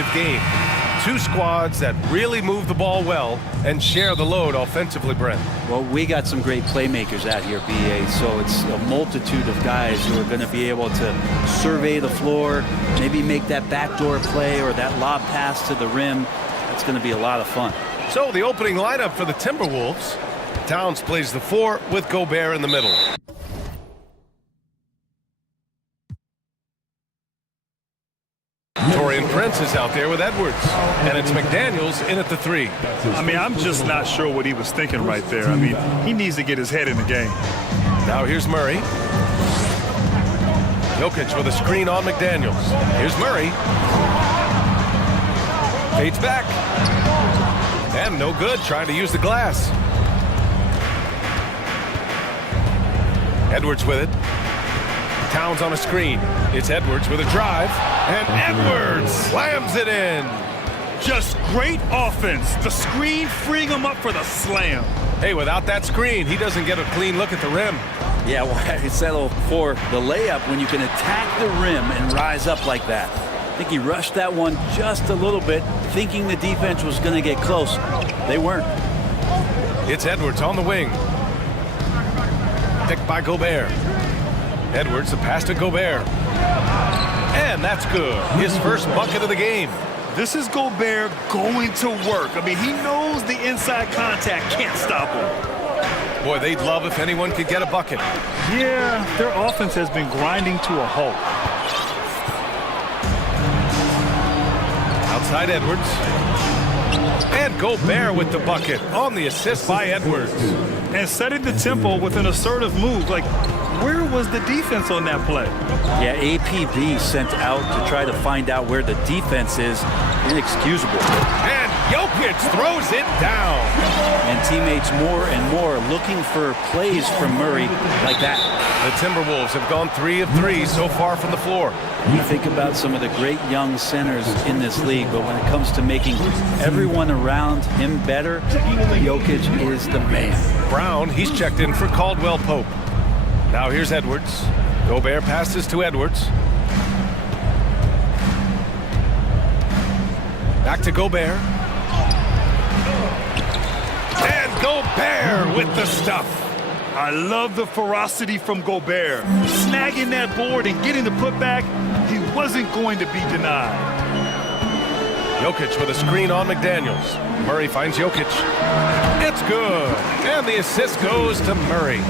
offensive game. Two squads that really move the ball well and share the load offensively, Brent. Well, we got some great playmakers out here, BA, so it's a multitude of guys who are going to be able to survey the floor, maybe make that backdoor play or that lob pass to the rim. That's going to be a lot of fun. So the opening lineup for the Timberwolves. Towns plays the 4 with Gobert in the middle. Torian Prince is out there with Edwards, and it's McDaniels in at the 3. I mean, I'm just not sure what he was thinking right there. I mean, he needs to get his head in the game. Now here's Murray. Jokic with a screen on McDaniels. Here's Murray. Fades back. And no good, trying to use the glass. Edwards with it. Towns on a screen. It's Edwards with a drive. And Edwards slams it in. Just great offense. The screen freeing him up for the slam. Hey, without that screen, he doesn't get a clean look at the rim. Yeah, why settle for the layup when you can attack the rim and rise up like that? I think he rushed that one just a little bit, thinking the defense was going to get close. They weren't. It's Edwards on the wing. Picked by Gobert. Edwards, the pass to Gobert. And that's good. His first bucket of the game. This is Gobert going to work. I mean, he knows the inside contact can't stop him. Boy, they'd love if anyone could get a bucket. Yeah, their offense has been grinding to a halt. Outside Edwards. And Gobert with the bucket on the assist by Edwards. And setting the tempo with an assertive move. Like, where was the defense on that play? Yeah, APB sent out to try to find out where the defense is. Inexcusable. And Jokic throws it down. And teammates more and more looking for plays from Murray like that. The Timberwolves have gone 3 of 3 so far from the floor. You think about some of the great young centers in this league, but when it comes to making everyone around him better, Jokic is the man. Brown, he's checked in for Caldwell Pope. Now here's Edwards. Gobert passes to Edwards. Back to Gobert. And Gobert with the stuff. I love the ferocity from Gobert. Snagging that board and getting the putback, he wasn't going to be denied. Jokic with a screen on McDaniels. Murray finds Jokic. It's good. And the assist goes to Murray.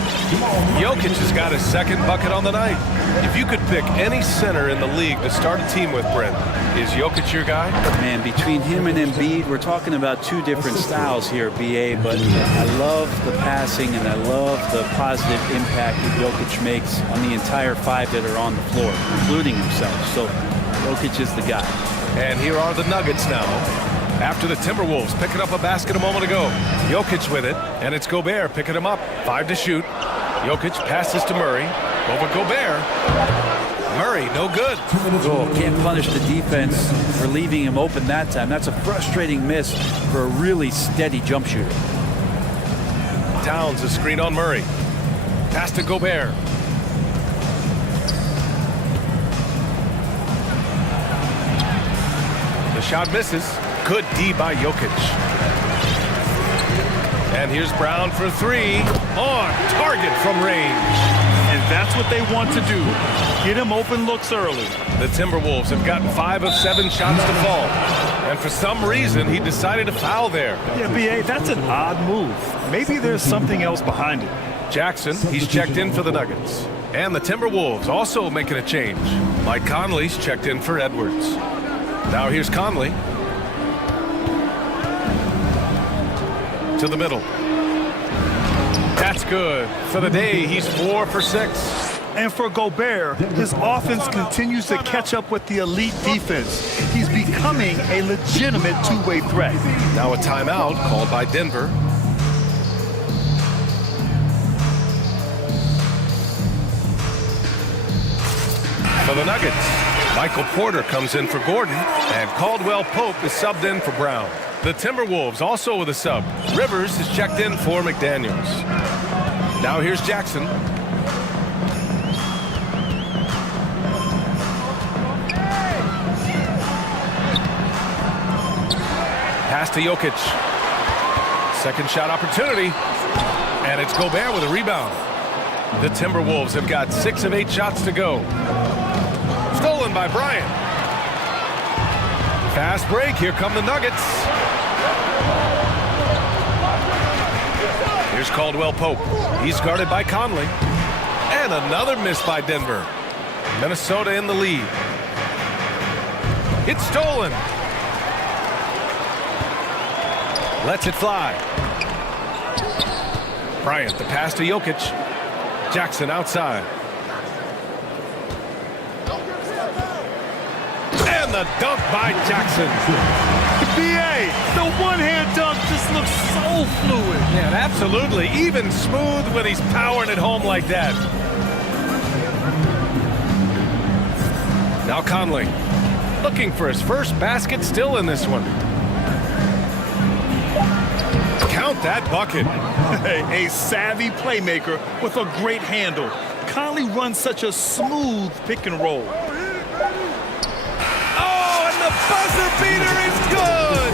Jokic has got his second bucket on the night. If you could pick any center in the league to start a team with, Brent, is Jokic your guy? Man, between him and Embiid, we're talking about two different styles here, BA, but I love the passing and I love the positive impact that Jokic makes on the entire 5 that are on the floor, including himself. So Jokic is the guy. And here are the Nuggets now. After the Timberwolves picking up a basket a moment ago. Jokic with it, and it's Gobert picking him up. 5 to shoot. Jokic passes to Murray. Over Gobert. Murray, no good. Oh, can't punish the defense for leaving him open that time. That's a frustrating miss for a really steady jump shooter. Towns, a screen on Murray. Pass to Gobert. The shot misses. Good D by Jokic. And here's Brown for 3. On target from range. And that's what they want to do. Get him open looks early. The Timberwolves have gotten 5 of 7 shots to fall. And for some reason, he decided to foul there. Yeah, BA, that's an odd move. Maybe there's something else behind it. Jackson, he's checked in for the Nuggets. And the Timberwolves also making a change. Mike Conley's checked in for Edwards. Now here's Conley. To the middle. That's good. For the day, he's 4 for 6. And for Gobert, his offense continues to catch up with the elite defense. He's becoming a legitimate two-way threat. Now a timeout called by Denver. For the Nuggets, Michael Porter comes in for Gordon, and Caldwell Pope is subbed in for Brown. The Timberwolves also with a sub. Rivers is checked in for McDaniels. Now here's Jackson. pass to Jokic. Second shot opportunity. And it's Gobert with a rebound. The Timberwolves have got 6 of 8 shots to go. Stolen by Bryant. Fast break. Here come the Nuggets. Here's Caldwell Pope. He's guarded by Conley. And another miss by Denver. Minnesota in the lead. It's stolen. Lets it fly. Bryant, the pass to Jokic. Jackson outside. And the dunk by Jackson. BA, the one-hand dunk just looks so fluid. Yeah, absolutely. Even smooth when he's powering it home like that. Now Conley, looking for his first basket, still in this one. Count that bucket. A savvy playmaker with a great handle. Conley runs such a smooth pick and roll. Oh, and the buzzer beater is good.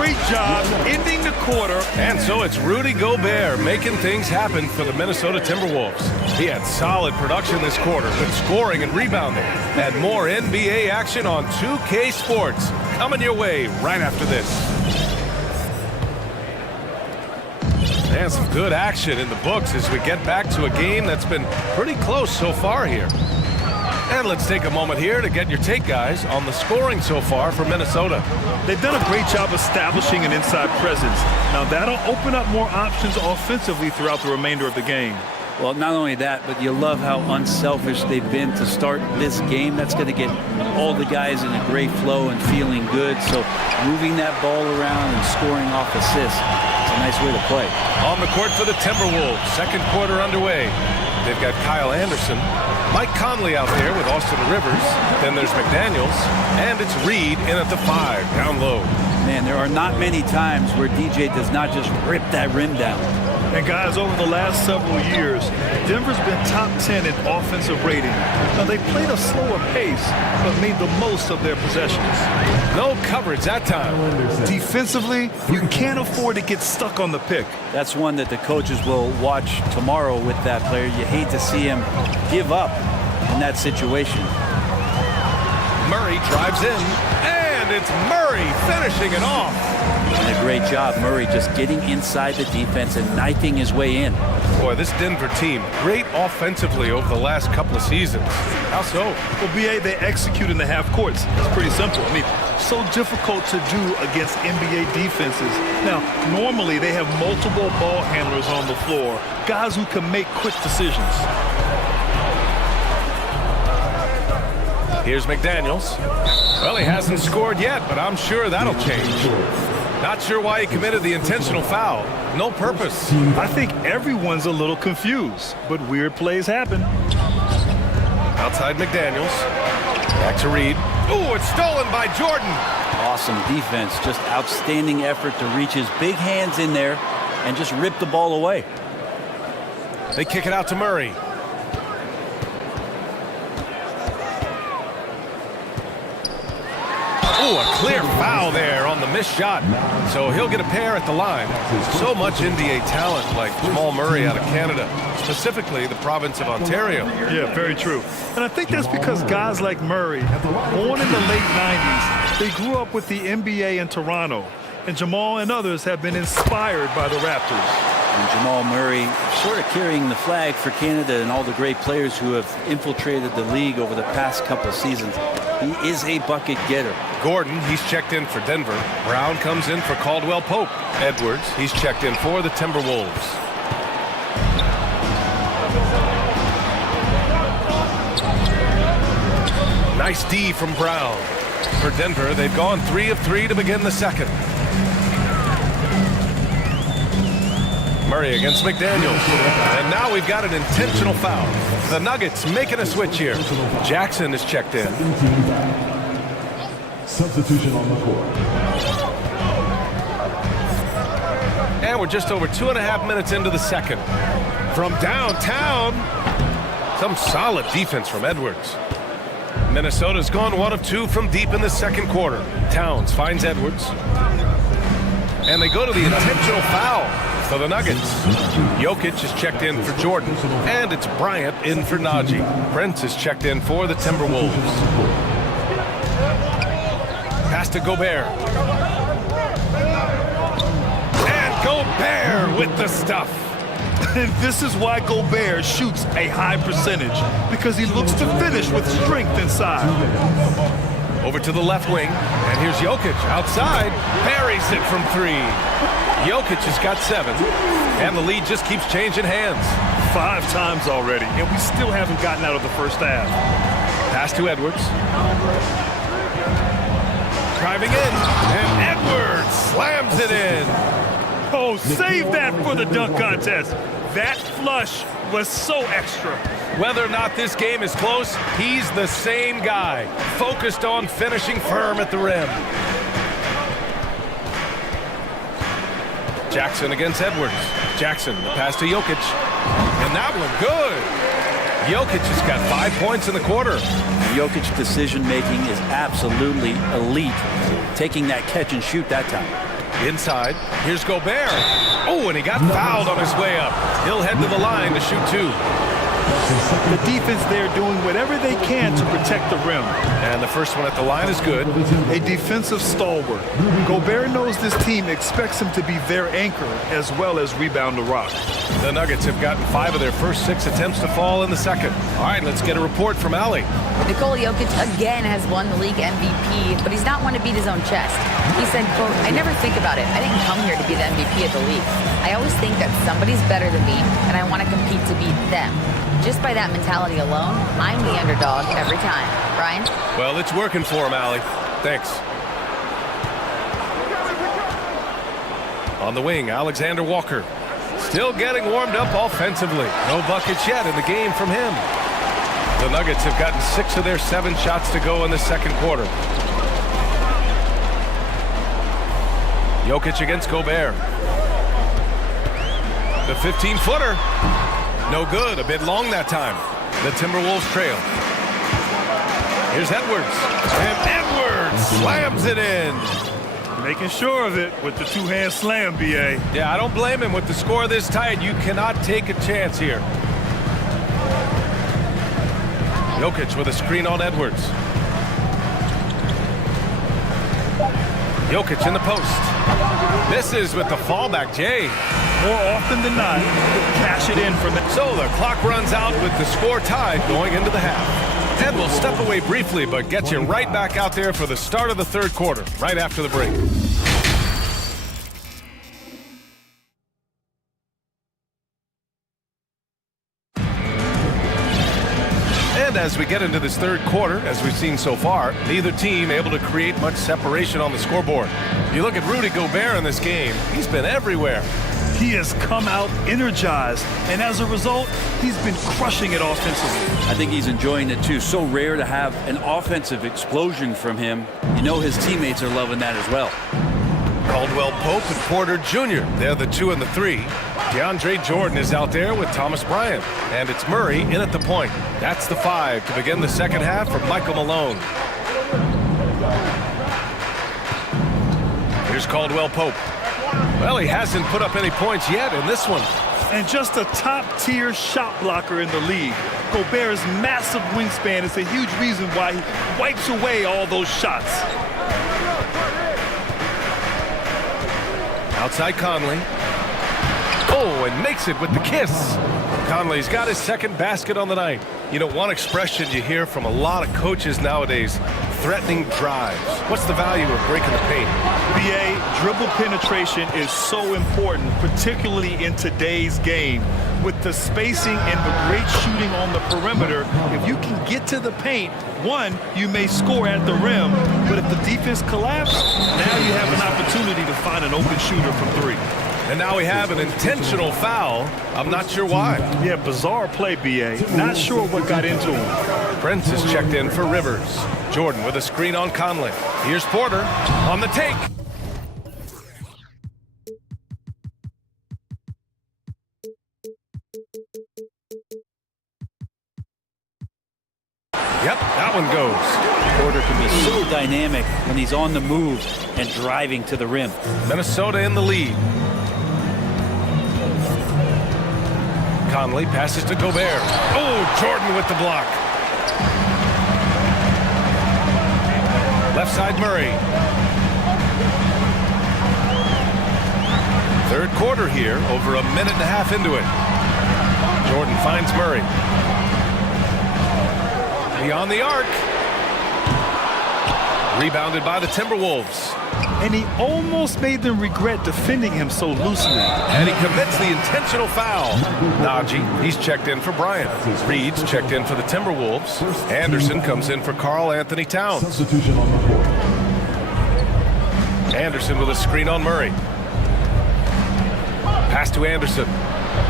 Great job ending the quarter. And so it's Rudy Gobert making things happen for the Minnesota Timberwolves. He had solid production this quarter, with scoring and rebounding. And more NBA action on 2K Sports coming your way right after this. And some good action in the books as we get back to a game that's been pretty close so far here. And let's take a moment here to get your take, guys, on the scoring so far for Minnesota. They've done a great job establishing an inside presence. Now that'll open up more options offensively throughout the remainder of the game. Well, not only that, but you love how unselfish they've been to start this game. That's going to get all the guys in a great flow and feeling good. So moving that ball around and scoring off assists, it's a nice way to play. On the court for the Timberwolves, second quarter underway. They've got Kyle Anderson, Mike Conley out there with Austin Rivers. Then there's McDaniels, and it's Reed in at the 5, down low. Man, there are not many times where DJ does not just rip that rim down. And guys, over the last several years, Denver's been top 10 in offensive rating. Now they played a slower pace, but made the most of their possessions. No coverage that time. Defensively, you can't afford to get stuck on the pick. That's one that the coaches will watch tomorrow with that player. You hate to see him give up in that situation. Murray drives in, and it's Murray finishing it off. And a great job, Murray, just getting inside the defense and knifing his way in. Boy, this Denver team, great offensively over the last couple of seasons. How so? Well, BA, they execute in the half courts. It's pretty simple. I mean, so difficult to do against NBA defenses. Now, normally they have multiple ball handlers on the floor, guys who can make quick decisions. Here's McDaniels. Well, he hasn't scored yet, but I'm sure that'll change. Not sure why he committed the intentional foul. No purpose. I think everyone's a little confused, but weird plays happen. Outside McDaniels. Back to Reed. Ooh, it's stolen by Jordan. Awesome defense. Just outstanding effort to reach his big hands in there and just rip the ball away. They kick it out to Murray. Ooh, a clear foul there on the missed shot. So he'll get a pair at the line. So much NBA talent like Jamal Murray out of Canada, specifically the province of Ontario. Yeah, very true. And I think that's because guys like Murray, born in the late 90s, they grew up with the NBA in Toronto. And Jamal and others have been inspired by the Raptors. And Jamal Murray sort of carrying the flag for Canada and all the great players who have infiltrated the league over the past couple of seasons. He is a bucket getter. Gordon, he's checked in for Denver. Brown comes in for Caldwell Pope. Edwards, he's checked in for the Timberwolves. Nice D from Brown. For Denver, they've gone 3 of 3 to begin the second. Murray against McDaniels. And now we've got an intentional foul. The Nuggets making a switch here. Jackson is checked in. Substitution on the court. And we're just over 2.5 minutes into the second. From downtown, some solid defense from Edwards. Minnesota's gone 1 of 2 from deep in the second quarter. Towns finds Edwards. And they go to the intentional foul for the Nuggets. Jokic is checked in for Jordan, and it's Bryant in for Najee. Prince is checked in for the Timberwolves. Pass to Gobert. And Gobert with the stuff. And this is why Gobert shoots a high percentage, because he looks to finish with strength inside. Over to the left wing, and here's Jokic outside, buries it from three. Jokic has got 7, and the lead just keeps changing hands. 5 times already, and we still haven't gotten out of the first half. Pass to Edwards. Driving in, and Edwards slams it in. Oh, save that for the dunk contest. That flush was so extra. Whether or not this game is close, he's the same guy, focused on finishing firm at the rim. Jackson against Edwards. Jackson, the pass to Jokic. And that one good. Jokic has got 5 points in the quarter. Jokic's decision-making is absolutely elite. Taking that catch and shoot that time. Inside, here's Gobert. Oh, and he got fouled on his way up. He'll head to the line to shoot 2. The defense there doing whatever they can to protect the rim. And the first one at the line is good. A defensive stalwart. Gobert knows this team expects him to be their anchor as well as rebound the rock. The Nuggets have gotten 5 of their first 6 attempts to fall in the second. All right, let's get a report from Allie. Nikola Jokic again has won the league MVP, but he's not one to beat his own chest. He said, quote, "I never think about it. I didn't come here to be the MVP of the league. I always think that somebody's better than me, and I want to compete to beat them. Just by that mentality alone, I'm the underdog every time." Brian? Well, it's working for him, Allie. Thanks. On the wing, Alexander Walker. Still getting warmed up offensively. No buckets yet in the game from him. The Nuggets have gotten 6 of their 7 shots to go in the second quarter. Jokic against Gobert. The 15-footer. No good, a bit long that time. The Timberwolves trail. Here's Edwards. And Edwards slams it in. Making sure of it with the 2-hand slam, B.A. Yeah, I don't blame him. With the score this tight, you cannot take a chance here. Jokic with a screen on Edwards. Jokic in the post. Misses with the fallback, Jay. More often than not, cash it in from it. So the clock runs out with the score tied going into the half. Ted will step away briefly, but get you right back out there for the start of the third quarter, right after the break. And as we get into this third quarter, as we've seen so far, neither team able to create much separation on the scoreboard. You look at Rudy Gobert in this game, he's been everywhere. He has come out energized, and as a result, he's been crushing it offensively. I think he's enjoying it too. So rare to have an offensive explosion from him. You know his teammates are loving that as well. Caldwell Pope and Porter Jr. They're the 2 and the 3. DeAndre Jordan is out there with Thomas Bryant. And it's Murray in at the point. That's the 5 to begin the second half for Michael Malone. Here's Caldwell Pope. Well, he hasn't put up any points yet in this one. And just a top-tier shot blocker in the league. Gobert's massive wingspan is a huge reason why he wipes away all those shots. Outside Conley. Oh, and makes it with the kiss. Conley's got his second basket on the night. You know, one expression you hear from a lot of coaches nowadays, threatening drives. What's the value of breaking the paint? BA, dribble penetration is so important, particularly in today's game. With the spacing and the great shooting on the perimeter, if you can get to the paint, one, you may score at the rim, but if the defense collapses, now you have an opportunity to find an open shooter from 3. And now we have an intentional foul. I'm not sure why. Yeah, bizarre play, BA. Not sure what got into him. Prince is checked in for Rivers. Jordan with a screen on Conley. Here's Porter on the take. Yep, that one goes. Porter can be so dynamic when he's on the move and driving to the rim. Minnesota in the lead. Conley passes to Gobert. Oh, Jordan with the block. Left side Murray. Third quarter here, over a minute and a half into it. Jordan finds Murray. Beyond the arc. Rebounded by the Timberwolves. And he almost made them regret defending him so loosely. And he commits the intentional foul. Najee, he's checked in for Bryant. Reed's checked in for the Timberwolves. Anderson comes in for Karl Anthony Towns. Substitution on the court. Anderson with a screen on Murray. Pass to Anderson.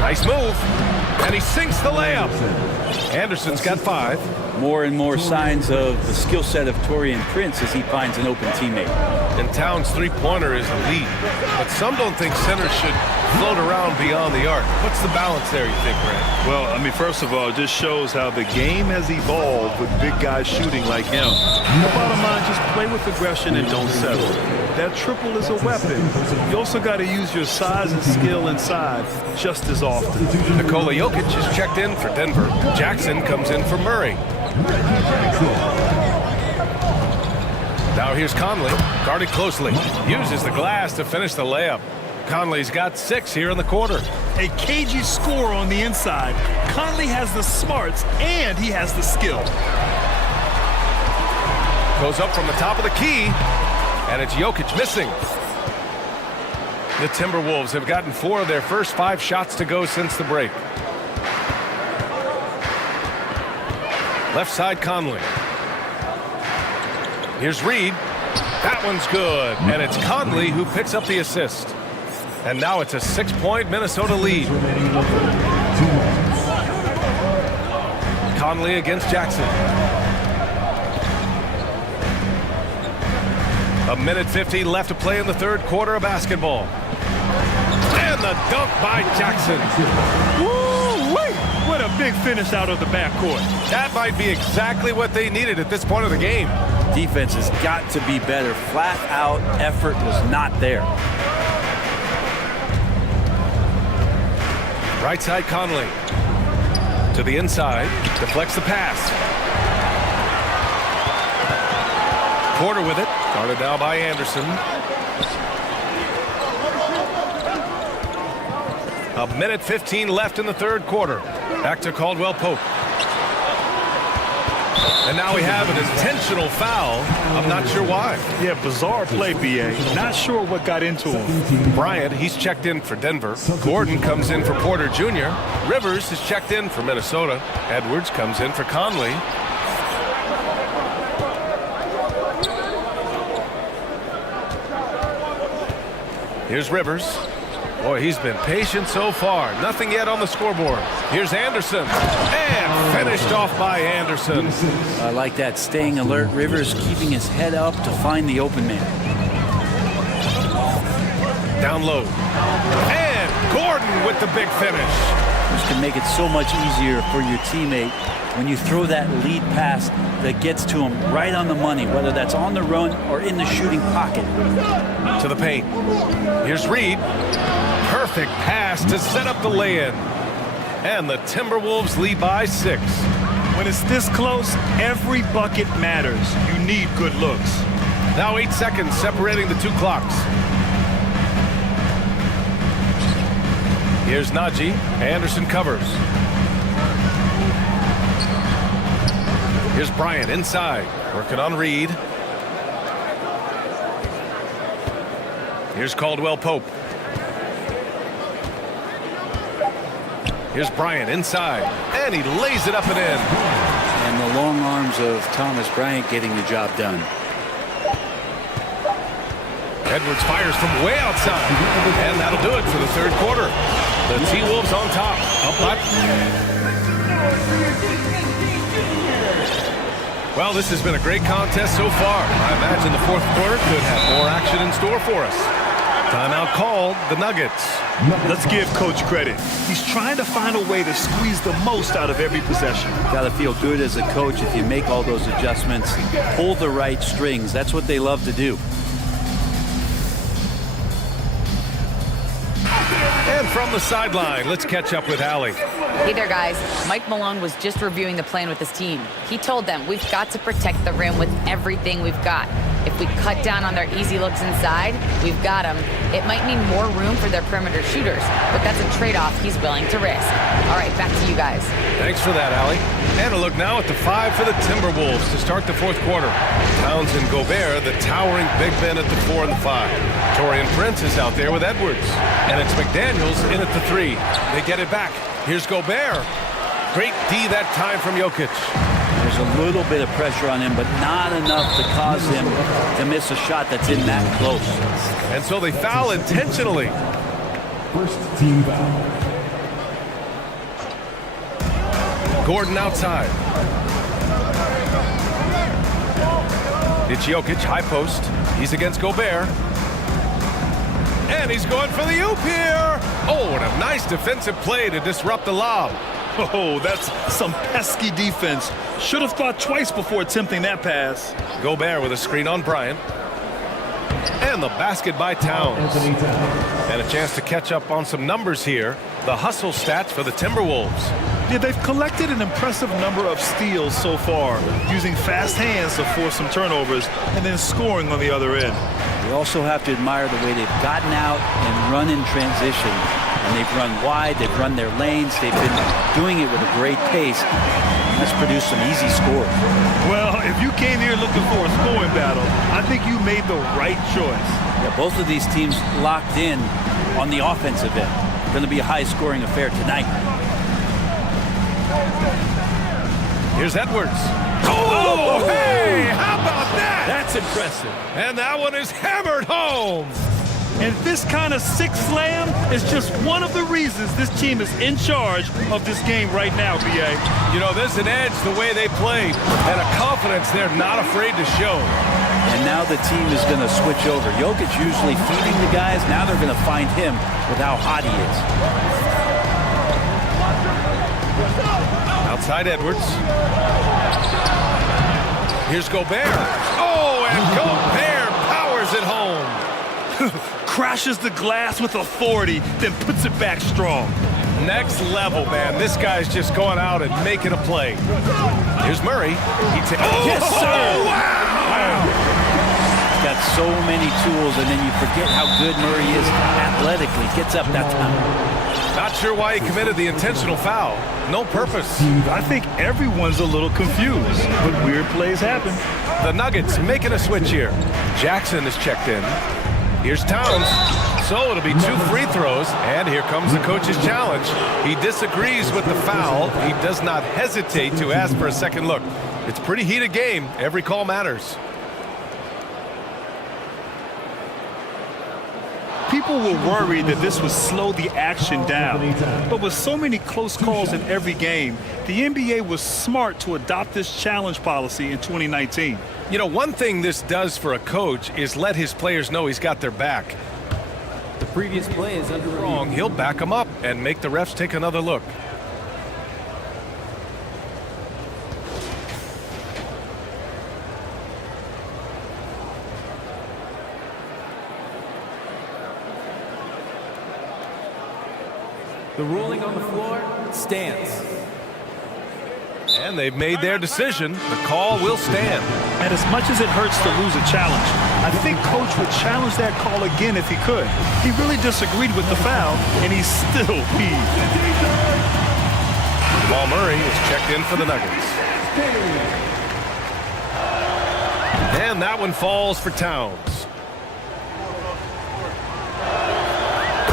Nice move. And he sinks the layup. Anderson's got 5. More and more signs of the skill set of Taurean Prince as he finds an open teammate. And Towns' three-pointer is elite. But some don't think centers should float around beyond the arc. What's the balance there, you think, Grant? Well, I mean, first of all, it just shows how the game has evolved with big guys shooting like him. The bottom line, just play with aggression and don't settle. That triple is a weapon. You also got to use your size and skill inside just as often. Nikola Jokic is checked in for Denver. Jackson comes in for Murray. Now here's Conley, guarded closely. Uses the glass to finish the layup. Conley's got 6 here in the quarter. A cagey score on the inside. Conley has the smarts and he has the skill. Goes up from the top of the key, and it's Jokic missing. The Timberwolves have gotten 4 of their first 5 shots to go since the break. Left side Conley. Here's Reed. That one's good. And it's Conley who picks up the assist. And now it's a 6-point Minnesota lead. Conley against Jackson. A minute 50 left to play in the third quarter of basketball. And the dunk by Jackson. Woo-wee! What a big finish out of the backcourt. That might be exactly what they needed at this point of the game. Defense has got to be better. Flat out effort was not there. Right side Conley. To the inside. Deflects the pass. Porter with it. Guarded now by Anderson. A minute 15 left in the third quarter. Back to Caldwell Pope. And now we have an intentional foul. I'm not sure why. Yeah, bizarre play, BA. Not sure what got into him. Bryant, he's checked in for Denver. Gordon comes in for Porter Jr. Rivers is checked in for Minnesota. Edwards comes in for Conley. Here's Rivers. Boy, he's been patient so far. Nothing yet on the scoreboard. Here's Anderson. And finished off by Anderson. I like that, staying alert. Rivers keeping his head up to find the open man. Down low. And Gordon with the big finish. This can make it so much easier for your teammate when you throw that lead pass that gets to him right on the money, whether that's on the run or in the shooting pocket. To the paint. Here's Reed. Perfect pass to set up the lay-in. And the Timberwolves lead by 6. When it's this close, every bucket matters. You need good looks. Now 8 seconds separating the 2 clocks. Here's Najee. Anderson covers. Here's Bryant inside. Working on Reed. Here's Caldwell Pope. Here's Bryant inside. And he lays it up and in. And the long arms of Thomas Bryant getting the job done. Edwards fires from way outside. And that'll do it for the third quarter. The T-Wolves on top. Up hot. Well, this has been a great contest so far. I imagine the fourth quarter could have more action in store for us. Timeout called, the Nuggets. Let's give Coach credit. He's trying to find a way to squeeze the most out of every possession. Got to feel good as a coach if you make all those adjustments, pull the right strings. That's what they love to do. And from the sideline, let's catch up with Allie. Hey there, guys. Mike Malone was just reviewing the plan with his team. He told them we've got to protect the rim with everything we've got. If we cut down on their easy looks inside, we've got them. It might mean more room for their perimeter shooters, but that's a trade-off he's willing to risk. All right, back to you guys. Thanks for that, Allie. And a look now at the 5 for the Timberwolves to start the fourth quarter. Towns and Gobert, the towering big men at the 4 and the 5. Torian Prince is out there with Edwards. And it's McDaniels in at the 3. They get it back. Here's Gobert. Great D that time from Jokic. There's a little bit of pressure on him, but not enough to cause him to miss a shot that's in that close. And so they foul intentionally. First team foul. Gordon outside. It's Jokic, high post. He's against Gobert. And he's going for the oop here. Oh, and a nice defensive play to disrupt the lob. Oh, that's some pesky defense. Should have thought twice before attempting that pass. Gobert with a screen on Bryant. And the basket by Towns. And a chance to catch up on some numbers here. The hustle stats for the Timberwolves. Yeah, they've collected an impressive number of steals so far, using fast hands to force some turnovers and then scoring on the other end. You also have to admire the way they've gotten out and run in transition. And they've run wide, they've run their lanes, they've been doing it with a great pace. That's produced some easy scores. Well, if you came here looking for a scoring battle, I think you made the right choice. Yeah, both of these teams locked in on the offensive end. Going to be a high-scoring affair tonight. Here's Edwards. Oh, hey, how about that? That's impressive. And that one is hammered home. And this kind of sick slam is just one of the reasons this team is in charge of this game right now, B.A. You know, there's an edge the way they played and a confidence they're not afraid to show. And now the team is going to switch over. Jokic usually feeding the guys. Now they're going to find him with how hot he is. Outside Edwards. Here's Gobert. Oh, and Gobert powers it home. Crashes the glass with authority, then puts it back strong. Next level, man. This guy's just going out and making a play. Here's Murray. Yes, sir! Oh, wow! He's got so many tools, and then you forget how good Murray is athletically. Gets up that time. Not sure why he committed the intentional foul. No purpose. I think everyone's a little confused, but weird plays happen. The Nuggets making a switch here. Jackson is checked in. Here's Towns. So it'll be 2 free throws, and here comes the coach's challenge. He disagrees with the foul. He does not hesitate to ask for a second look. It's a pretty heated game. Every call matters. People were worried that this would slow the action down. But with so many close calls in every game, the NBA was smart to adopt this challenge policy in 2019. You know, one thing this does for a coach is let his players know he's got their back. The previous play is under Wrong, he'll back them up and make the refs take another look. The ruling on the floor stands. And they've made their decision. The call will stand. And as much as it hurts to lose a challenge, I think Coach would challenge that call again if he could. He really disagreed with the foul, and he's still peeved. Jamal Murray is checked in for the Nuggets. And that one falls for Towns.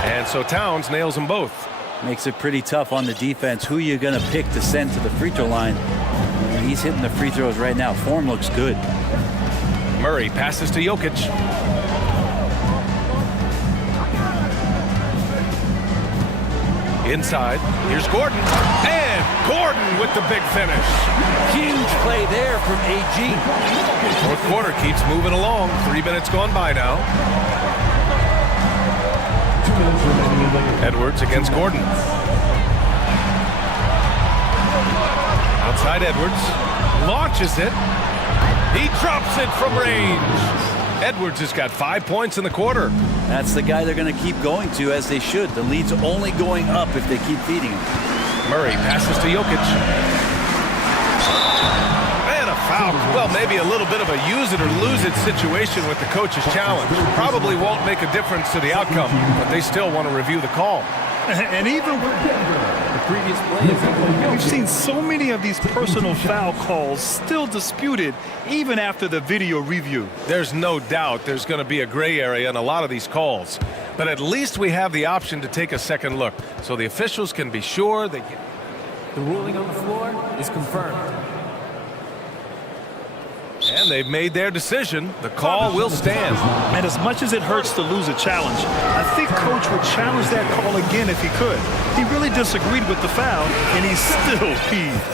And so Towns nails them both. Makes it pretty tough on the defense. Who you going to pick to send to the free throw line? And he's hitting the free throws right now. Form looks good. Murray passes to Jokic. Inside, here's Gordon. And Gordon with the big finish. Huge play there from AG. Fourth quarter keeps moving along. 3 minutes gone by now. Edwards against Gordon. Outside Edwards. Launches it. He drops it from range. Edwards has got 5 points in the quarter. That's the guy they're going to keep going to, as they should. The lead's only going up if they keep feeding him. Murray passes to Jokic. And a foul. Well, maybe a little bit of a use it or lose it situation with the coach's challenge. Probably won't make a difference to the outcome, but they still want to review the call. And even The previous play is we've seen so many of these personal foul calls still disputed even after the video review. There's no doubt there's going to be a gray area in a lot of these calls, but at least we have the option to take a second look so the officials can be sure they get. The ruling on the floor is confirmed. And they've made their decision. The call will stand. And as much as it hurts to lose a challenge, I think Coach would challenge that call again if he could. He really disagreed with the foul, and he's still peeved.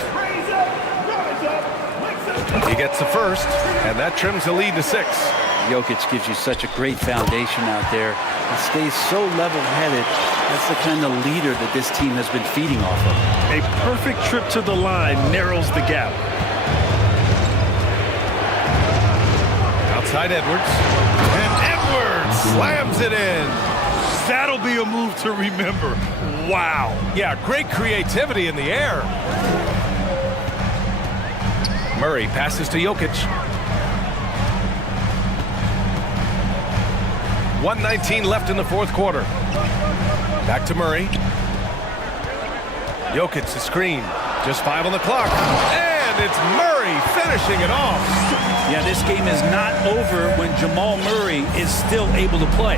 He gets the first, and that trims the lead to 6. Jokic gives you such a great foundation out there. He stays so level-headed. That's the kind of leader that this team has been feeding off of. A perfect trip to the line narrows the gap. Outside Edwards. And Edwards slams it in. That'll be a move to remember. Wow. Yeah, great creativity in the air. Murray passes to Jokic. 1:19 left in the fourth quarter. Back to Murray. Jokic, the screen. Just 5 on the clock. And it's Murray finishing it off. Yeah, this game is not over when Jamal Murray is still able to play.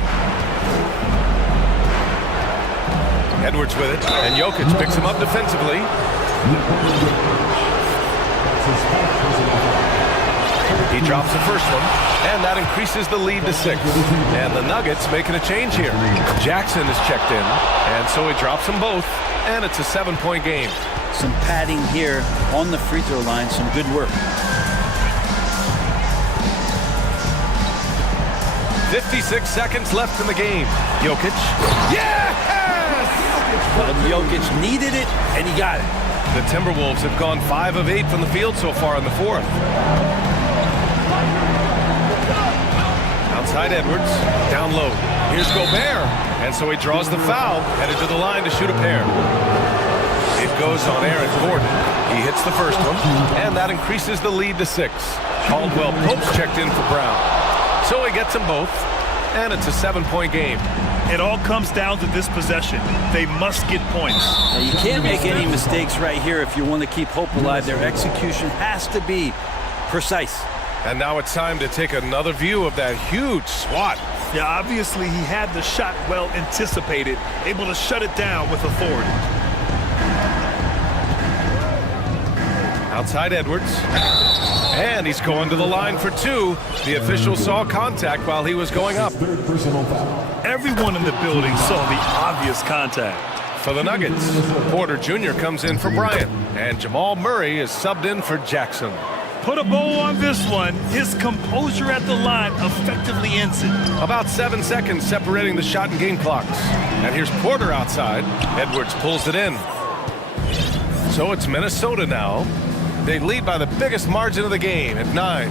Edwards with it, and Jokic picks him up defensively. He drops the first one, and that increases the lead to 6. And the Nuggets making a change here. Jackson is checked in, and so he drops them both, and it's a 7-point game. Some padding here on the free throw line, some good work. 56 seconds left in the game. Jokic. Yes! Well, Jokic needed it, and he got it. The Timberwolves have gone 5 of 8 from the field so far in the fourth. Outside Edwards, down low. Here's Gobert, and so he draws the foul, headed to the line to shoot a pair. It goes on Aaron Gordon. He hits the first one, and that increases the lead to 6. Caldwell Pope's checked in for Brown. So he gets them both, and it's a 7-point game. It all comes down to this possession. They must get points. Now, you can't make any mistakes right here if you want to keep hope alive. Their execution has to be precise. And now it's time to take another view of that huge swat. Yeah, obviously he had the shot well anticipated, able to shut it down with authority. Outside Edwards. And he's going to the line for 2. The official saw contact while he was going up. Everyone in the building saw the obvious contact. For the Nuggets, Porter Jr. comes in for Bryant. And Jamal Murray is subbed in for Jackson. Put a bow on this one. His composure at the line effectively ends it. About 7 seconds separating the shot and game clocks. And here's Porter outside. Edwards pulls it in. So it's Minnesota now. They lead by the biggest margin of the game at 9.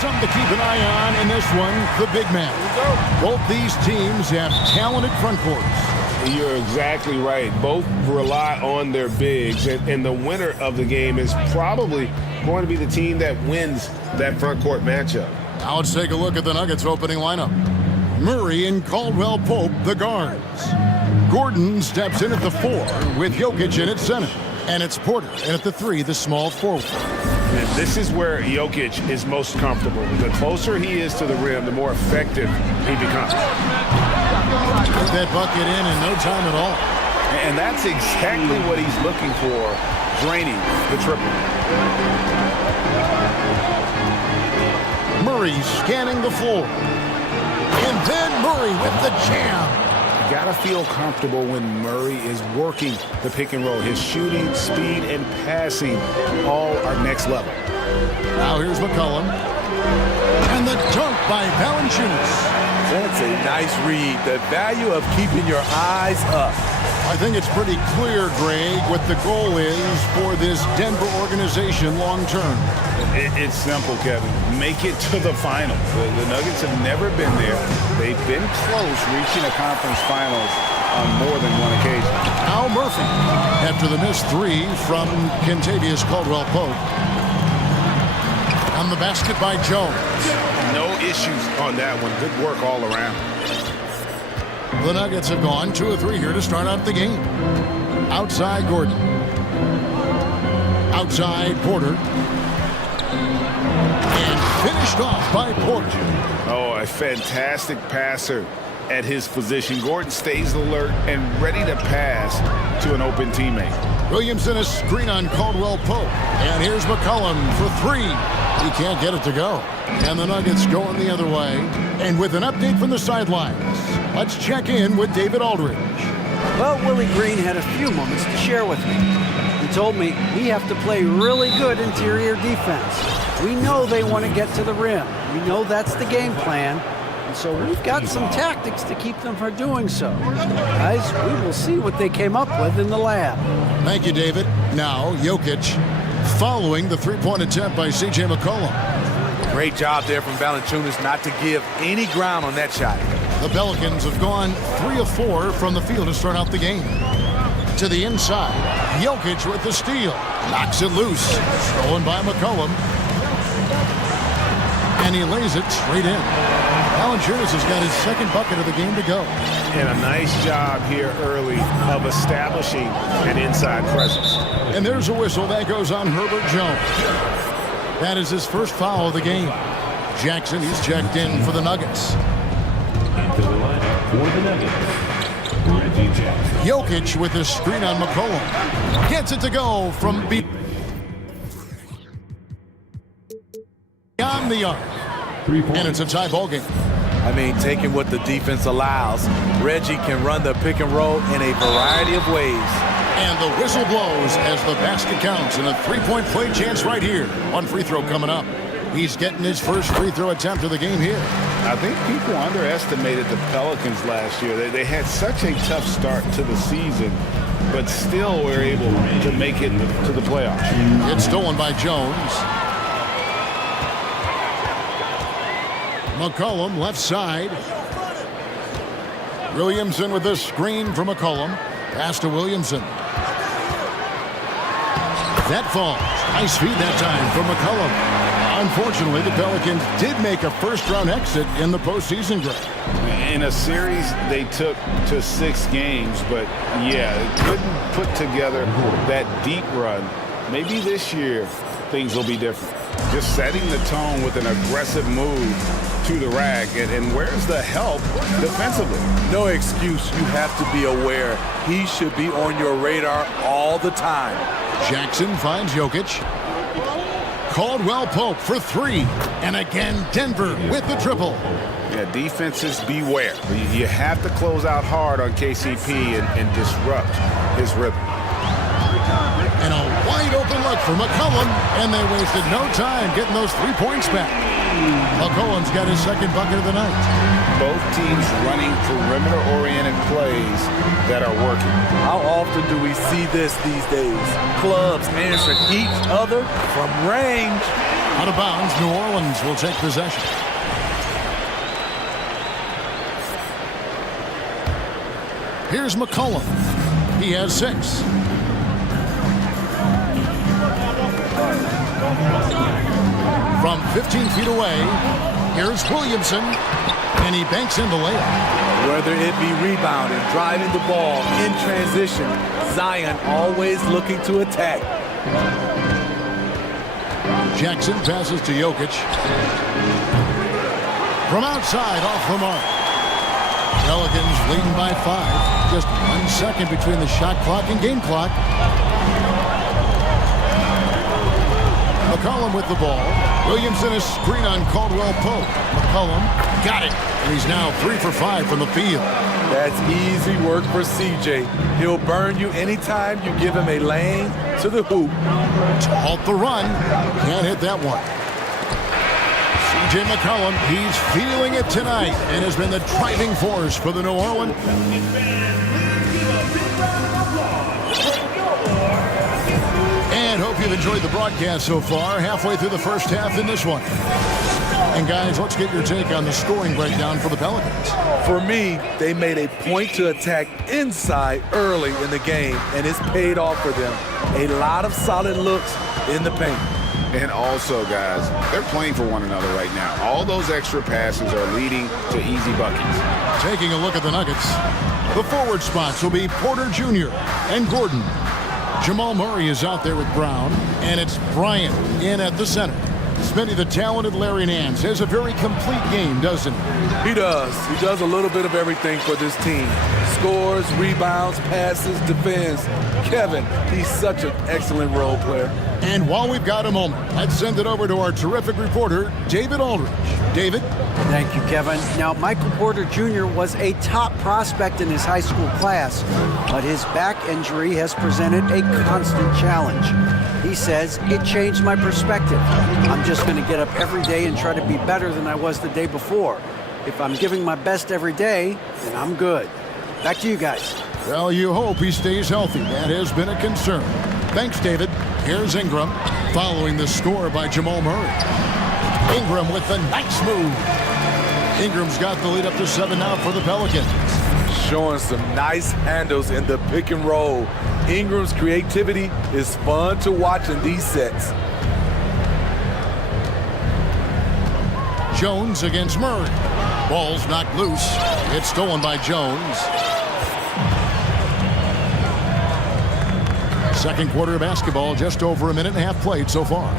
something to keep an eye on in this one, the big man. Both these teams have talented front courts. You're exactly right. Both rely on their bigs, and the winner of the game is probably going to be the team that wins that front court matchup. Now let's take a look at the Nuggets opening lineup. Murray and Caldwell Pope, the guards. Gordon steps in at the 4 with Jokic in at center. And it's Porter in at the 3, the small forward. And this is where Jokic is most comfortable. The closer he is to the rim, the more effective he becomes. Put that bucket in no time at all. And that's exactly what he's looking for, draining the triple. Murray scanning the floor. And then Murray with the jam. You gotta feel comfortable when Murray is working the pick and roll. His shooting, speed, and passing all are next level. Now here's McCollum. And the dunk by Valanciunas. That's a nice read. The value of keeping your eyes up. I think it's pretty clear, Greg, what the goal is for this Denver organization long term. It's simple, Kevin. Make it to the final. The Nuggets have never been there. They've been close reaching a conference finals on more than one occasion. Al Murphy after the missed 3 from Kentavious Caldwell-Pope. On the basket by Jones. No issues on that one. Good work all around. The Nuggets have gone 2 of 3 here to start out the game. Outside Gordon. Outside Porter. And finished off by Porter. Oh, a fantastic passer at his position. Gordon stays alert and ready to pass to an open teammate. Williamson a screen on Caldwell-Pope. And here's McCollum for 3. He can't get it to go. And the Nuggets going the other way. And with an update from the sidelines, let's check in with David Aldridge. Well, Willie Green had a few moments to share with me. He told me we have to play really good interior defense. We know they want to get to the rim. We know that's the game plan. And so we've got some tactics to keep them from doing so. Guys, we will see what they came up with in the lab. Thank you, David. Now, Jokic following the three-point attempt by C.J. McCollum. Great job there from Valanciunas not to give any ground on that shot. The Pelicans have gone 3 of 4 from the field to start out the game. To the inside, Jokic with the steal. Knocks it loose. Stolen by McCollum. And he lays it straight in. Valanciunas has got his second bucket of the game to go. And a nice job here early of establishing an inside presence. And there's a whistle that goes on Herbert Jones. That is his first foul of the game. Jackson, he's checked in for the Nuggets. Into the lineup for the Nuggets, Reggie Jackson. Jokic with a screen on McCollum. Gets it to go from beyond the arc. And it's a tie ball game. I mean, taking what the defense allows, Reggie can run the pick and roll in a variety of ways. And the whistle blows as the basket counts, and a three-point play chance right here. One free throw coming up. He's getting his first free throw attempt of the game here. I think people underestimated the Pelicans last year. They had such a tough start to the season, but still were able to make it to the playoffs. It's stolen by Jones. McCollum left side. Williamson with a screen for McCollum. Pass to Williamson. That falls. Nice feed that time for McCollum. Unfortunately, the Pelicans did make a first-round exit in the postseason, Greg. In a series they took to 6 games, but yeah, couldn't put together that deep run. Maybe this year things will be different. Just setting the tone with an aggressive move to the rack, and where's the help defensively? No excuse. You have to be aware. He should be on your radar all the time. Jackson finds Jokic. Caldwell-Pope for 3. And again, Denver with the triple. Yeah, defenses beware. You have to close out hard on KCP and disrupt his rhythm. And a wide open look for McCollum, and they wasted no time getting those 3 points back. McCollum's got his second bucket of the night. Both teams running perimeter-oriented plays that are working. How often do we see this these days? Clubs answering each other from range. Out of bounds, New Orleans will take possession. Here's McCollum. He has 6. From 15 feet away, here's Williamson, and he banks in the layup. Whether it be rebounding, driving the ball, in transition, Zion always looking to attack. Jackson passes to Jokic. From outside, off the mark. Pelicans leading by 5. Just 1 second between the shot clock and game clock. McCollum with the ball. Williamson is screen on Caldwell Pope. McCollum got it. And he's now 3 for 5 from the field. That's easy work for CJ. He'll burn you anytime you give him a lane to the hoop. To halt the run. Can't hit that one. CJ McCollum, he's feeling it tonight and has been the driving force for the New Orleans. And hope you've enjoyed the broadcast so far. Halfway through the first half in this one. And guys, let's get your take on the scoring breakdown for the Pelicans. For me, they made a point to attack inside early in the game, and it's paid off for them. A lot of solid looks in the paint. And also, guys, they're playing for one another right now. All those extra passes are leading to easy buckets. Taking a look at the Nuggets. The forward spots will be Porter Jr. and Gordon. Jamal Murray is out there with Brown, and it's Bryant in at the center. Smitty, the talented Larry Nance, has a very complete game, doesn't he? He does. He does a little bit of everything for this team. Scores, rebounds, passes, defends. Kevin, he's such an excellent role player. And while we've got a moment, let's send it over to our terrific reporter, David Aldridge. David? Thank you, Kevin. Now, Michael Porter Jr. was a top prospect in his high school class, but his back injury has presented a constant challenge. He says, it changed my perspective. I'm just going to get up every day and try to be better than I was the day before. If I'm giving my best every day, then I'm good. Back to you guys. Well, you hope he stays healthy. That has been a concern. Thanks, David. Here's Ingram, following the score by Jamal Murray. Ingram with the nice move. Ingram's got the lead up to 7 now for the Pelicans. Showing some nice handles in the pick and roll. Ingram's creativity is fun to watch in these sets. Jones against Murray. Ball's knocked loose. It's stolen by Jones. Second quarter of basketball, just over a minute and a half played so far.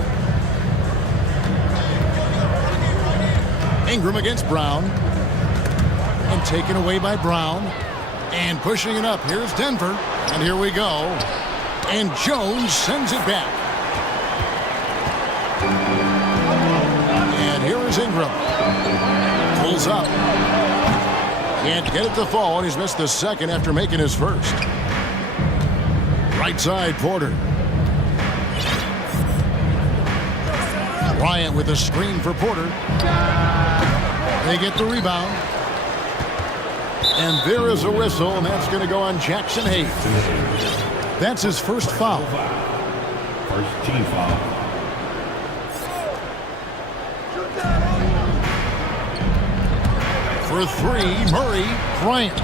Ingram against Brown. And taken away by Brown. And pushing it up. Here's Denver. And here we go. And Jones sends it back. And here is Ingram. Pulls up. Can't get it to fall, and he's missed the second after making his first. Right side, Porter. Bryant with a screen for Porter. They get the rebound. And there is a whistle, and that's going to go on Jackson Hayes. That's his first foul. First team foul. For 3, Murray, Bryant.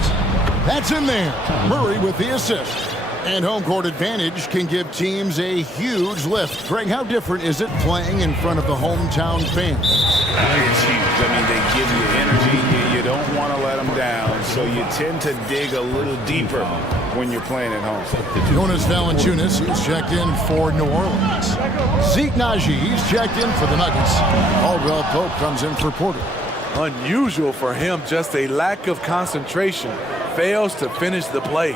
That's in there. Murray with the assist. And home court advantage can give teams a huge lift. Greg, how different is it playing in front of the hometown fans? It's huge. I mean, they give you energy. You don't want to let them down, so you tend to dig a little deeper when you're playing at home. Jonas Valanciunas, he's checked in for New Orleans. Zeke Naji, he's checked in for the Nuggets. Caldwell Pope comes in for Porter. Unusual for him, just a lack of concentration. Fails to finish the play.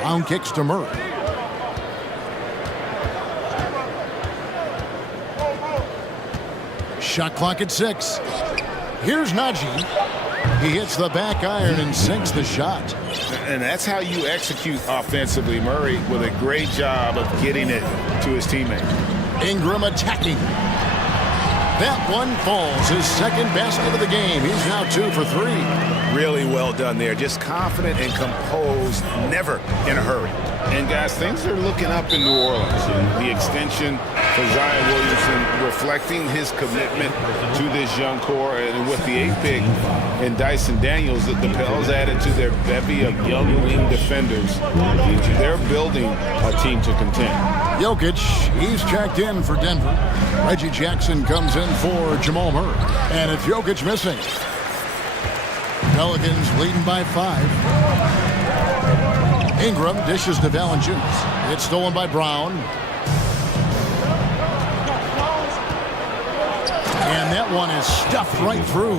Brown kicks to Murray. Shot clock at 6. Here's Naji. He hits the back iron and sinks the shot. And that's how you execute offensively. Murray with a great job of getting it to his teammate. Ingram attacking. That one falls. His second basket of the game. He's now 2 for 3. Really well done there. Just confident and composed, never in a hurry. And guys, things are looking up in New Orleans. And the extension for Zion Williamson reflecting his commitment to this young core. And with the 8th pick and Dyson Daniels, the Pels added to their bevy of young wing defenders. They're building a team to contend. Jokic, he's checked in for Denver. Reggie Jackson comes in for Jamal Murray. And it's Jokic missing. Pelicans leading by 5. Ingram dishes to Valanciunas. It's stolen by Brown. And that one is stuffed right through.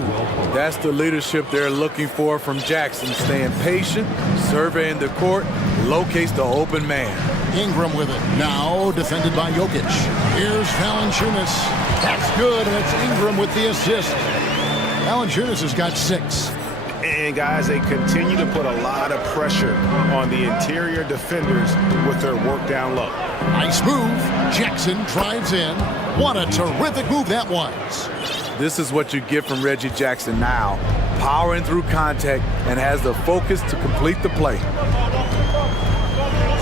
That's the leadership they're looking for from Jackson. Staying patient, surveying the court, locates the open man. Ingram with it. Now defended by Jokic. Here's Valanciunas. That's good, and it's Ingram with the assist. Valanciunas has got 6. And guys, they continue to put a lot of pressure on the interior defenders with their work down low. Nice move. Jackson drives in. What a terrific move that was. This is what you get from Reggie Jackson now. Powering through contact and has the focus to complete the play.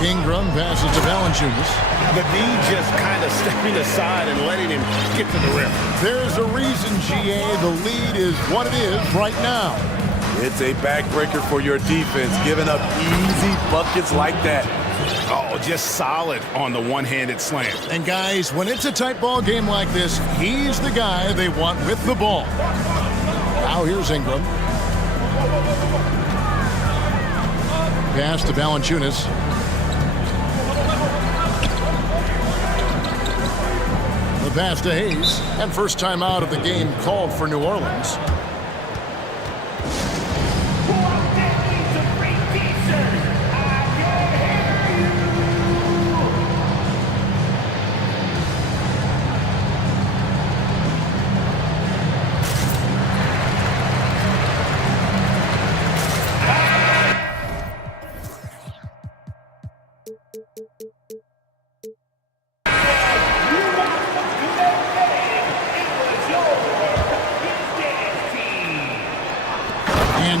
Ingram passes to Valanciunas. The D just kind of stepping aside and letting him get to the rim. There's a reason, GA, the lead is what it is right now. It's a backbreaker for your defense, giving up easy buckets like that. Oh, just solid on the one-handed slam. And guys, when it's a tight ball game like this, he's the guy they want with the ball. Now here's Ingram. Pass to Valanciunas. The pass to Hayes. And first time out of the game called for New Orleans.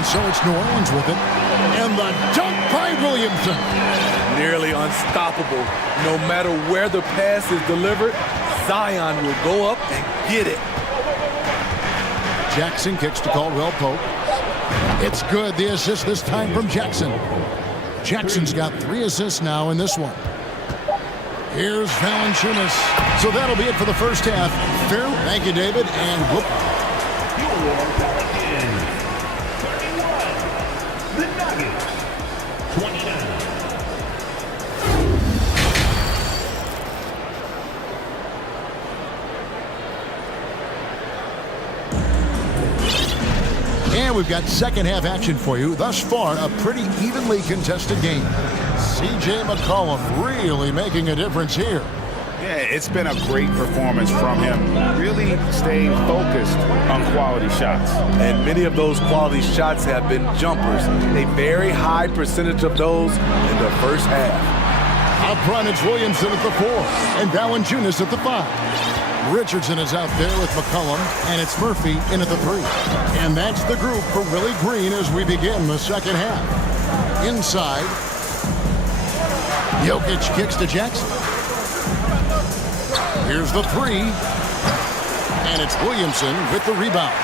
So it's New Orleans with it. And the dunk by Williamson. Nearly unstoppable. No matter where the pass is delivered, Zion will go up and get it. Jackson kicks to Caldwell Pope. It's good. The assist this time from Jackson. Jackson's got 3 assists now in this one. Here's Valanciunas. So that'll be it for the first half. Fair. Thank you, David. And whoop. And we've got second half action for you. Thus far, a pretty evenly contested game. C.J. McCollum really making a difference here. Yeah, it's been a great performance from him. Really staying focused on quality shots. And many of those quality shots have been jumpers. A very high percentage of those in the first half. Up front, it's Williamson at the 4 and Valanciunas at the 5. Richardson is out there with McCollum, and it's Murphy in at the 3. And that's the group for Willie Green as we begin the second half. Inside, Jokic kicks to Jackson. Here's the 3. And it's Williamson with the rebound.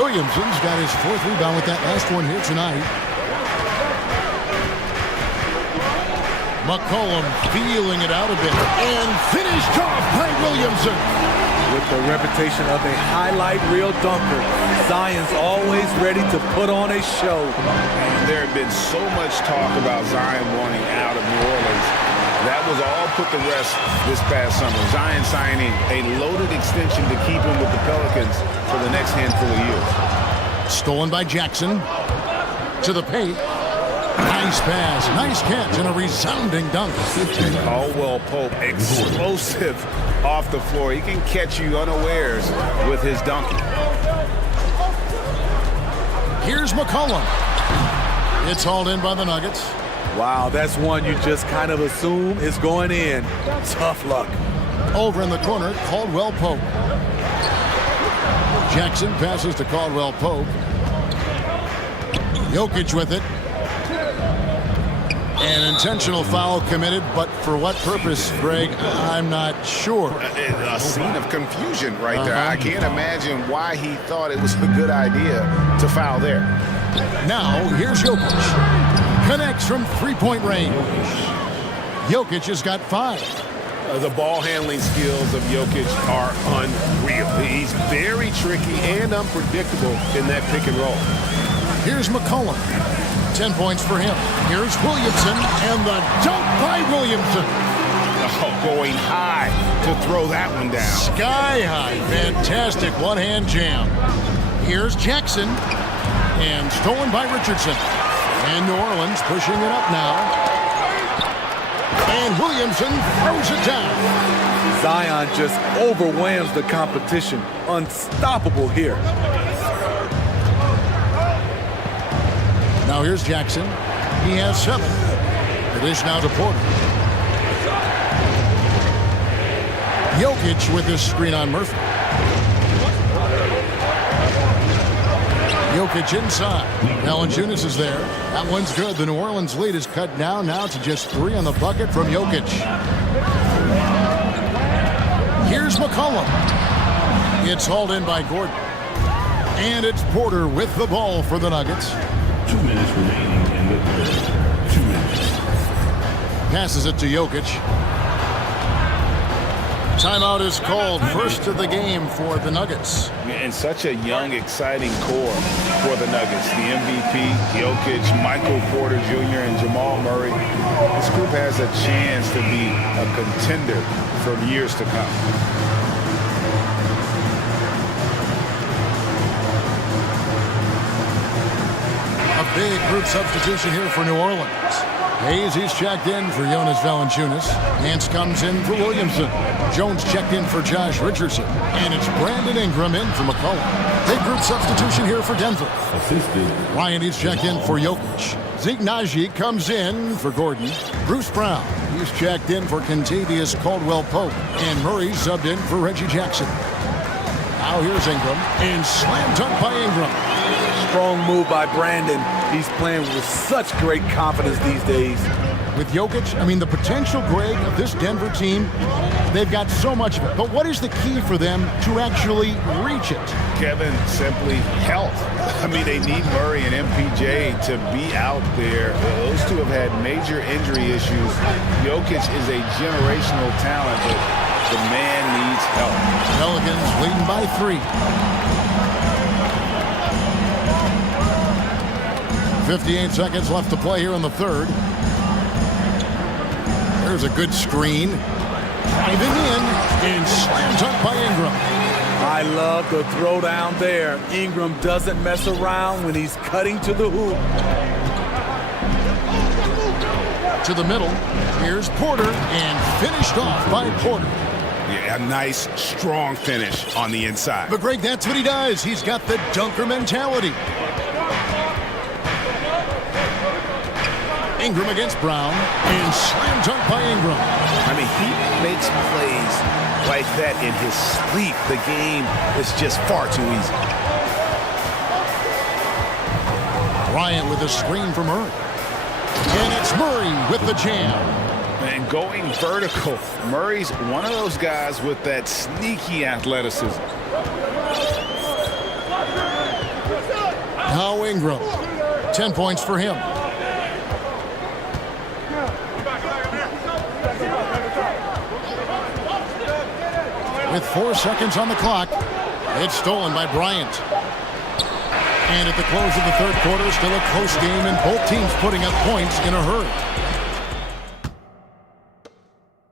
Williamson's got his 4th rebound with that last one here tonight. McCollum feeling it out a bit and finished off by Williamson. With the reputation of a highlight reel dunker, Zion's always ready to put on a show. And there had been so much talk about Zion wanting out of New Orleans. That was all put to rest this past summer. Zion signing a loaded extension to keep him with the Pelicans for the next handful of years. Stolen by Jackson. To the paint. Nice pass, nice catch, and a resounding dunk. And Caldwell Pope, explosive off the floor. He can catch you unawares with his dunking. Here's McCollum. It's hauled in by the Nuggets. Wow, that's one you just kind of assume is going in. Tough luck. Over in the corner, Caldwell Pope. Jackson passes to Caldwell Pope. Jokic with it. An intentional foul committed, but for what purpose, Greg, I'm not sure. A scene of confusion right there. I can't imagine why he thought it was a good idea to foul there. Now, here's Jokic. Connects from three-point range. Jokic has got 5. The ball handling skills of Jokic are unreal. He's very tricky and unpredictable in that pick and roll. Here's McCollum. 10 points for him. Here's Williamson, and the dunk by Williamson. Oh, going high to throw that one down. Sky high. Fantastic one-hand jam. Here's Jackson, and stolen by Richardson. And New Orleans pushing it up now. And Williamson throws it down. Zion just overwhelms the competition. Unstoppable here. Now here's Jackson. He has 7. The dish now to Porter. Jokic with his screen on Murphy. Jokic inside. Valanciunas is there. That one's good. The New Orleans lead is cut down now to just 3 on the bucket from Jokic. Here's McCollum. It's hauled in by Gordon. And it's Porter with the ball for the Nuggets. 2 minutes remaining in the third. 2 minutes. Passes it to Jokic. Timeout is called. First of the game for the Nuggets. And such a young, exciting core for the Nuggets. The MVP, Jokic, Michael Porter Jr., and Jamal Murray. This group has a chance to be a contender for years to come. A big group substitution here for New Orleans. Hayes, he's checked in for Jonas Valanciunas. Nance comes in for Williamson. Jones checked in for Josh Richardson. And it's Brandon Ingram in for McCollum. Big group substitution here for Denver. Assisted. Ryan, he's checked in for Jokic. Zeke Naji comes in for Gordon. Bruce Brown, he's checked in for Kentavious Caldwell-Pope. And Murray subbed in for Reggie Jackson. Now here's Ingram. And slam dunk by Ingram. Strong move by Brandon. He's playing with such great confidence these days. With Jokic, I mean, the potential, Greg, of this Denver team, they've got so much of it. But what is the key for them to actually reach it? Kevin, simply health. I mean, they need Murray and MPJ to be out there. Those two have had major injury issues. Jokic is a generational talent, but the man needs help. Pelicans leading by 3. 58 seconds left to play here in the third. There's a good screen. Driving in and slam dunk by Ingram. I love the throwdown there. Ingram doesn't mess around when he's cutting to the hoop. To the middle. Here's Porter and finished off by Porter. Yeah, a nice, strong finish on the inside. But Greg, that's what he does. He's got the dunker mentality. Ingram against Brown, and slam dunk by Ingram. I mean, he makes plays like that in his sleep. The game is just far too easy. Bryant with a screen from Murray. And it's Murray with the jam. And going vertical. Murray's one of those guys with that sneaky athleticism. Now Ingram. 10 points for him. With 4 seconds on the clock, it's stolen by Bryant. And at the close of the third quarter, still a close game, and both teams putting up points in a hurry.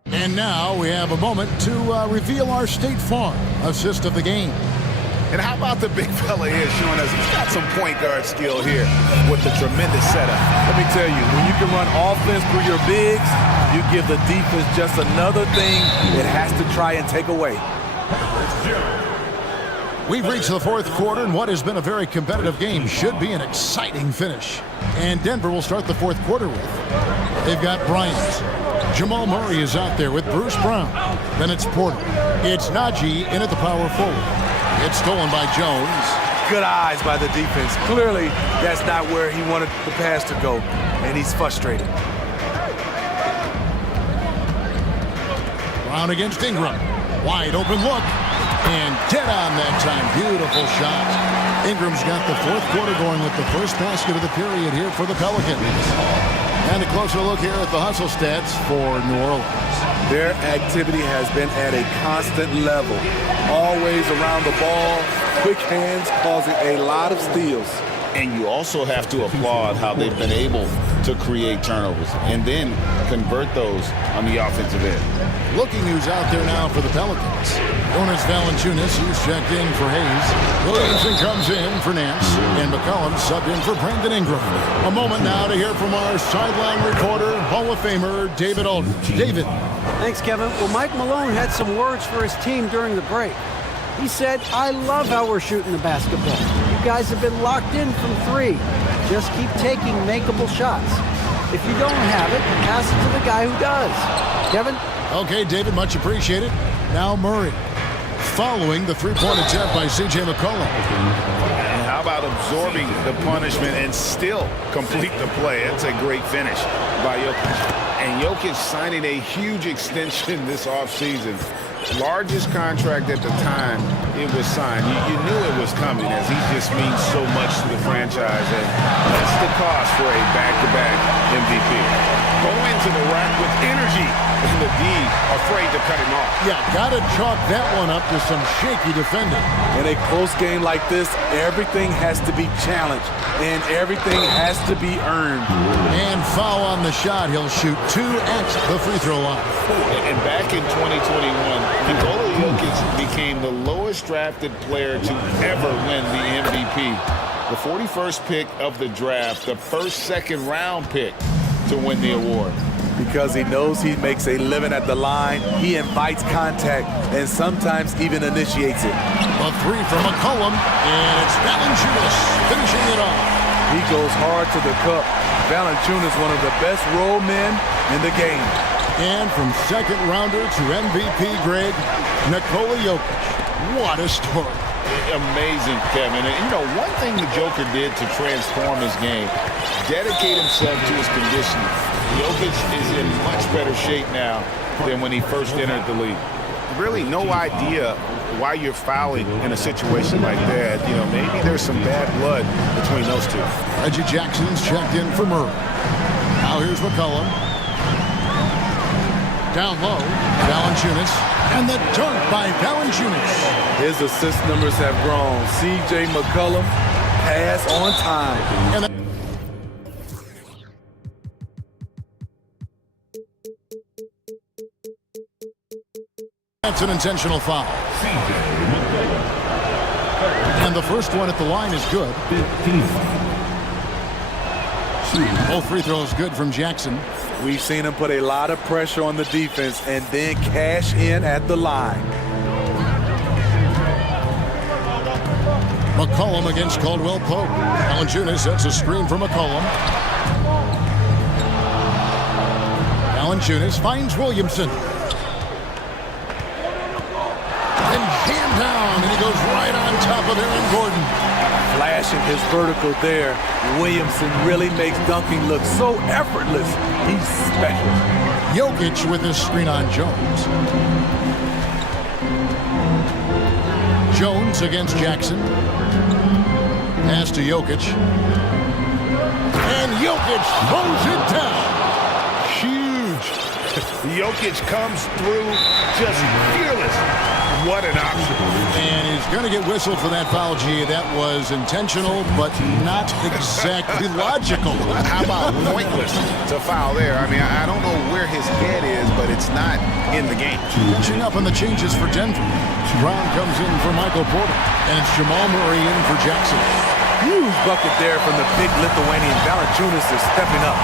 And now we have a moment to reveal our State Farm assist of the game. And how about the big fella here showing us he's got some point guard skill here with the tremendous setup. Let me tell you, when you can run offense through your bigs, you give the defense just another thing it has to try and take away. We've reached the fourth quarter, and what has been a very competitive game should be an exciting finish. And Denver will start the fourth quarter with. They've got Bryant. Jamal Murray is out there with Bruce Brown. Then it's Porter. It's Najee in at the power forward. It's stolen by Jones. Good eyes by the defense. Clearly, that's not where he wanted the pass to go, and he's frustrated. Brown against Ingram. Wide open look. And dead on that time. Beautiful shot. Ingram's got the fourth quarter going with the first basket of the period here for the Pelicans. And a closer look here at the hustle stats for New Orleans. Their activity has been at a constant level. Always around the ball, quick hands causing a lot of steals. And you also have to applaud how they've been able to create turnovers and then convert those on the offensive end. Looking who's out there now for the Pelicans. Jonas Valanciunas, he's checked in for Hayes. Williamson comes in for Nance. And McCollum subbed in for Brandon Ingram. A moment now to hear from our sideline reporter, Hall of Famer David Aldridge. David. Thanks, Kevin. Well, Mike Malone had some words for his team during the break. He said, "I love how we're shooting the basketball. You guys have been locked in from three. Just keep taking makeable shots. If you don't have it, pass it to the guy who does." Kevin? Okay, David, much appreciated. Now Murray. Following the three-point attempt by C.J. McCollum. And how about absorbing the punishment and still complete the play? That's a great finish by Jokic. And Jokic signing a huge extension this offseason. Largest contract at the time it was signed. You knew it was coming as he just means so much to the franchise. And that's the cost for a back-to-back MVP. Go into the rack with energy. And the D afraid to cut him off. Yeah, gotta chalk that one up to some shaky defending. In a close game like this, everything has to be challenged and everything has to be earned. And foul on the shot. He'll shoot 2 at the free throw line. And back in 2021, Nikola Jokic became the lowest drafted player to ever win the MVP. The 41st pick of the draft, the first second-round pick to win the award. Because he knows he makes a living at the line, he invites contact and sometimes even initiates it. A three from McCollum, and it's Valanciunas finishing it off. He goes hard to the cup. Valanciunas, one of the best roll men in the game. And from second rounder to MVP grade, Nikola Jokic. What a story. Amazing, Kevin. And you know, one thing the Joker did to transform his game, dedicate himself to his conditioning. Jokic is in much better shape now than when he first entered the league. Really no idea why you're fouling in a situation like that. You know, maybe there's some bad blood between those two. Reggie Jackson's checked in for Murray. Now here's McCollum. Down low, Valanciunas. And the dunk by Valanciunas. His assist numbers have grown. C.J. McCollum, pass on time. And that's an intentional foul. And the first one at the line is good. 15. Both free throws good from Jackson. We've seen him put a lot of pressure on the defense and then cash in at the line. McCollum against Caldwell Pope. Valanciunas sets a screen for McCollum. Valanciunas finds Williamson. And jammed down, and he goes right on top of Aaron Gordon. Flashing his vertical there. Williamson really makes dunking look so effortless. He's special. Jokic with his screen on Jones. Jones against Jackson. Pass to Jokic. And Jokic throws it down. Huge. Jokic comes through just fearless. What an option. And he's going to get whistled for that foul, G. That was intentional, but not exactly logical. How about pointless to foul there? I mean, I don't know where his head is, but it's not in the game. Catching up on the changes for Denver. Brown comes in for Michael Porter. And it's Jamal Murray in for Jackson. Huge bucket there from the big Lithuanian. Valanciunas is stepping up.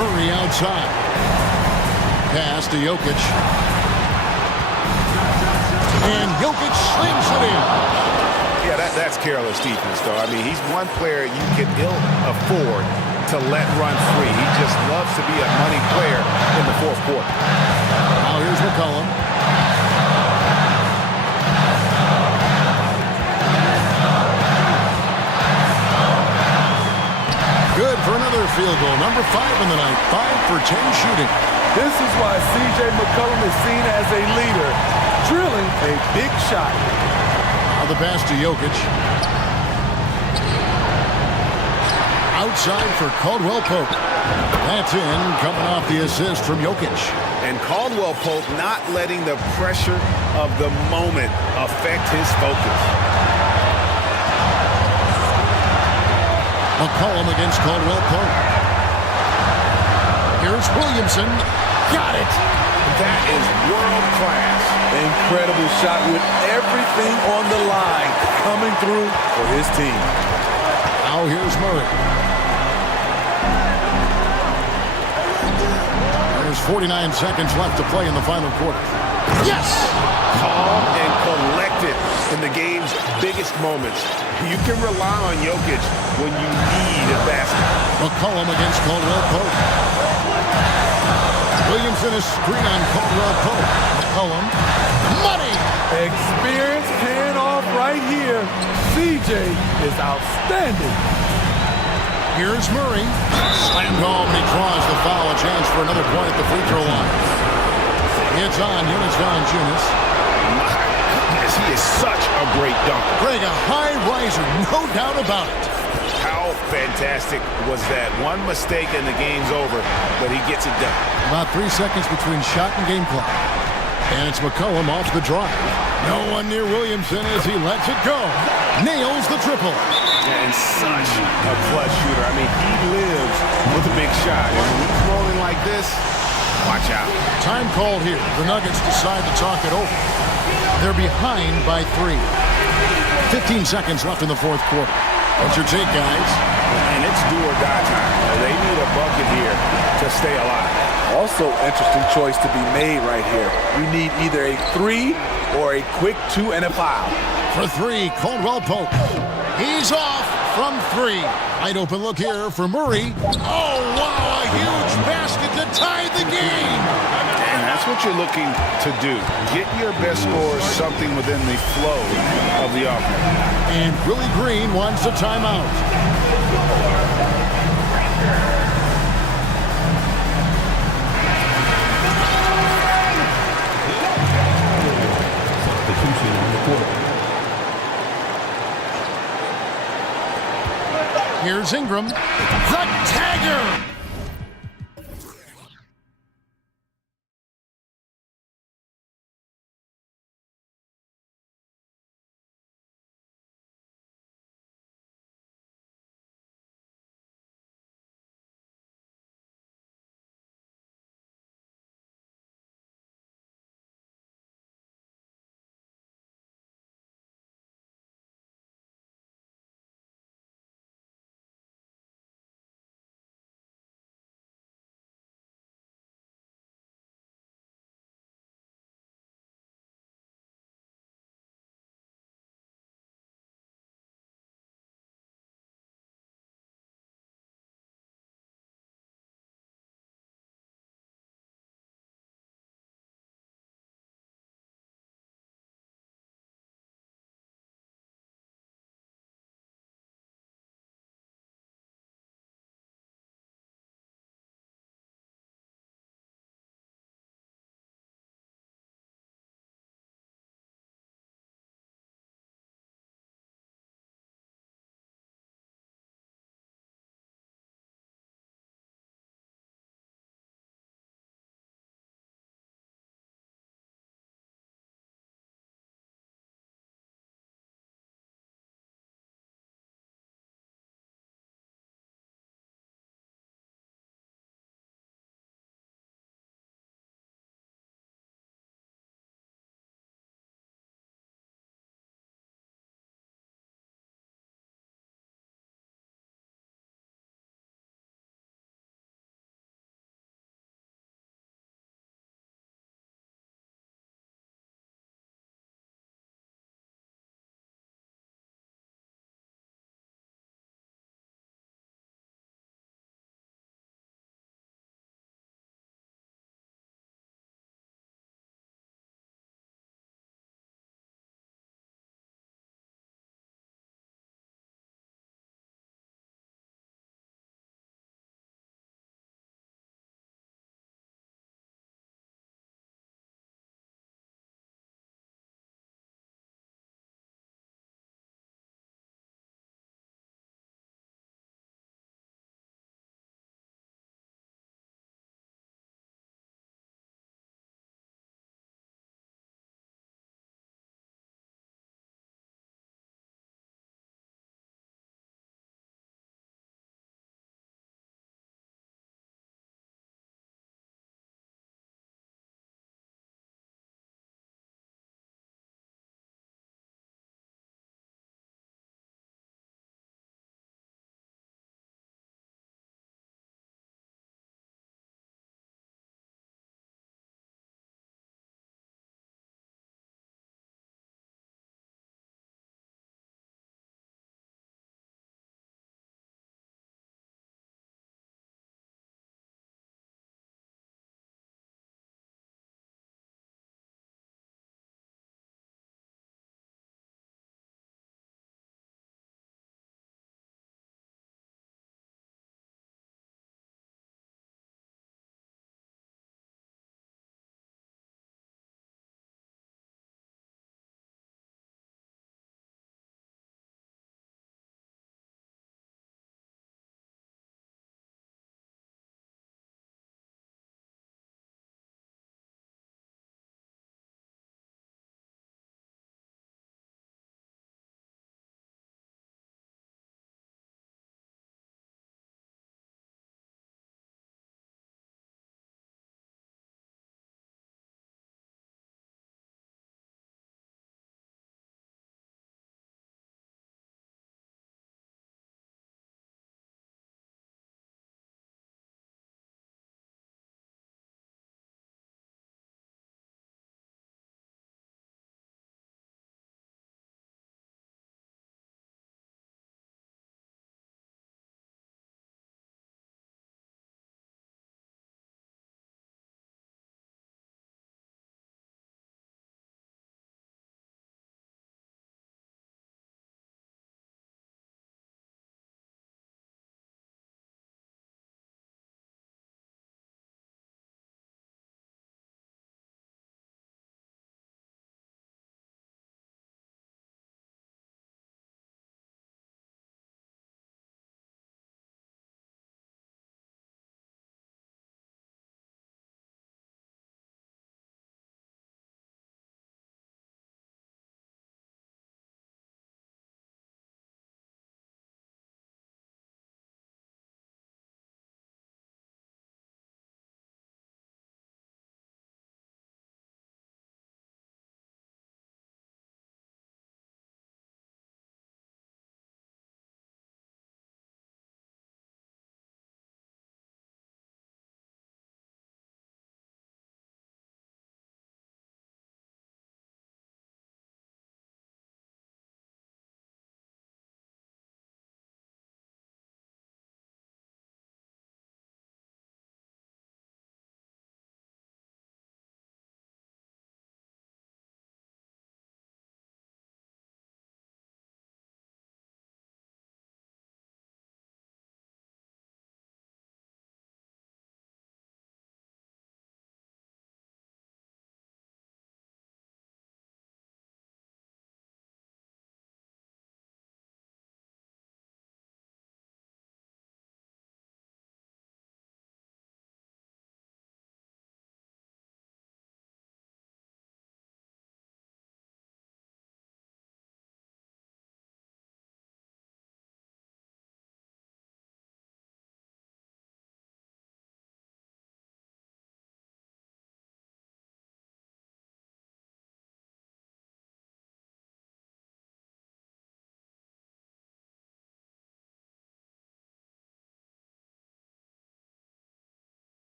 Murray outside. Pass to Jokic. And Jokic slings it in. Yeah, that's careless defense, though. I mean, he's one player you can ill afford to let run free. He just loves to be a money player in the fourth quarter. Now here's McCollum. Good for another field goal. Number 5 in the night. 5 for 10 shooting. This is why C.J. McCollum is seen as a leader, drilling a big shot. Now the pass to Jokic. Outside for Caldwell Pope. That's in, coming off the assist from Jokic. And Caldwell Pope not letting the pressure of the moment affect his focus. McCollum against Caldwell Pope. Here's Williamson. Got it. That is world class. Incredible shot with everything on the line coming through for his team. Now here's Murray. There's 49 seconds left to play in the final quarter. Yes! Calm and collected in the game's biggest moments. You can rely on Jokic when you need a basket. McCollum against Caldwell Pope. Williamson is screen on Caldwell Pope. McCollum. Money! Experience paying off right here. CJ is outstanding. Here's Murray. Slammed home, and he draws the foul. A chance for another point at the free throw line. It's on Jonas Valanciunas. My goodness, he is such a great dunker. Greg, a high riser, no doubt about it. How fantastic was that? One mistake and the game's over, but he gets it done. About 3 seconds between shot and game clock. And it's McCollum off the drive. No one near Williamson as he lets it go. Nails the triple. And such a clutch shooter. I mean, he lives with a big shot. And when he's rolling like this, watch out. Time called here. The Nuggets decide to talk it over. They're behind by 3. 15 seconds left in the fourth quarter. What's your take, guys? And it's do or die time. They need a bucket here to stay alive. Also, interesting choice to be made right here. You need either a 3 or a quick 2 and a foul. For 3, Caldwell Pope. He's off from 3. Wide open look here for Murray. Oh, wow, a huge basket to tie the game. And that's what you're looking to do. Get your best scorers something within the flow of the offense. And Willie Green wants a timeout. Substitution on the court. Here's Ingram. The tagger.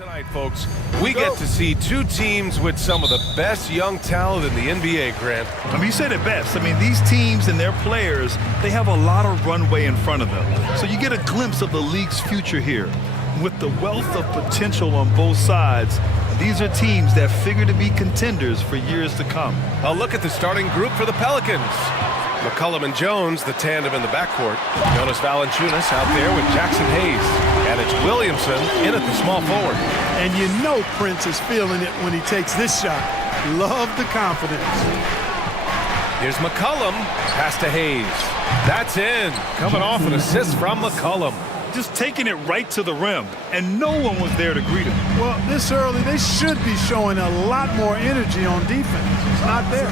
Tonight, folks, we get to see two teams with some of the best young talent in the NBA, Grant. I mean, you said it best. I mean, these teams and their players, they have a lot of runway in front of them. So you get a glimpse of the league's future here. With the wealth of potential on both sides, these are teams that figure to be contenders for years to come. A look at the starting group for the Pelicans. McCollum and Jones, the tandem in the backcourt. Jonas Valanciunas out there with Jackson Hayes. And it's Williamson in at the small forward. And you know Prince is feeling it when he takes this shot. Love the confidence. Here's McCollum. Pass to Hayes. That's in. Coming off an assist from McCollum. Just taking it right to the rim, and no one was there to greet him. Well, this early, they should be showing a lot more energy on defense. It's not there.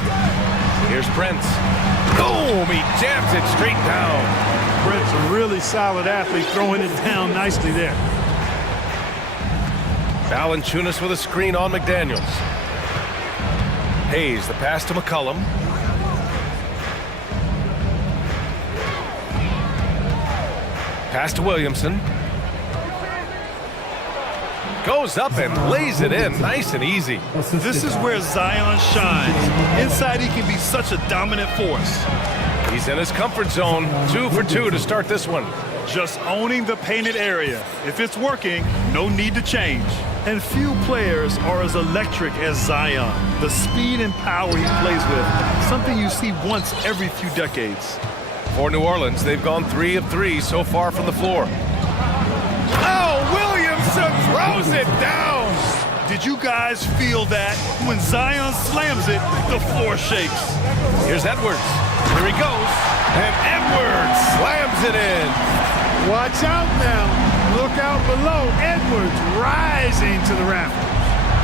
Here's Prince. Boom! He jams it straight down. Prince, a really solid athlete, throwing it down nicely there. Valanciunas with a screen on McDaniels. Hayes, the pass to McCollum. Pass to Williamson. Goes up and lays it in, nice and easy. This is where Zion shines. Inside, he can be such a dominant force. He's in his comfort zone. 2 for 2 to start this one. Just owning the painted area. If it's working, no need to change. And few players are as electric as Zion. The speed and power he plays with, something you see once every few decades. For New Orleans, they've gone 3 of 3 so far from the floor. Oh, Williamson throws it down. Did you guys feel that? When Zion slams it, the floor shakes. Here's Edwards. Here he goes. And Edwards slams it in. Watch out now. Look out below. Edwards rising to the rafters.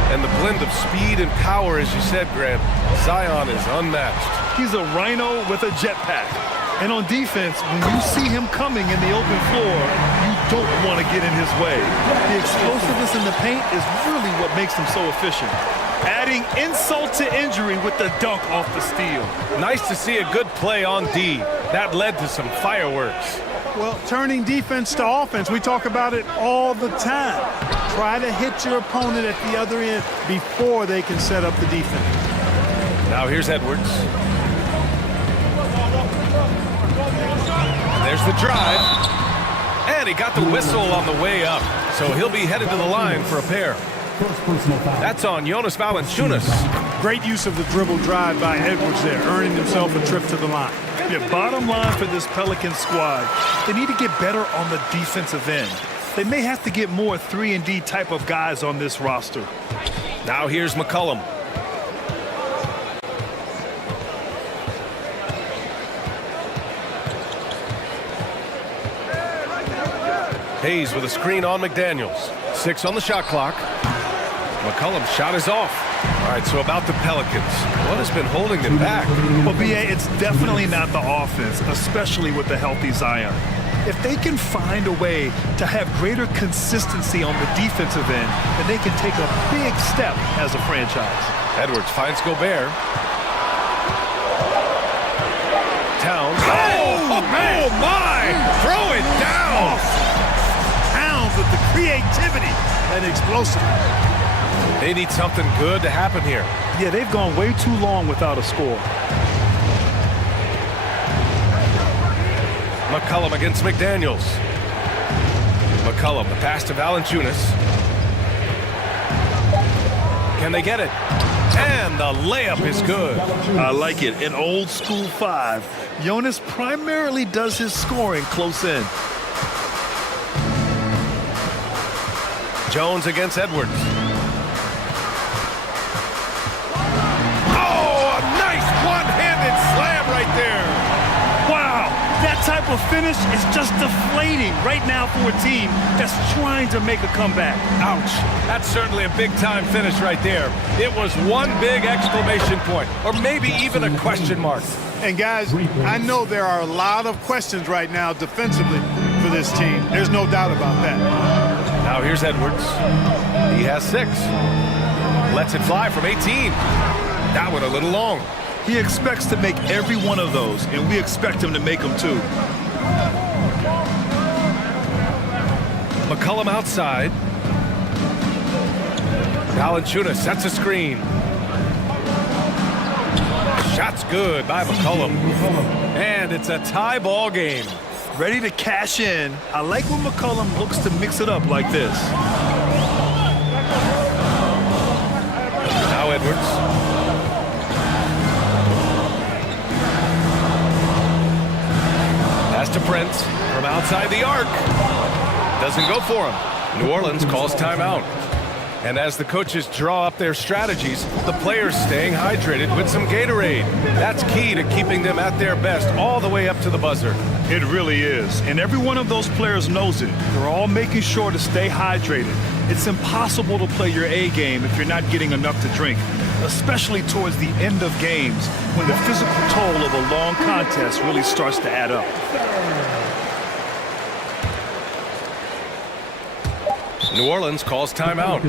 And the blend of speed and power, as you said, Grant, Zion is unmatched. He's a rhino with a jetpack. And on defense, when you see him coming in the open floor, you don't want to get in his way. The explosiveness in the paint is really what makes him so efficient. Adding insult to injury with the dunk off the steal. Nice to see a good play on D. That led to some fireworks. Well, turning defense to offense, we talk about it all the time. Try to hit your opponent at the other end before they can set up the defense. Now here's Edwards. There's the drive. And he got the whistle on the way up. So he'll be headed to the line for a pair. That's on Jonas Valanciunas. Great use of the dribble drive by Edwards there, earning himself a trip to the line. Yeah, bottom line for this Pelican squad, they need to get better on the defensive end. They may have to get more 3-and-D type of guys on this roster. Now here's McCollum. Hayes with a screen on McDaniels. 6 on the shot clock. McCollum's shot is off. All right, so about the Pelicans. What has been holding them back? Well, B.A., it's definitely not the offense, especially with the healthy Zion. If they can find a way to have greater consistency on the defensive end, then they can take a big step as a franchise. Edwards finds Gobert. Towns. Oh, man! Oh, my! Throw it down! Towns with the creativity and explosiveness. They need something good to happen here. Yeah, they've gone way too long without a score. McCollum against McDaniels. McCollum, the pass to Valanciunas. Can they get it? And the layup is good. I like it. An old school 5. Jonas primarily does his scoring close in. Jones against Edwards. One-handed slam right there. Wow, that type of finish is just deflating right now for a team that's trying to make a comeback. Ouch. That's certainly a big-time finish right there. It was one big exclamation point, or maybe even a question mark. And guys, I know there are a lot of questions right now defensively for this team. There's no doubt about that. Now here's Edwards. He has 6. Lets it fly from 18. That one a little long. He expects to make every one of those, and we expect him to make them too. McCollum outside. Valanciunas sets a screen. Shot's good by McCollum. And it's a tie ball game. Ready to cash in. I like when McCollum looks to mix it up like this. Now Edwards. Pass to Prince from outside the arc. Doesn't go for him. New Orleans calls timeout. And as the coaches draw up their strategies, the players staying hydrated with some Gatorade. That's key to keeping them at their best all the way up to the buzzer. It really is. And every one of those players knows it. They're all making sure to stay hydrated. It's impossible to play your A game if you're not getting enough to drink, especially towards the end of games when the physical toll of a long contest really starts to add up. New Orleans calls timeout.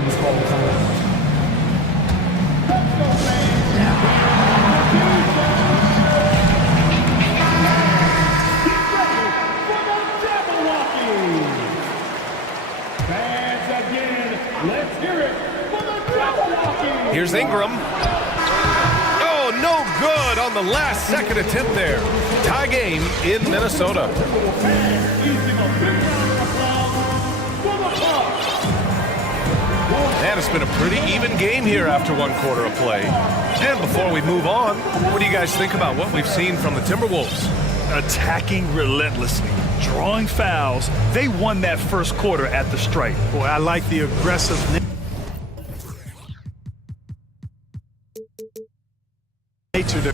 Here's Ingram. Oh, no good on the last second attempt there. Tie game in Minnesota. And it's been a pretty even game here after one quarter of play. And before we move on, what do you guys think about what we've seen from the Timberwolves? Attacking relentlessly, drawing fouls. They won that first quarter at the stripe. Boy, I like the aggressive nature they're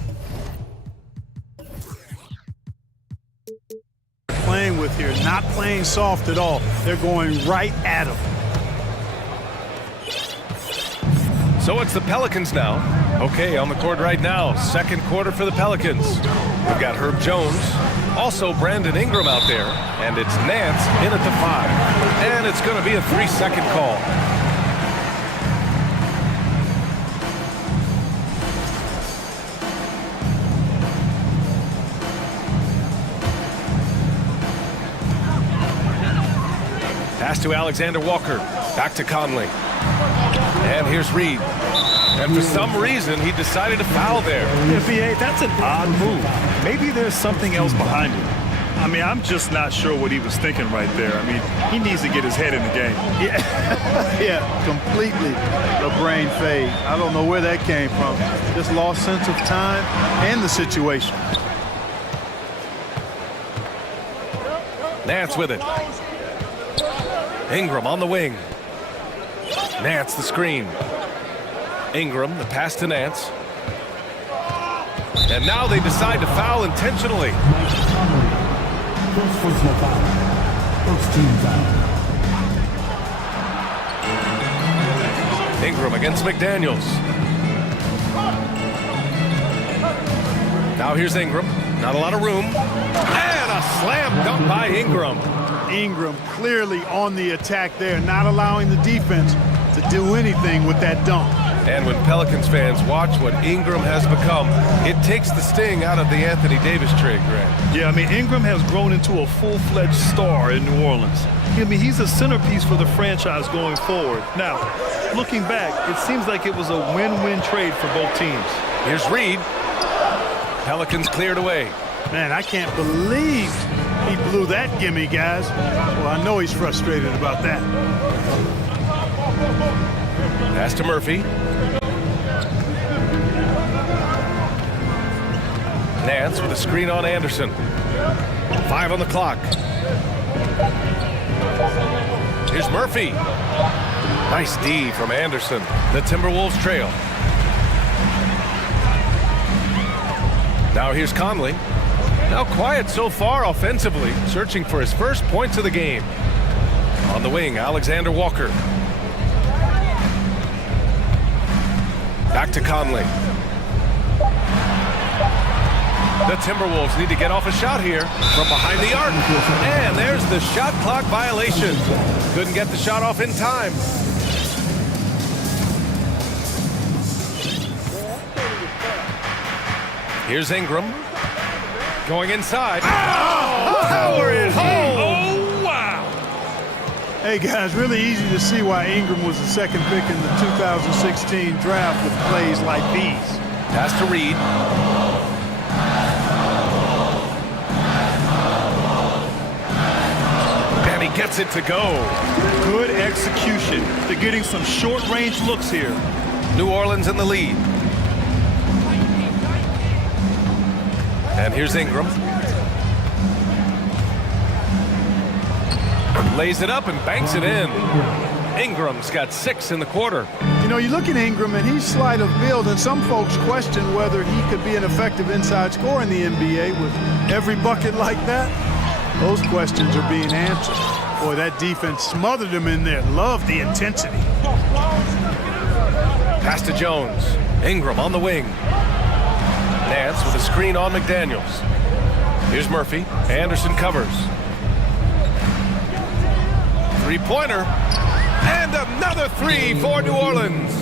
playing with here. Not playing soft at all. They're going right at them. So it's the Pelicans now. Okay, on the court right now. Second quarter for the Pelicans. We've got Herb Jones, also Brandon Ingram out there, and it's Nance in at the 5. And it's going to be a 3-second call. Pass to Alexander Walker. Back to Conley. And here's Reed. And for some reason, he decided to foul there. NBA, that's an odd move. Maybe there's something else behind it. I mean, I'm just not sure what he was thinking right there. I mean, he needs to get his head in the game. Yeah, completely a brain fade. I don't know where that came from. Just lost sense of time and the situation. Nance with it. Ingram on the wing. Nance the screen. Ingram, the pass to Nance. And now they decide to foul intentionally. First personal foul. First team foul. Ingram against McDaniels. Now here's Ingram. Not a lot of room. And a slam dunk by Ingram. Ingram clearly on the attack there, not allowing the defense to do anything with that dunk. And when Pelicans fans watch what Ingram has become, it takes the sting out of the Anthony Davis trade, Grant. Yeah, I mean, Ingram has grown into a full-fledged star in New Orleans. I mean, he's a centerpiece for the franchise going forward. Now, looking back, it seems like it was a win-win trade for both teams. Here's Reed. Pelicans cleared away. Man, I can't believe he blew that gimme, guys. Well, I know he's frustrated about that. Pass to Murphy. Nance with a screen on Anderson. 5 on the clock. Here's Murphy. Nice D from Anderson. The Timberwolves trail. Now here's Conley. Now quiet so far offensively, searching for his first points of the game. On the wing, Alexander Walker. Back to Conley. The Timberwolves need to get off a shot here from behind the arc. And there's the shot clock violation. Couldn't get the shot off in time. Here's Ingram. Going inside. Oh, power it home. Oh, wow. Hey guys, really easy to see why Ingram was the second pick in the 2016 draft with plays like these. Pass to Reed. And he gets it to go. Good execution. They're getting some short-range looks here. New Orleans in the lead. And here's Ingram. Lays it up and banks it in. Ingram's got 6 in the quarter. You know, you look at Ingram, and he's slight of build, and some folks question whether he could be an effective inside scorer in the NBA with every bucket like that. Those questions are being answered. Boy, that defense smothered him in there. Love the intensity. Pass to Jones. Ingram on the wing. Nance with a screen on McDaniels. Here's Murphy. Anderson covers. Three-pointer. And another three for New Orleans.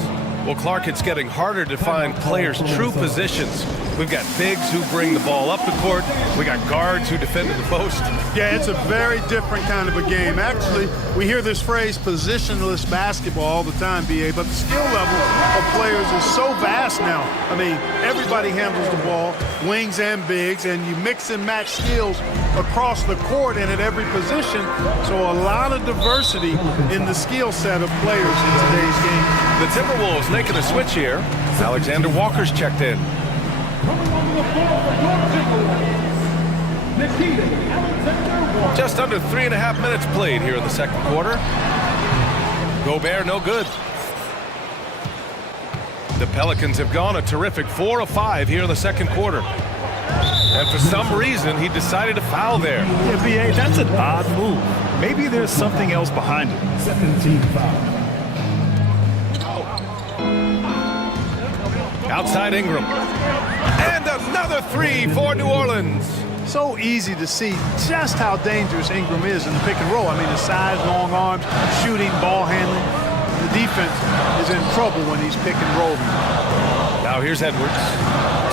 Well, Clark, it's getting harder to find players' true positions. We've got bigs who bring the ball up the court. We got guards who defend the post. Yeah, it's a very different kind of a game. Actually, we hear this phrase positionless basketball all the time, BA, but the skill level of players is so vast now. I mean, everybody handles the ball, wings and bigs, and you mix and match skills across the court and at every position. So a lot of diversity in the skill set of players in today's game. The Timberwolves making a switch here. Alexander Walker's checked in. Just under 3.5 minutes played here in the second quarter. Gobert no good. The Pelicans have gone a terrific 4 of 5 here in the second quarter. And for some reason, he decided to foul there. Yeah, BA, that's an odd move. Maybe there's something else behind it. 17 foul. Outside Ingram. And another three for New Orleans. So easy to see just how dangerous Ingram is in the pick and roll. I mean, his size, long arms, shooting, ball handling. The defense is in trouble when he's pick and rolling. Now here's Edwards.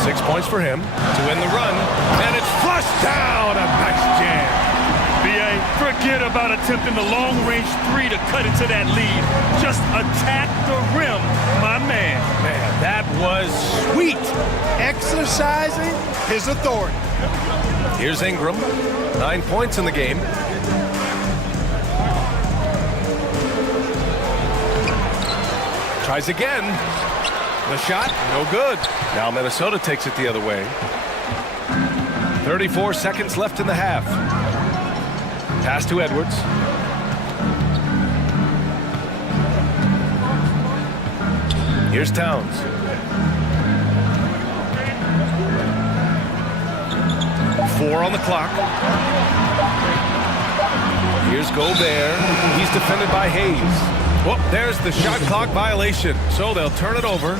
6 points for him to win the run. And it's flushed down. A nice jam. BA, forget about attempting the long-range three to cut into that lead. Just attack the rim, my man. Man, that was sweet. Exercising his authority. Here's Ingram. 9 points in the game. Tries again. The shot, no good. Now Minnesota takes it the other way. 34 seconds left in the half. Pass to Edwards. Here's Towns. Four on the clock. Here's Gobert. He's defended by Hayes. Well, there's the shot clock violation, so they'll turn it over.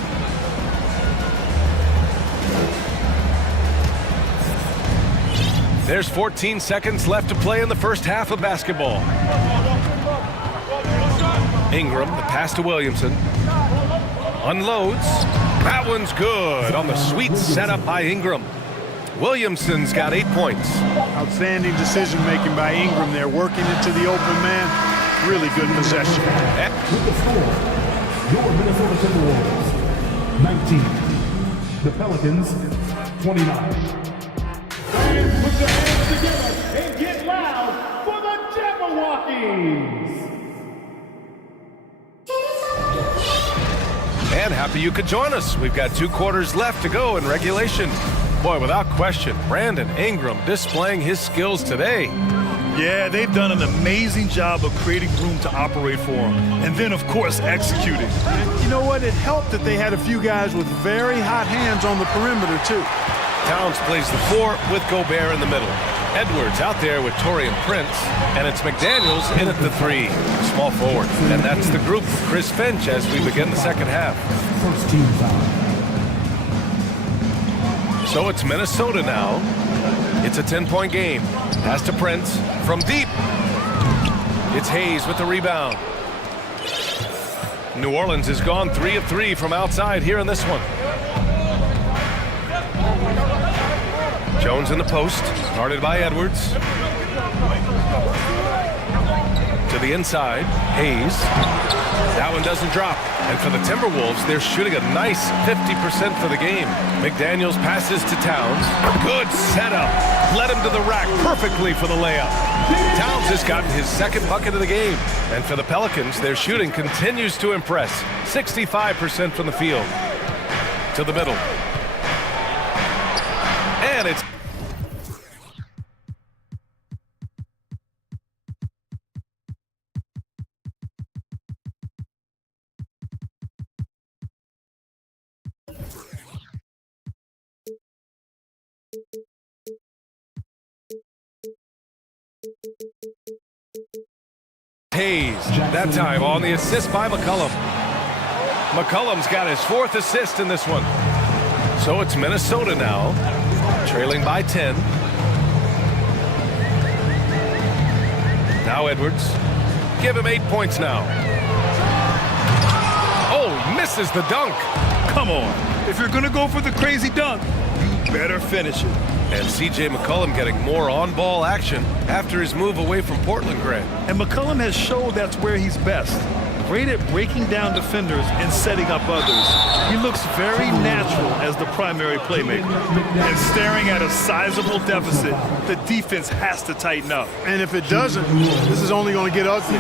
There's 14 seconds left to play in the first half of basketball. Ingram, the pass to Williamson. Unloads. That one's good on the sweet setup by Ingram. Williamson's got 8 points. Outstanding decision-making by Ingram there, working into the open man. Really good possession. With the score, your Minnesota Timberwolves, 19. The Pelicans, 29. Put your hands together and get loud for the Jabberwockies! And happy you could join us. We've got 2 quarters left to go in regulation. Boy, without question, Brandon Ingram displaying his skills today. Yeah, they've done an amazing job of creating room to operate for him. And then, of course, executing. And you know what? It helped that they had a few guys with very hot hands on the perimeter, too. Towns plays the 4 with Gobert in the middle. Edwards out there with Torian Prince. And it's McDaniels in at the 3, small forward. And that's the group for Chris Finch as we begin the second half. First team foul. So it's Minnesota now. It's a 10-point game. Pass to Prince from deep. It's Hayes with the rebound. New Orleans has gone 3 of 3 from outside here in this one. Jones in the post, guarded by Edwards. To the inside, Hayes. That one doesn't drop. And for the Timberwolves, they're shooting a nice 50% for the game. McDaniels passes to Towns. Good setup. Led him to the rack perfectly for the layup. Towns has gotten his second bucket of the game. And for the Pelicans, their shooting continues to impress. 65% from the field. To the middle. And it's... Hayes, that time on the assist by McCollum. McCollum's got his 4th assist in this one. So it's Minnesota now, trailing by 10. Now Edwards. Give him 8 points now. Oh, misses the dunk. Come on. If you're going to go for the crazy dunk, you better finish it. And C.J. McCollum getting more on-ball action after his move away from Portland, Grant. And McCollum has showed that's where he's best. Great at breaking down defenders and setting up others. He looks very natural as the primary playmaker. And staring at a sizable deficit, the defense has to tighten up. And if it doesn't, this is only going to get ugly.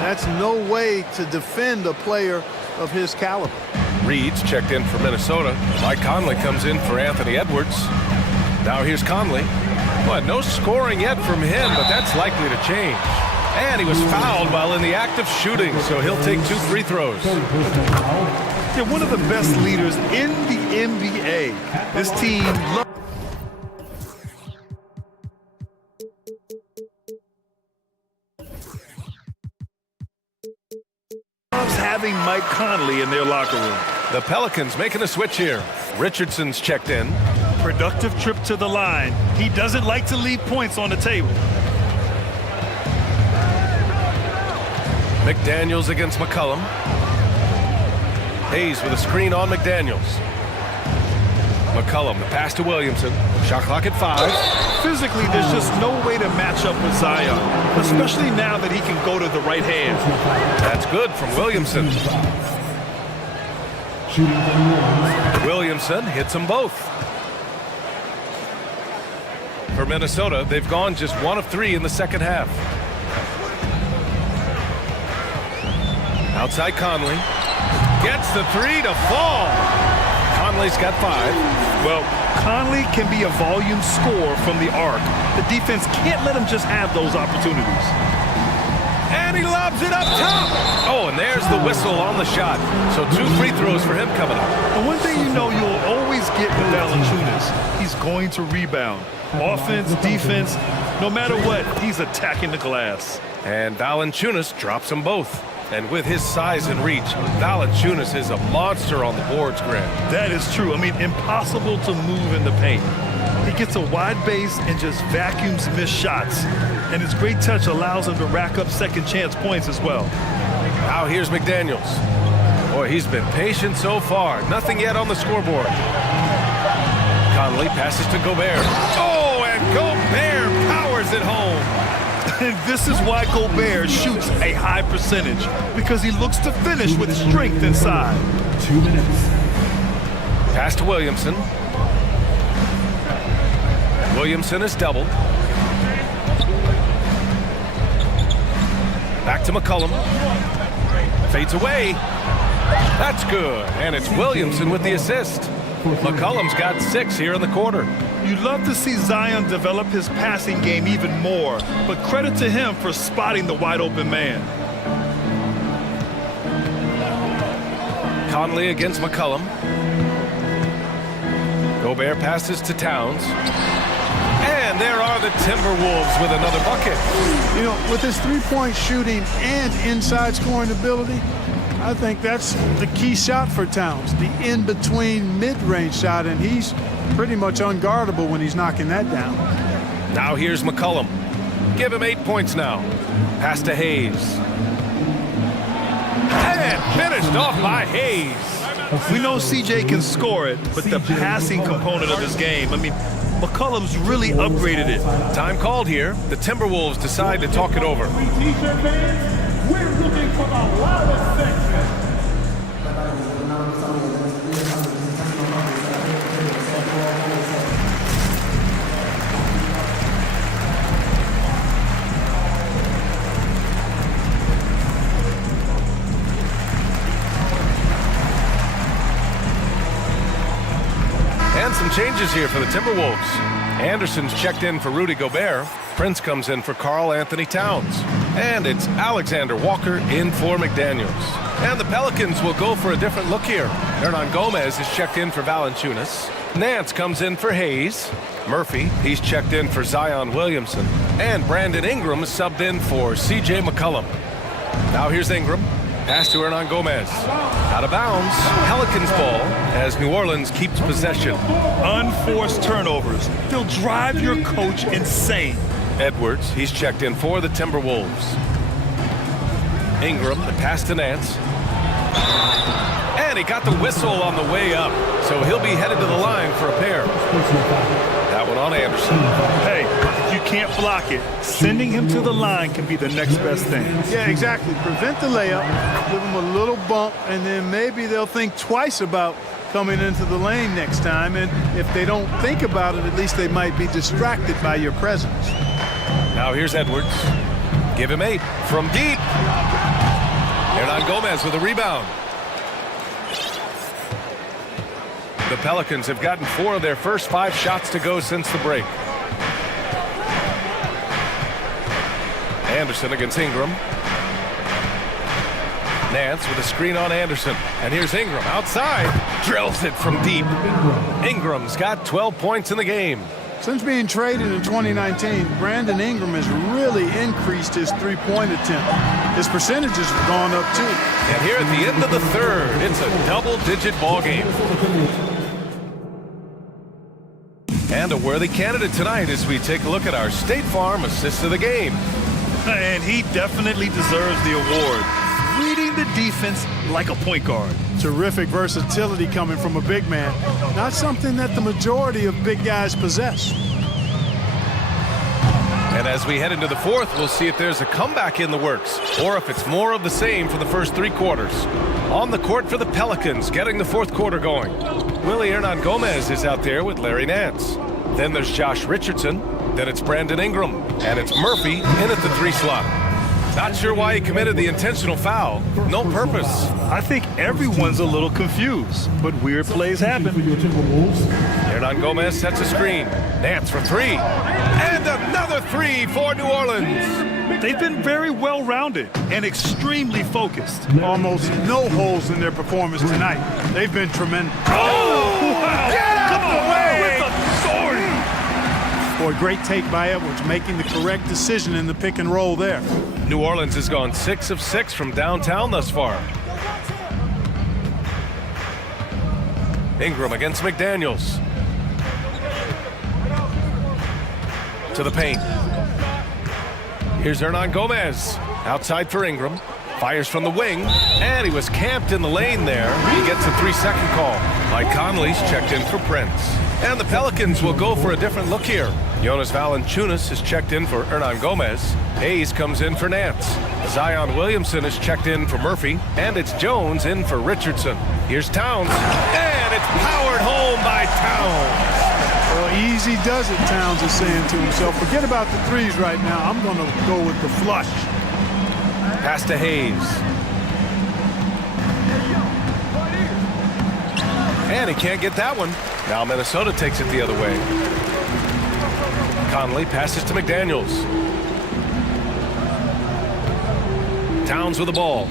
That's no way to defend a player of his caliber. Reed's checked in for Minnesota. Mike Conley comes in for Anthony Edwards. Now here's Conley. Well, no scoring yet from him, but that's likely to change. And he was fouled while in the act of shooting, so he'll take 2 free throws. They're one of the best leaders in the NBA. This team loves having Mike Conley in their locker room. The Pelicans making a switch here. Richardson's checked in. Productive trip to the line. He doesn't like to leave points on the table. McDaniels against McCollum. Hayes with a screen on McDaniels. McCollum, the pass to Williamson. Shot clock at 5. Physically, there's just no way to match up with Zion, especially now that he can go to the right hand. That's good from Williamson. Williamson hits them both. For Minnesota, they've gone just 1 of 3 in the second half. Outside Conley. Gets the 3 to fall. Conley's got 5. Well, Conley can be a volume scorer from the arc. The defense can't let him just have those opportunities. And he lobs it up top. Oh, and there's the whistle on the shot. So 2 free throws for him coming up. And one thing you know you'll always get with Valanciunas, he's going to rebound. Offense, defense, no matter what, he's attacking the glass. And Valanciunas drops them both. And with his size and reach, Valanciunas is a monster on the boards, Grant. That is true. I mean, impossible to move in the paint. He gets a wide base and just vacuums missed shots. And his great touch allows him to rack up second chance points as well. Now here's McDaniels. Boy, he's been patient so far. Nothing yet on the scoreboard. Conley passes to Gobert. Oh, and Gobert powers it home. And this is why Gobert shoots a high percentage, because he looks to finish with strength inside. 2 minutes. Pass to Williamson. Williamson is doubled. Back to McCollum. Fades away. That's good. And it's Williamson with the assist. McCollum's got 6 here in the quarter. You'd love to see Zion develop his passing game even more, but credit to him for spotting the wide open man. Conley against McCollum. Gobert passes to Towns. And there are the Timberwolves with another bucket. You know, with his three-point shooting and inside scoring ability, I think that's the key shot for Towns, the in-between mid-range shot, and he's pretty much unguardable when he's knocking that down. Now here's McCollum. Give him 8 points now. Pass to Hayes. And finished off by Hayes. We know CJ can score it, but the passing component of his game, I mean, McCollum's really upgraded it. Time called here. The Timberwolves decide to talk it over. We're looking for the loudest section. And some changes here for the Timberwolves. Anderson's checked in for Rudy Gobert. Prince comes in for Karl Anthony Towns. And it's Alexander Walker in for McDaniels. And the Pelicans will go for a different look here. Hernan Gomez is checked in for Valanciunas. Nance comes in for Hayes. Murphy, he's checked in for Zion Williamson. And Brandon Ingram is subbed in for C.J. McCollum. Now here's Ingram. Pass to Hernan Gomez. Out of bounds. Pelicans ball as New Orleans keeps possession. Unforced turnovers. They'll drive your coach insane. Edwards, he's checked in for the Timberwolves. Ingram, the pass to Nance. And he got the whistle on the way up. So he'll be headed to the line for a pair. That one on Anderson. Hey, if you can't block it, sending him to the line can be the next best thing. Yeah, exactly. Prevent the layup, give them a little bump, and then maybe they'll think twice about coming into the lane next time. And if they don't think about it, at least they might be distracted by your presence. Now here's Edwards. Give him 8 from deep. Hernan Gomez with a rebound. The Pelicans have gotten 4 of their first 5 shots to go since the break. Anderson against Ingram. Nance with a screen on Anderson. And here's Ingram outside. Drills it from deep. Ingram's got 12 points in the game. Since being traded in 2019, Brandon Ingram has really increased his three-point attempt. His percentages have gone up too. And here at the end of the third, it's a double-digit ball game. And a worthy candidate tonight as we take a look at our State Farm assist of the game. And he definitely deserves the award. Reading the defense like a point guard. Terrific versatility coming from a big man. Not something that the majority of big guys possess. And as we head into the fourth, we'll see if there's a comeback in the works or if it's more of the same for the first 3 quarters. On the court for the Pelicans, getting the fourth quarter going. Willie Hernan Gomez is out there with Larry Nance. Then there's Josh Richardson. Then it's Brandon Ingram. And it's Murphy in at the 3 slot. Not sure why he committed the intentional foul. No purpose. I think everyone's a little confused, but weird plays happen. Hernan Gomez sets a screen. Nance for 3. And another 3 for New Orleans. They've been very well-rounded and extremely focused. Almost no holes in their performance tonight. They've been tremendous. Oh! Wow. Get out of the way! With the sword! Boy, great take by Edwards, making the correct decision in the pick and roll there. New Orleans has gone 6 of 6 from downtown thus far. Ingram against McDaniels. To the paint. Here's Hernan Gomez. Outside for Ingram. Fires from the wing. And he was camped in the lane there. He gets a 3-second call. Mike Conley's checked in for Prince. And the Pelicans will go for a different look here. Jonas Valanciunas is checked in for Hernan Gomez. Hayes comes in for Nance. Zion Williamson is checked in for Murphy. And it's Jones in for Richardson. Here's Towns. And it's powered home by Towns. Well, easy does it, Towns is saying to himself. Forget about the threes right now. I'm going to go with the flush. Pass to Hayes. And he can't get that one. Now Minnesota takes it the other way. Conley passes to McDaniels. Towns with the ball.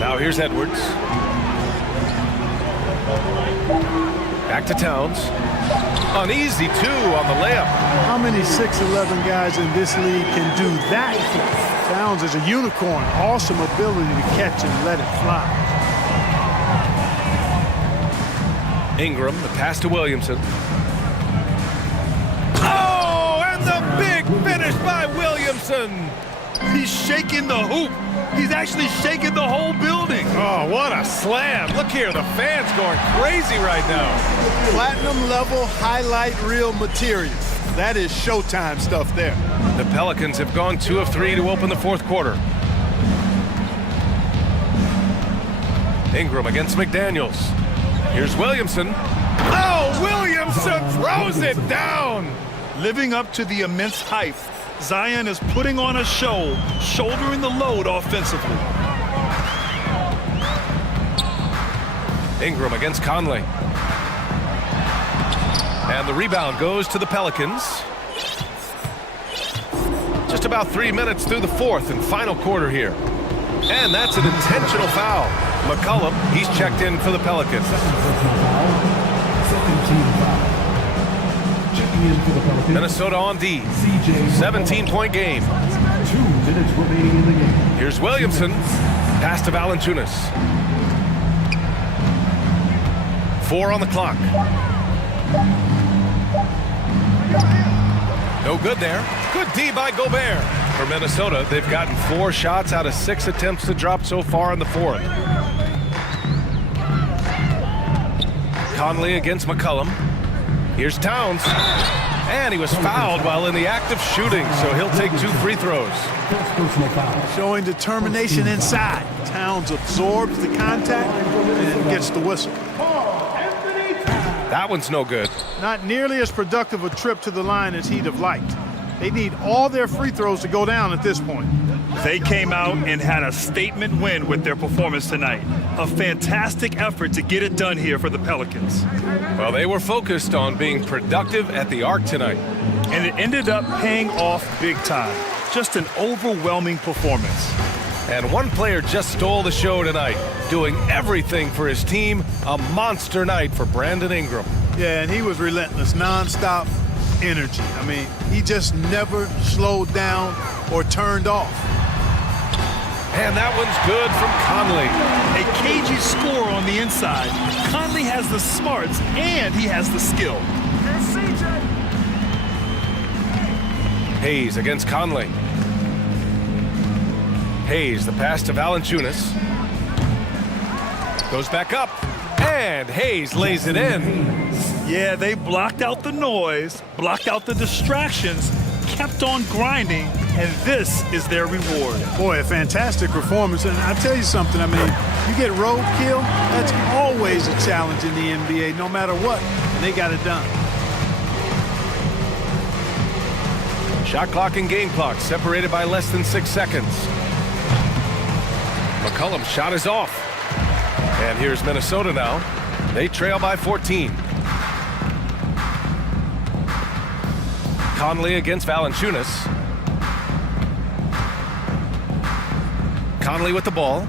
Now here's Edwards. Back to Towns. An easy 2 on the layup. How many 6'11" guys in this league can do that? Towns is a unicorn. Awesome ability to catch and let it fly. Ingram, the pass to Williamson. Oh, and the big finish by Williamson. He's shaking the hoop. He's actually shaking the whole building. Oh, what a slam. Look here, the fans going crazy right now. Platinum level highlight reel material. That is Showtime stuff there. The Pelicans have gone 2 of 3 to open the fourth quarter. Ingram against McDaniels. Here's Williamson. Oh, Williamson throws it down. Living up to the immense hype, Zion is putting on a show, shouldering the load offensively. Ingram against Conley. And the rebound goes to the Pelicans. Just about 3 minutes through the fourth and final quarter here. And that's an intentional foul. McCollum, he's checked in for the Pelicans. Minnesota on D. 17-point game. 2 minutes remaining in the game. Here's Williamson. Pass to Valanciunas. 4 on the clock. No good there. Good D by Gobert. For Minnesota, they've gotten 4 shots out of 6 attempts to drop so far in the fourth. Conley against McCollum. Here's Towns. And he was fouled while in the act of shooting, so he'll take 2 free throws. First personal foul. Showing determination inside. Towns absorbs the contact and gets the whistle. That one's no good. Not nearly as productive a trip to the line as he'd have liked. They need all their free throws to go down at this point. They came out and had a statement win with their performance tonight. A fantastic effort to get it done here for the Pelicans. Well, they were focused on being productive at the arc tonight. And it ended up paying off big time. Just an overwhelming performance. And one player just stole the show tonight, doing everything for his team. A monster night for Brandon Ingram. Yeah, and he was relentless, nonstop energy. I mean, he just never slowed down or turned off. And that one's good from Conley. A cagey score on the inside. Conley has the smarts and he has the skill. Hayes against Conley. Hayes, the pass to Valanciunas. Goes back up. And Hayes lays it in. Yeah, they blocked out the noise, blocked out the distractions, kept on grinding, and this is their reward. Boy, a fantastic performance. And I'll tell you something, I mean, you get roadkill, that's always a challenge in the NBA, no matter what, and they got it done. Shot clock and game clock separated by less than 6 seconds. McCollum's shot is off. And here's Minnesota now. They trail by 14. Conley against Valanciunas. Conley with the ball.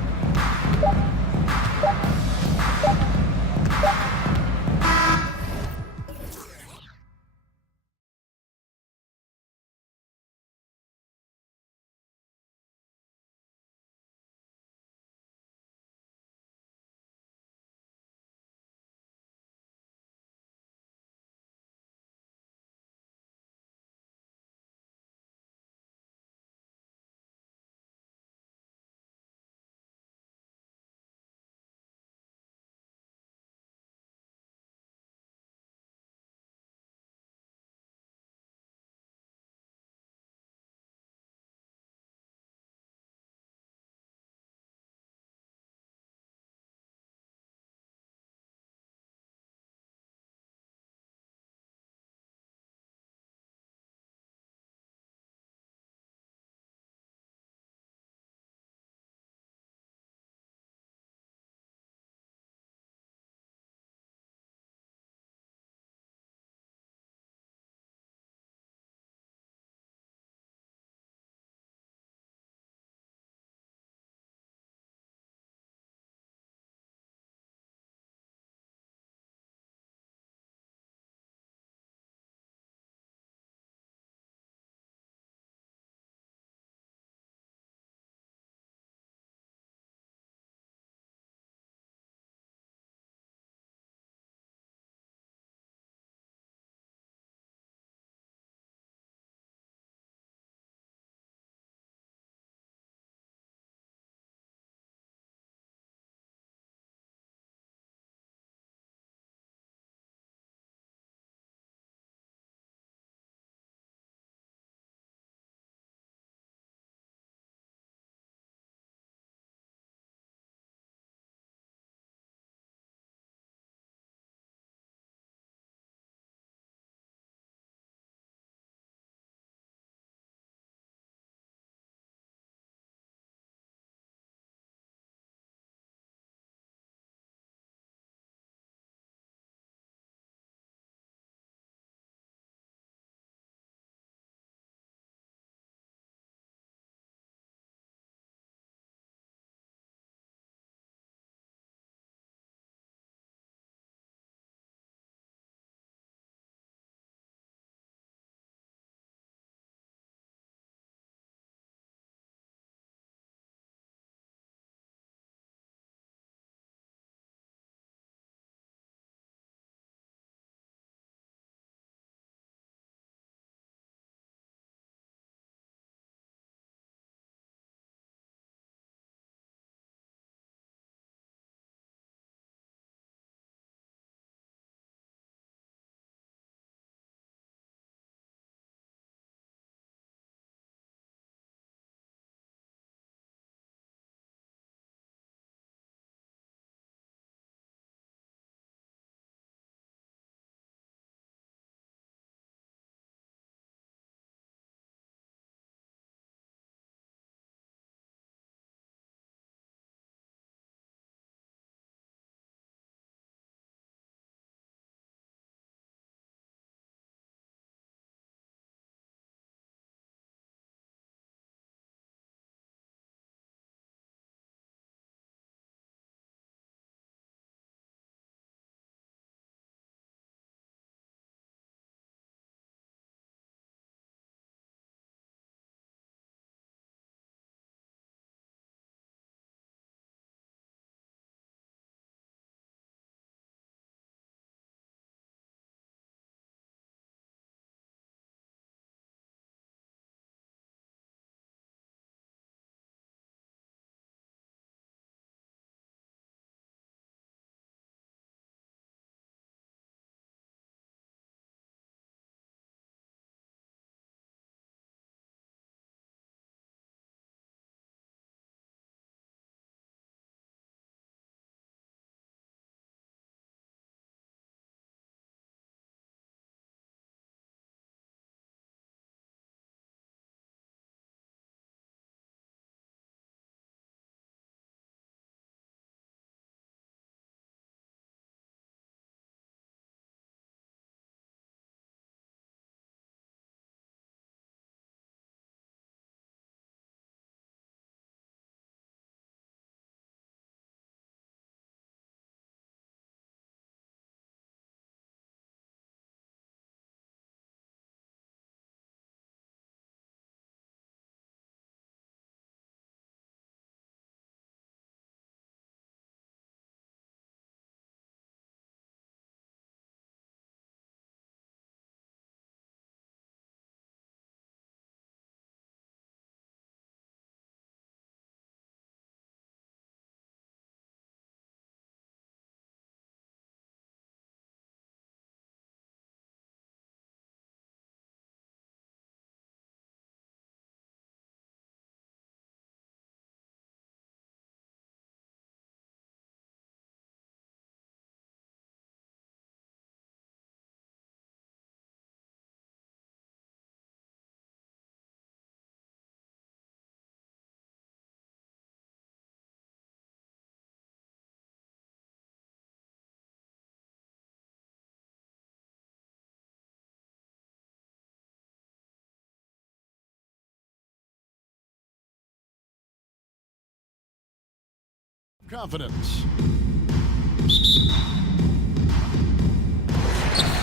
Confidence.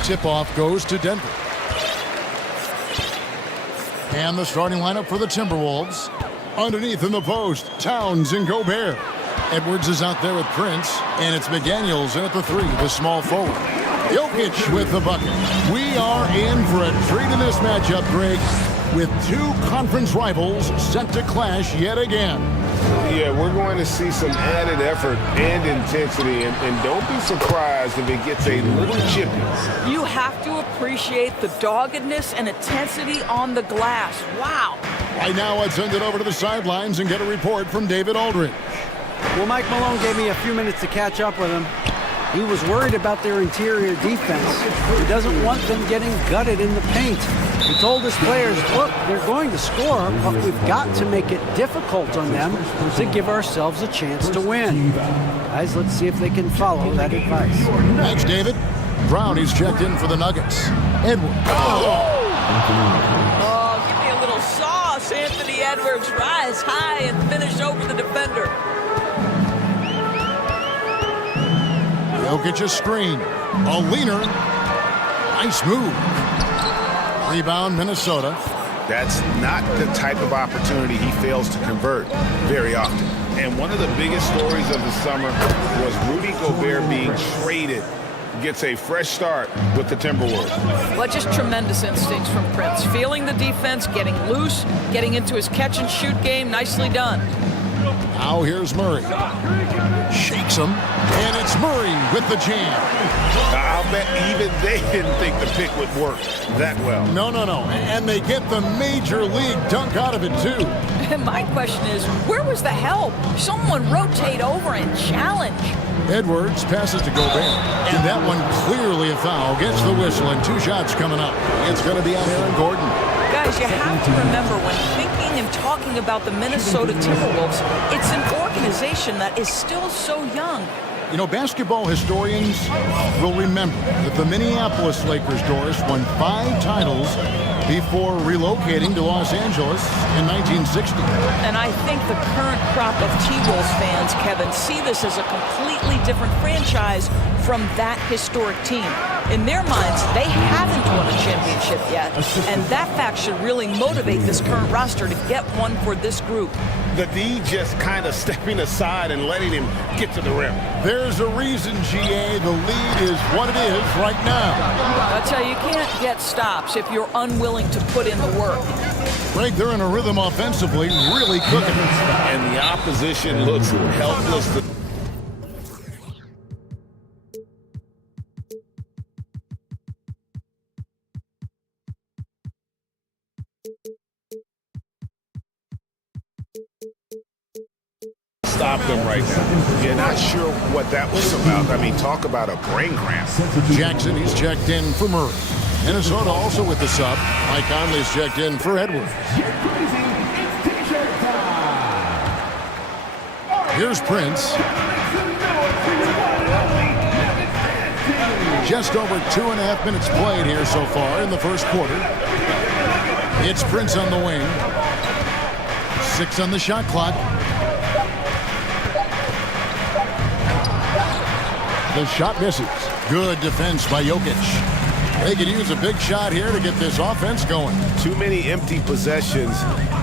Tip-off goes to Denver. And the starting lineup for the Timberwolves. Underneath in the post, Towns and Gobert. Edwards is out there with Prince, and it's McDaniels in at the 3, the small forward. Jokic with the bucket. We are in for a treat in this matchup, Greg, with two conference rivals set to clash yet again. Yeah, we're going to see some added effort and intensity, and don't be surprised if it gets a little chippy. You have to appreciate the doggedness and intensity on the glass. Wow. Right now, let's send it over to the sidelines and get a report from David Aldridge. Well, Mike Malone gave me a few minutes to catch up with him. He was worried about their interior defense. He doesn't want them getting gutted in the paint. He told his players, look, they're going to score, but we've got to make it difficult on them to give ourselves a chance to win. Guys, let's see if they can follow that advice. Thanks, David. Brown, he's checked in for the Nuggets. Edwards. Oh, give me a little sauce. Anthony Edwards rise high and finish over the defender. Jokic a screen. A leaner. Nice move. Rebound, Minnesota. That's not the type of opportunity he fails to convert very often. And one of the biggest stories of the summer was Rudy Gobert being traded. Gets a fresh start with the Timberwolves. Well, just tremendous instincts from Prince. Feeling the defense, getting loose, getting into his catch-and-shoot game. Nicely done. Now here's Murray. Shakes him, and it's Murray with the jam. I'll bet even they didn't think the pick would work that well. No. And they get the major league dunk out of it, too. And my question is, where was the help? Someone rotate over and challenge. Edwards passes to Gobert. And that one clearly a foul. Gets the whistle, and 2 shots coming up. It's going to be on Aaron Gordon. Guys, you have to remember, when thinking and talking about the Minnesota Timberwolves, it's an organization that is still so young. You know, basketball historians will remember that the Minneapolis Lakers, Doris, won 5 titles before relocating to Los Angeles in 1960. And I think the current crop of T-Wolves fans, Kevin, see this as a completely different franchise from that historic team. In their minds, they haven't won a championship yet, and that fact should really motivate this current roster to get one for this group. The D just kind of stepping aside and letting him get to the rim. There's a reason, GA, the lead is what it is right now. I'll tell you, you can't get stops if you're unwilling to put in the work. Greg, they're in a rhythm offensively, really cooking. And the opposition looks helpless to... stop them right now. You're not sure what that was about. I mean, talk about a brain cramp. Jackson, he's checked in for Murray. Minnesota also with the sub. Mike Conley's checked in for Edwards. Here's Prince. Just over 2.5 minutes played here so far in the first quarter. It's Prince on the wing. 6 on the shot clock. The shot misses. Good defense by Jokic. They could use a big shot here to get this offense going. Too many empty possessions.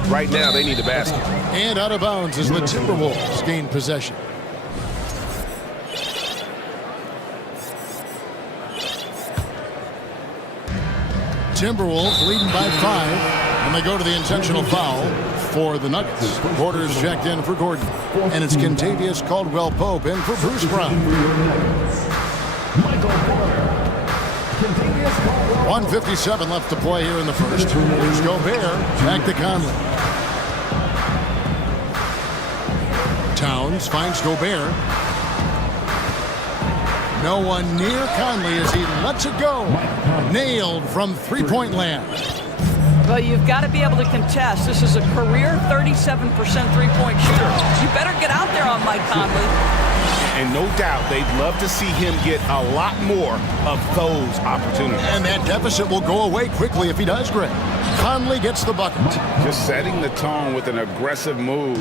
Right now, they need a basket. And out of bounds as the Timberwolves gain possession. Timberwolves leading by 5, and they go to the intentional foul for the Nuggets. Porter's checked in for Gordon, and it's Kentavious Caldwell-Pope in for Bruce Brown. 1:57 left to play here in the first. Here's Gobert, back to Conley. Towns finds Gobert. No one near Conley as he lets it go. Nailed from three-point land. Well, you've got to be able to contest. This is a career 37% three-point shooter. You better get out there on Mike Conley. And no doubt they'd love to see him get a lot more of those opportunities. And that deficit will go away quickly if he does, Greg. Conley gets the bucket. Just setting the tone with an aggressive move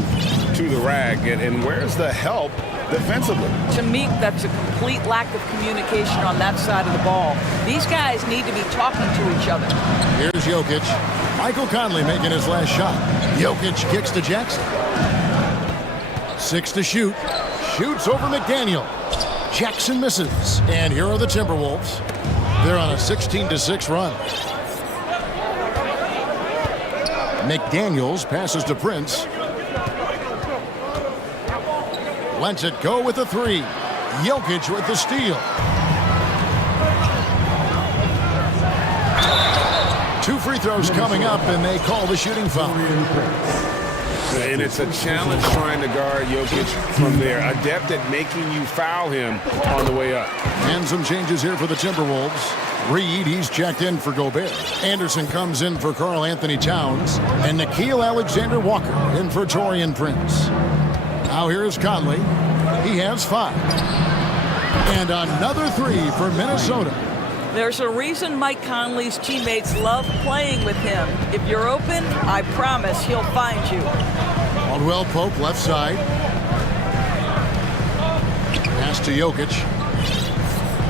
to the rack. And where's the help defensively. To me, that's a complete lack of communication on that side of the ball. These guys need to be talking to each other. Here's Jokic. Michael Conley making his last shot. Jokic kicks to Jackson. 6 to shoot. Shoots over McDaniel. Jackson misses. And here are the Timberwolves. They're on a 16-6 run. McDaniels passes to Prince. Lets it go with the three. Jokic with the steal. 2 free throws coming up, and they call the shooting foul. And it's a challenge trying to guard Jokic from there. Adept at making you foul him on the way up. And some changes here for the Timberwolves. Reed, he's checked in for Gobert. Anderson comes in for Karl Anthony Towns. And Nickeil Alexander-Walker in for Taurean Prince. Now here's Conley. He has 5. And another 3 for Minnesota. There's a reason Mike Conley's teammates love playing with him. If you're open, I promise he'll find you. Caldwell Pope left side. Pass to Jokic.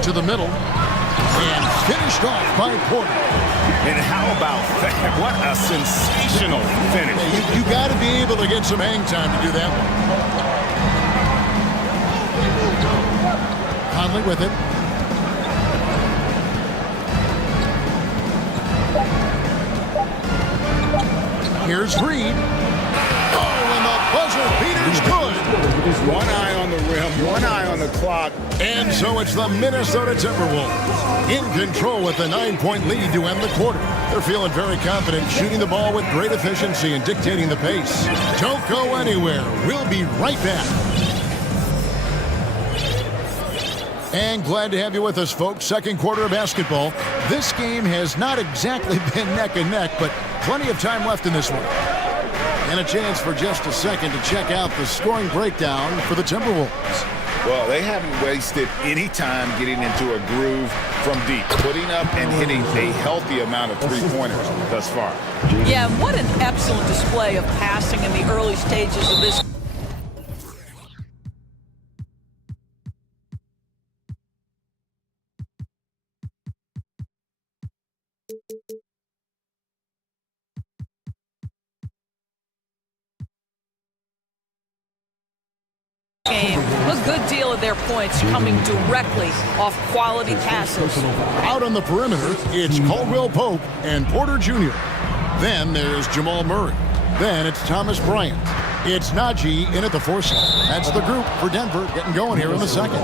To the middle. And finished off by Porter. And how about that? What a sensational finish. Yeah, you got to be able to get some hang time to do that one. Conley with it. Here's Reed. Oh, and the buzzer beater's good. One eye on the rim, one eye on the clock. And so it's the Minnesota Timberwolves in control with a 9-point lead to end the quarter. They're feeling very confident, shooting the ball with great efficiency and dictating the pace. Don't go anywhere. We'll be right back. And glad to have you with us, folks. Second quarter of basketball. This game has not exactly been neck and neck, but plenty of time left in this one. And a chance for just a second to check out the scoring breakdown for the Timberwolves. Well, they haven't wasted any time getting into a groove from deep, putting up and hitting a healthy amount of three-pointers thus far. Yeah, what an excellent display of passing in the early stages of this. Game. A good deal of their points coming directly off quality passes. Out on the perimeter, it's Caldwell Pope and Porter Jr. Then there's Jamal Murray. Then it's Thomas Bryant. It's Najee in at the 4 slot. That's the group for Denver getting going here in the second.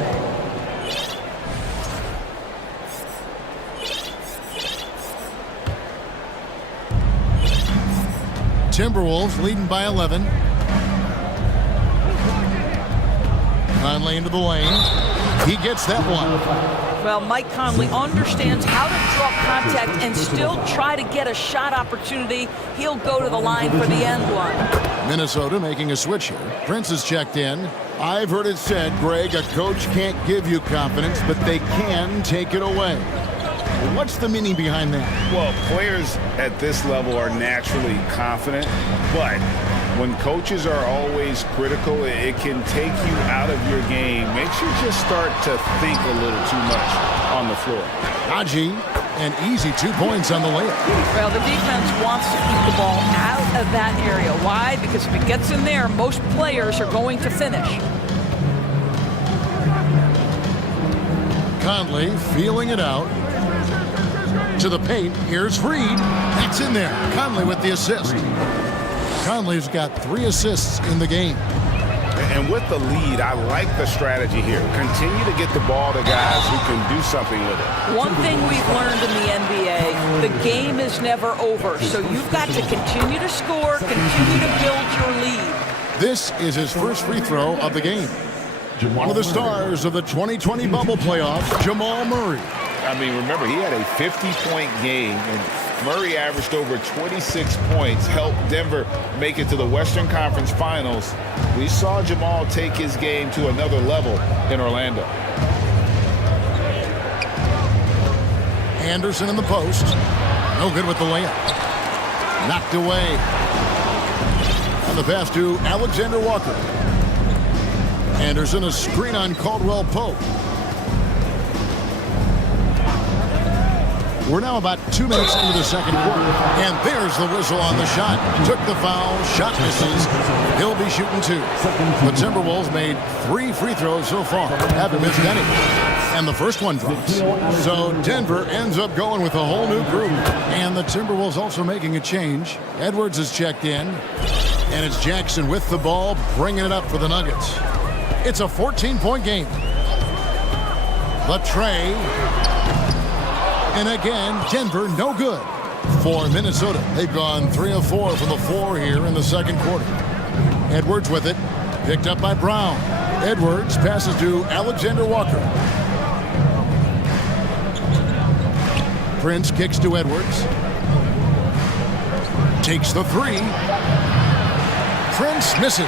Timberwolves leading by 11. Conley into the lane. He gets that one. Well, Mike Conley understands how to draw contact and still try to get a shot opportunity. He'll go to the line for the end one. Minnesota making a switch here. Prince is checked in. I've heard it said, Greg, a coach can't give you confidence, but they can take it away. What's the meaning behind that? Well, players at this level are naturally confident, but when coaches are always critical, it can take you out of your game. Makes you just start to think a little too much on the floor. Najee, an easy 2 points on the layup. Well, the defense wants to keep the ball out of that area. Why? Because if it gets in there, most players are going to finish. Conley feeling it out. To the paint, here's Reed. That's in there. Conley with the assist. Conley's got 3 assists in the game. And with the lead, I like the strategy here. Continue to get the ball to guys who can do something with it. One thing we've learned in the NBA, the game is never over. So you've got to continue to score, continue to build your lead. This is his first free throw of the game. One of the stars of the 2020 bubble playoffs, Jamal Murray. I mean, remember, he had a 50-point game, and Murray averaged over 26 points, helped Denver make it to the Western Conference Finals. We saw Jamal take his game to another level in Orlando. Anderson in the post. No good with the layup. Knocked away. On the pass to Alexander Walker. Anderson, a screen on Caldwell Pope. We're now about 2 minutes into the second quarter, and there's the whistle on the shot. Took the foul, shot misses. He'll be shooting 2. The Timberwolves made 3 free throws so far, haven't missed any. And the first one drops. So Denver ends up going with a whole new group. And the Timberwolves also making a change. Edwards is checked in, and it's Jackson with the ball, bringing it up for the Nuggets. It's a 14-point game. Latrey. And again, Denver no good for Minnesota. They've gone 3 of 4 from the floor here in the second quarter. Edwards with it, picked up by Brown. Edwards passes to Alexander Walker. Prince kicks to Edwards. Takes the 3. Prince misses.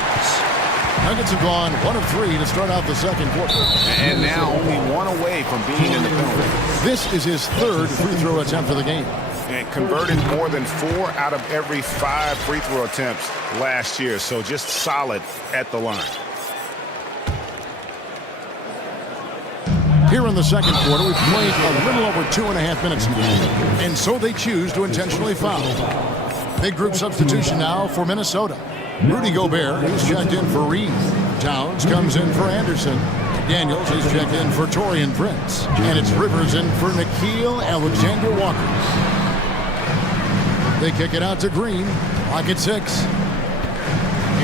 Nuggets have gone 1 of 3 to start out the second quarter. And now only 1 away from being in the penalty. This is his 3rd free throw attempt for the game. And converted more than 4 out of every 5 free throw attempts last year. So just solid at the line. Here in the second quarter, we've played a little over 2.5 minutes now. And so they choose to intentionally foul. Big group substitution now for Minnesota. Rudy Gobert, he's checked in for Reed. Towns comes in for Anderson. Daniels, he's checked in for Taurean Prince. And it's Rivers in for Nickeil Alexander-Walker. They kick it out to Green. Pocket 6.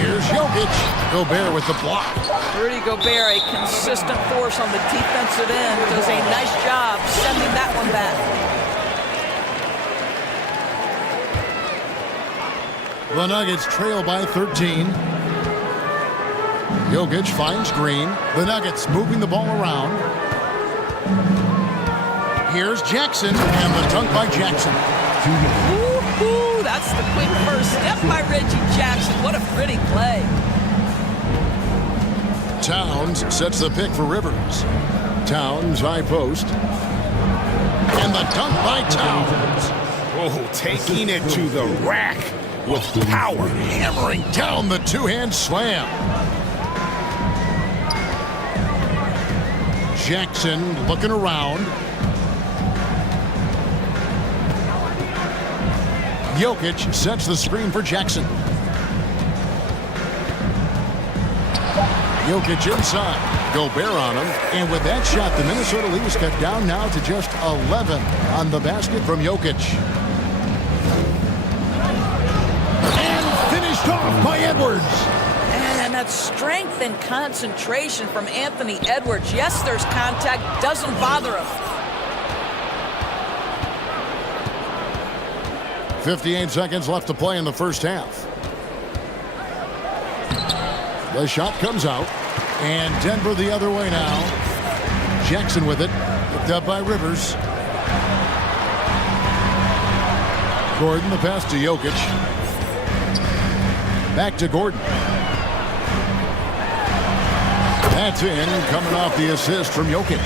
Here's Jokic. Gobert with the block. Rudy Gobert, a consistent force on the defensive end, does a nice job sending that one back. The Nuggets trail by 13. Jokic finds Green. The Nuggets moving the ball around. Here's Jackson, and the dunk by Jackson. Woo-hoo, that's the quick first step by Reggie Jackson. What a pretty play. Towns sets the pick for Rivers. Towns high post. And the dunk by Towns. Oh, taking it to the rack with power, hammering down the two-hand slam. Jackson looking around. Jokic sets the screen for Jackson. Jokic inside. Gobert on him. And with that shot, the Minnesota lead is cut down now to just 11 on the basket from Jokic. Off by Edwards. And that strength and concentration from Anthony Edwards. Yes, there's contact. Doesn't bother him. 58 seconds left to play in the first half. The shot comes out. And Denver the other way now. Jackson with it. Picked up by Rivers. Gordon the pass to Jokic. Back to Gordon. That's in, coming off the assist from Jokic.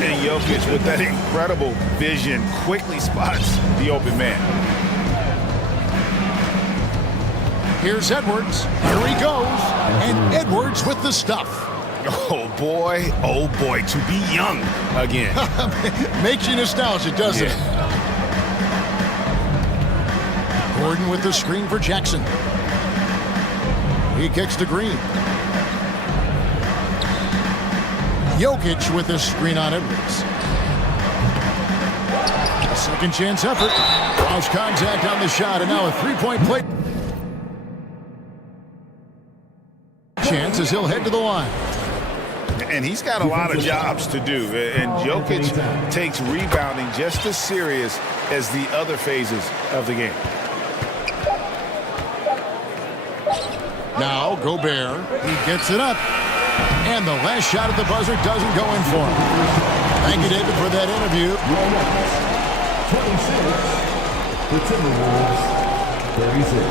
And Jokic with that incredible vision quickly spots the open man. Here's Edwards. Here he goes. And Edwards with the stuff. Oh boy, to be young again. Makes you nostalgic, doesn't it? Gordon with the screen for Jackson. He kicks to Green. Jokic with the screen on Edwards. A second chance effort. Lost contact on the shot, and now a three-point play. Chance as he'll head to the line. And he's got a lot of jobs to do. And Jokic takes rebounding just as serious as the other phases of the game. Now Gobert, he gets it up. And the last shot at the buzzer doesn't go in for him. Thank you, David, for that interview. 26. The Timberwolves, 36.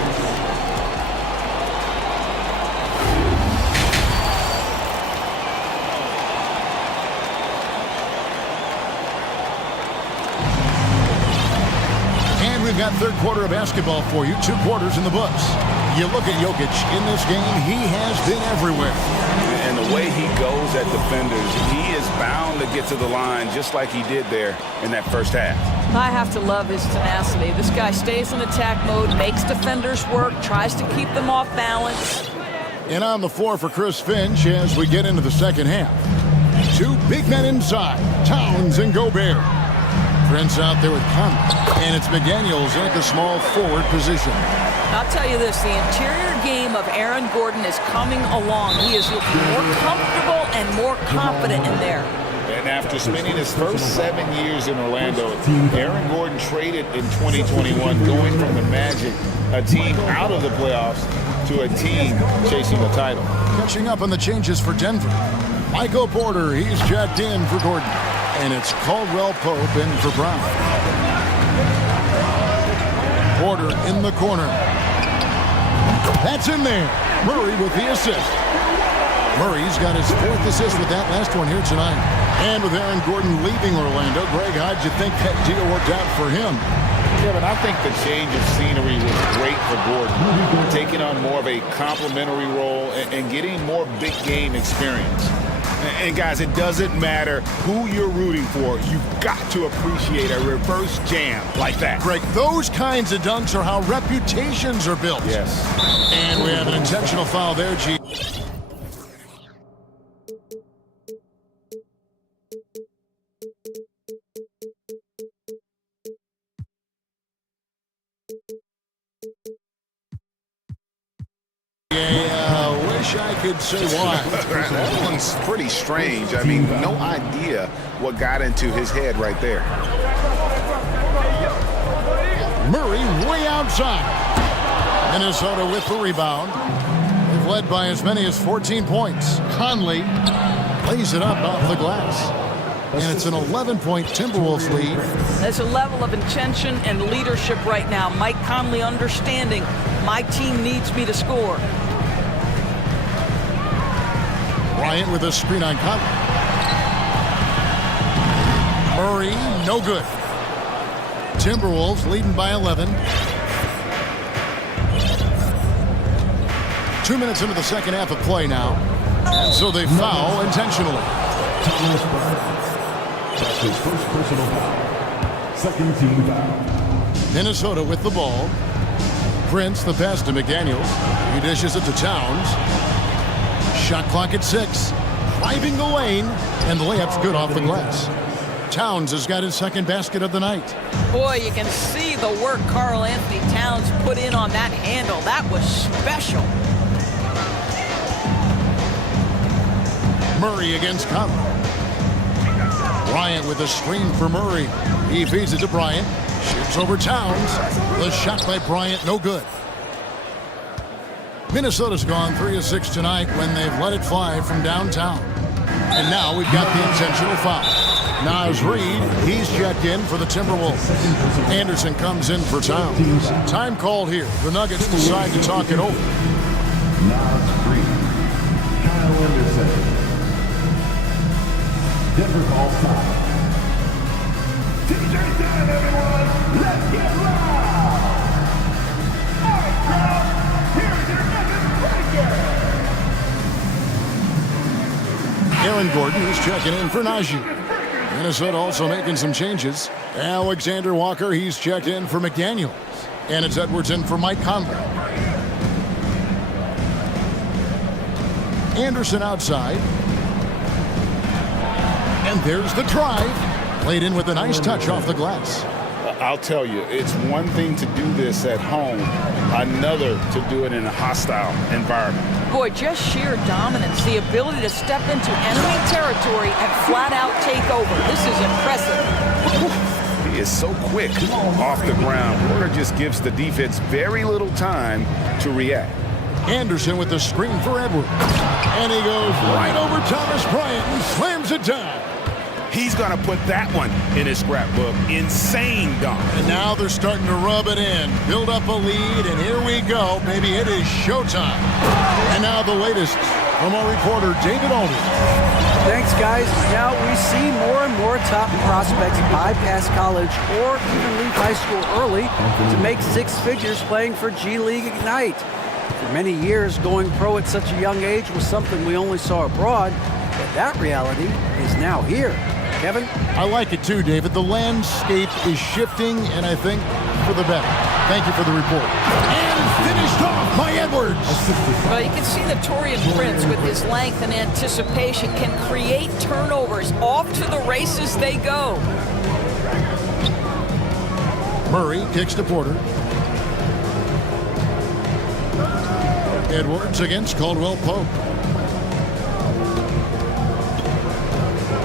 And we've got third quarter of basketball for you. 2 quarters in the books. You look at Jokic in this game, he has been everywhere. And the way he goes at defenders, he is bound to get to the line just like he did there in that first half. I have to love his tenacity. This guy stays in attack mode, makes defenders work, tries to keep them off balance. And on the floor for Chris Finch as we get into the second half. Two big men inside, Towns and Gobert. Prince out there with Conley, and it's McDaniels in at the small forward position. I'll tell you this, the interior game of Aaron Gordon is coming along. He is looking more comfortable and more confident in there. And after spending his first 7 years in Orlando, Aaron Gordon traded in 2021, going from the Magic, a team out of the playoffs, to a team chasing the title. Catching up on the changes for Denver. Michael Porter, he's checked in for Gordon. And it's Caldwell Pope in for Brown. Porter in the corner. That's in there. Murray with the assist. Murray's got his 4th assist with that last one here tonight. And with Aaron Gordon leaving Orlando, Greg, how'd you think that deal worked out for him? Kevin, I think the change of scenery was great for Gordon. Taking on more of a complimentary role and getting more big game experience. And guys, it doesn't matter who you're rooting for. You've got to appreciate a reverse jam like that. Greg, those kinds of dunks are how reputations are built. Yes. And we have an intentional foul there, G. Wish I could say why. That one's pretty strange. I mean, no idea what got into his head right there. Murray way outside. Minnesota with the rebound. They've led by as many as 14 points. Conley lays it up off the glass. And it's an 11-point Timberwolves lead. There's a level of intention and leadership right now. Mike Conley understanding my team needs me to score. Bryant with a screen on Conley. Murray, no good. Timberwolves leading by 11. 2 minutes into the second half of play now. And so they foul intentionally. That's his first personal foul. Second team foul. Minnesota with the ball. Prince, the pass to McDaniels. He dishes it to Towns. Shot clock at 6. Driving the lane, and the layup's good off the glass. Towns has got his second basket of the night. Boy, you can see the work Karl Anthony Towns put in on that handle. That was special. Murray against Conley. Bryant with a screen for Murray. He feeds it to Bryant. Shoots over Towns. The shot by Bryant, no good. Minnesota's gone 3 of 6 tonight when they've let it fly from downtown. And now we've got the intentional foul. Naz Reid, he's checked in for the Timberwolves. Anderson comes in for Towns. Time called here. The Nuggets decide to talk it over. Naz Reid. Kyle Anderson. Denver calls time. TJ time, everyone. Let's get loud. All right, crowd. Here's your Nuggets breaker. Aaron Gordon is checking in for Najee. Minnesota also making some changes. Alexander Walker, he's checked in for McDaniels. And it's Edwards in for Mike Conley. Anderson outside. And there's the drive. Played in with a nice touch off the glass. I'll tell you, it's one thing to do this at home, another to do it in a hostile environment. Boy, just sheer dominance, the ability to step into enemy territory and flat out take over. This is impressive. He is so quick off the ground. Porter just gives the defense very little time to react. Anderson with the screen for Edwards. And he goes right over Thomas Bryant and slams it down. He's going to put that one in his scrapbook. Insane dunk. And now they're starting to rub it in. Build up a lead, and here we go. Baby, it is showtime. And now the latest from our reporter, David Aldridge. Thanks, guys. Now we see more and more top prospects bypass college or even leave high school early to make 6 figures playing for G League Ignite. For many years, going pro at such a young age was something we only saw abroad, but that reality is now here. Kevin? I like it too, David. The landscape is shifting, and I think for the better. Thank you for the report. And finished off by Edwards. Well, you can see that Torian Prince, with his length and anticipation, can create turnovers. Off to the races they go. Murray kicks to Porter. Edwards against Caldwell Pope.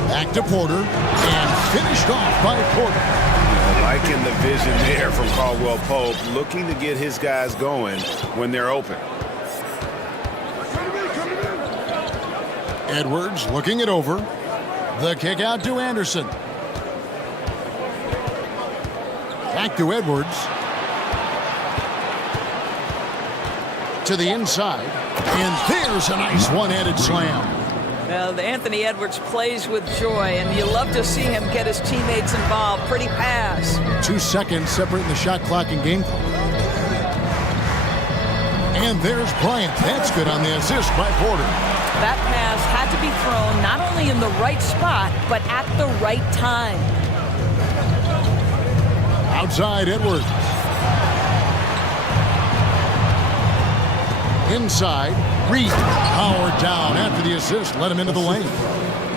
Back to Porter, and finished off by Porter. Liking the vision there from Caldwell Pope, looking to get his guys going when they're open. Edwards looking it over. The kick out to Anderson. Back to Edwards. To the inside. And there's a nice one-handed slam. Well, Anthony Edwards plays with joy, and you love to see him get his teammates involved. Pretty pass. 2 seconds separating the shot clock and game clock. And there's Bryant. That's good on the assist by Porter. That pass had to be thrown not only in the right spot, but at the right time. Outside Edwards. Inside, Reed powered down after the assist, let him into the lane.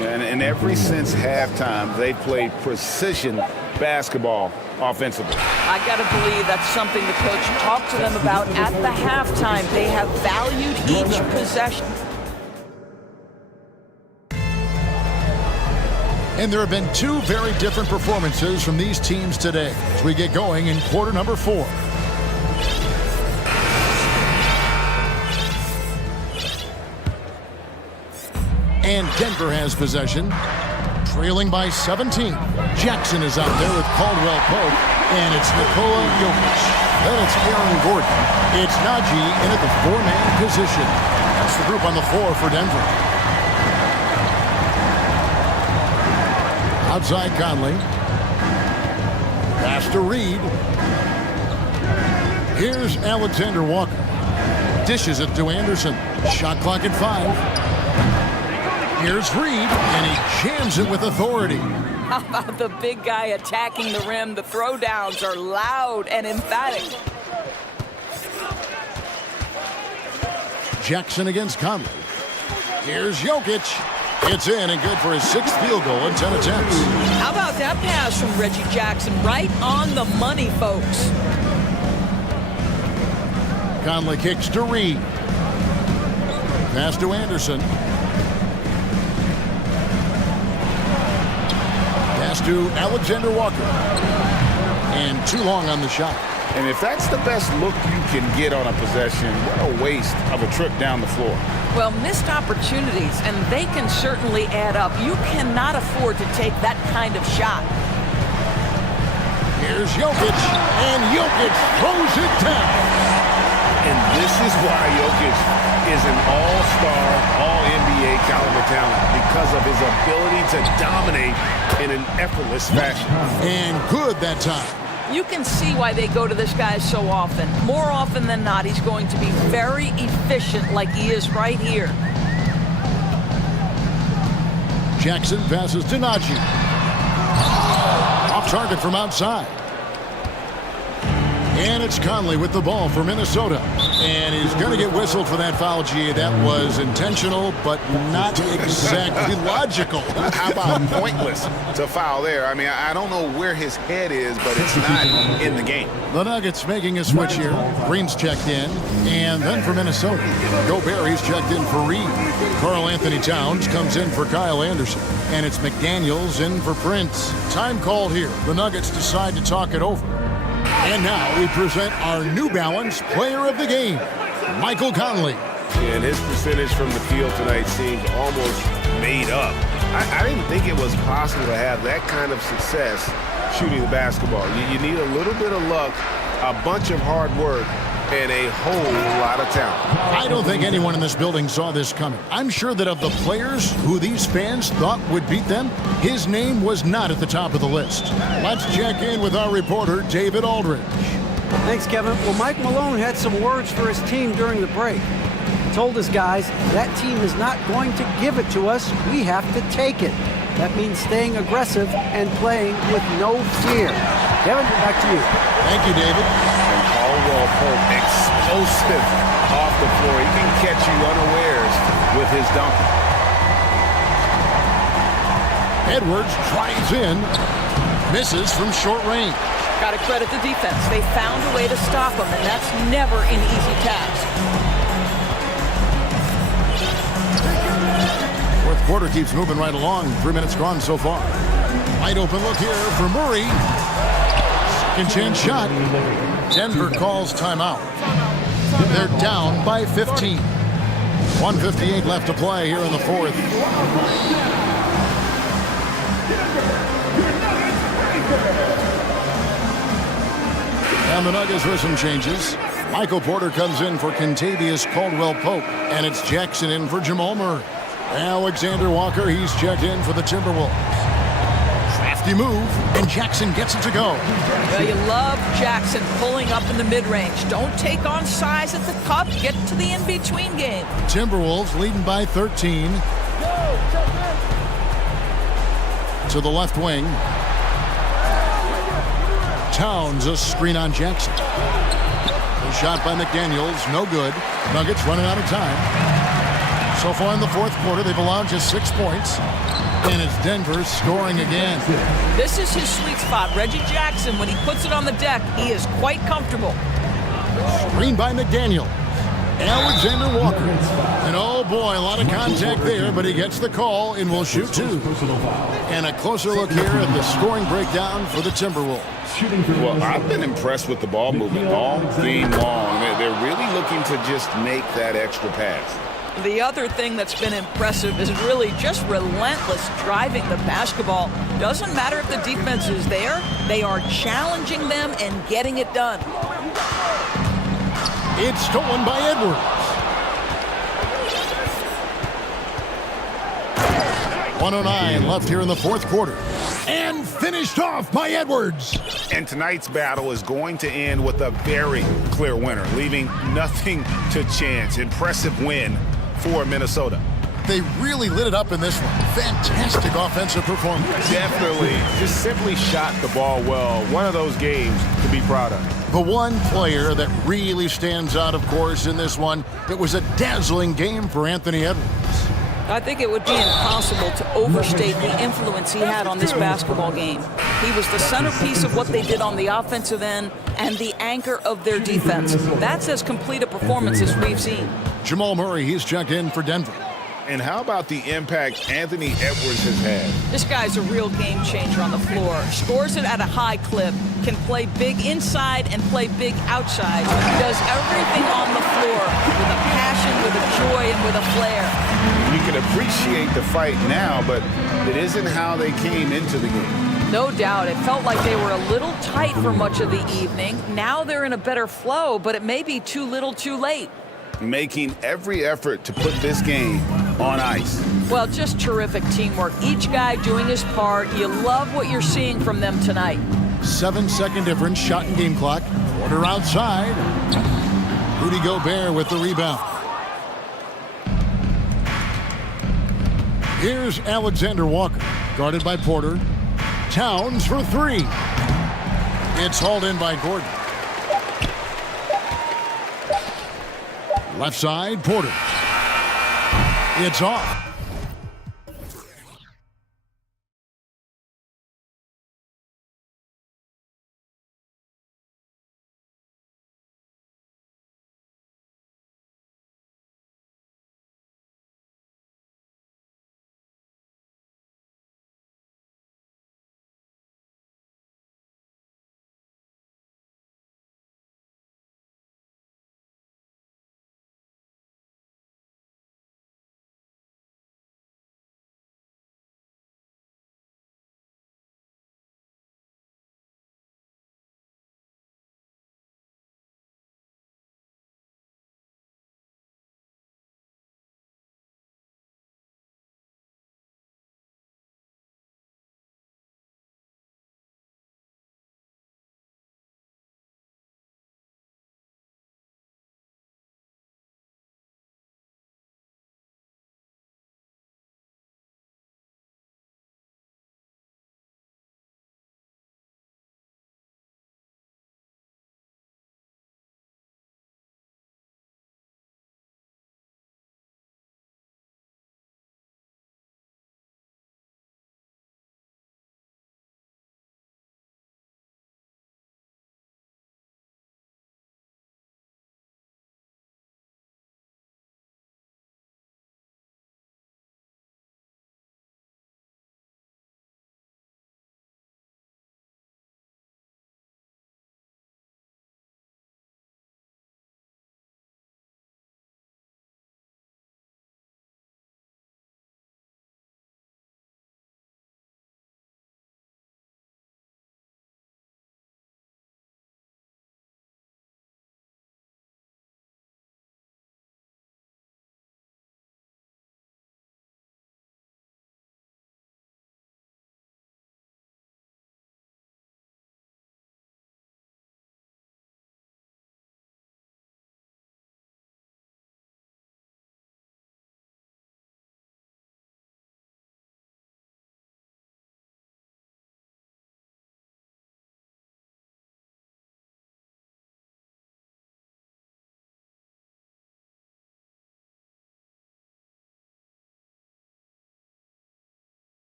Yeah, and ever since halftime, they played precision basketball offensively. I got to believe that's something the coach talked to them about at the halftime. They have valued each possession. And there have been 2 very different performances from these teams today as we get going in quarter number 4. And Denver has possession, trailing by 17. Jackson is out there with Caldwell Pope, and it's Nikola Jokic. Then it's Aaron Gordon. It's Najee in at the 4-man position. That's the group on the floor for Denver. Outside Conley. Pass to Reed. Here's Alexander Walker. Dishes it to Anderson. Shot clock at 5. Here's Reed, and he jams it with authority. How about the big guy attacking the rim? The throwdowns are loud and emphatic. Jackson against Conley. Here's Jokic. It's in and good for his 6th field goal in 10 attempts. How about that pass from Reggie Jackson? Right on the money, folks. Conley kicks to Reed. Pass to Anderson. Pass to Alexander Walker. And too long on the shot. And if that's the best look you can get on a possession, what a waste of a trip down the floor. Well, missed opportunities, and they can certainly add up. You cannot afford to take that kind of shot. Here's Jokic, and Jokic throws it down. And this is why Jokic is an all-star, all-NBA caliber talent, because of his ability to dominate in an effortless fashion. And good that time. You can see why they go to this guy so often. More often than not, he's going to be very efficient like he is right here. Jackson passes to Najee. Off target from outside. And it's Conley with the ball for Minnesota. And he's going to get whistled for that foul, G. That was intentional, but not exactly logical. How about pointless to foul there? I mean, I don't know where his head is, but it's not in the game. The Nuggets making a switch here. Green's checked in. And then for Minnesota, Gobert's checked in for Reed. Karl Anthony Towns comes in for Kyle Anderson. And it's McDaniels in for Prince. Time called here. The Nuggets decide to talk it over. And now we present our New Balance Player of the Game, Michael Conley. And his percentage from the field tonight seemed almost made up. I didn't think it was possible to have that kind of success shooting the basketball. You need a little bit of luck, a bunch of hard work, and a whole lot of talent. I don't think anyone in this building saw this coming. I'm sure that of the players who these fans thought would beat them, his name was not at the top of the list. Let's check in with our reporter, David Aldridge. Thanks, Kevin. Well, Mike Malone had some words for his team during the break. He told his guys, that team is not going to give it to us. We have to take it. That means staying aggressive and playing with no fear. Kevin, back to you. Thank you, David. And Caldwell Pope, explosive off the floor. He can catch you unawares with his dunk. Edwards tries in, misses from short range. Got to credit the defense. They found a way to stop him, and that's never an easy task. Fourth quarter keeps moving right along. 3 minutes gone so far. Wide open look here for Murray. Second chance shot. Denver calls timeout. They're down by 15. 1:58 left to play here in the fourth. And the Nuggets with some changes. Michael Porter comes in for Kentavious Caldwell-Pope. And it's Jackson in for Jamal Murray. Alexander Walker, he's checked in for the Timberwolves. Crafty move, and Jackson gets it to go. Well, you love Jackson pulling up in the mid-range. Don't take on size at the cup. Get to the in-between game. Timberwolves leading by 13. To the left wing. Towns, a screen on Jackson. A shot by McDaniels, no good. Nuggets running out of time. So far in the fourth quarter, they've allowed just 6 points. And it's Denver scoring again. This is his sweet spot. Reggie Jackson, when he puts it on the deck, he is quite comfortable. Screen by McDaniel. Alexander Walker. And oh boy, a lot of contact there, but he gets the call and will shoot two. And a closer look here at the scoring breakdown for the Timberwolves. Well, I've been impressed with the ball movement all game long. They're really looking to just make that extra pass. The other thing that's been impressive is really just relentless driving the basketball. Doesn't matter if the defense is there, they are challenging them and getting it done. It's stolen by Edwards. 1:09 left here in the fourth quarter. And finished off by Edwards. And tonight's battle is going to end with a very clear winner, leaving nothing to chance. Impressive win for Minnesota. They really lit it up in this one. Fantastic offensive performance. Definitely. Just simply shot the ball well. One of those games to be proud of. The one player that really stands out, of course, in this one, it was a dazzling game for Anthony Edwards. I think it would be impossible to overstate the influence he had on this basketball game. He was the centerpiece of what they did on the offensive end and the anchor of their defense. That's as complete a performance as we've seen. Jamal Murray, he's checked in for Denver. And how about the impact Anthony Edwards has had? This guy's a real game changer on the floor. Scores it at a high clip, can play big inside and play big outside. Does everything on the floor with a passion, with a joy, and with a flair. You can appreciate the fight now, but it isn't how they came into the game. No doubt. It felt like they were a little tight for much of the evening. Now they're in a better flow, but it may be too little too late. Making every effort to put this game on ice. Well, just terrific teamwork. Each guy doing his part. You love what you're seeing from them tonight. 7-second difference, shot and game clock. Porter outside. Rudy Gobert with the rebound. Here's Alexander Walker, guarded by Porter. Towns for three. It's hauled in by Gordon. Left side, Porter. It's off.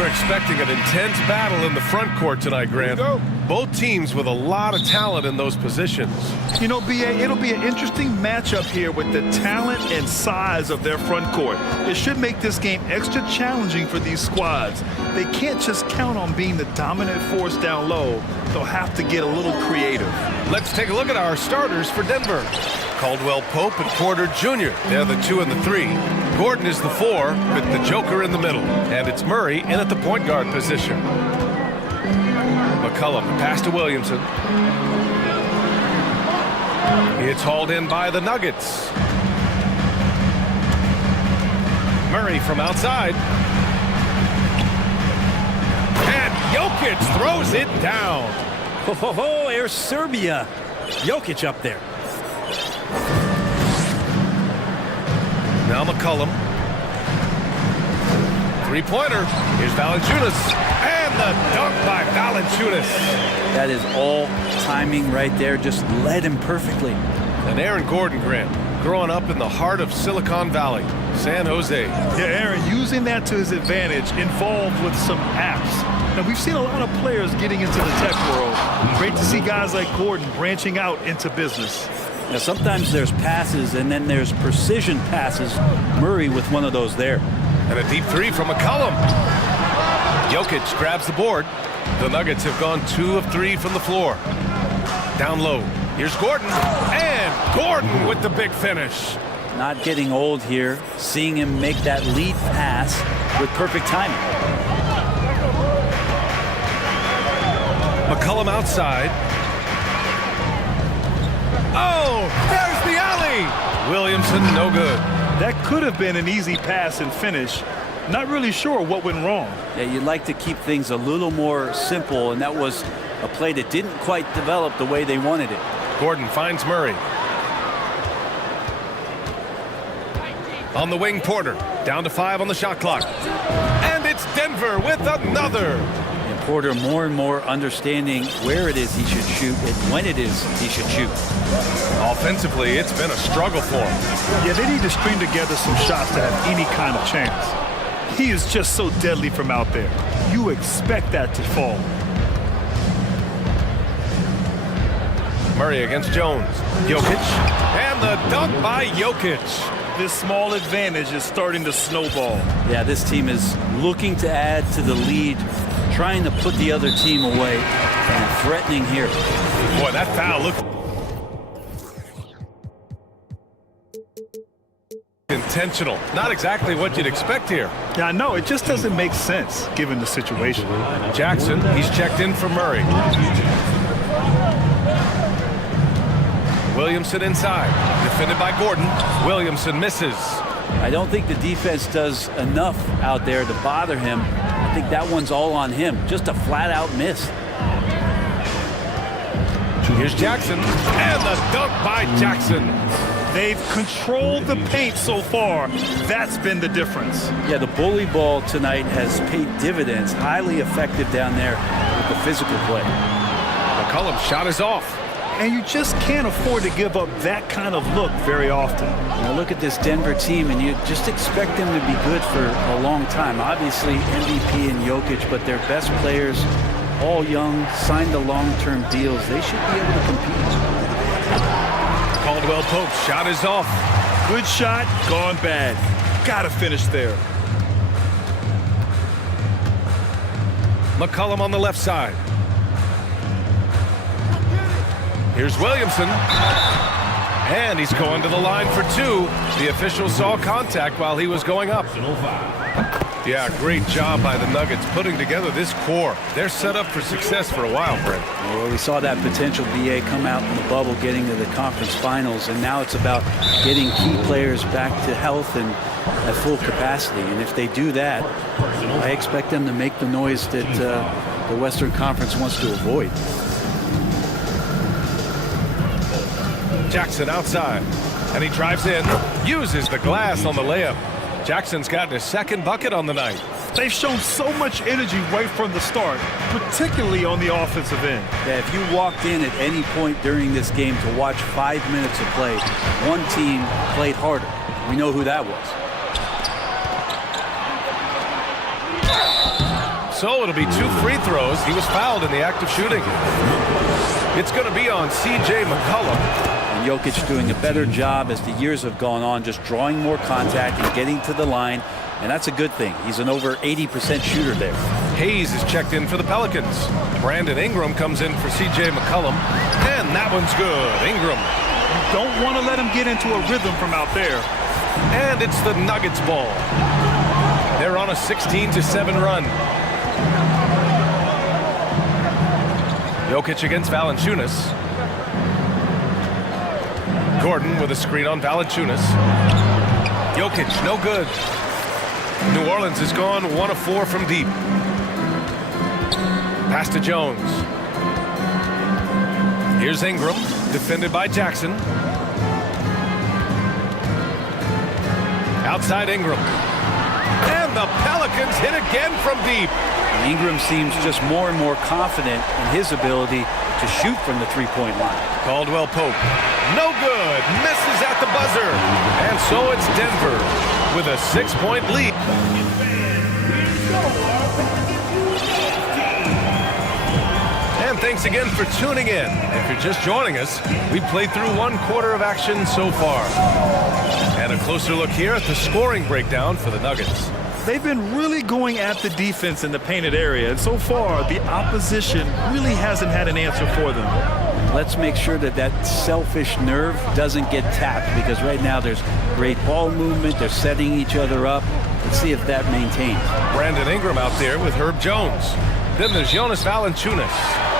We're expecting an intense battle in the front court tonight, Grant. Both teams with a lot of talent in those positions. You know, BA, it'll be an interesting matchup here with the talent and size of their front court. It should make this game extra challenging for these squads. They can't just count on being the dominant force down low. They'll have to get a little creative. Let's take a look at our starters for Denver. Caldwell Pope and Porter Jr. They're the 2 and the 3. Gordon is the 4 with the Joker in the middle. And it's Murray in at the point guard position. McCollum, pass to Williamson. It's hauled in by the Nuggets. Murray from outside. And Jokic throws it down. Ho, ho, ho, there's Serbia. Jokic up there. Now McCollum. Three-pointer. Here's Valanciunas. And the dunk by Valanciunas. That is all timing right there. Just led him perfectly. And Aaron Gordon, Grant, growing up in the heart of Silicon Valley, San Jose. Yeah, Aaron, using that to his advantage, involved with some apps. Now, we've seen a lot of players getting into the tech world. Great to see guys like Gordon branching out into business. Now, sometimes there's passes, and then there's precision passes. Murray with one of those there. And a deep 3 from McCollum. Jokic grabs the board. The Nuggets have gone 2 of 3 from the floor. Down low. Here's Gordon. And Gordon with the big finish. Not getting old here. Seeing him make that lead pass with perfect timing. McCollum outside. Oh, there's the alley. Williamson, no good. That could have been an easy pass and finish. Not really sure what went wrong. Yeah, you'd like to keep things a little more simple, and that was a play that didn't quite develop the way they wanted it. Gordon finds Murray. On the wing, Porter. Down to 5 on the shot clock. And it's Denver with another. And Porter more and more understanding where it is he should shoot and when it is he should shoot. Offensively, it's been a struggle for him. Yeah, they need to string together some shots to have any kind of chance. He is just so deadly from out there. You expect that to fall. Murray against Jones. Jokic. And the dunk by Jokic. This small advantage is starting to snowball. Yeah, this team is looking to add to the lead, trying to put the other team away, and threatening here. Boy, that foul looked intentional. Not exactly what you'd expect here. Yeah, I know. It just doesn't make sense given the situation. Jackson, he's checked in for Murray. Williamson inside. Defended by Gordon. Williamson misses. I don't think the defense does enough out there to bother him. I think that one's all on him. Just a flat-out miss. Here's Jackson. And the dunk by Jackson. They've controlled the paint so far. That's been the difference. Yeah, the bully ball tonight has paid dividends. Highly effective down there with the physical play. McCollum's shot is off. And you just can't afford to give up that kind of look very often. Now look at this Denver team, and you just expect them to be good for a long time. Obviously, MVP and Jokic, but their best players, all young, signed to long-term deals. They should be able to compete. Caldwell Pope's shot is off. Good shot, gone bad. Gotta finish there. McCollum on the left side. Here's Williamson. And he's going to the line for 2. The official saw contact while he was going up. Yeah, great job by the Nuggets putting together this core. They're set up for success for a while, Brent. Well, we saw that potential BA come out in the bubble, getting to the conference finals, and now it's about getting key players back to health and at full capacity. And if they do that, I expect them to make the noise that the Western Conference wants to avoid. Jackson outside, and he drives in, uses the glass on the layup. Jackson's gotten his second bucket on the night. They've shown so much energy right from the start, particularly on the offensive end. Yeah, if you walked in at any point during this game to watch 5 minutes of play, one team played harder. We know who that was. So it'll be 2 free throws. He was fouled in the act of shooting. It's going to be on C.J. McCollum. And Jokic doing a better job as the years have gone on, just drawing more contact and getting to the line. And that's a good thing. He's an over 80% shooter there. Hayes is checked in for the Pelicans. Brandon Ingram comes in for C.J. McCollum. And that one's good. Ingram. You don't want to let him get into a rhythm from out there. And it's the Nuggets ball. They're on a 16-7 run. Jokic against Valanciunas. Gordon with a screen on Valanciunas. Jokic, no good. New Orleans has gone 1 of 4 from deep. Pass to Jones. Here's Ingram, defended by Jackson. Outside Ingram. And the Pelicans hit again from deep. Ingram seems just more and more confident in his ability to shoot from the three-point line. Caldwell Pope. No good. Misses at the buzzer. And so it's Denver with a 6-point lead. And thanks again for tuning in. If you're just joining us, we played through 1 quarter of action so far. And a closer look here at the scoring breakdown for the Nuggets. They've been really going at the defense in the painted area, and so far the opposition really hasn't had an answer for them. Let's make sure that that selfish nerve doesn't get tapped, because right now there's great ball movement. They're setting each other up. Let's see if that maintains. Brandon Ingram out there with Herb Jones. Then there's Jonas Valanciunas.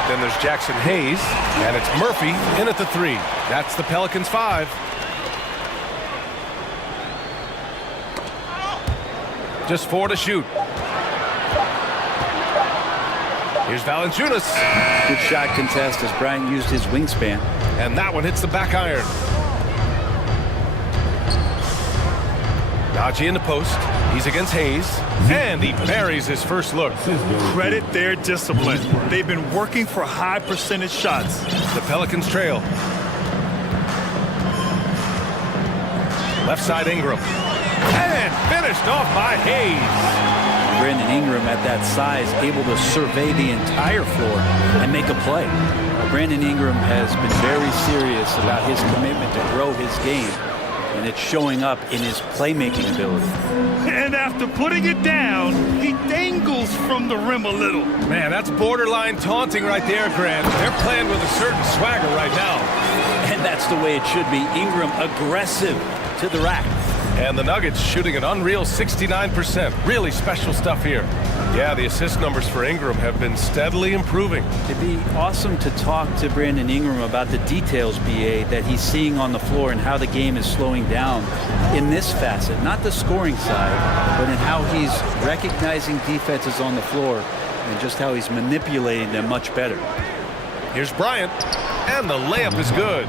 Then there's Jackson Hayes. And it's Murphy in at the 3. That's the Pelicans 5. Just 4 to shoot. Here's Valanciunas. Good shot contest as Bryant used his wingspan. And that one hits the back iron. Najee in the post. He's against Hayes. And he buries his first look. Credit their discipline. They've been working for high percentage shots. The Pelicans trail. Left side Ingram. And finished off by Hayes. Brandon Ingram at that size able to survey the entire floor and make a play. Brandon Ingram has been very serious about his commitment to grow his game, and it's showing up in his playmaking ability. And after putting it down, he dangles from the rim a little. Man, that's borderline taunting right there, Grant. They're playing with a certain swagger right now. And that's the way it should be. Ingram aggressive to the rack. And the Nuggets shooting an unreal 69%. Really special stuff here. Yeah, the assist numbers for Ingram have been steadily improving. It'd be awesome to talk to Brandon Ingram about the details, BA, that he's seeing on the floor and how the game is slowing down in this facet. Not the scoring side, but in how he's recognizing defenses on the floor and just how he's manipulating them much better. Here's Bryant, and the layup is good.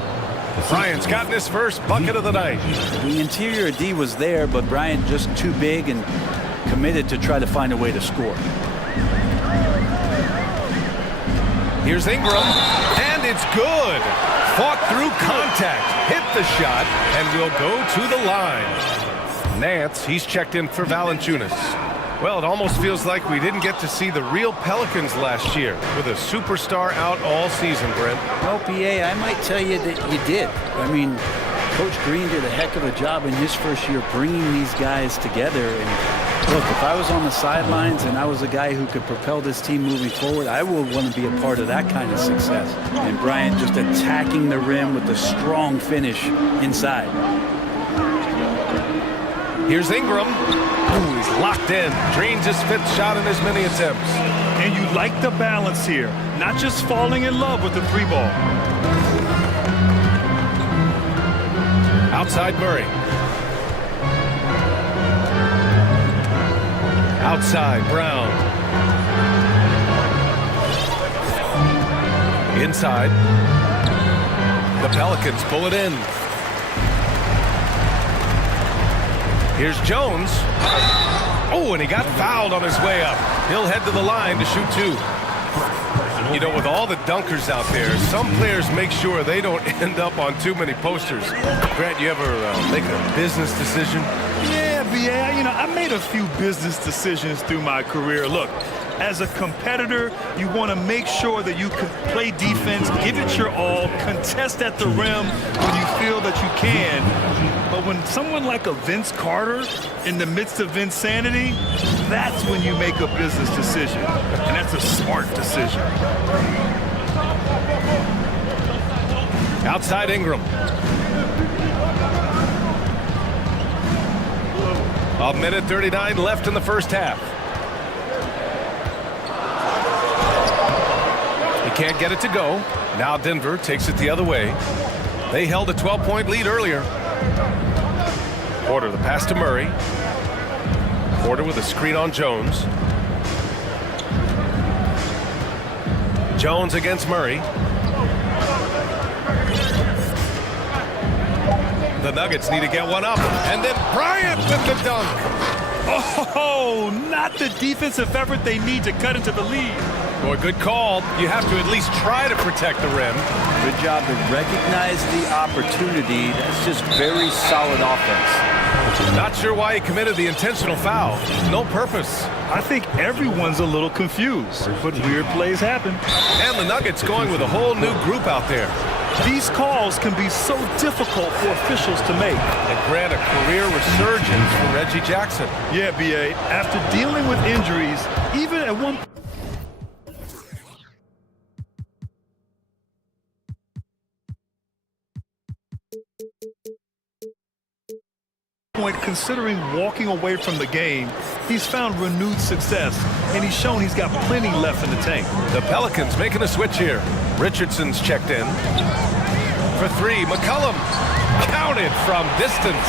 Bryant's gotten his first bucket of the night. The interior D was there, but Bryant just too big and committed to try to find a way to score. Here's Ingram, and it's good. Fought through contact, hit the shot, and will go to the line. Nance, he's checked in for Valanciunas. Well, it almost feels like we didn't get to see the real Pelicans last year with a superstar out all season, Brent. Well, PA, I might tell you that you did. I mean, Coach Green did a heck of a job in his first year bringing these guys together. And look, if I was on the sidelines and I was a guy who could propel this team moving forward, I would want to be a part of that kind of success. And Bryant just attacking the rim with a strong finish inside. Here's Ingram. Ooh, he's locked in. Drains his 5th shot in as many attempts. And you like the balance here. Not just falling in love with the 3-ball. Outside Murray. Outside Brown. Inside. The Pelicans pull it in. Here's Jones. Oh, and he got fouled on his way up. He'll head to the line to shoot 2. You know, with all the dunkers out there, some players make sure they don't end up on too many posters. Grant, you ever make a business decision? Yeah, BA, I made a few business decisions through my career. Look, as a competitor, you want to make sure that you can play defense, give it your all, contest at the rim when you feel that you can. But when someone like a Vince Carter in the midst of insanity, that's when you make a business decision. And that's a smart decision. Outside Ingram. A minute 39 left in the first half. He can't get it to go. Now Denver takes it the other way. They held a 12-point lead earlier. Porter, the pass to Murray. Porter with a screen on Jones. Jones against Murray. The Nuggets need to get one up. And then Bryant with the dunk. Oh, not the defensive effort they need to cut into the lead. Boy, good call. You have to at least try to protect the rim. Good job to recognize the opportunity. That's just very solid offense. Not sure why he committed the intentional foul. No purpose. I think everyone's a little confused, but weird plays happen. And the Nuggets going with a whole new group out there. These calls can be so difficult for officials to make. And grant a career resurgence for Reggie Jackson. Yeah, BA. After dealing with injuries, even at one point, considering walking away from the game, he's found renewed success, and he's shown he's got plenty left in the tank. The Pelicans making a switch here. Richardson's checked in. For three, McCollum counted from distance.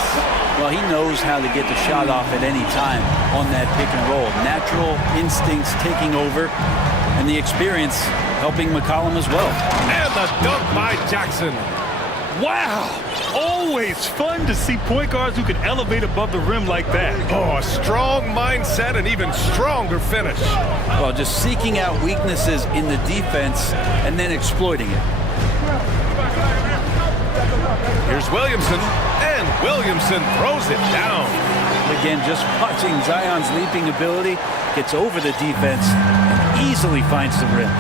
Well, he knows how to get the shot off at any time on that pick and roll. Natural instincts taking over, and the experience helping McCollum as well. And the dunk by Jackson. Wow! Always fun to see point guards who can elevate above the rim like that. Oh, a strong mindset and even stronger finish. Well, just seeking out weaknesses in the defense and then exploiting it. Here's Williamson, and Williamson throws it down. Again, just watching Zion's leaping ability, gets over the defense and easily finds the rim.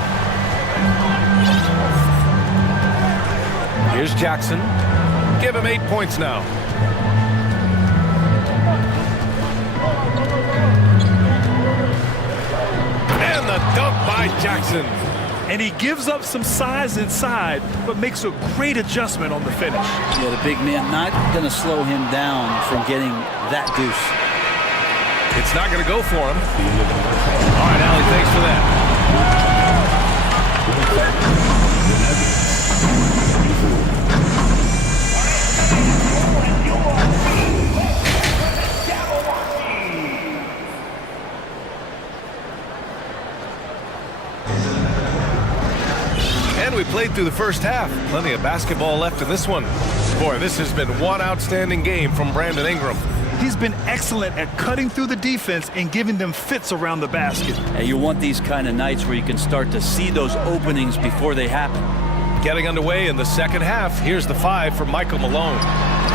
Here's Jackson. Give him 8 points now. And the dunk by Jackson. And he gives up some size inside, but makes a great adjustment on the finish. Yeah, the big man not going to slow him down from getting that deuce. It's not going to go for him. All right, Allie, thanks for that. And we played through the first half. Plenty of basketball left in this one. Boy, this has been one outstanding game from Brandon Ingram. He's been excellent at cutting through the defense and giving them fits around the basket. And you want these kind of nights where you can start to see those openings before they happen. Getting underway in the second half. Here's the 5 for Michael Malone.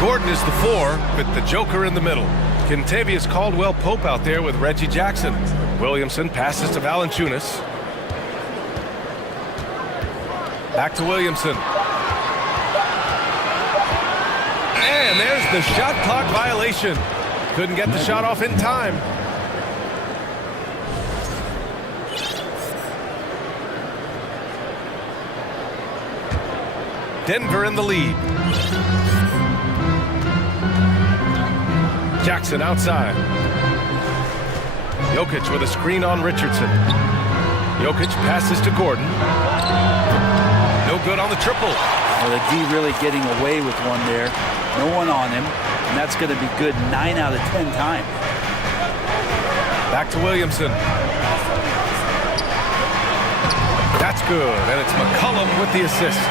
Gordon is the 4 with the Joker in the middle. Kentavious Caldwell-Pope out there with Reggie Jackson. Williamson passes to Valanciunas. Back to Williamson. And there's the shot clock violation. Couldn't get the shot off in time. Denver in the lead. Jackson outside. Jokic with a screen on Richardson. Jokic passes to Gordon. No good on the triple. Well, the D really getting away with one there. No one on him, and that's going to be good 9 out of 10 times. Back to Williamson. That's good, and it's McCollum with the assist.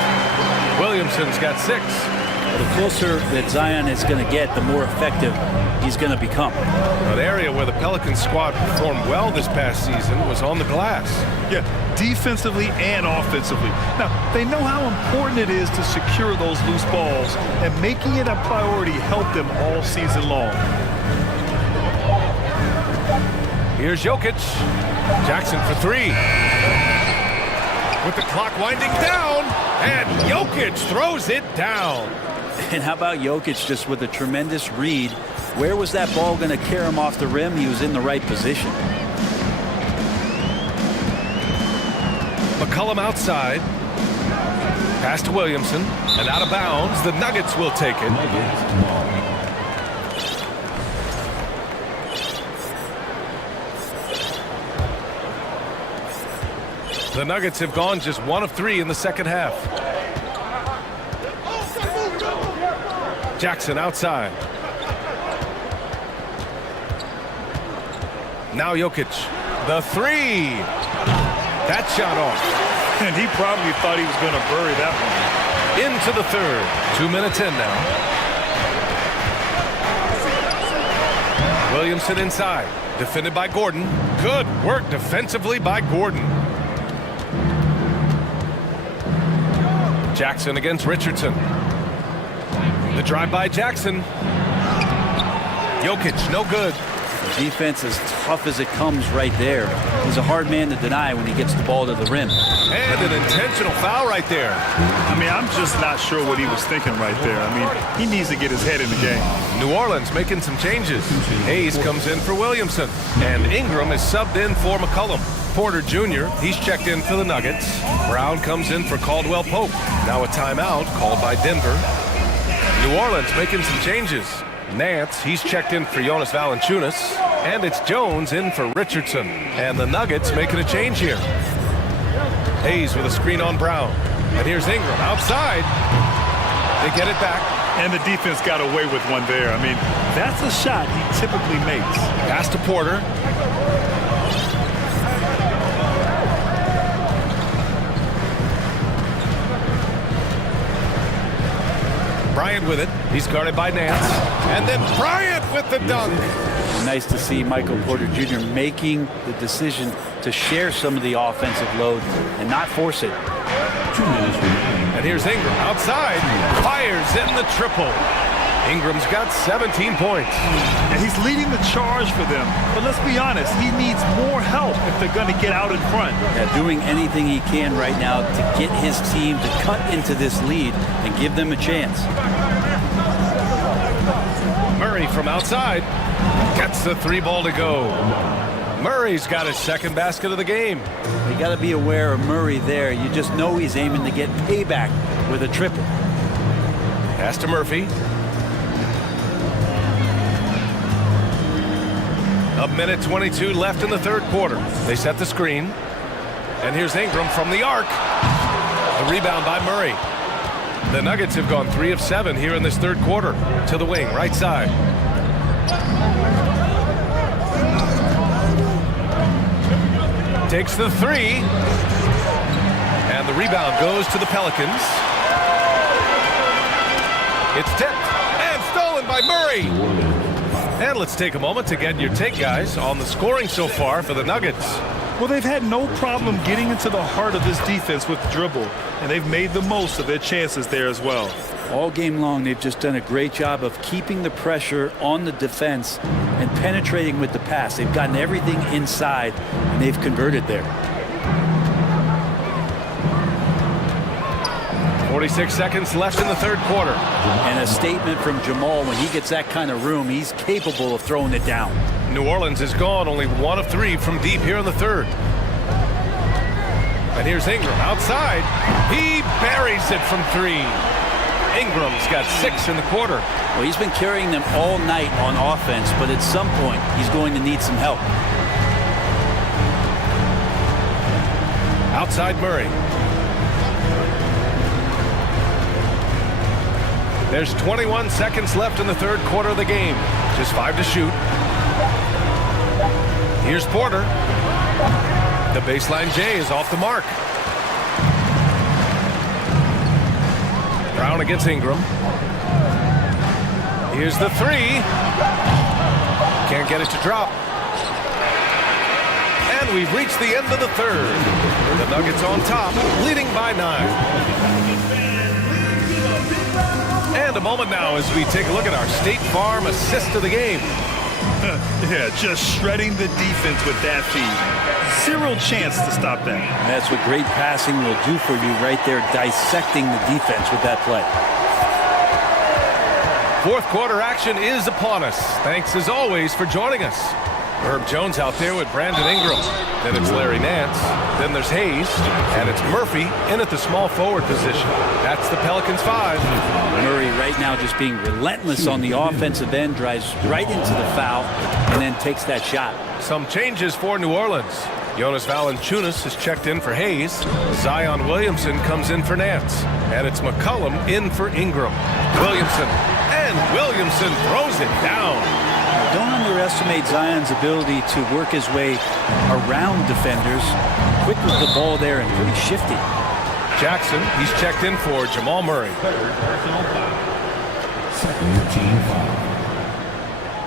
Williamson's got 6. Well, the closer that Zion is going to get, the more effective he's going to become. An area where the Pelicans squad performed well this past season was on the glass. Yeah, defensively and offensively. Now, they know how important it is to secure those loose balls, and making it a priority helped them all season long. Here's Jokic. Jackson for three. With the clock winding down, and Jokic throws it down. And how about Jokic just with a tremendous read? Where was that ball going to carry him off the rim? He was in the right position. McCollum outside. Pass to Williamson, and out of bounds. The Nuggets will take it. The Nuggets have gone just 1 of 3 in the second half. Jackson outside. Now Jokic. The three. That shot off. And he probably thought he was going to bury that one. Into the third. 2 minutes in now. Williamson inside. Defended by Gordon. Good work defensively by Gordon. Jackson against Richardson. The drive by Jackson. Jokic, no good. The defense as tough as it comes right there. He's a hard man to deny when he gets the ball to the rim. And an intentional foul right there. I mean, I'm just not sure what he was thinking right there. I mean, he needs to get his head in the game. New Orleans making some changes. Hayes comes in for Williamson. And Ingram is subbed in for McCollum. Porter Jr., he's checked in for the Nuggets. Brown comes in for Caldwell Pope. Now a timeout called by Denver. New Orleans making some changes. Nance, he's checked in for Jonas Valanciunas. And it's Jones in for Richardson. And the Nuggets making a change here. Hayes with a screen on Brown. And here's Ingram outside. They get it back. And the defense got away with one there. I mean, that's a shot he typically makes. Pass to Porter. Bryant with it. He's guarded by Nance. And then Bryant with the dunk. Nice to see Michael Porter Jr. making the decision to share some of the offensive load and not force it. 2 minutes remaining. And here's Ingram outside. Fires in the triple. Ingram's got 17 points. And he's leading the charge for them. But let's be honest, he needs more help if they're going to get out in front. Yeah, doing anything he can right now to get his team to cut into this lead and give them a chance. Murray from outside gets the three ball to go. Murray's got his second basket of the game. You got to be aware of Murray there. You just know he's aiming to get payback with a triple. Pass to Murphy. A minute 22 left in the third quarter. They set the screen. And here's Ingram from the arc. The rebound by Murray. The Nuggets have gone 3 of 7 here in this third quarter. To the wing, right side. Takes the three. And the rebound goes to the Pelicans. It's tipped and stolen by Murray. And let's take a moment to get your take, guys, on the scoring so far for the Nuggets. Well, they've had no problem getting into the heart of this defense with the dribble, and they've made the most of their chances there as well. All game long, they've just done a great job of keeping the pressure on the defense and penetrating with the pass. They've gotten everything inside, and they've converted there. 46 seconds left in the third quarter. And a statement from Jamal, when he gets that kind of room, he's capable of throwing it down. New Orleans is gone, only 1 of 3 from deep here in the third. And here's Ingram outside. He buries it from 3. Ingram's got 6 in the quarter. Well, he's been carrying them all night on offense, but at some point, he's going to need some help. Outside Murray. There's 21 seconds left in the third quarter of the game. Just 5 to shoot. Here's Porter. The baseline J is off the mark. Brown against Ingram. Here's the three. Can't get it to drop. And we've reached the end of the third. The Nuggets on top, leading by 9. And a moment now as we take a look at our State Farm assist of the game. Yeah, just shredding the defense with that feed. Zero chance to stop that. That's what great passing will do for you right there, dissecting the defense with that play. Fourth quarter action is upon us. Thanks as always for joining us. Herb Jones out there with Brandon Ingram. Then it's Larry Nance. Then there's Hayes. And it's Murphy in at the small forward position. That's the Pelicans 5. Murray right now just being relentless on the offensive end, drives right into the foul, and then takes that shot. Some changes for New Orleans. Jonas Valanciunas is checked in for Hayes. Zion Williamson comes in for Nance. And it's McCollum in for Ingram. Williamson. And Williamson throws it down. Don't underestimate Zion's ability to work his way around defenders. Quick with the ball there and pretty shifty. Jackson, he's checked in for Jamal Murray. Second team foul.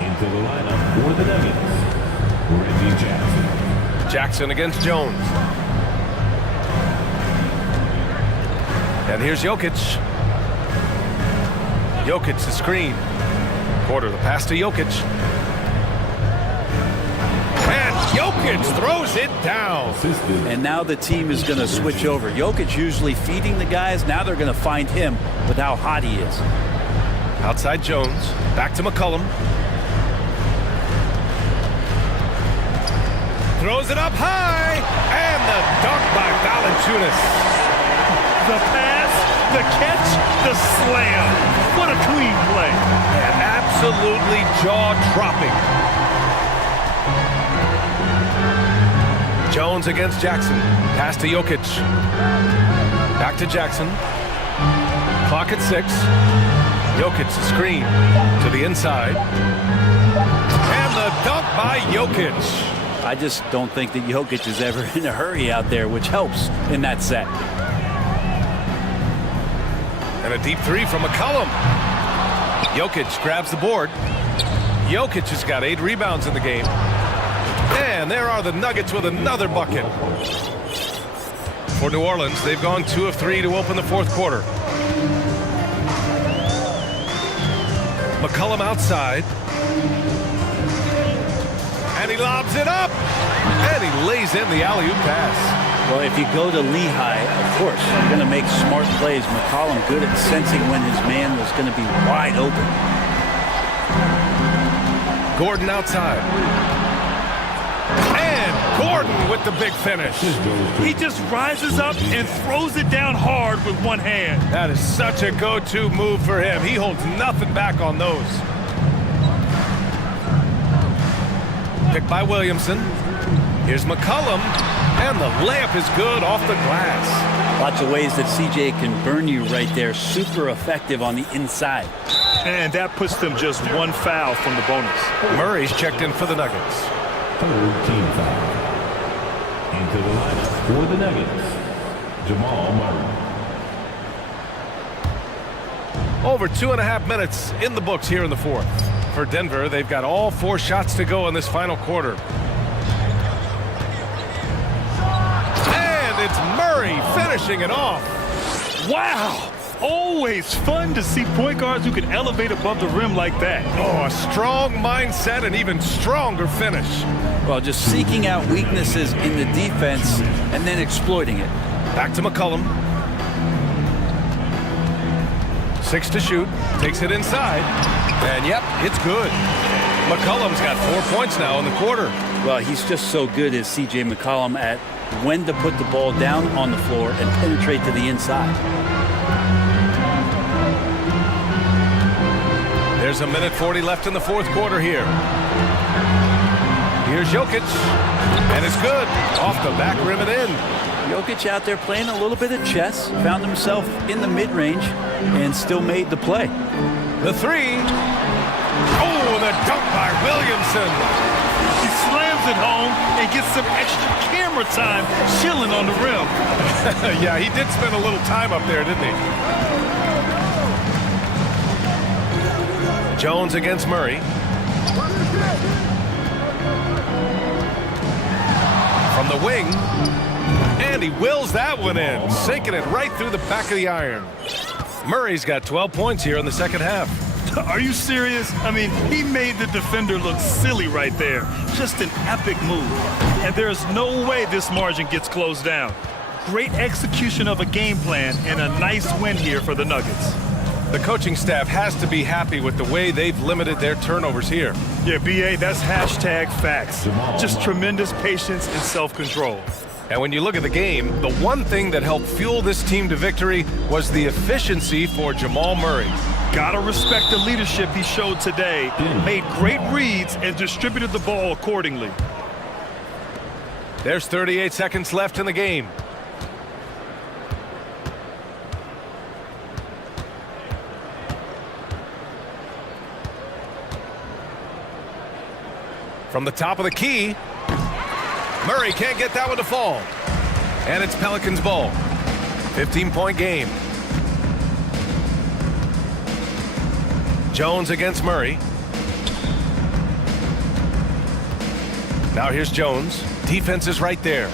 Into the lineup for the Nuggets, Reggie Jackson. Jackson against Jones. And here's Jokic. Jokic the screen. Quarter the pass to Jokic. And Jokic throws it down. And now the team is going to switch over. Jokic usually feeding the guys. Now they're going to find him with how hot he is. Outside Jones. Back to McCollum. Throws it up high. And the dunk by Valanciunas. The pass, the catch, the slam. What a clean play. And absolutely jaw-dropping. Jones against Jackson. Pass to Jokic. Back to Jackson. Clock at 6. Jokic the screen to the inside. And the dunk by Jokic. I just don't think that Jokic is ever in a hurry out there, which helps in that set. And a deep three from McCollum. Jokic grabs the board. Jokic has got 8 rebounds in the game. And there are the Nuggets with another bucket. For New Orleans, they've gone 2 of 3 to open the fourth quarter. McCollum outside. And he lobs it up. And he lays in the alley-oop pass. Well, if you go to Lehigh, of course, you're going to make smart plays. McCollum good at sensing when his man was going to be wide open. Gordon outside. And Gordon with the big finish. He just rises up and throws it down hard with one hand. That is such a go-to move for him. He holds nothing back on those. Picked by Williamson. Here's McCollum. And the layup is good off the glass. Lots of ways that CJ can burn you right there. Super effective on the inside. And that puts them just one foul from the bonus. Murray's checked in for the Nuggets. Third team foul. Into the lineup for the Nuggets, Jamal Murray. Over 2.5 minutes in the books here in the fourth. For Denver, they've got all 4 shots to go in this final quarter. And it's Murray finishing it off. Wow! Always fun to see point guards who can elevate above the rim like that. Oh, a strong mindset and even stronger finish. Well, just seeking out weaknesses in the defense and then exploiting it. Back to McCollum. 6 to shoot. Takes it inside. And yep, it's good. McCollum's got 4 points now in the quarter. Well, he's just so good as C.J. McCollum at when to put the ball down on the floor and penetrate to the inside. There's 1:40 left in the fourth quarter here. Here's Jokic. And it's good. Off the back rim and in. Jokic out there playing a little bit of chess. Found himself in the mid-range and still made the play. The 3. Oh, the dunk by Williamson. He slams it home and gets some extra camera time chilling on the rim. Yeah, he did spend a little time up there, didn't he? Jones against Murray. From the wing. And he wills that one in, sinking it right through the back of the iron. Murray's got 12 points here in the second half. Are you serious? I mean, he made the defender look silly right there. Just an epic move. And there's no way this margin gets closed down. Great execution of a game plan and a nice win here for the Nuggets. The coaching staff has to be happy with the way they've limited their turnovers here. Yeah, BA, that's hashtag facts. Just tremendous patience and self-control. And when you look at the game, the one thing that helped fuel this team to victory was the efficiency for Jamal Murray. Gotta respect the leadership he showed today. Made great reads and distributed the ball accordingly. There's 38 seconds left in the game. From the top of the key, Murray can't get that one to fall. And it's Pelicans ball. 15-point game. Jones against Murray. Now here's Jones. Defense is right there.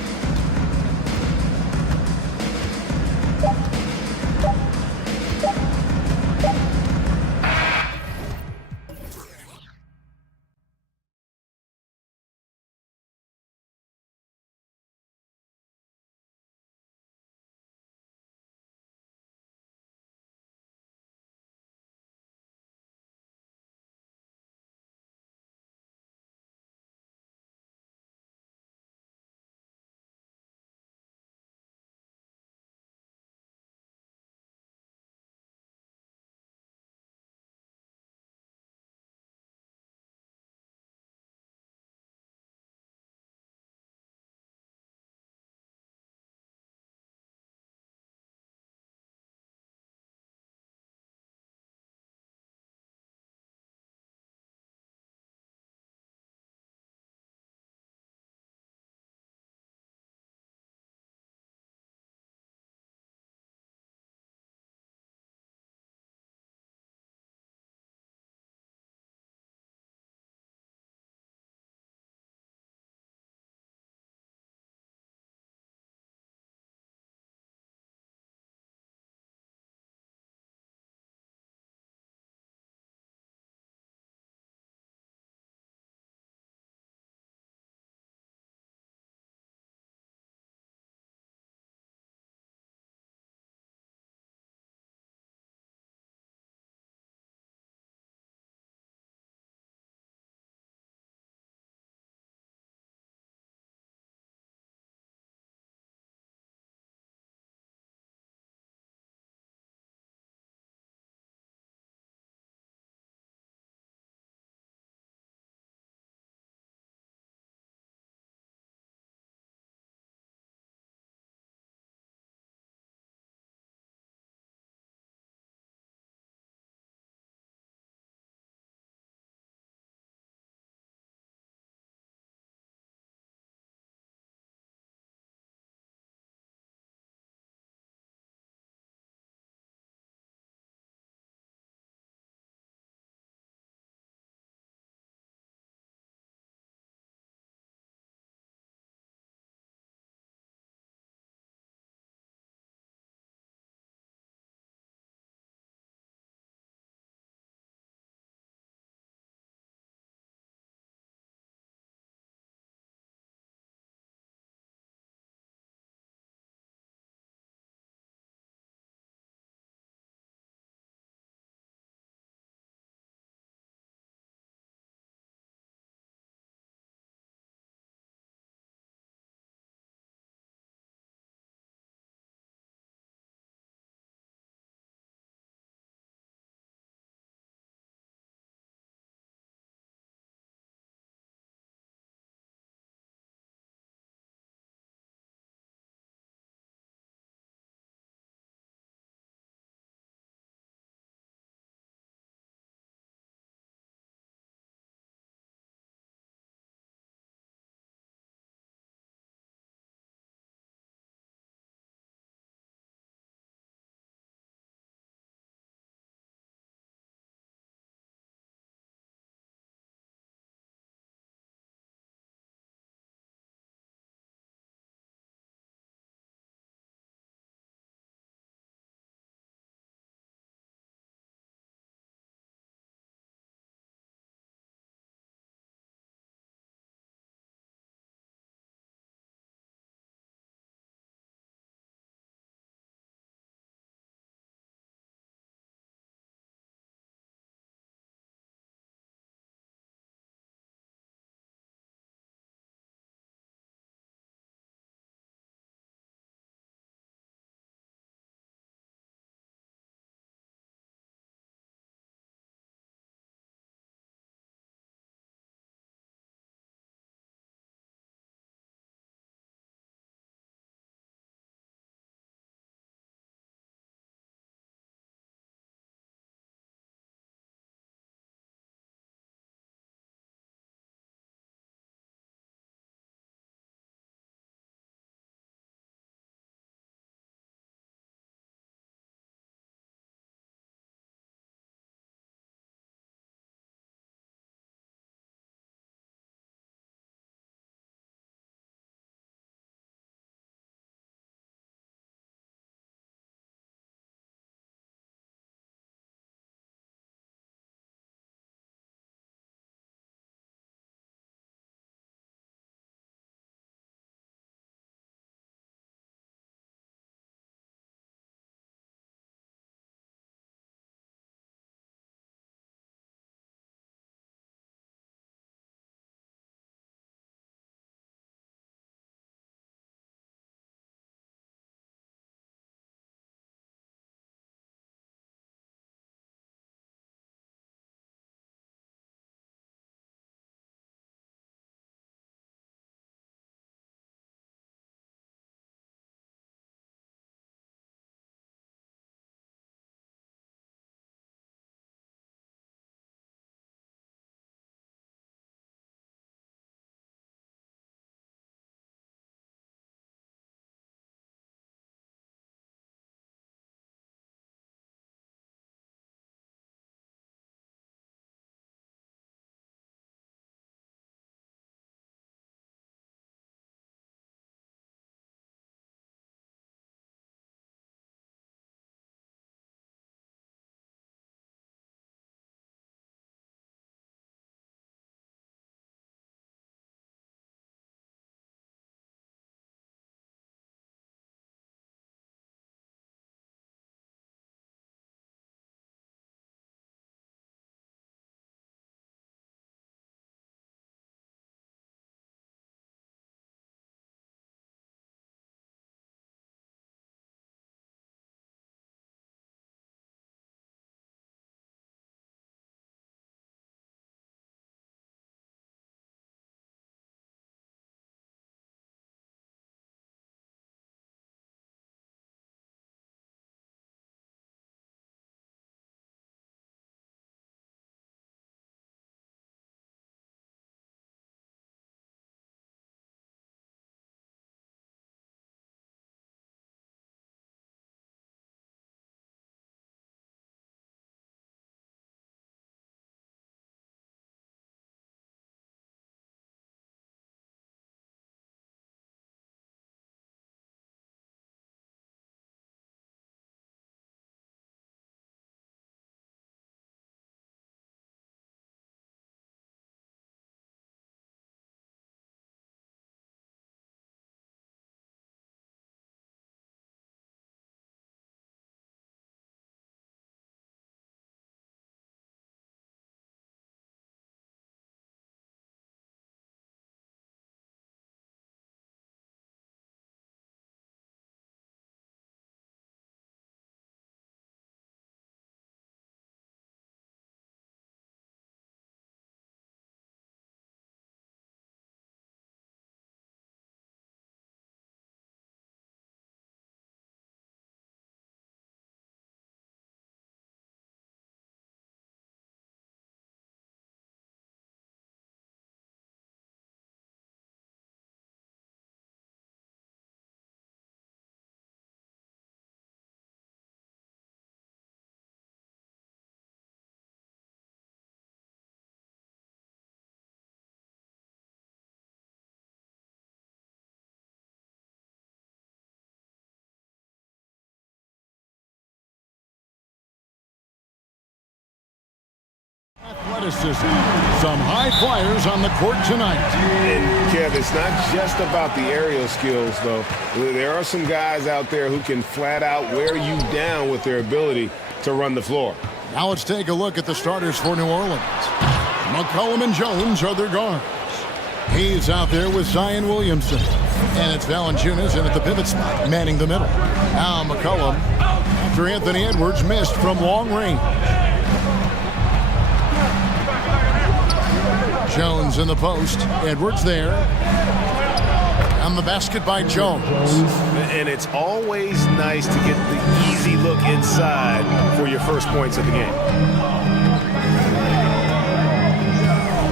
athleticism. Some high flyers on the court tonight. And, Kev, it's not just about the aerial skills, though. There are some guys out there who can flat out wear you down with their ability to run the floor. Now let's take a look at the starters for New Orleans. McCollum and Jones are their guards. He's out there with Zion Williamson. And it's Valanciunas in at the pivot spot, manning the middle. Now McCollum, after Anthony Edwards missed from long range. Jones in the post. Edwards there. And the basket by Jones. And it's always nice to get the easy look inside for your first points of the game.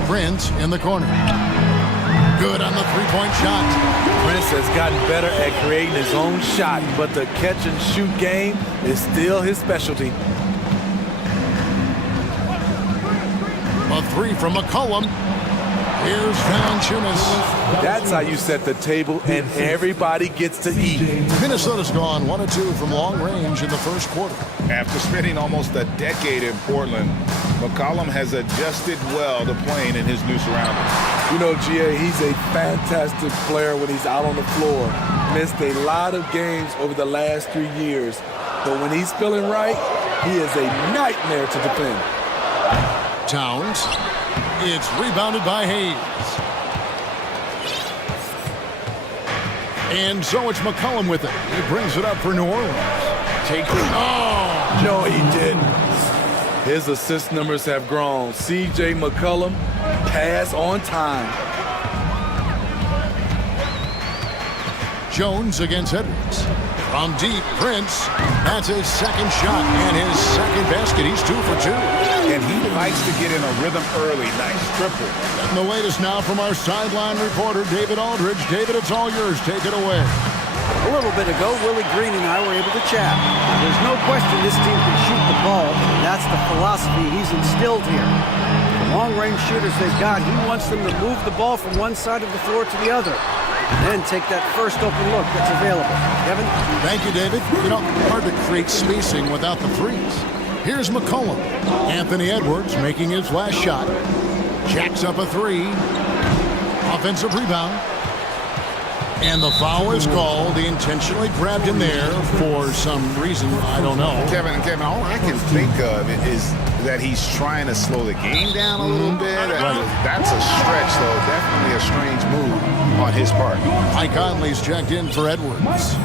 Prince in the corner. Good on the three-point shot. Prince has gotten better at creating his own shot, but the catch-and-shoot game is still his specialty. A three from McCollum. Here's Valanciunas. That's how you set the table, and everybody gets to eat. Minnesota's gone 1 of 2 from long range in the first quarter. After spending almost a decade in Portland, McCollum has adjusted well to playing in his new surroundings. You know, GA, he's a fantastic player when he's out on the floor. Missed a lot of games over the last 3 years. But when he's feeling right, he is a nightmare to defend. Towns. It's rebounded by Hayes. And so it's McCollum with it. He brings it up for New Orleans. No, he didn't. His assist numbers have grown. C.J. McCollum, pass on time. Jones against Edwards. From deep, Prince. That's his second shot and his second basket. He's 2 for 2. And he likes to get in a rhythm early. Nice triple. And the latest now from our sideline reporter, David Aldridge. David, it's all yours. Take it away. A little bit ago, Willie Green and I were able to chat. There's no question this team can shoot the ball. That's the philosophy he's instilled here. The long-range shooters they've got, he wants them to move the ball from one side of the floor to the other. And then take that first open look that's available. Kevin? Thank you, David. You know, hard to create spacing without the threes. Here's McCollum. Anthony Edwards making his last shot. Jacks up a three. Offensive rebound. And the foul is called. He intentionally grabbed him there for some reason. I don't know. Kevin, all I can think of is that he's trying to slow the game down a little bit. That's a stretch, though. Definitely a strange move on his part. Mike Conley's checked in for Edwards.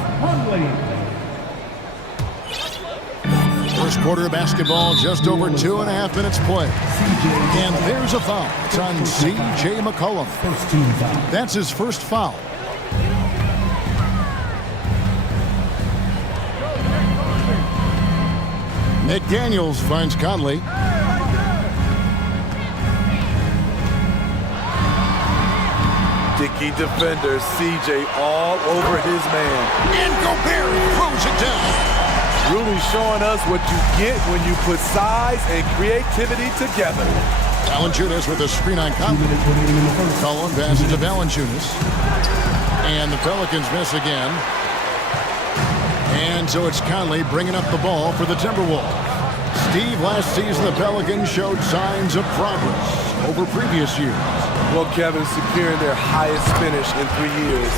First quarter of basketball, just over 2.5 minutes play. And there's a foul. It's on C.J. McCollum. That's his first foul. McDaniels finds Conley. Dickey defender, CJ all over his man. And Gobert throws it down. Really showing us what you get when you put size and creativity together. Valanciunas with a screen on Conley. Cullen passes to Valanciunas. And the Pelicans miss again. And so it's Conley bringing up the ball for the Timberwolves. Steve, last season the Pelicans showed signs of progress over previous years. Well, Kevin, securing their highest finish in 3 years.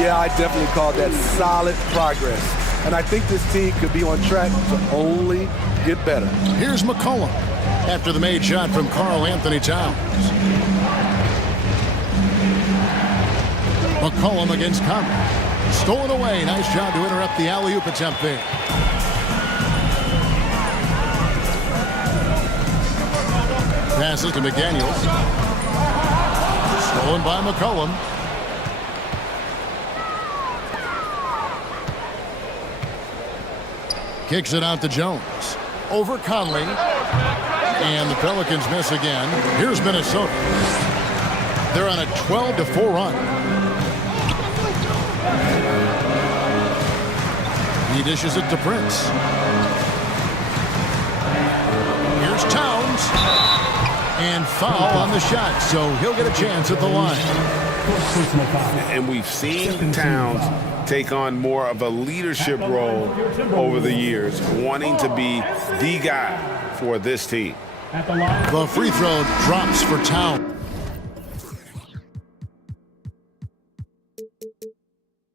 Yeah, I definitely call that solid progress. And I think this team could be on track to only get better. Here's McCollum after the made shot from Karl Anthony Towns. McCollum against Conley. Stolen away. Nice job to interrupt the alley-oop attempt there. Passes to McDaniels. Stolen by McCollum. Kicks it out to Jones. Over Conley. And the Pelicans miss again. Here's Minnesota. They're on a 12-4 run. He dishes it to Prince. Here's Towns. And foul on the shot, so he'll get a chance at the line. And we've seen Towns take on more of a leadership role over the years, wanting to be the guy for this team. The free throw drops for Town.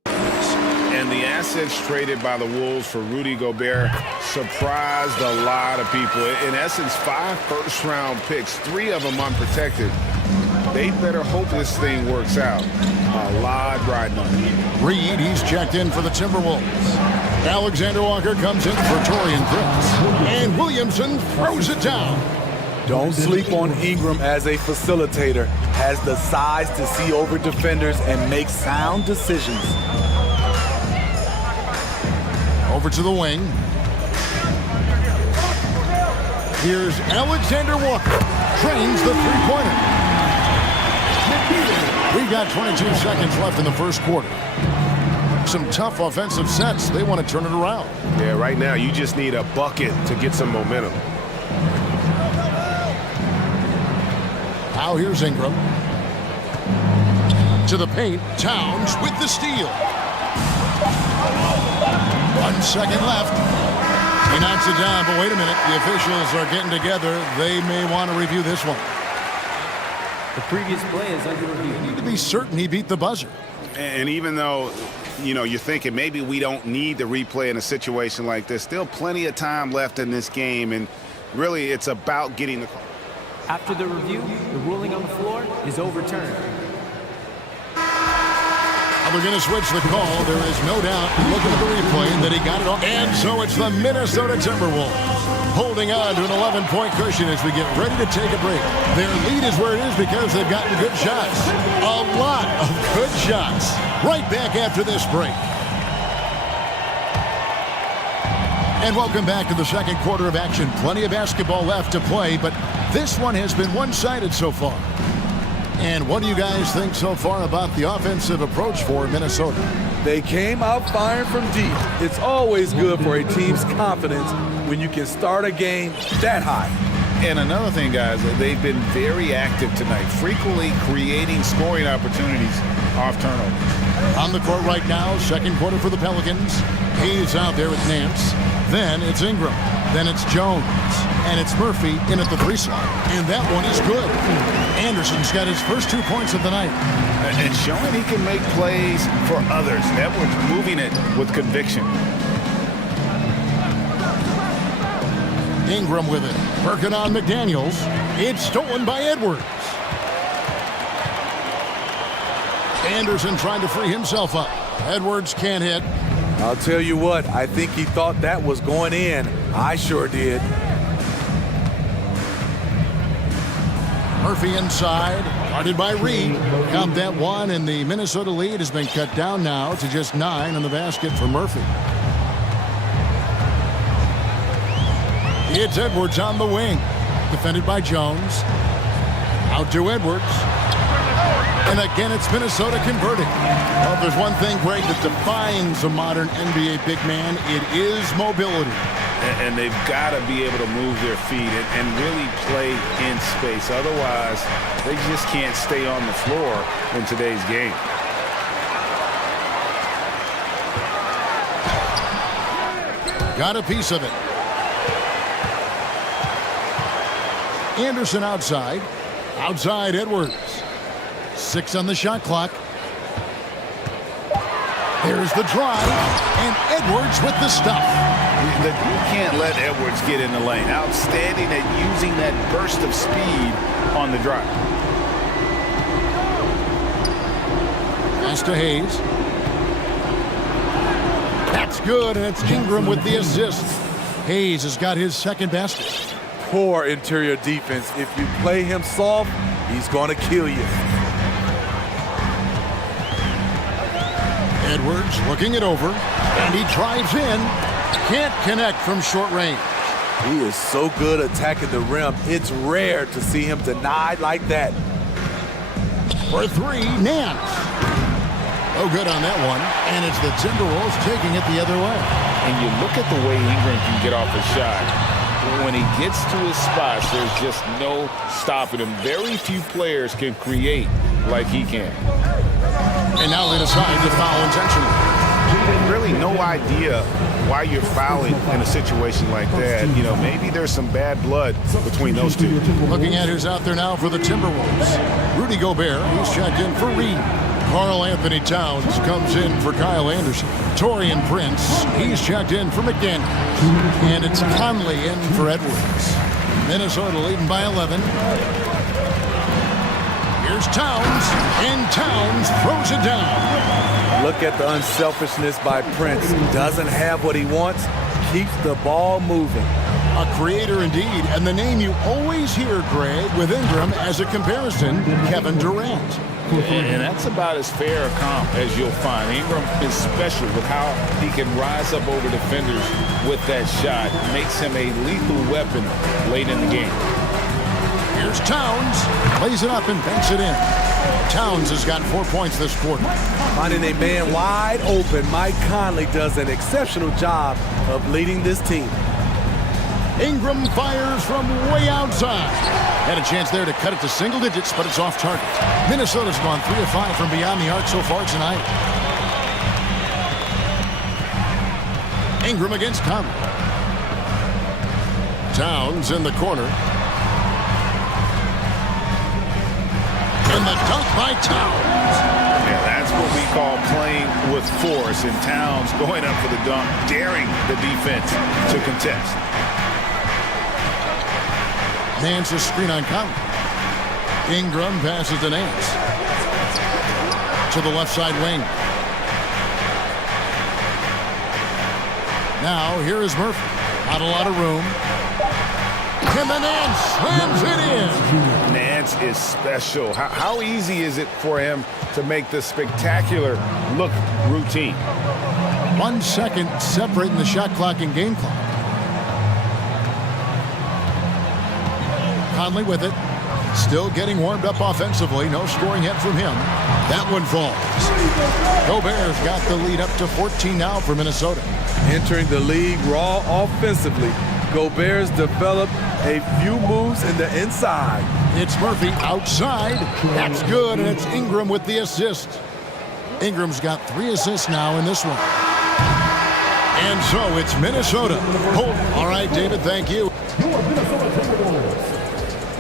And the assets traded by the Wolves for Rudy Gobert surprised a lot of people. In essence, 5 first-round picks, 3 of them unprotected. They better hope this thing works out. A lot riding on it. Reed, he's checked in for the Timberwolves. Alexander Walker comes in for Torian Prince. And Williamson throws it down. Don't sleep on Ingram as a facilitator. Has the size to see over defenders and make sound decisions. Over to the wing. Here's Alexander Walker. Trains the three-pointer. We've got 22 seconds left in the first quarter. Some tough offensive sets. They want to turn it around. Yeah, right now you just need a bucket to get some momentum. Now here's Ingram. To the paint. Towns with the steal. 1 second left. He knocks it down, but wait a minute. The officials are getting together. They may want to review this one. The previous play is under review. You need to be certain he beat the buzzer. And even though, you know, you're thinking maybe we don't need the replay in a situation like this, still plenty of time left in this game, and really it's about getting the call. After the review, the ruling on the floor is overturned. We're going to switch the call. There is no doubt, looking at the replay, that he got it all. And so it's the Minnesota Timberwolves holding on to an 11-point cushion as we get ready to take a break. Their lead is where it is because they've gotten good shots. A lot of good shots. Right back after this break. And welcome back to the second quarter of action. Plenty of basketball left to play, but this one has been one-sided so far. And what do you guys think so far about the offensive approach for Minnesota? They came out firing from deep. It's always good for a team's confidence when you can start a game that high. And another thing, guys, they've been very active tonight, frequently creating scoring opportunities off turnovers. On the court right now, second quarter for the Pelicans. He's out there with Nance. Then it's Ingram. Then it's Jones. And it's Murphy in at the 3 slot. And that one is good. Anderson's got his first 2 points of the night. And showing he can make plays for others. Edwards moving it with conviction. Ingram with it. Working on McDaniels. It's stolen by Edwards. Anderson trying to free himself up. Edwards can't hit. I'll tell you what, I think he thought that was going in. I sure did. Murphy inside, guarded by Reed. Count that one, and the Minnesota lead has been cut down now to just 9 on the basket for Murphy. It's Edwards on the wing. Defended by Jones. Out to Edwards. And again, it's Minnesota converting. Well, if there's one thing, Greg, that defines a modern NBA big man, it is mobility. And they've got to be able to move their feet and really play in space. Otherwise, they just can't stay on the floor in today's game. Got a piece of it. Anderson outside. Outside Edwards. 6 on the shot clock. There's the drive, and Edwards with the stuff. You can't let Edwards get in the lane. Outstanding at using that burst of speed on the drive. Pass to Hayes. That's good, and it's Ingram with the assist. Hayes has got his second basket. Poor interior defense. If you play him soft, he's going to kill you. Edwards looking it over, and he drives in. Can't connect from short range. He is so good attacking the rim. It's rare to see him denied like that. For 3, Nance. No good on that one, and it's the Timberwolves taking it the other way. And you look at the way Ingram can get off a shot. When he gets to his spots, there's just no stopping him. Very few players can create like he can. And now they decide to foul intentionally. really no idea why you're fouling in a situation like that. You know, maybe there's some bad blood between those two. Looking at who's out there now for the Timberwolves. Rudy Gobert, he's checked in for Reed. Karl Anthony Towns comes in for Kyle Anderson. Taurean Prince, he's checked in for McDaniels. And it's Conley in for Edwards. Minnesota leading by 11. Here's Towns, and Towns throws it down. Look at the unselfishness by Prince. Doesn't have what he wants, keeps the ball moving. A creator indeed, and the name you always hear, Greg, with Ingram as a comparison, Kevin Durant. And that's about as fair a comp as you'll find. Ingram is special with how he can rise up over defenders with that shot. Makes him a lethal weapon late in the game. Here's Towns, plays it up and banks it in. Towns has got 4 points this quarter. Finding a man wide open, Mike Conley does an exceptional job of leading this team. Ingram fires from way outside. Had a chance there to cut it to single digits, but it's off target. Minnesota's gone 3 of 5 from beyond the arc so far tonight. Ingram against Conley. Towns in the corner. And the dunk by Towns. Yeah, that's what we call playing with force. And Towns going up for the dunk, daring the defense to contest. Nance's screen on Conley. Ingram passes to Nance. To the left side wing. Now here is Murphy. Not a lot of room. And the Nance slams it in. Nance is special. How easy is it for him to make the spectacular look routine? 1 second separating the shot clock and game clock. Conley with it. Still getting warmed up offensively. No scoring yet from him. That one falls. Gobert's got the lead up to 14 now for Minnesota. Entering the league raw offensively, Gobert's developed a few moves in the inside. It's Murphy outside. That's good, and it's Ingram with the assist. Ingram's got 3 assists now in this one. And so it's Minnesota. All right, David, thank you. Your Minnesota Timberwolves,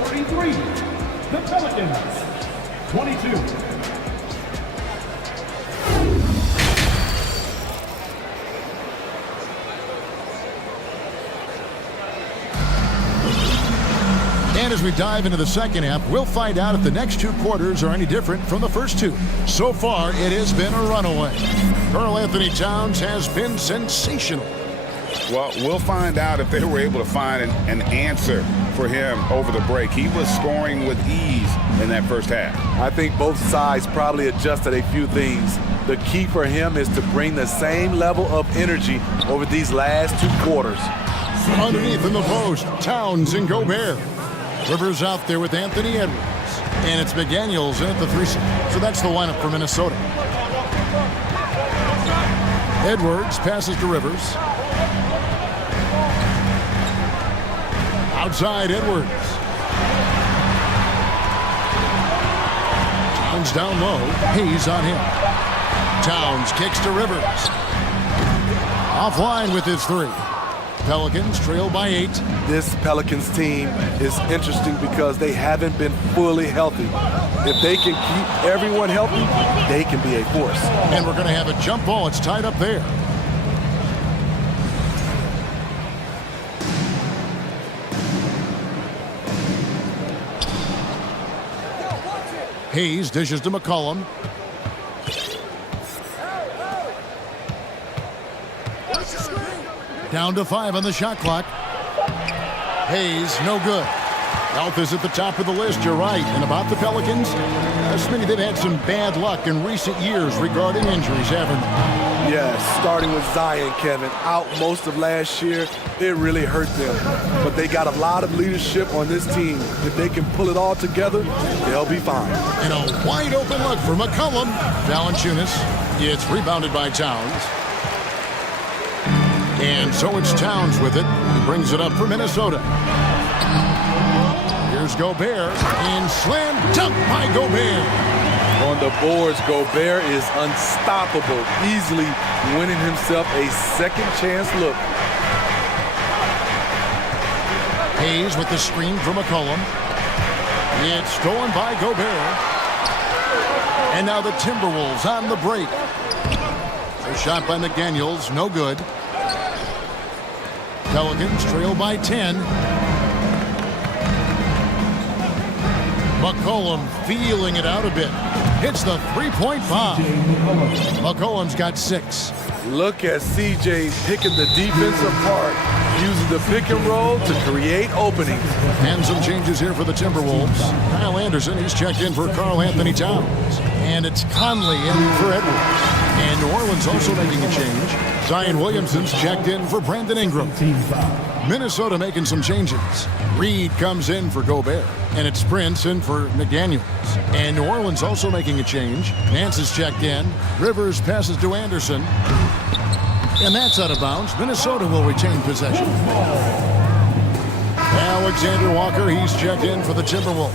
33. The Pelicans, 22. And as we dive into the second half, we'll find out if the next 2 quarters are any different from the first 2. So far, it has been a runaway. Karl Anthony Towns has been sensational. Well, we'll find out if they were able to find an answer for him over the break. He was scoring with ease in that first half. I think both sides probably adjusted a few things. The key for him is to bring the same level of energy over these last 2 quarters. Underneath in the post, Towns and Gobert. Rivers out there with Anthony Edwards. And it's McDaniels in at the 3 side. So that's the lineup for Minnesota. Edwards passes to Rivers. Outside Edwards. Towns down low. Hayes on him. Towns kicks to Rivers. Offline with his 3. Pelicans trail by 8. This Pelicans team is interesting because they haven't been fully healthy. If they can keep everyone healthy, they can be a force. And we're going to have a jump ball. It's tied up there. Hayes dishes to McCollum. Down to 5 on the shot clock. Hayes, no good. Health is at the top of the list, you're right. And about the Pelicans, Smitty, they've had some bad luck in recent years regarding injuries, haven't they? Yes, starting with Zion, Kevin, out most of last year, it really hurt them. But they got a lot of leadership on this team. If they can pull it all together, they'll be fine. And a wide open look for McCollum. Valanciunas, it's rebounded by Towns. And so it's Towns with it. He brings it up for Minnesota. Here's Gobert, and slam dunk by Gobert. On the boards, Gobert is unstoppable, easily winning himself a second chance look. Hayes with the screen for McCollum. It's stolen by Gobert. And now the Timberwolves on the break. A shot by McDaniels, no good. Pelicans trail by 10. McCollum feeling it out a bit. Hits the three-point bomb. McCollum's got 6. Look at CJ picking the defense apart, using the pick and roll to create openings. And some changes here for the Timberwolves. Kyle Anderson, he's checked in for Karl Anthony Towns. And it's Conley in for Edwards. And New Orleans also making a change. Zion Williamson's checked in for Brandon Ingram. Minnesota making some changes. Reed comes in for Gobert. And it's Prince in for McDaniels. And New Orleans also making a change. Nance is checked in. Rivers passes to Anderson. And that's out of bounds. Minnesota will retain possession. Alexander Walker, he's checked in for the Timberwolves.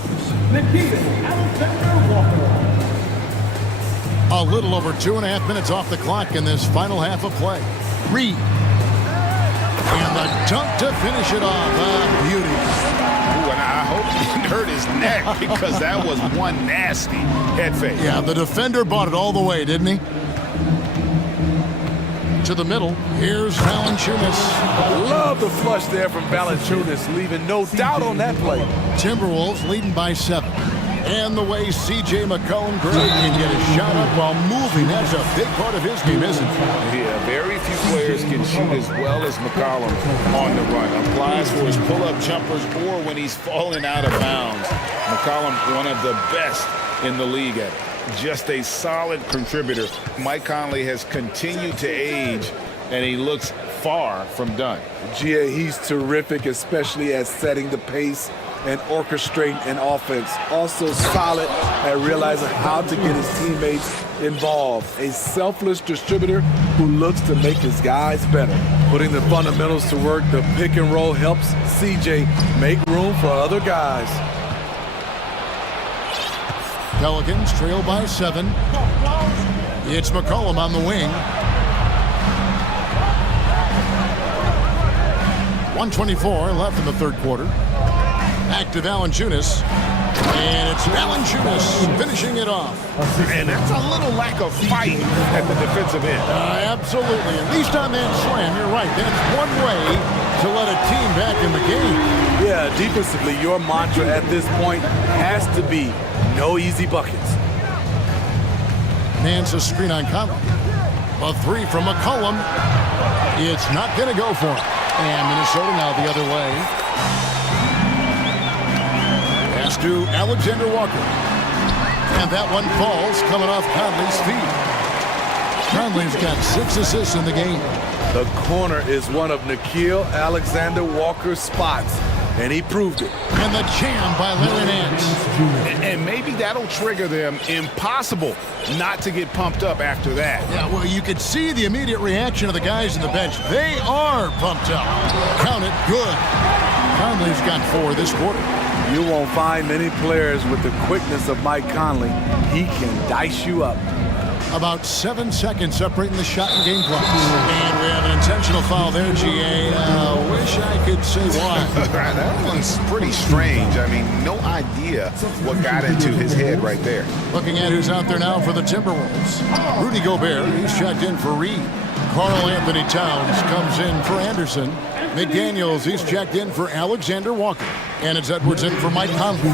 A little over 2.5 minutes off the clock in this final half of play. Reed. And the dunk to finish it off. Beauty. Ooh, and I hope he didn't hurt his neck because that was one nasty head fake. Yeah, the defender bought it all the way, didn't he? To the middle. Here's Valanciunas. Love the flush there from Valanciunas, leaving no doubt on that play. Timberwolves leading by 7. And the way C.J. McCollum can get a shot up while moving, that's a big part of his game, isn't it? Yeah, very few players can shoot as well as McCollum on the run. Applies for his pull-up jumpers or when he's falling out of bounds. McCollum, one of the best in the league at it. Just a solid contributor. Mike Conley has continued to age, and he looks far from done. GA, he's terrific, especially at setting the pace and orchestrating an offense. Also solid at realizing how to get his teammates involved. A selfless distributor who looks to make his guys better. Putting the fundamentals to work, the pick and roll helps CJ make room for other guys. Pelicans trail by 7. It's McCollum on the wing. 1:24 left in the third quarter. Back to Valanciunas. And it's Valanciunas finishing it off. And that's a little lack of fight at the defensive end. Absolutely. At least on that slam, you're right. That's one way to let a team back in the game. Yeah, defensively, your mantra at this point has to be no easy buckets. Nance's screen on Conley. A 3 from McCollum. It's not going to go for him. And Minnesota now the other way. Pass to Alexander Walker. And that one falls coming off Conley's feet. Conley's got 6 assists in the game. The corner is one of Nickeil Alexander-Walker's spots, and he proved it. And the jam by Larry Nance. And maybe that'll trigger them. Impossible not to get pumped up after that. Yeah, well, you could see the immediate reaction of the guys on the bench. They are pumped up. Count it, good. Conley's got 4 this quarter. You won't find many players with the quickness of Mike Conley. He can dice you up. About 7 seconds separating the shot and game clocks. And we have an intentional foul there, GA. Wish I could say why. That one's pretty strange. I mean, no idea what got into his head right there. Looking at who's out there now for the Timberwolves. Rudy Gobert, he's checked in for Reed. Karl Anthony Towns comes in for Anderson. McDaniels, he's checked in for Alexander Walker. And it's Edwards in for Mike Conley.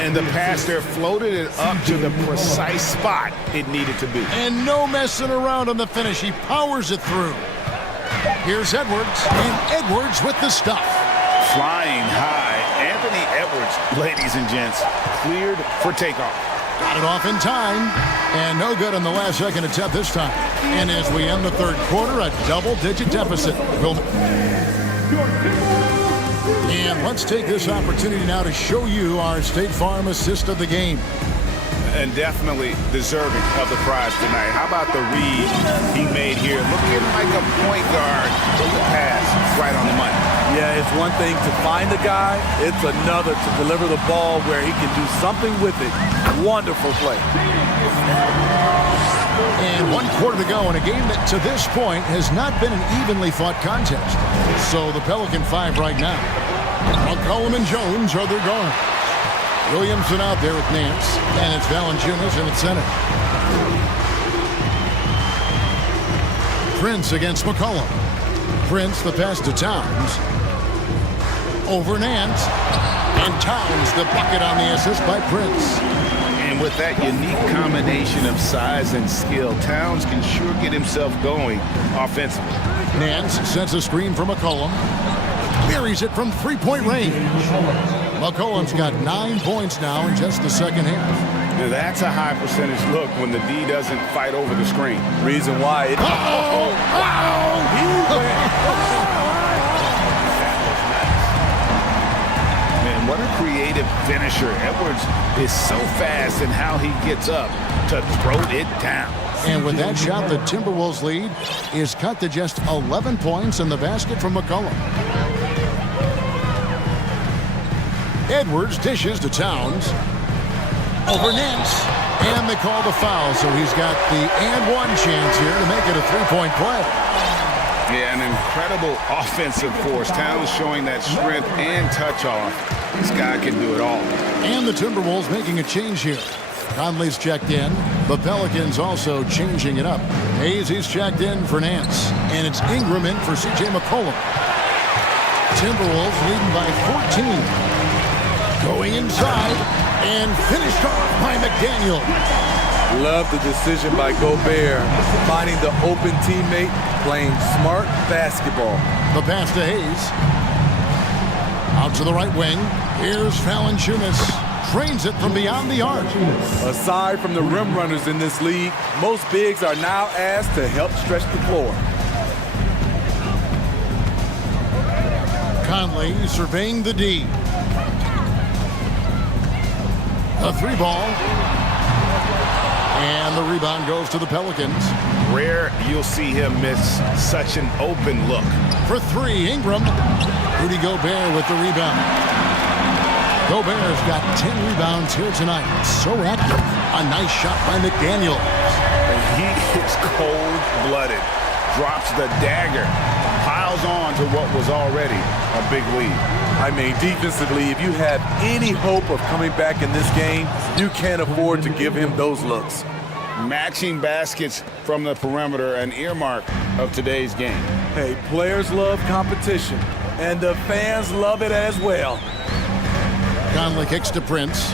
And the pass there floated it up to the precise spot it needed to be. And no messing around on the finish. He powers it through. Here's Edwards, and Edwards with the stuff. Flying high. Anthony Edwards, ladies and gents, cleared for takeoff. Got it off in time, and no good on the last second attempt this time. And as we end the third quarter, a double-digit deficit. And let's take this opportunity now to show you our State Farm assist of the game. And definitely deserving of the prize tonight. How about the read he made here? Looking like a point guard with the pass right on the money. Yeah, it's one thing to find the guy. It's another to deliver the ball where he can do something with it Wonderful play. And 1 quarter to go in a game that to this point has not been an evenly fought contest. So the Pelican 5 right now. McCollum and Jones are their guards. Williamson out there with Nance, and it's Valanciunas in at center. Prince against McCollum. Prince the pass to Towns. Over Nance. And Towns the bucket on the assist by Prince. And with that unique combination of size and skill, Towns can sure get himself going offensively. Nance sends a screen for McCollum. Buries it from three-point range. McCollum's got 9 points now in just the second half. Now that's a high percentage look when the D doesn't fight over the screen. Reason why it... Man, what a creative finisher. Edwards is so fast in how he gets up to throw it down. And with that shot, the Timberwolves lead is cut to just 11 points in the basket from McCollum. Edwards dishes to Towns. Over Nance. And they call the foul, so he's got the and one chance here to make it a three-point play. Yeah, an incredible offensive force. Towns showing that strength and touch off. This guy can do it all. And the Timberwolves making a change here. Conley's checked in. The Pelicans also changing it up. Hayes is checked in for Nance. And it's Ingram in for C.J. McCollum. Timberwolves leading by 14. Going inside and finished off by McDaniel. Love the decision by Gobert, finding the open teammate, playing smart basketball. The pass to Hayes. Out to the right wing. Here's Valanciunas. Trains it from beyond the arc. Aside from the rim runners in this league, most bigs are now asked to help stretch the floor. Conley surveying the D. A 3-ball. And the rebound goes to the Pelicans. Rare you'll see him miss such an open look. For 3, Ingram. Rudy Gobert with the rebound. Gobert's got 10 rebounds here tonight. So active. A nice shot by McDaniel. And he is cold-blooded. Drops the dagger. Piles on to what was already a big lead. I mean, defensively, if you have any hope of coming back in this game, you can't afford to give him those looks. Matching baskets from the perimeter, an earmark of today's game. Hey, players love competition, and the fans love it as well. Conley kicks to Prince.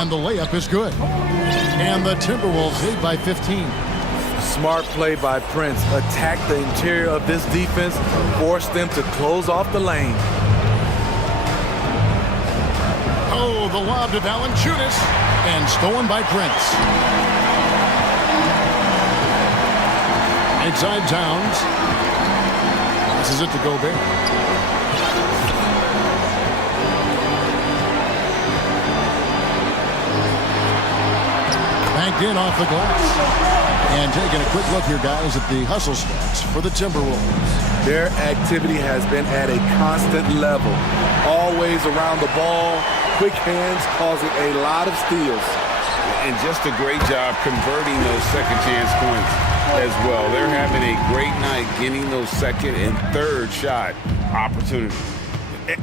And the layup is good. And the Timberwolves lead by 15. Smart play by Prince. Attack the interior of this defense, force them to close off the lane. Oh, the lob to Valanciunas. And stolen by Prince. Inside Towns. This is it to Gobert. Banked in off the glass. And taking a quick look here, guys, at the hustle stats for the Timberwolves. Their activity has been at a constant level. Always around the ball, quick hands causing a lot of steals. And just a great job converting those second chance points as well. They're having a great night getting those second and third shot opportunities.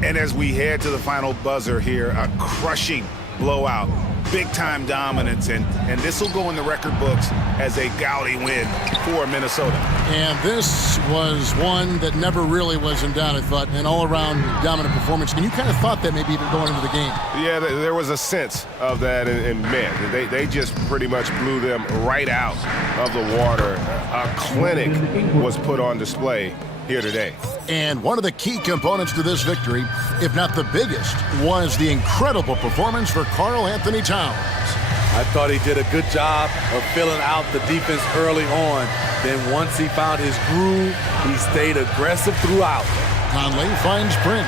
And as we head to the final buzzer here, a crushing blowout. Big-time dominance, and this will go in the record books as a gaudy win for Minnesota. And this was one that never really was in doubt, I thought, an all-around dominant performance. And you kind of thought that maybe even going into the game. Yeah, there was a sense of that, and man, they just pretty much blew them right out of the water. A clinic was put on display here today. And one of the key components to this victory, if not the biggest, was the incredible performance for Karl Anthony Towns. I thought he did a good job of filling out the defense early on. Then once he found his groove, he stayed aggressive throughout. Conley finds Prince.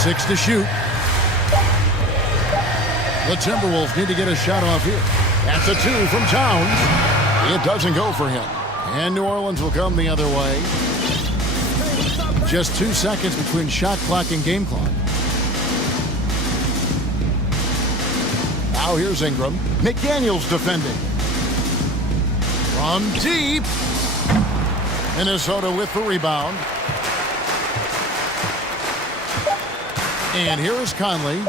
6 to shoot. The Timberwolves need to get a shot off here. That's a 2 from Towns. It doesn't go for him. And New Orleans will come the other way. Just 2 seconds between shot clock and game clock. Now here's Ingram. McDaniels defending. From deep. Minnesota with the rebound. And here is Conley.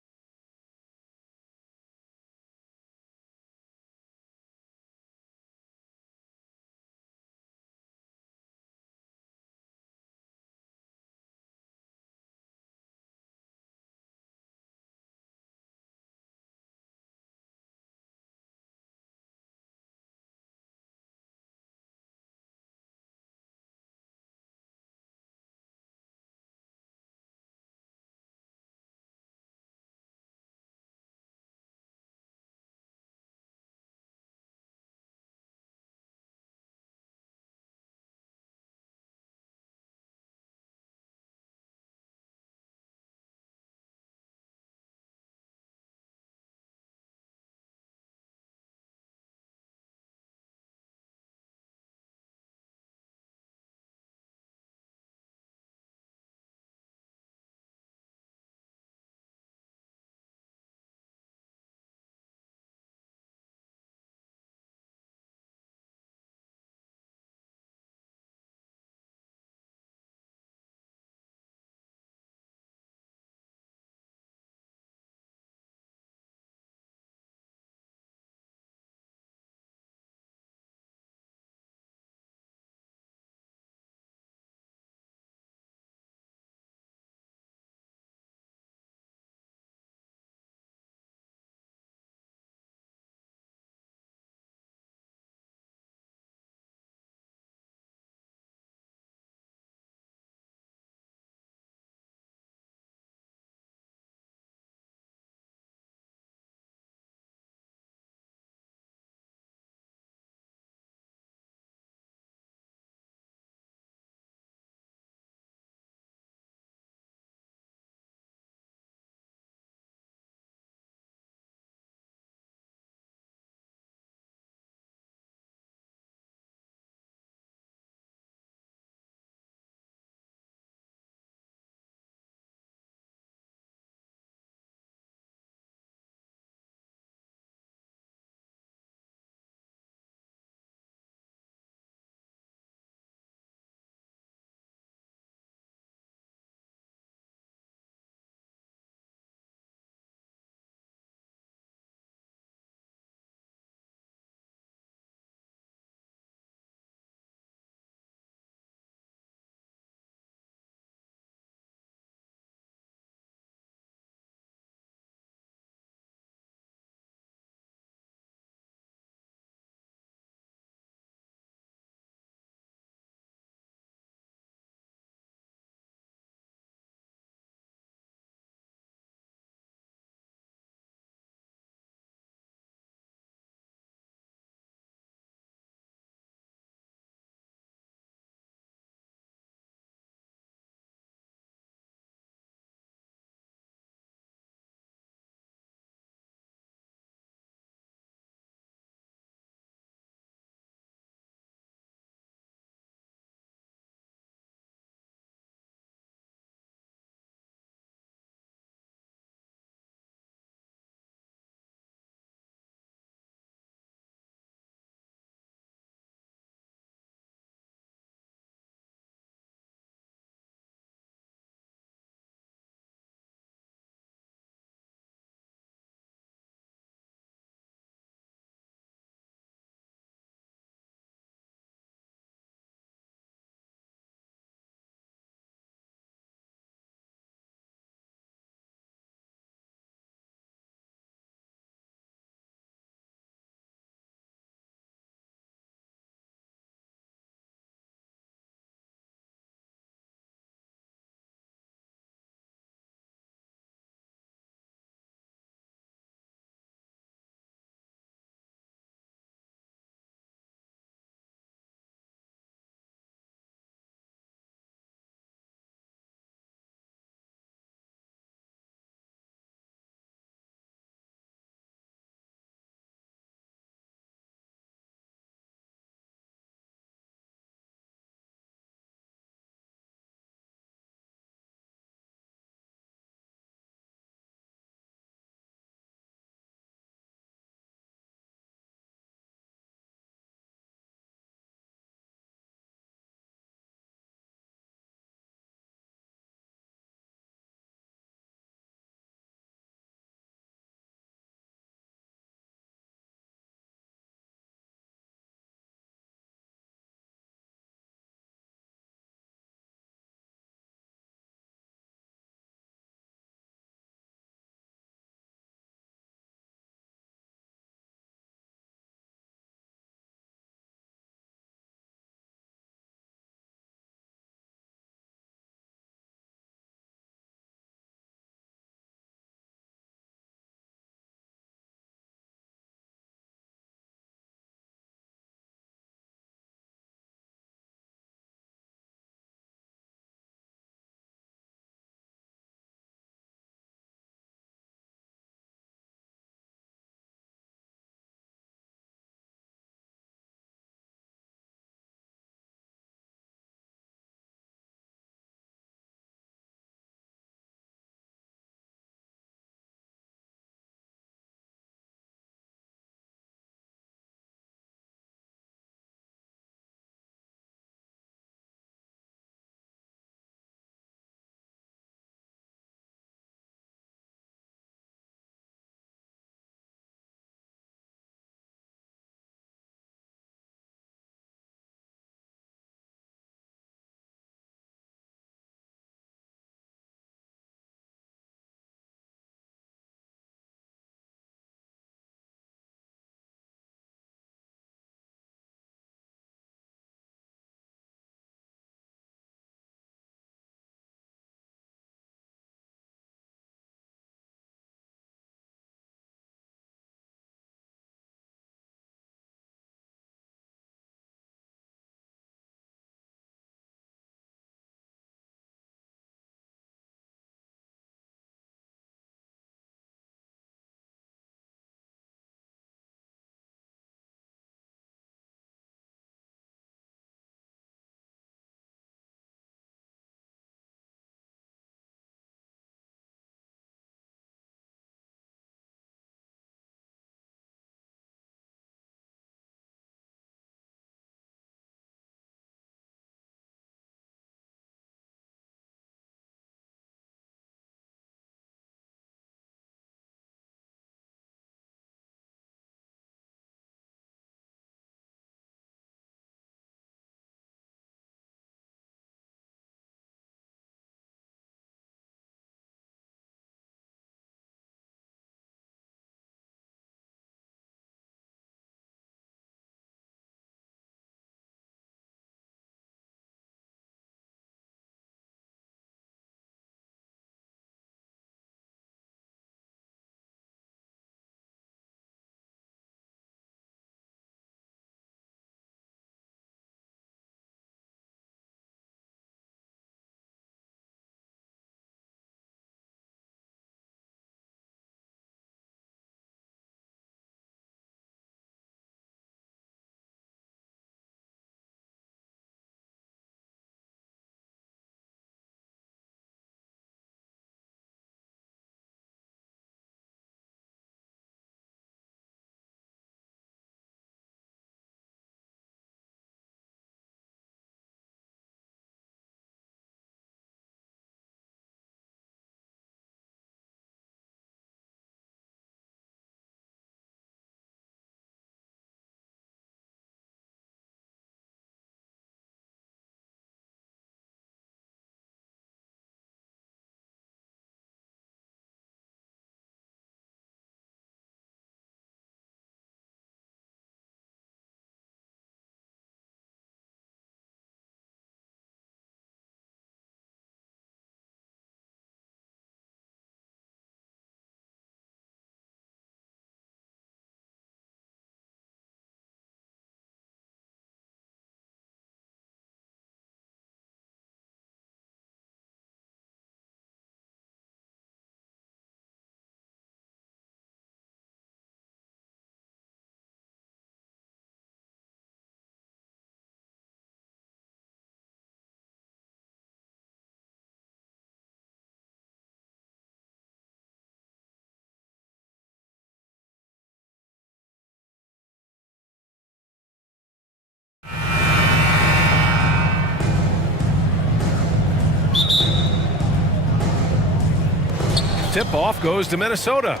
tip-off goes to Minnesota.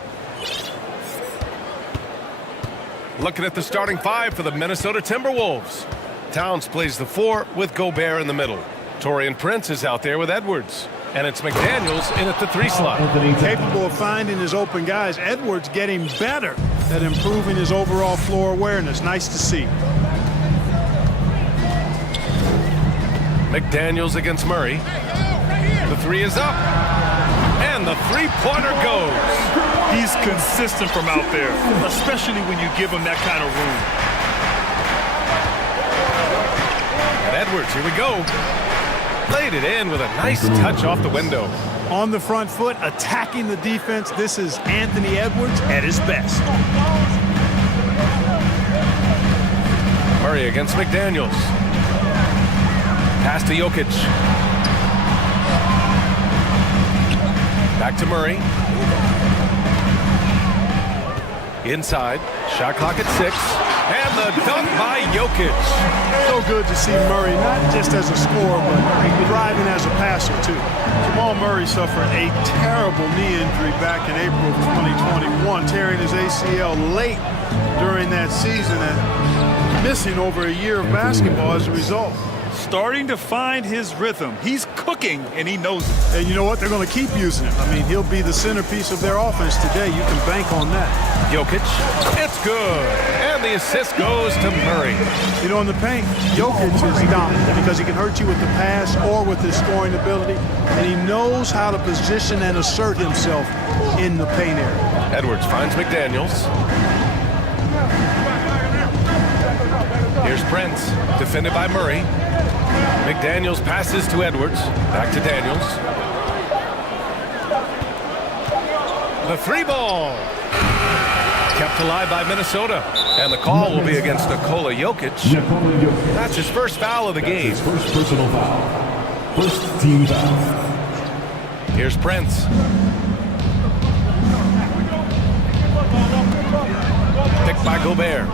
Looking at the starting five for the Minnesota Timberwolves. Towns plays the 4 with Gobert in the middle. Taurean Prince is out there with Edwards. And it's McDaniels in at the 3 slot. Capable of finding his open guys. Edwards getting better at improving his overall floor awareness. Nice to see. McDaniels against Murray. The 3 is up. And the three-pointer goes. He's consistent from out there, especially when you give him that kind of room. And Edwards, here we go. Laid it in with a nice touch off the window. On the front foot, attacking the defense. This is Anthony Edwards at his best. Murray against McDaniels. Pass to Jokic. Back to Murray. Inside. Shot clock at 6. And the dunk by Jokic. So good to see Murray, not just as a scorer, but thriving as a passer, too. Jamal Murray suffered a terrible knee injury back in April of 2021, tearing his ACL late during that season and missing over a year of basketball as a result. Starting to find his rhythm. He's cooking, and he knows it. And you know what? They're going to keep using him. I mean, he'll be the centerpiece of their offense today. You can bank on that. Jokic, it's good. And the assist goes to Murray. You know, in the paint, Jokic is dominant because he can hurt you with the pass or with his scoring ability, and he knows how to position and assert himself in the paint area. Edwards finds McDaniels. Here's Prince, defended by Murray. McDaniels passes to Edwards. Back to Daniels. The 3 ball. Kept alive by Minnesota. And the call will be against Nikola Jokic. That's his first foul of the game. First personal foul. First team foul. Here's Prince. Picked by Gobert.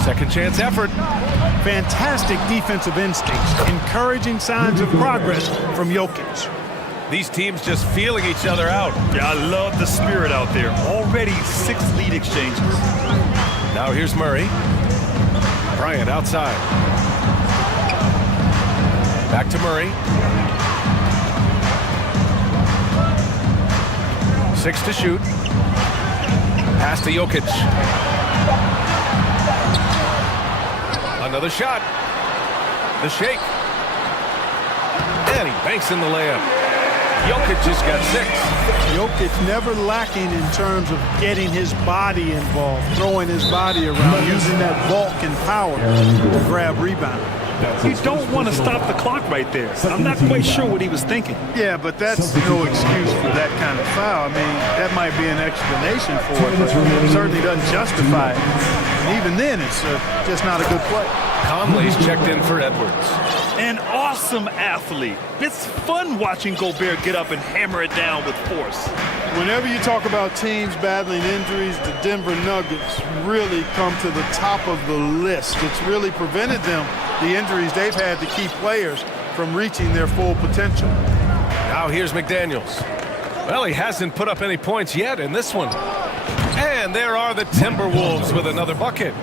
Second chance effort. Fantastic defensive instincts, encouraging signs of progress from Jokic. These teams just feeling each other out. Yeah, I love the spirit out there. Already 6 lead exchanges. Now here's Murray. Bryant outside. Back to Murray. 6 to shoot. Pass to Jokic. Another shot. The shake. And he banks in the layup. Jokic just got 6. Jokic never lacking in terms of getting his body involved, throwing his body around, using that bulk and power to grab rebound. You don't want to stop the clock right there. I'm not quite sure what he was thinking. Yeah, but that's no excuse for that kind of foul. I mean, that might be an explanation for it, but it certainly doesn't justify it. And even then, it's just not a good play. Conley's checked in for Edwards. An awesome athlete. It's fun watching Gobert get up and hammer it down with force. Whenever you talk about teams battling injuries, the Denver Nuggets really come to the top of the list. It's really prevented them, the injuries they've had to key players from reaching their full potential. Now here's McDaniels. Well, he hasn't put up any points yet in this one. And there are the Timberwolves with another bucket.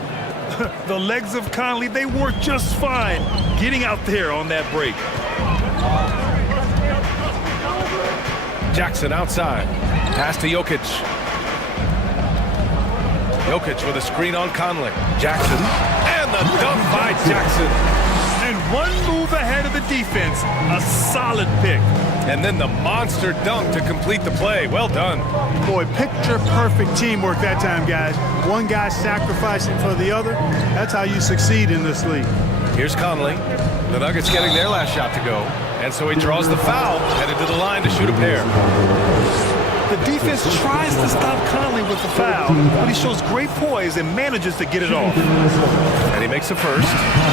The legs of Conley, they work just fine getting out there on that break. Jackson outside. Pass to Jokic. Jokic with a screen on Conley. Jackson. And the dunk by Jackson. And one move ahead of the defense. A solid pick. And then the monster dunk to complete the play. Well done. Boy, picture-perfect teamwork that time, guys. One guy sacrificing for the other. That's how you succeed in this league. Here's Conley. The Nuggets getting their last shot to go. And so he draws the foul, headed to the line to shoot a pair. The defense tries to stop Conley with the foul, but he shows great poise and manages to get it off. And he makes a first.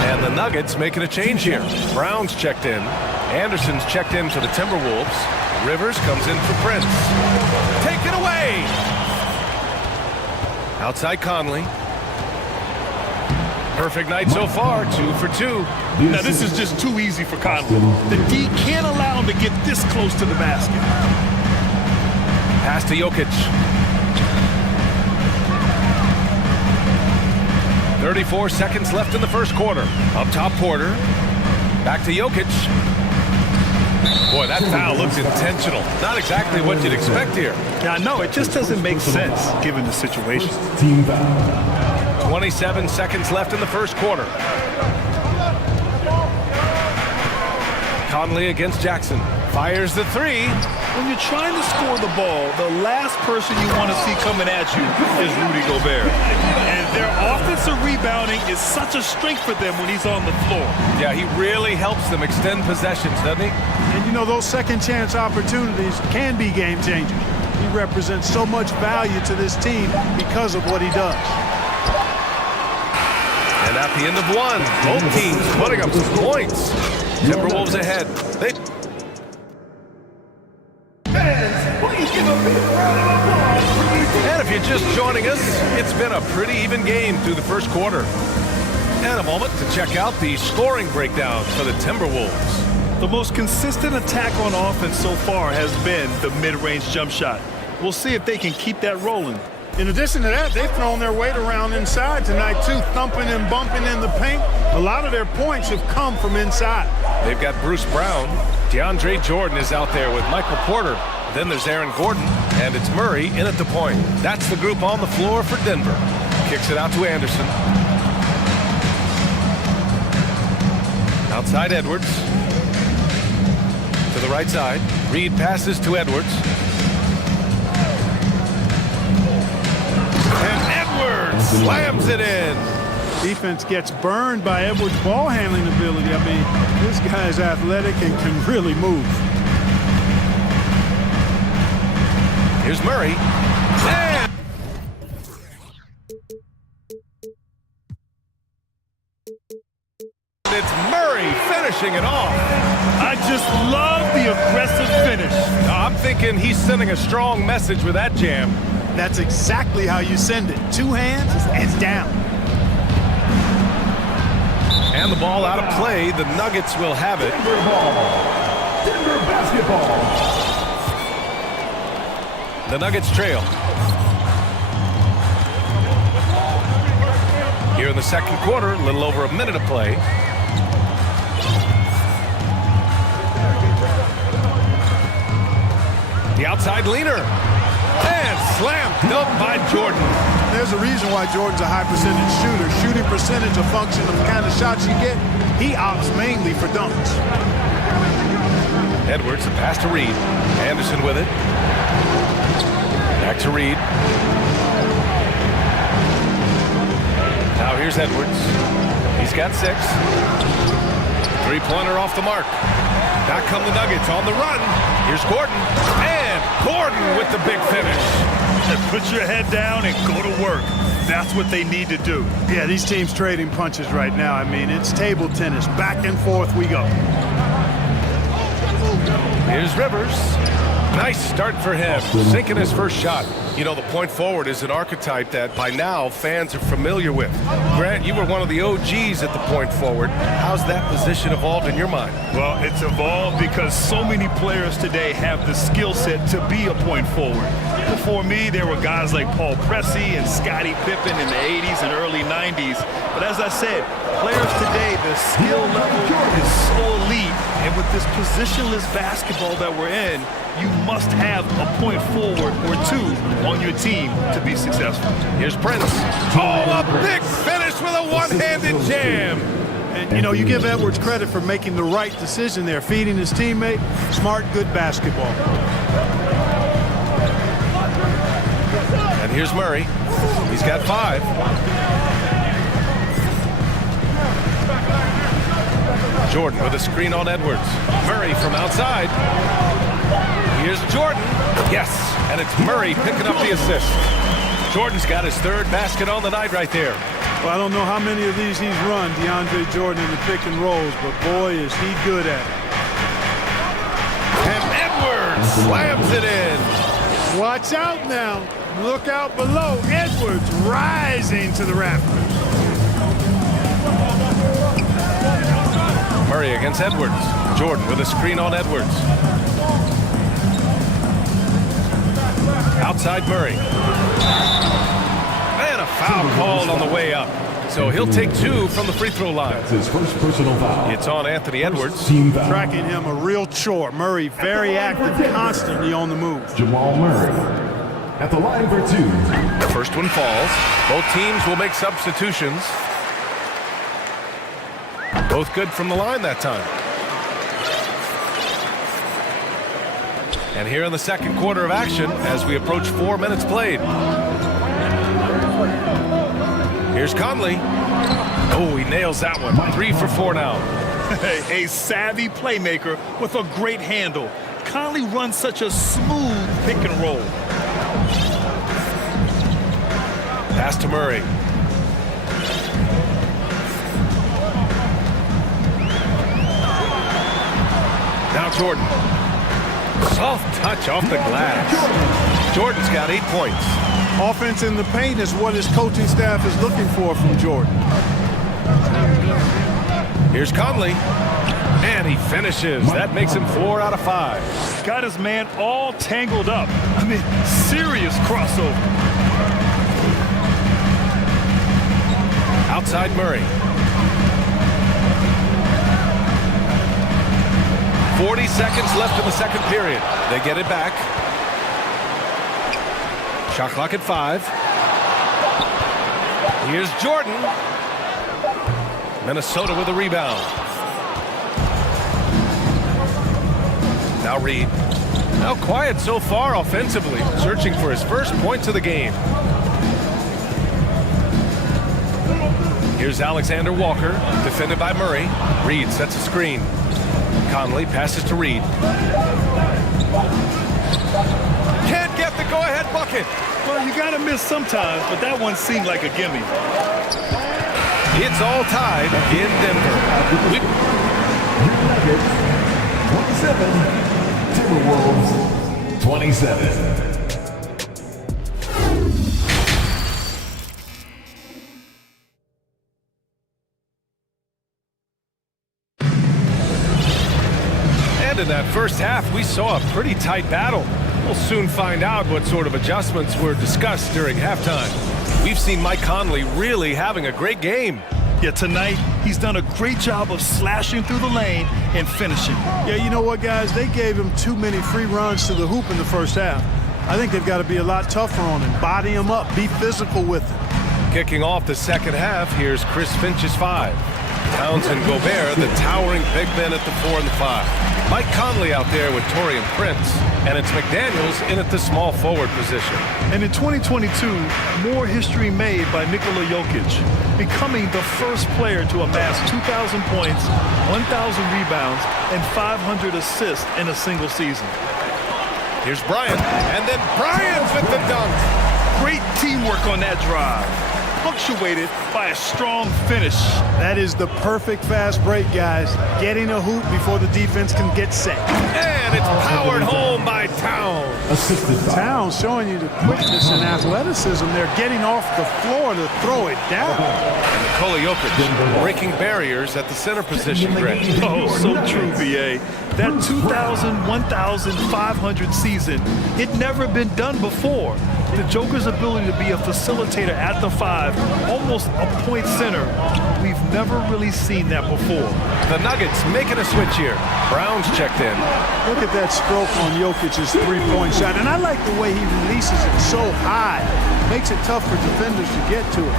And the Nuggets making a change here. Brown's checked in. Anderson's checked in for the Timberwolves. Rivers comes in for Prince. Take it away! Outside Conley. Perfect night so far, 2 for 2. Now this is just too easy for Conley. The D can't allow him to get this close to the basket. Pass to Jokic. 34 seconds left in the first quarter. Up top, Porter. Back to Jokic. Boy, that foul looked intentional. Not exactly what you'd expect here. Yeah, no, it just doesn't make sense given the situation. 27 seconds left in the first quarter. Conley against Jackson. Fires the three. When you're trying to score the ball, the last person you want to see coming at you is Rudy Gobert. And their offensive rebounding is such a strength for them when he's on the floor. Yeah, he really helps them extend possessions, doesn't he? And you know, those second chance opportunities can be game changers. He represents so much value to this team because of what he does. And at the end of one, both teams putting up some points. Timberwolves ahead. And if you're just joining us, it's been a pretty even game through the first quarter. And a moment to check out the scoring breakdown for the Timberwolves. The most consistent attack on offense so far has been the mid-range jump shot. We'll see if they can keep that rolling. In addition to that, they've thrown their weight around inside tonight, too, thumping and bumping in the paint. A lot of their points have come from inside. They've got Bruce Brown. DeAndre Jordan is out there with Michael Porter. Then there's Aaron Gordon, and it's Murray in at the point. That's the group on the floor for Denver. Kicks it out to Anderson. Outside Edwards. To the right side. Reed passes to Edwards. And Edwards slams it in. Defense gets burned by Edwards' ball handling ability. I mean, this guy's athletic and can really move. Here's Murray. And it's Murray finishing it off. I just love the aggressive finish. I'm thinking he's sending a strong message with that jam. That's exactly how you send it. Two hands and down. And the ball out of play. The Nuggets will have it. Denver basketball. The Nuggets trail. Here in the second quarter, a little over a minute of play. The outside leaner. And slam dunk by Jordan. There's a reason why Jordan's a high percentage shooter. Shooting percentage a function of the kind of shots you get. He opts mainly for dunks. Edwards, a pass to Reed. Anderson with it. Back to Reed. Now here's Edwards. He's got 6. Three-pointer off the mark. Back come the Nuggets on the run. Here's Gordon. And Gordon with the big finish. And put your head down and go to work. That's what they need to do. Yeah, these teams trading punches right now. I mean, it's table tennis. Back and forth we go. Here's Rivers. Nice start for him, sinking his first shot. You know, the point forward is an archetype that by now fans are familiar with. Grant, you were one of the OGs at the point forward. How's that position evolved in your mind? Well, it's evolved because so many players today have the skill set to be a point forward. Before me, there were guys like Paul Pressey and Scottie Pippen in the 80s and early 90s. But as I said, players today, the skill level is so elite. And with this positionless basketball that we're in, you must have a point forward or two on your team to be successful. Here's Prince. Oh, a big finish with a one-handed jam. And, you know, you give Edwards credit for making the right decision there, feeding his teammate. Smart, good basketball. And here's Murray. He's got 5. Jordan with a screen on Edwards. Murray from outside. Here's Jordan. Yes, and it's Murray picking up the assist. Jordan's got his 3rd basket on the night right there. Well, I don't know how many of these he's run, DeAndre Jordan, in the pick and rolls, but boy, is he good at it. And Edwards slams it in. Watch out now. Look out below. Edwards rising to the rafters. Murray against Edwards. Jordan with a screen on Edwards. Outside Murray. And a foul called on the way up. So he'll take 2 from the free throw line. That's his first personal foul. It's on Anthony Edwards. Team foul. Tracking him a real chore. Murray very active, constantly on the move. Jamal Murray at the line for 2. The first one falls. Both teams will make substitutions. Both good from the line that time. And here in the second quarter of action as we approach 4 minutes played. Here's Conley. Oh, he nails that one. 3 for 4 now. A savvy playmaker with a great handle. Conley runs such a smooth pick and roll. Pass to Murray. Now Jordan. Soft touch off the glass. Jordan's got 8 points. Offense in the paint is what his coaching staff is looking for from Jordan. Here's Conley. And he finishes. That makes him 4 out of 5. Got his man all tangled up. I mean, serious crossover. Outside Murray. 40 seconds left in the second period. They get it back. Shot clock at 5. Here's Jordan. Minnesota with a rebound. Now Reed. Now quiet so far offensively, searching for his first points of the game. Here's Alexander Walker, defended by Murray. Reed sets a screen. Conley passes to Reed. Can't get the go-ahead bucket. Well, you got to miss sometimes, but that one seemed like a gimme. It's all tied in Denver. Nuggets, 27. Timberwolves, 27. In that first half, we saw a pretty tight battle. We'll soon find out what sort of adjustments were discussed during halftime. We've seen Mike Conley really having a great game. Yeah, tonight, he's done a great job of slashing through the lane and finishing. Yeah, you know what, guys? They gave him too many free runs to the hoop in the first half. I think they've got to be a lot tougher on him. Body him up. Be physical with him. Kicking off the second half, here's Chris Finch's 5. Towns and Gobert, the towering big men at the 4 and the 5. Mike Conley out there with Torian Prince, and it's McDaniels in at the small forward position. And in 2022, more history made by Nikola Jokic, becoming the first player to amass 2,000 points, 1,000 rebounds, and 500 assists in a single season. Here's Bryant, and then Bryant with the dunk. Great teamwork on that drive, punctuated by a strong finish. That is the perfect fast break, guys. Getting a hoop before the defense can get set. And it's powered home by Towns. Towns showing you the quickness and athleticism. They're getting off the floor to throw it down. And Nikola Jokic breaking barriers at the center position, Greg. Oh, so true, BA. That 2,000, 1,500 season, it never been done before. The Joker's ability to be a facilitator at the 5, almost a point center, we've never really seen that before. The Nuggets making a switch here. Brown's checked in. Look at that stroke on Jokic's three-point shot. And I like the way he releases it so high. Makes it tough for defenders to get to it.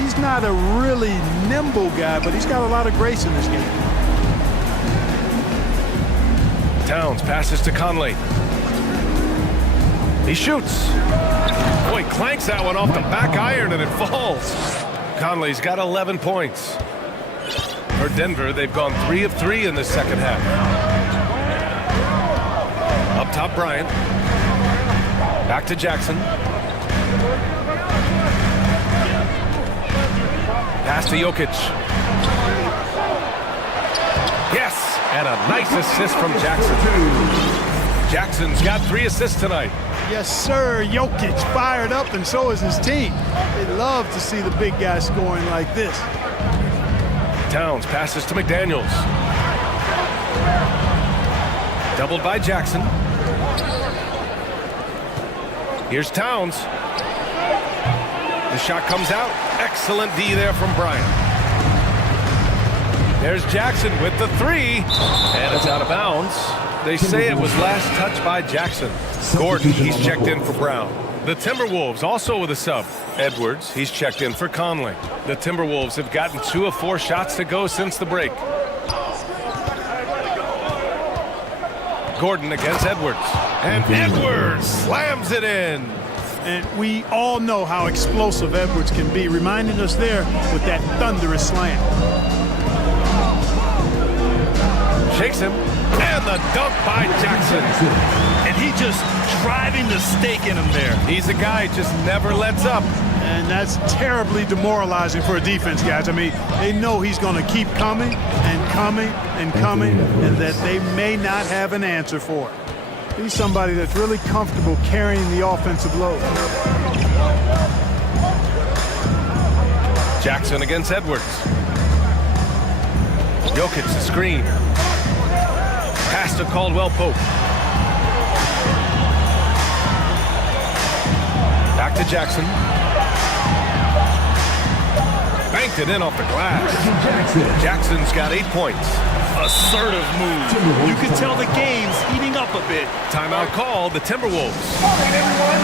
He's not a really nimble guy, but he's got a lot of grace in this game. Towns passes to Conley. He shoots. Boy, clanks that one off the back iron and it falls. Conley's got 11 points. For Denver, they've gone 3 of 3 in the second half. Up top, Bryant. Back to Jackson. Pass to Jokic. Yes, and a nice assist from Jackson. Jackson's got 3 assists tonight. Yes, sir. Jokic fired up, and so is his team. They love to see the big guy scoring like this. Towns passes to McDaniels. Doubled by Jackson. Here's Towns. The shot comes out. Excellent D there from Bryant. There's Jackson with the three. And it's out of bounds. They say it was last touched by Jackson. Gordon, he's checked in for Brown. The Timberwolves also with a sub. Edwards, he's checked in for Conley. The Timberwolves have gotten 2 of 4 shots to go since the break. Gordon against Edwards. And Edwards slams it in. And we all know how explosive Edwards can be, reminding us there with that thunderous slam. Shakes him. And the dunk by Jackson. And he just driving the stake in him there. He's a guy who just never lets up. And that's terribly demoralizing for a defense, guys. I mean, they know he's going to keep coming and coming and coming, and that they may not have an answer for it. He's somebody that's really comfortable carrying the offensive load. Jackson against Edwards. Jokic the screen. Pass to Caldwell Pope. Back to Jackson. Banked it in off the glass. Jackson's got 8 points. Assertive move. You can tell the game's heating up a bit. Timeout called the Timberwolves. All right, everyone.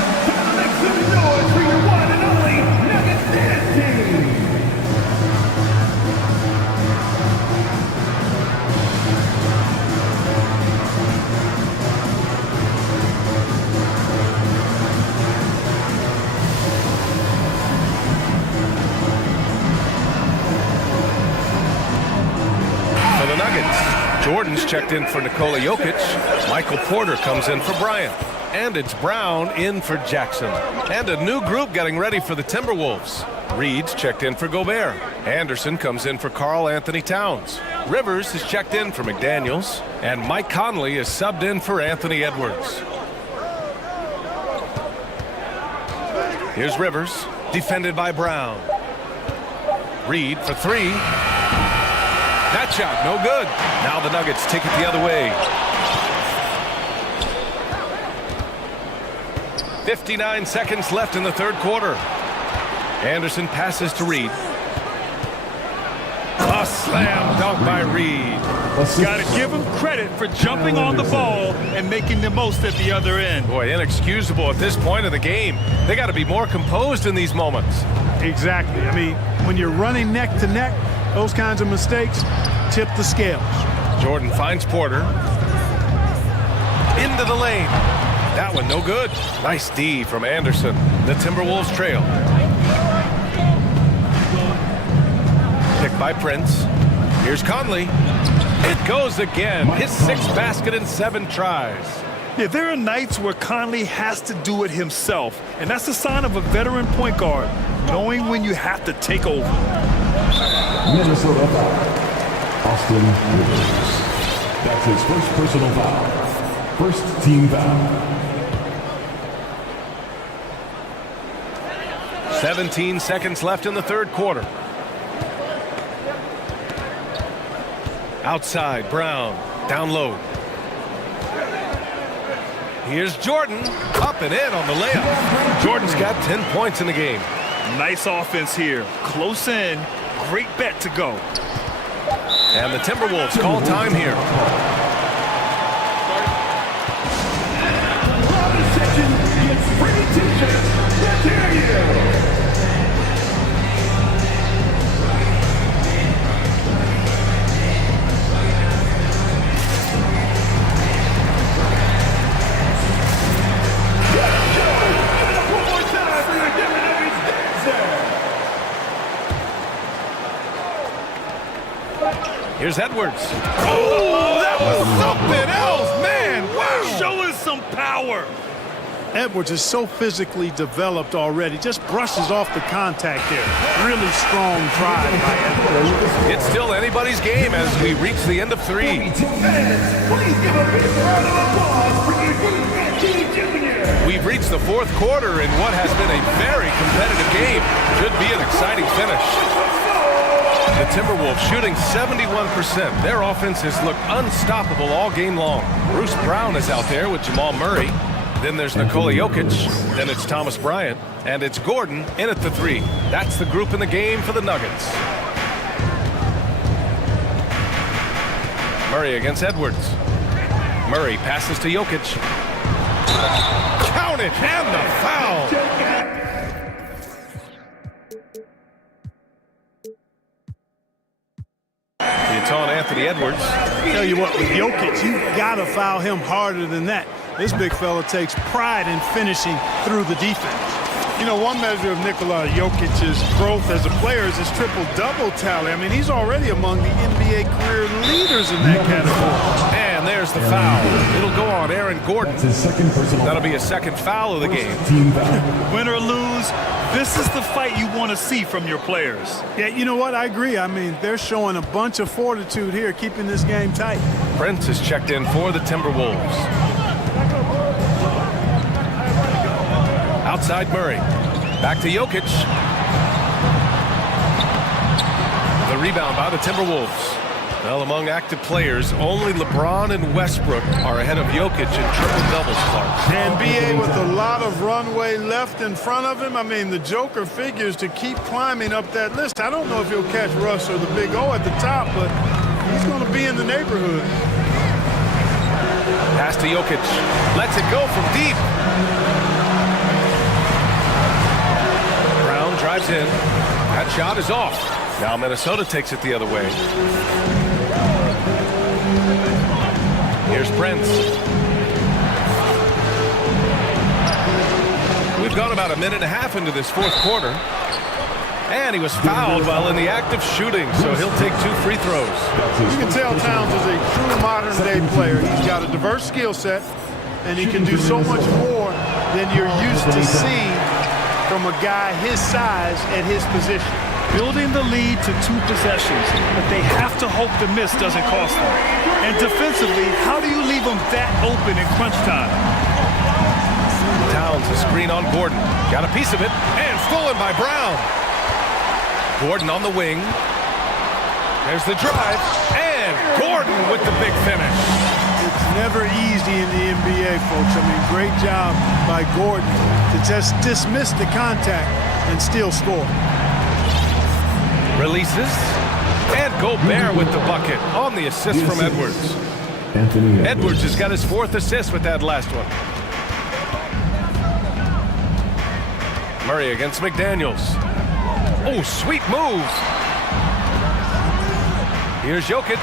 Make some noise for your one and only Nuggets dance team. Jordan's checked in for Nikola Jokic. Michael Porter comes in for Bryant. And it's Brown in for Jackson. And a new group getting ready for the Timberwolves. Reed's checked in for Gobert. Anderson comes in for Karl Anthony Towns. Rivers is checked in for McDaniels. And Mike Conley is subbed in for Anthony Edwards. Here's Rivers, defended by Brown. Reed for 3. That shot, no good. Now the Nuggets take it the other way. 59 seconds left in the third quarter. Anderson passes to Reed. A slam dunk by Reed. Got to give him credit for jumping on the ball and making the most at the other end. Boy, inexcusable at this point of the game. They got to be more composed in these moments. Exactly. I mean, when you're running neck to neck, those kinds of mistakes tip the scales. Jordan finds Porter. Into the lane. That one no good. Nice D from Anderson. The Timberwolves trail. Picked by Prince. Here's Conley. It goes again. His 6th basket in 7 tries. Yeah, there are nights where Conley has to do it himself, and that's a sign of a veteran point guard, knowing when you have to take over. Minnesota foul. Austin Rivers. That's his first personal foul. First team foul. 17 seconds left in the third quarter. Outside, Brown. Down low. Here's Jordan. Up and in on the layup. Jordan's got 10 points in the game. Nice offense here. Close in. Great bet to go. And the Timberwolves call time here. This section gets free t-shirts. Let's hear you. Here's Edwards. Oh, that was something else, man. Wow. Showing some power. Edwards is so physically developed already. Just brushes off the contact there. Really strong drive by Edwards. It's still anybody's game as we reach the end of 3. Please give a big round of applause for Junior. We've reached the fourth quarter in what has been a very competitive game. Should be an exciting finish. The Timberwolves shooting 71%. Their offense has looked unstoppable all game long. Bruce Brown is out there with Jamal Murray. Then there's Nikola Jokic. Then it's Thomas Bryant. And it's Gordon in at the 3. That's the group in the game for the Nuggets. Murray against Edwards. Murray passes to Jokic. Count it, and the foul. It's on Anthony Edwards. Tell you what, with Jokic, you've got to foul him harder than that. This big fella takes pride in finishing through the defense. You know, one measure of Nikola Jokic's growth as a player is his triple-double tally. I mean, he's already among the NBA career leaders in that category. And there's the foul. It'll go on Aaron Gordon. That'll be a second foul of the game. Win or lose, this is the fight you want to see from your players. Yeah, you know what? I agree. I mean, they're showing a bunch of fortitude here, keeping this game tight. Prince is checked in for the Timberwolves. Outside Murray. Back to Jokic. The rebound by the Timberwolves. Well, among active players, only LeBron and Westbrook are ahead of Jokic in triple-doubles, Clark. And B.A. with a lot of runway left in front of him. I mean, the Joker figures to keep climbing up that list. I don't know if he'll catch Russ or the Big O at the top, but he's going to be in the neighborhood. Pass to Jokic. Lets it go from deep. Brown drives in. That shot is off. Now Minnesota takes it the other way. Here's Prince. We've gone about a minute and a half into this fourth quarter. And he was fouled while in the act of shooting, so he'll take 2 free throws. You can tell Towns is a true modern-day player. He's got a diverse skill set, and he can do so much more than you're used to seeing from a guy his size at his position. Building the lead to 2 possessions, but they have to hope the miss doesn't cost them. And defensively, how do you leave them that open in crunch time? Towns, a screen on Gordon. Got a piece of it, and stolen by Brown. Gordon on the wing. There's the drive, and Gordon with the big finish. It's never easy in the NBA, folks. I mean, great job by Gordon to just dismiss the contact and still score. Releases, and Gobert with the bucket on the assist from Edwards. Edwards has got his 4th assist with that last one. Murray against McDaniels. Oh, sweet move. Here's Jokic,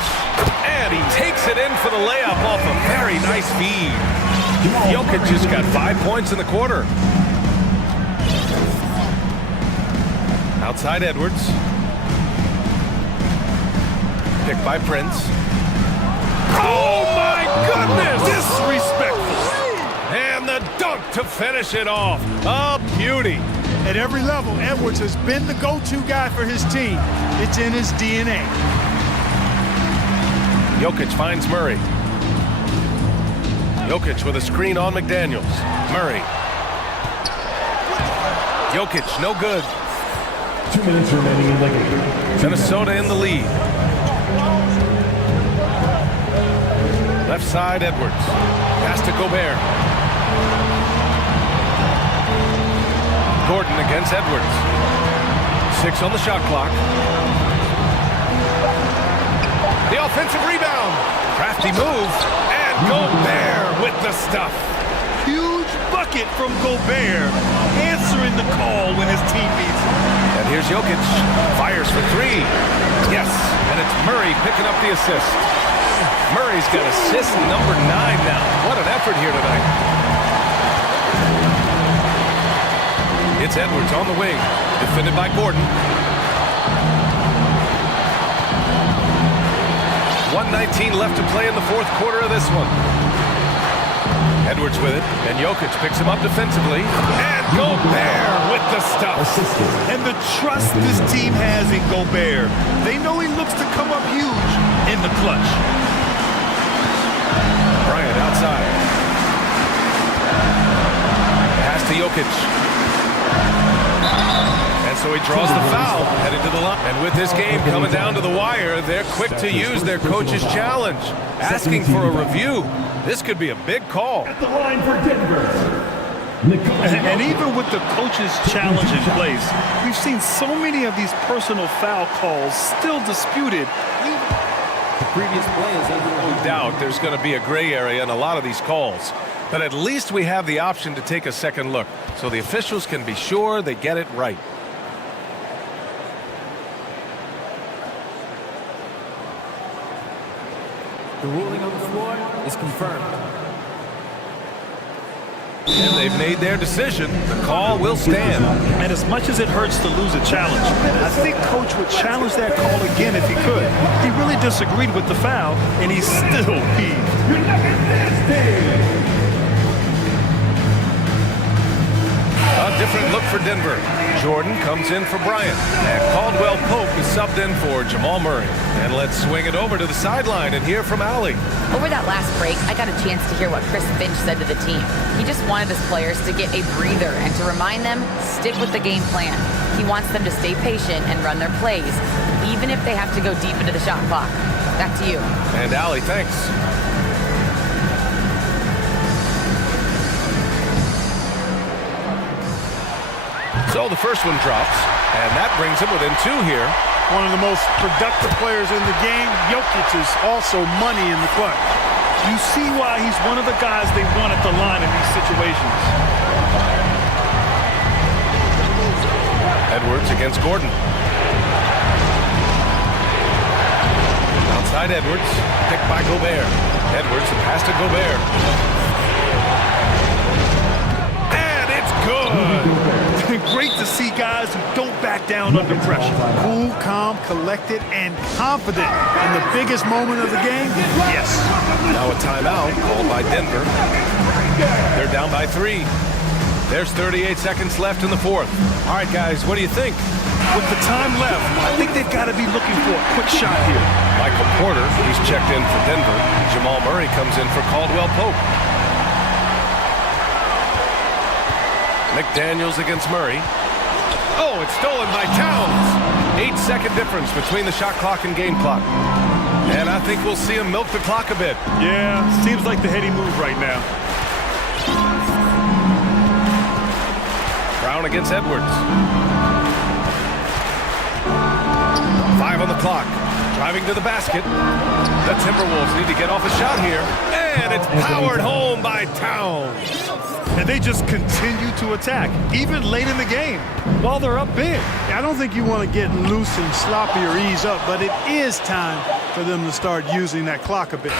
and he takes it in for the layup off a very nice feed. Jokic just got 5 points in the quarter. Outside Edwards. Picked by Prince. Oh my goodness! Disrespectful! And the dunk to finish it off. A beauty. At every level, Edwards has been the go-to guy for his team. It's in his DNA. Jokic finds Murray. Jokic with a screen on McDaniels. Murray. Jokic, no good. 2 minutes remaining in the game. Minnesota in the lead. Left side, Edwards. Pass to Gobert. Gordon against Edwards. 6 on the shot clock. The offensive rebound. Crafty move. And Gobert with the stuff. Huge bucket from Gobert, answering the call when his team needs him. And here's Jokic. Fires for 3. Yes, and it's Murray picking up the assist. Murray's got assist number 9 now. What an effort here tonight. It's Edwards on the wing. Defended by Gordon. 1:19 left to play in the fourth quarter of this one. Edwards with it, and Jokic picks him up defensively. And Gobert with the stuff. And the trust this team has in Gobert. They know he looks to come up huge in the clutch. Bryant outside. Pass to Jokic. And so he draws the foul, headed to the line. And with this game coming down to the wire, they're quick to use their coach's challenge, asking for a review. This could be a big call. At the line for Denver. And even with the coach's challenge in place, we've seen so many of these personal foul calls still disputed. The previous play is under No doubt there's going to be a gray area in a lot of these calls. But at least we have the option to take a second look, so the officials can be sure they get it right. The ruling on the floor is confirmed. And they've made their decision. The call will stand. And as much as it hurts to lose a challenge, I think Coach would challenge that call again if he could. He really disagreed with the foul, and he's still peeved. A different look for Denver. Jordan comes in for Bryant. And Caldwell Pope is subbed in for Jamal Murray. And let's swing it over to the sideline and hear from Allie. Over that last break, I got a chance to hear what Chris Finch said to the team. He just wanted his players to get a breather and to remind them, stick with the game plan. He wants them to stay patient and run their plays, even if they have to go deep into the shot clock. Back to you. And Allie, thanks. So the first one drops, and that brings him within 2 here. One of the most productive players in the game. Jokic is also money in the clutch. You see why he's one of the guys they want at the line in these situations. Edwards against Gordon. Outside Edwards, picked by Gobert. Edwards, the pass to Gobert. And it's good! Great to see guys who don't back down under pressure. Cool, calm, collected, and confident in the biggest moment of the game. Yes. Now a timeout called by Denver. They're down by 3. There's 38 seconds left in the fourth. All right, guys, what do you think? With the time left, I think they've got to be looking for a quick shot here. Michael Porter, he's checked in for Denver. Jamal Murray comes in for Caldwell Pope. McDaniels against Murray. Oh, it's stolen by Towns. 8-second difference between the shot clock and game clock. And I think we'll see him milk the clock a bit. Yeah, seems like the heady move right now. Brown against Edwards. 5 on the clock. Driving to the basket. The Timberwolves need to get off a shot here. And it's powered home by Towns. And they just continue to attack, even late in the game, while they're up big. I don't think you want to get loose and sloppy or ease up, but it is time for them to start using that clock a bit.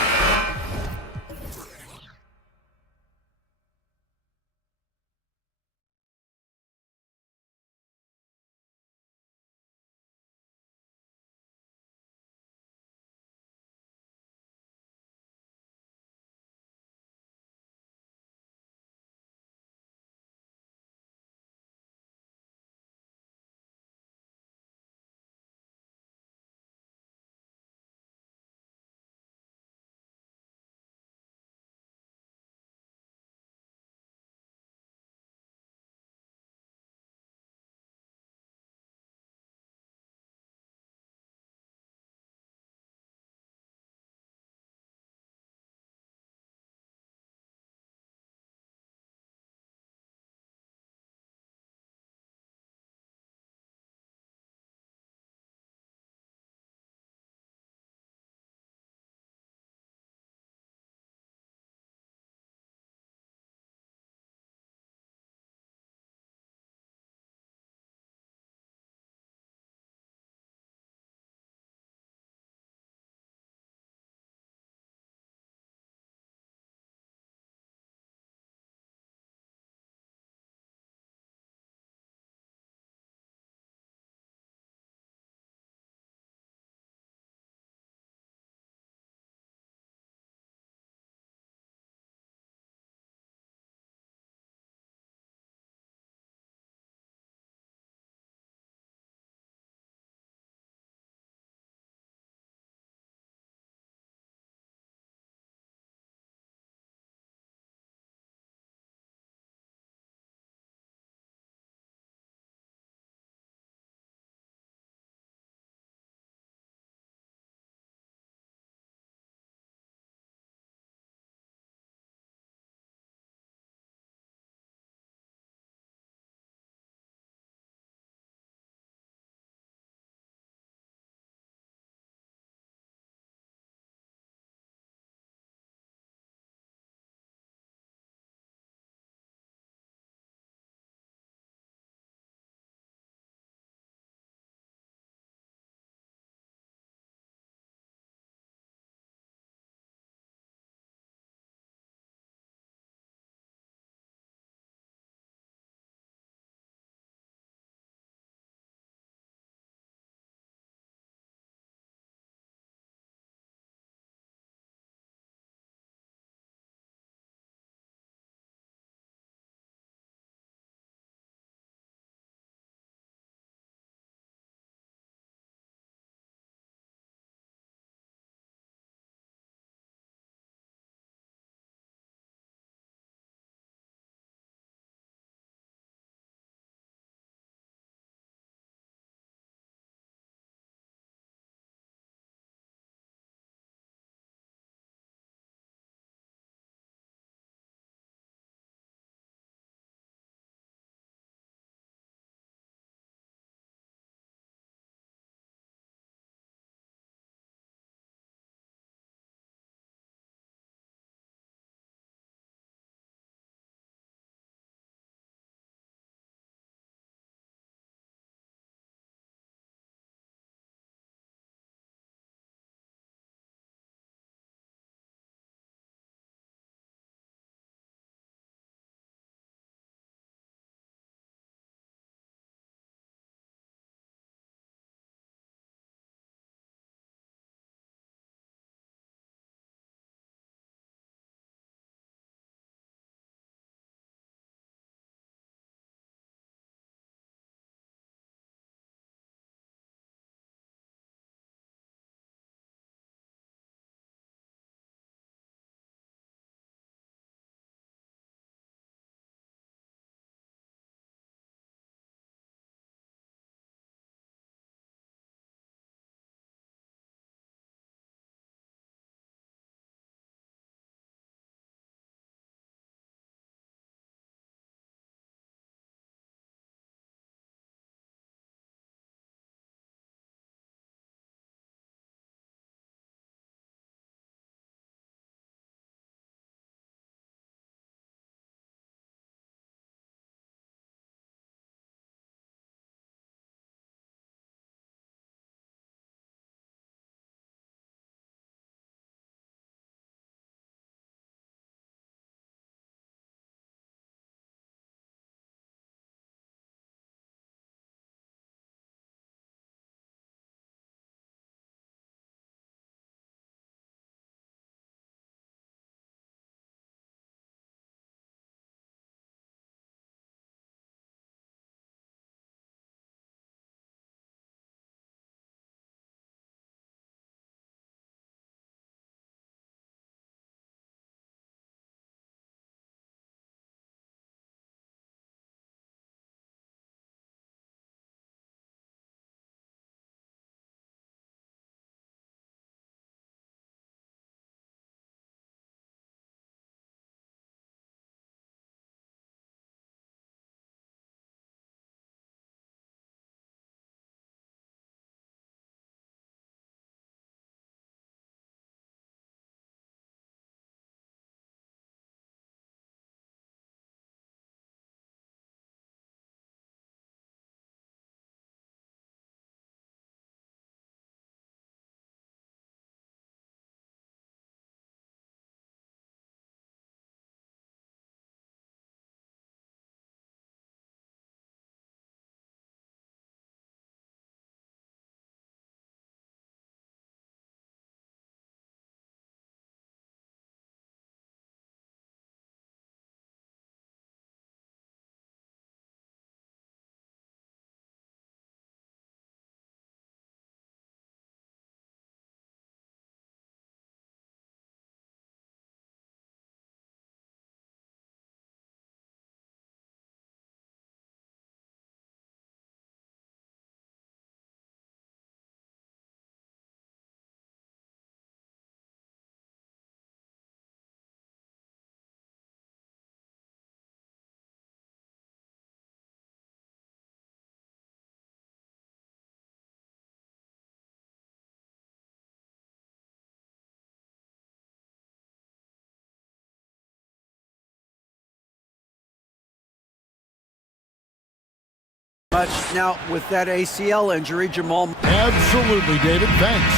Much now with that ACL injury, Jamal. Absolutely, David. Thanks.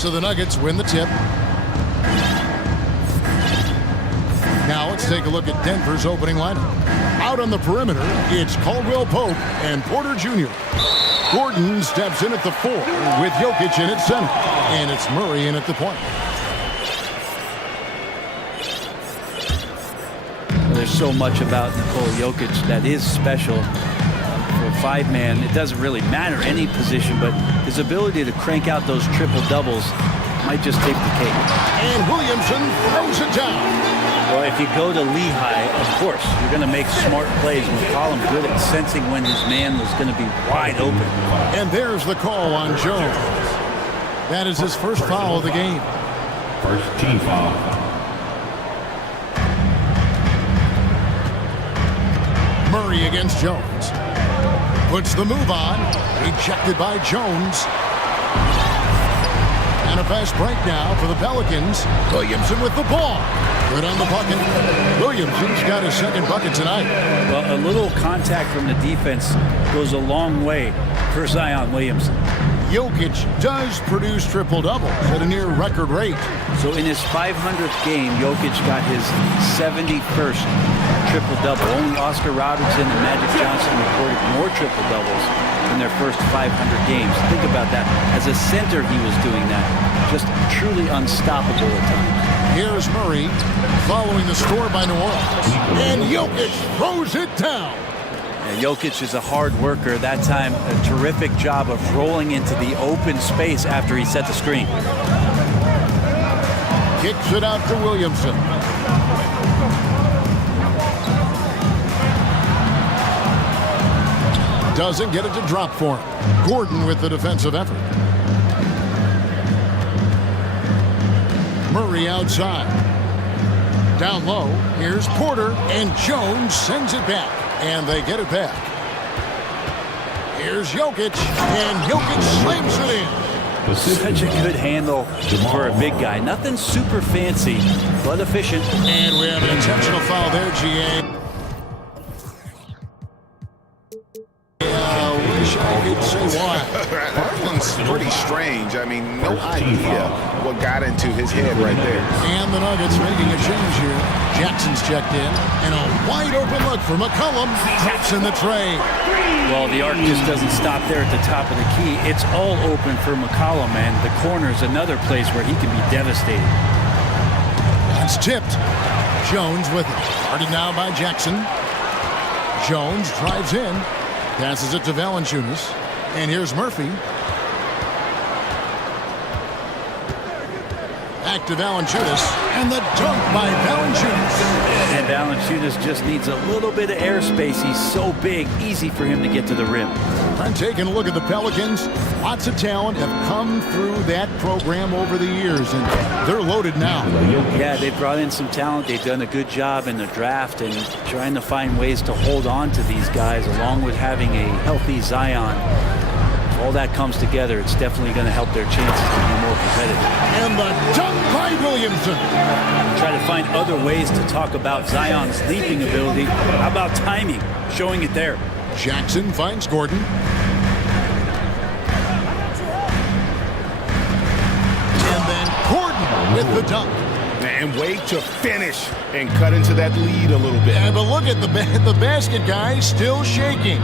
So the Nuggets win the tip. Now let's take a look at Denver's opening lineup. Out on the perimeter, it's Caldwell Pope and Porter Jr. Gordon steps in at the 4 with Jokic in at center. And it's Murray in at the point. There's so much about Nikola Jokic that is special. For a five-man, it doesn't really matter any position, but his ability to crank out those triple-doubles might just take the cake. And Williamson throws it down. Well, if you go to Lehigh, of course, you're going to make smart plays. McCollum good at sensing when his man was going to be wide open. And there's the call on Jones. That is his first foul of the game. First team foul. Murray against Jones. Puts the move on. Rejected by Jones. And a fast break now for the Pelicans. Williamson with the ball. Good on the bucket. Williamson's got his second bucket tonight. Well, a little contact from the defense goes a long way for Zion Williamson. Jokic does produce triple-doubles at a near record rate. So in his 500th game, Jokic got his 71st triple-double. Only Oscar Robertson and Magic Johnson recorded more triple-doubles in their first 500 games. Think about that. As a center, he was doing that. Just truly unstoppable at times. Here's Murray following the score by New Orleans. And Jokic throws it down. Jokic is a hard worker. That time, a terrific job of rolling into the open space after he set the screen. Kicks it out to Williamson. Doesn't get it to drop for him. Gordon with the defensive effort. Murray outside. Down low, here's Porter, and Jones sends it back. And they get it back. Here's Jokic, and Jokic slams it in. Such a good handle for a big guy. Nothing super fancy, but efficient. And we have an intentional foul there, GA. Wish I could say why. That one's pretty strange. I mean, no idea what got into his head right there. And the Nuggets making a change here. Jackson's checked in, and a wide open look for McCollum. Taps in the tray. Well, the arc just doesn't stop there at the top of the key. It's all open for McCollum, and the corner's another place where he can be devastating. It's tipped. Jones with it. Guarded now by Jackson. Jones drives in. Passes it to Valanciunas. And here's Murphy. Back to Valanciunas. And the dunk by Valanciunas. And Valanciunas just needs a little bit of airspace. He's so big, easy for him to get to the rim. I'm taking a look at the Pelicans. Lots of talent have come through that program over the years, and they're loaded now. Yeah, they brought in some talent. They've done a good job in the draft and trying to find ways to hold on to these guys, along with having a healthy Zion. If all that comes together, it's definitely going to help their chances to be more competitive. And the dunk by Williamson. Try to find other ways to talk about Zion's leaping ability. How about timing? Showing it there. Jackson finds Gordon. And then Gordon with the dunk. And wait to finish and cut into that lead a little bit. Yeah, but look at the basket guy still shaking.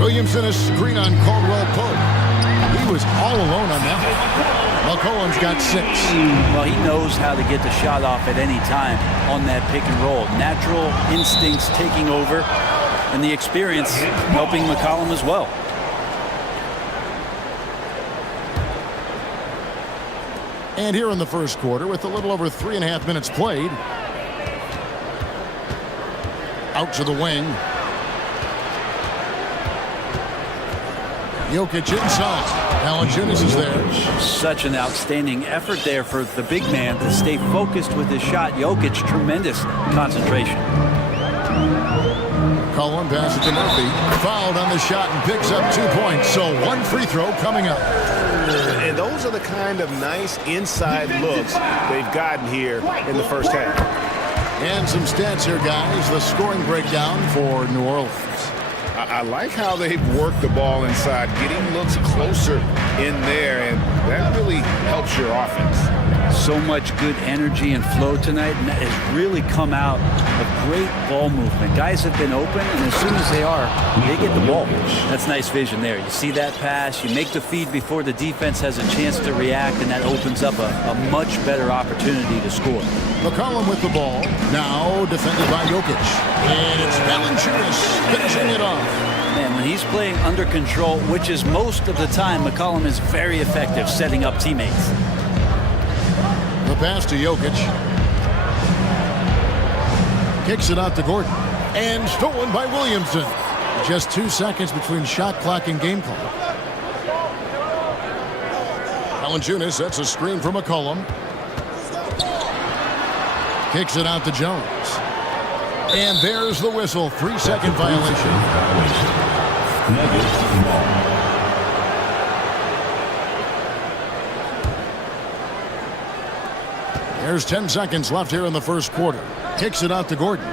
Williamson a screen on Caldwell Pope. He was all alone on that. McCollum's got 6. Well, he knows how to get the shot off at any time on that pick and roll. Natural instincts taking over, and the experience helping McCollum as well. And here in the first quarter, with a little over 3.5 minutes played. Out to the wing. Jokic inside. Valanciunas is there. Such an outstanding effort there for the big man to stay focused with his shot. Jokic, tremendous concentration. Cullen passes to Murphy. Fouled on the shot and picks up 2 points. So 1 free throw coming up. And those those are the kind of nice inside looks they've gotten here in the first half. And some stats here, guys. The scoring breakdown for New Orleans. I like how they've worked the ball inside, getting looks closer in there, and that really helps your offense. So much good energy and flow tonight, and that has really come out of great ball movement. Guys have been open, and as soon as they are, they get the ball. That's nice vision there. You see that pass, you make the feed before the defense has a chance to react, and that opens up a much better opportunity to score. McCollum with the ball, now defended by Jokic. And it's Valanciunas finishing it off. Man, when he's playing under control, which is most of the time, McCollum is very effective setting up teammates. The pass to Jokic. Kicks it out to Gordon. And stolen by Williamson. Just 2 seconds between shot clock and game clock. Valanciunas sets a screen for McCollum. Kicks it out to Jones. And there's the whistle. 3-second violation. There's 10 seconds left here in the first quarter. Kicks it out to Gordon.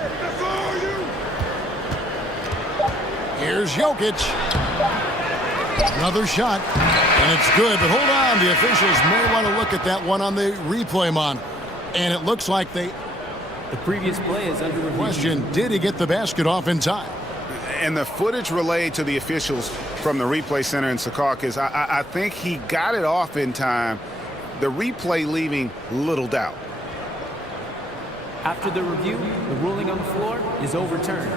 Here's Jokic. Another shot. And it's good, but hold on. The officials may want to look at that one on the replay monitor. And it looks like the previous play is under review. Question, did he get the basket off in time? And the footage relayed to the officials from the replay center in Secaucus, I think he got it off in time. The replay leaving little doubt. After the review, the ruling on the floor is overturned.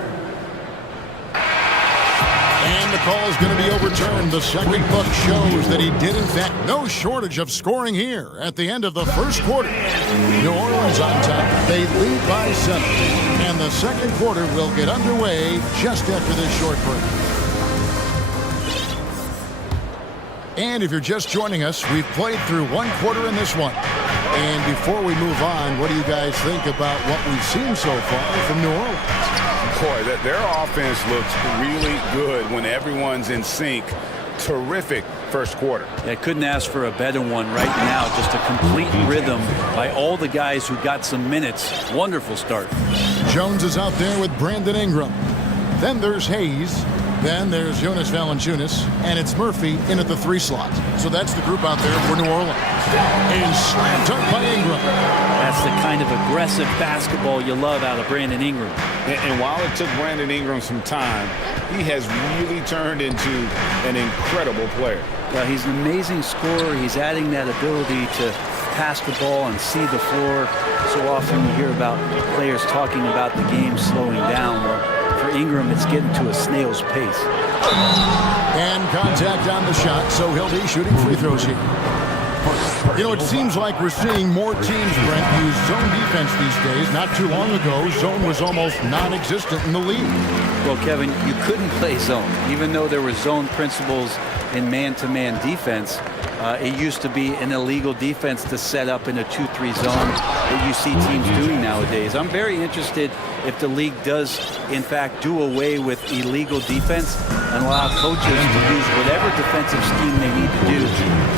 And the call is going to be overturned. The second book shows that he did, in fact, no shortage of scoring here at the end of the first quarter. New Orleans on top. They lead by 7. And the second quarter will get underway just after this short break. And if you're just joining us, we've played through one quarter in this one. And before we move on, what do you guys think about what we've seen so far from New Orleans? Boy, their offense looks really good when everyone's in sync. Terrific first quarter. I couldn't ask for a better one right now. Just a complete rhythm by all the guys who got some minutes. Wonderful start. Jones is out there with Brandon Ingram. Then there's Hayes. Then there's Jonas Valanciunas, and it's Murphy in at the 3 slot. So that's the group out there for New Orleans. And slammed up by Ingram. That's the kind of aggressive basketball you love out of Brandon Ingram. And while it took Brandon Ingram some time, he has really turned into an incredible player. Well, he's an amazing scorer. He's adding that ability to pass the ball and see the floor. So often you hear about players talking about the game slowing down. Well, for Ingram, it's getting to a snail's pace. And contact on the shot, so he'll be shooting free throws here. You know, it seems like we're seeing more teams, Brent, use zone defense these days. Not too long ago, zone was almost non-existent in the league. Well, Kevin, you couldn't play zone. Even though there were zone principles in man-to-man defense, it used to be an illegal defense to set up in a 2-3 zone that you see teams doing nowadays. I'm very interested if the league does, in fact, do away with illegal defense and allow coaches to use whatever defensive scheme they need to do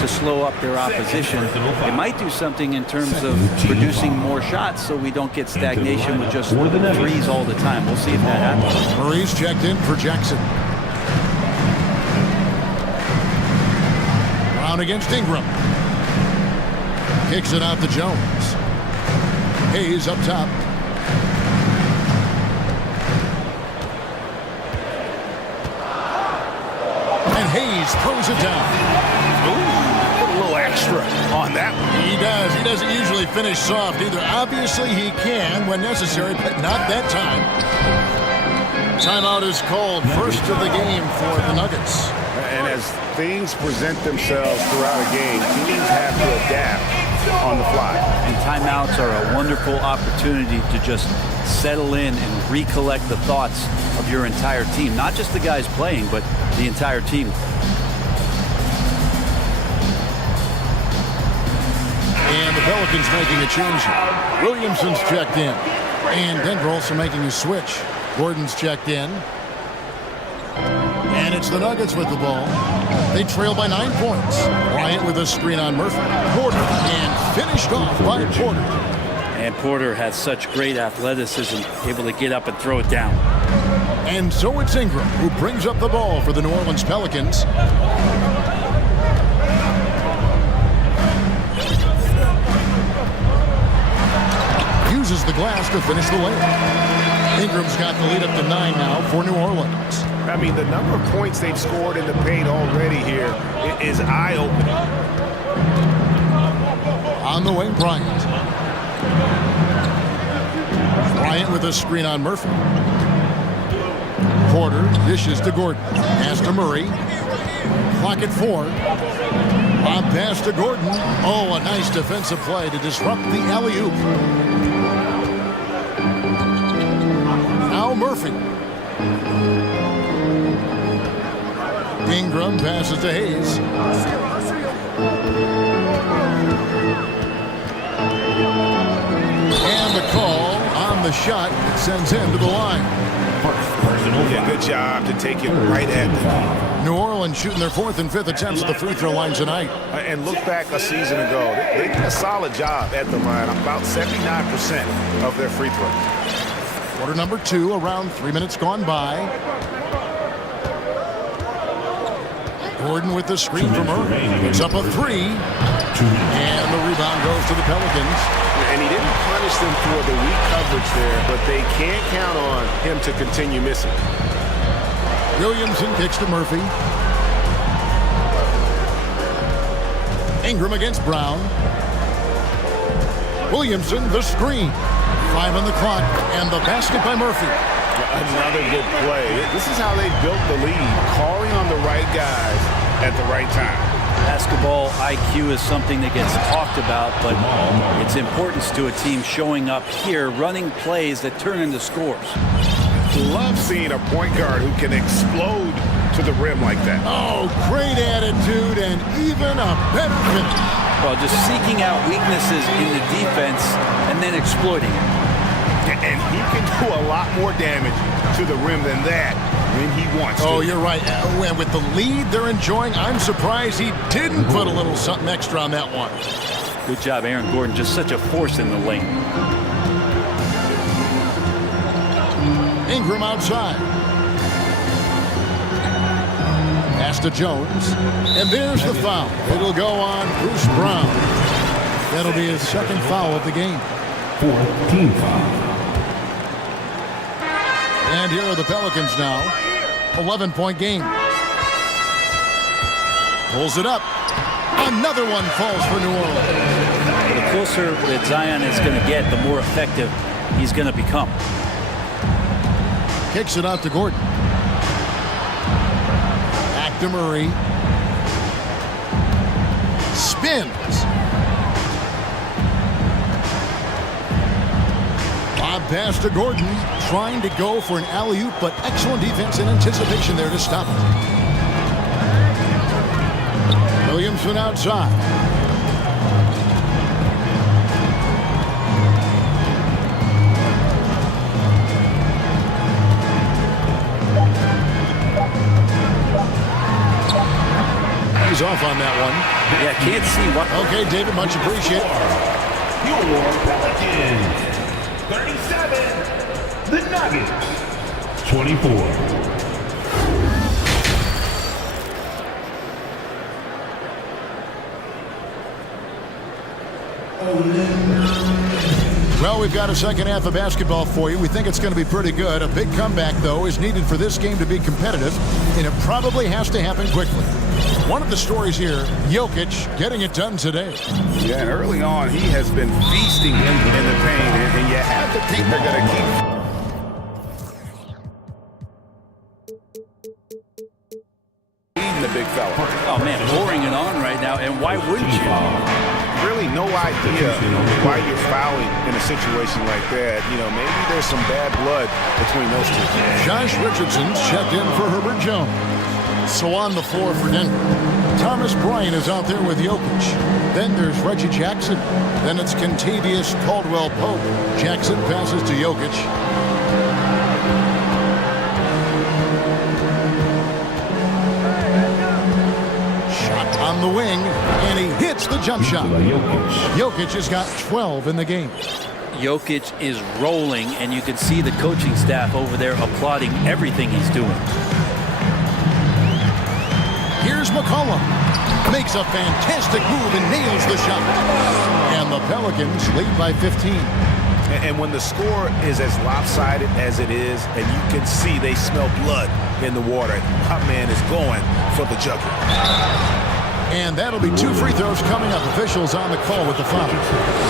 to slow up their opposition. It might do something in terms of producing more shots so we don't get stagnation with just threes all the time. We'll see if that happens. Murray's checked in for Jackson. Brown against Ingram. Kicks it out to Jones. Hayes up top. And Hayes throws it down. Ooh, put a little extra on that one. He does. He doesn't usually finish soft either. Obviously, he can when necessary, but not that time. Timeout is called. First of the game for the Nuggets. And as things present themselves throughout a game, teams have to adapt on the fly. And timeouts are a wonderful opportunity to just settle in and recollect the thoughts of your entire team. Not just the guys playing, but the entire team. And the Pelicans making a change here. Williamson's checked in. And Denver also making a switch. Gordon's checked in. And And it's the Nuggets with the ball. They trail by 9 points. Bryant with a screen on Murphy. Porter, and finished off by Porter. And Porter has such great athleticism, able to get up and throw it down. And so it's Ingram who brings up the ball for the New Orleans Pelicans. Uses the glass to finish the layup. Ingram's got the lead up to 9 now for New Orleans. I mean, the number of points they've scored in the paint already here is eye-opening. On the wing, Bryant. Bryant with a screen on Murphy. Porter dishes to Gordon. Pass to Murray. Clock at 4. Lob pass to Gordon. Oh, a nice defensive play to disrupt the alley-oop. Now Murphy. Ingram passes to Hayes. And the call on the shot that sends him to the line. Yeah, good job to take it right at them. New Orleans shooting their 4th and 5th attempts at the free throw line tonight. And look back a season ago. They did a solid job at the line. About 79% of their free throws. Quarter number 2, around 3 minutes gone by. Gordon with the screen from Murray. It's up a 3. And the rebound goes to the Pelicans. And he didn't punish them for the weak coverage there, but they can't count on him to continue missing. Williamson kicks to Murphy. Ingram against Brown. Williamson, the screen. 5 on the clock, and the basket by Murphy. Another good play. This is how they built the lead, calling on the right guys at the right time. Basketball IQ is something that gets talked about, but its importance to a team showing up here, running plays that turn into scores. Love seeing a point guard who can explode to the rim like that. Oh, great attitude and even a better finish. Well, just seeking out weaknesses in the defense and then exploiting it. And he can do a lot more damage to the rim than that when he wants to. Oh, you're right. And with the lead they're enjoying, I'm surprised he didn't put a little something extra on that one. Good job, Aaron Gordon. Just such a force in the lane. Ingram outside. Pass to Jones. And there's the foul. It'll go on Bruce Brown. That'll be his 2nd foul of the game. 4th team foul. And here are the Pelicans now. 11-point game. Pulls it up. Another one falls for New Orleans. The closer that Zion is going to get, the more effective he's going to become. Kicks it out to Gordon. Back to Murray. Spins. Lob pass to Gordon. Trying to go for an alley-oop, but excellent defense and anticipation there to stop it. Williamson outside. He's off on that one. Yeah, can't see what. Okay, David, much appreciated. Your Pelicans. 37. The Nuggets. 24. Well, we've got a second half of basketball for you. We think it's going to be pretty good. A big comeback, though, is needed for this game to be competitive, and it probably has to happen quickly. One of the stories here, Jokic getting it done today. Yeah, and early on, he has been feasting in the paint, and you have to think they're going to keep feeding the big fella. Oh, man, pouring it on right now, and why wouldn't you? Really no idea why you're fouling in a situation like that. You know, maybe there's some bad blood between those two. Josh Richardson's checked in for Herbert Jones. So on the floor for Denver, Thomas Bryant is out there with Jokic. Then there's Reggie Jackson. Then it's Kentavious Caldwell-Pope. Jackson passes to Jokic. the wing, and he hits the jump shot. Jokic has got 12 in the game. Jokic is rolling, and you can see the coaching staff over there applauding everything he's doing. Here's McCollum. Makes a fantastic move and nails the shot. And the Pelicans lead by 15. And when the score is as lopsided as it is, and you can see they smell blood in the water, my man is going for the jugular. And that'll be 2 free throws coming up. Officials on the call with the foul.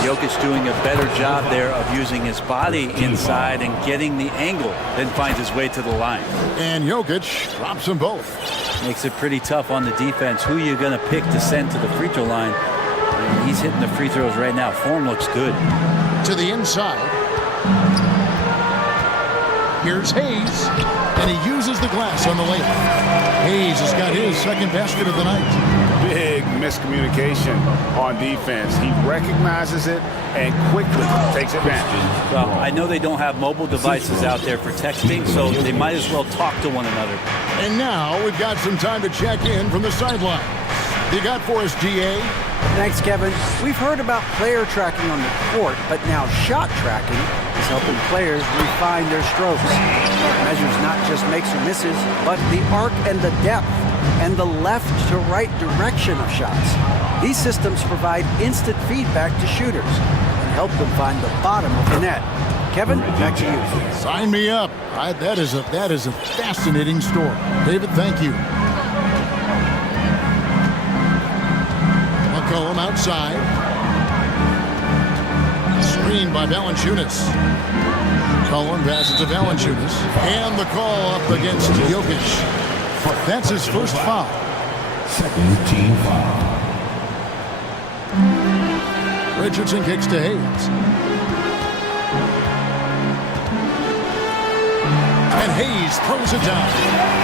Jokic doing a better job there of using his body inside and getting the angle, then finds his way to the line. And Jokic drops them both. Makes it pretty tough on the defense. Who are you going to pick to send to the free throw line? And he's hitting the free throws right now. Form looks good. To the inside. Here's Hayes, and he uses the glass on the layup. Hayes has got his second basket of the night. Big miscommunication on defense. He recognizes it and quickly takes advantage. Well, I know they don't have mobile devices out there for texting, so they might as well talk to one another. And now we've got some time to check in from the sideline. You got for us, GA? Thanks, Kevin. We've heard about player tracking on the court, but now shot tracking is helping players refine their strokes. It measures not just makes or misses, but the arc and the depth and the left to right direction of shots. These systems provide instant feedback to shooters and help them find the bottom of the net. Kevin, back to you. Sign me up. That is a fascinating story. David, thank you. McCollum outside. Screened by Valanciunas. McCollum passes to Valanciunas. And the call up against Jokic. That's his first foul. Second team foul. Richardson kicks to Hayes. And Hayes throws it down.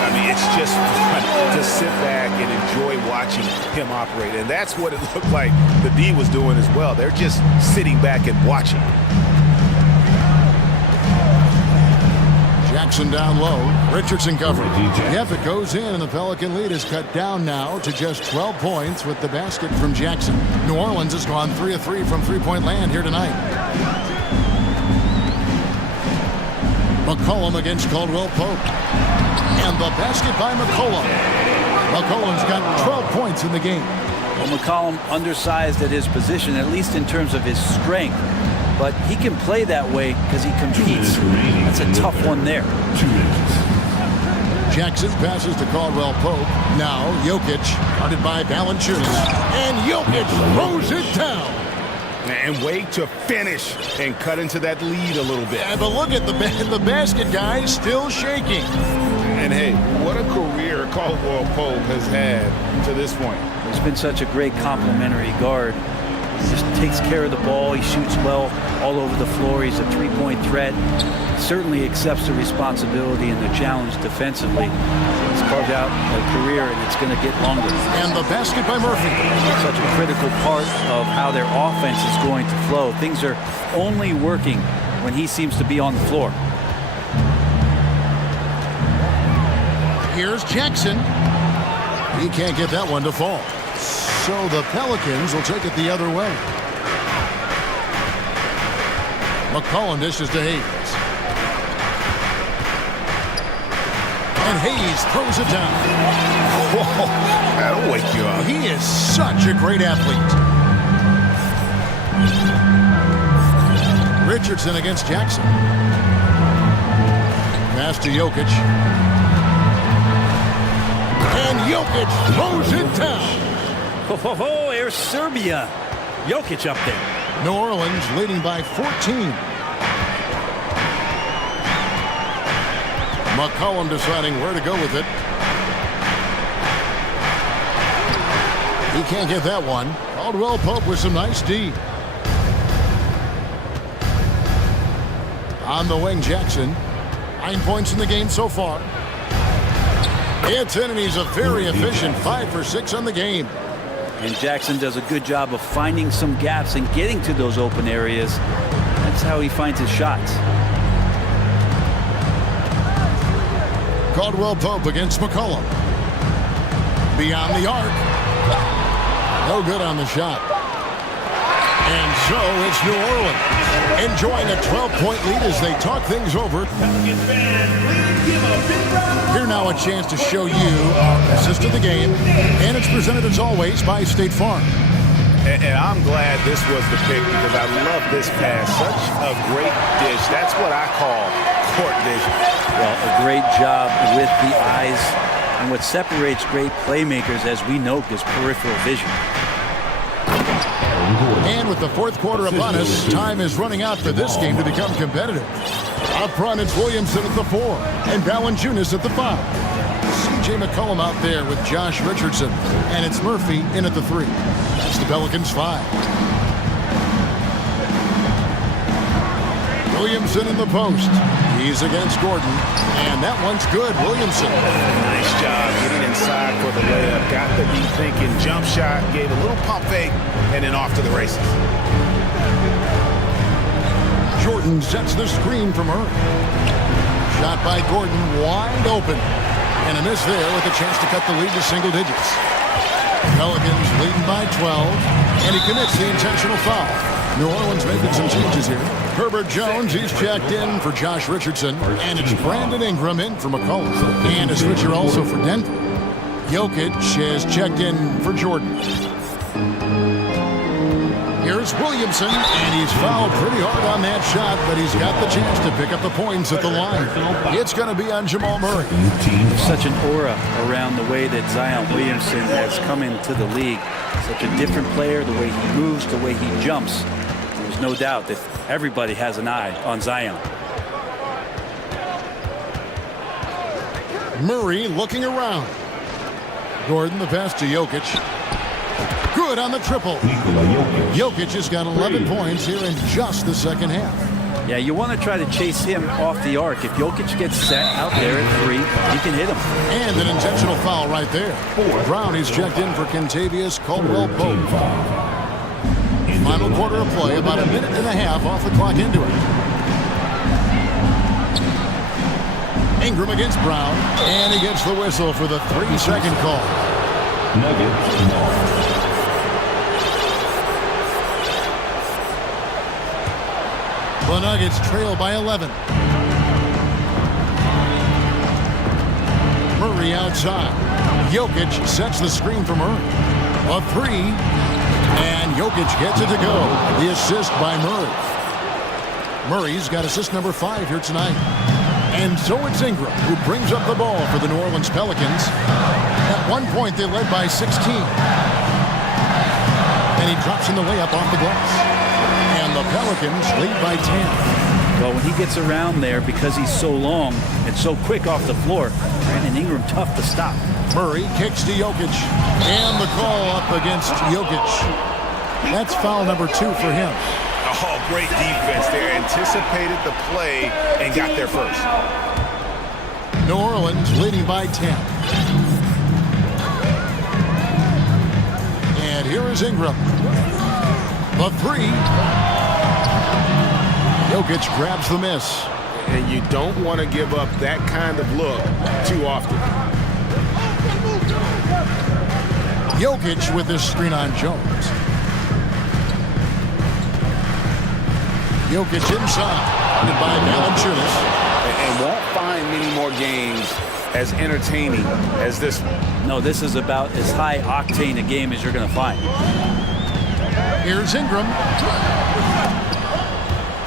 I mean, it's just fun to sit back and enjoy watching him operate. And that's what it looked like the D was doing as well. They're just sitting back and watching. Jackson down low. Richardson covering. Yep, it goes in, and the Pelican lead is cut down now to just 12 points with the basket from Jackson. New Orleans has gone 3 of 3 from three-point land here tonight. McCollum against Caldwell Pope. And the basket by McCollum. McCollum's got 12 points in the game. Well, McCollum undersized at his position, at least in terms of his strength. But he can play that way because he competes. That's a tough one there. Jackson passes to Caldwell Pope. Now Jokic, guarded by Valanciunas. And Jokic throws it down. And wait to finish and cut into that lead a little bit. Yeah, but look at the basket guy still shaking. And hey, what a career Caldwell Pope has had to this point. He's been such a great complementary guard. He just takes care of the ball. He shoots well all over the floor. He's a three-point threat. Certainly accepts the responsibility and the challenge defensively. He's carved out a career, and it's going to get longer. And the basket by Murphy. Such a critical part of how their offense is going to flow. Things are only working when he seems to be on the floor. Here's Jackson. He can't get that one to fall. So the Pelicans will take it the other way. McCollum dishes to Hayes. And Hayes throws it down. Whoa, that'll wake you up. He is such a great athlete. Richardson against Jackson. Pass to Jokic. And Jokic throws it down. Oh, here's Serbia. Jokic up there. New Orleans leading by 14. McCollum deciding where to go with it. He can't get that one. Caldwell Pope with some nice D. On the wing, Jackson. 9 points in the game so far. It's in, and he's a very efficient 5 for 6 on the game. And Jackson does a good job of finding some gaps and getting to those open areas. That's how he finds his shots. Caldwell Pope against McCollum. Beyond the arc. No good on the shot. And so it's New Orleans enjoying a 12-point lead as they talk things over. Here now a chance to show you our assist of the game, and it's presented as always by State Farm. And I'm glad this was the pick because I love this pass. Such a great dish. That's what I call court vision. Well, a great job with the eyes. And what separates great playmakers, as we know, is peripheral vision. And with the fourth quarter upon us, time is running out for this game to become competitive. Up front, it's Williamson at the 4 and Valanciunas at the 5. C.J. McCollum out there with Josh Richardson, and it's Murphy in at the 3. That's the Pelicans 5. Williamson in the post. He's against Gordon, and that one's good. Williamson. Nice job getting inside for the layup. Got the deep thinking jump shot, gave a little pump fake, and then off to the races. Jordan sets the screen from her. Shot by Gordon, wide open. And a miss there with a chance to cut the lead to single digits. Pelicans leading by 12, and he commits the intentional foul. New Orleans making some changes here. Herbert Jones, he's checked in for Josh Richardson, and it's Brandon Ingram in for McCollum. And a switcher also for Denver. Jokic has checked in for Jordan. Here's Williamson, and he's fouled pretty hard on that shot, but he's got the chance to pick up the points at the line. It's going to be on Jamal Murray. Such an aura around the way that Zion Williamson has come into the league. Such a different player, the way he moves, the way he jumps. There's no doubt that everybody has an eye on Zion. Murray looking around. Gordon the pass to Jokic. Good on the triple. Jokic has got 11 points here in just the second half. Yeah, you want to try to chase him off the arc. If Jokic gets set out there at 3, you can hit him. And an intentional foul right there. Brown is checked in for Kentavious Caldwell-Pope. Final quarter of play, about a minute and a half off the clock into it. Ingram against Brown, and he gets the whistle for the 3-second call. The Nuggets trail by 11. Murray outside. Jokic sets the screen from Murray. A 3, and Jokic gets it to go. The assist by Murray. Murray's got assist number 5 here tonight. And so it's Ingram who brings up the ball for the New Orleans Pelicans. At one point, they led by 16. And he drops in the layup off the glass. And the Pelicans lead by 10. Well, when he gets around there, because he's so long and so quick off the floor, Brandon Ingram tough to stop. Murray kicks to Jokic. And the call up against Jokic. That's foul number 2 for him. Oh, great defense there. Anticipated the play and got there first. New Orleans leading by 10. And here is Ingram. The 3. Jokic grabs the miss. And you don't want to give up that kind of look too often. Jokic with this screen on Jones. Jokic inside. By Valanciunas. And won't find many more games as entertaining as this one. No, this is about as high octane a game as you're going to find. Here's Ingram.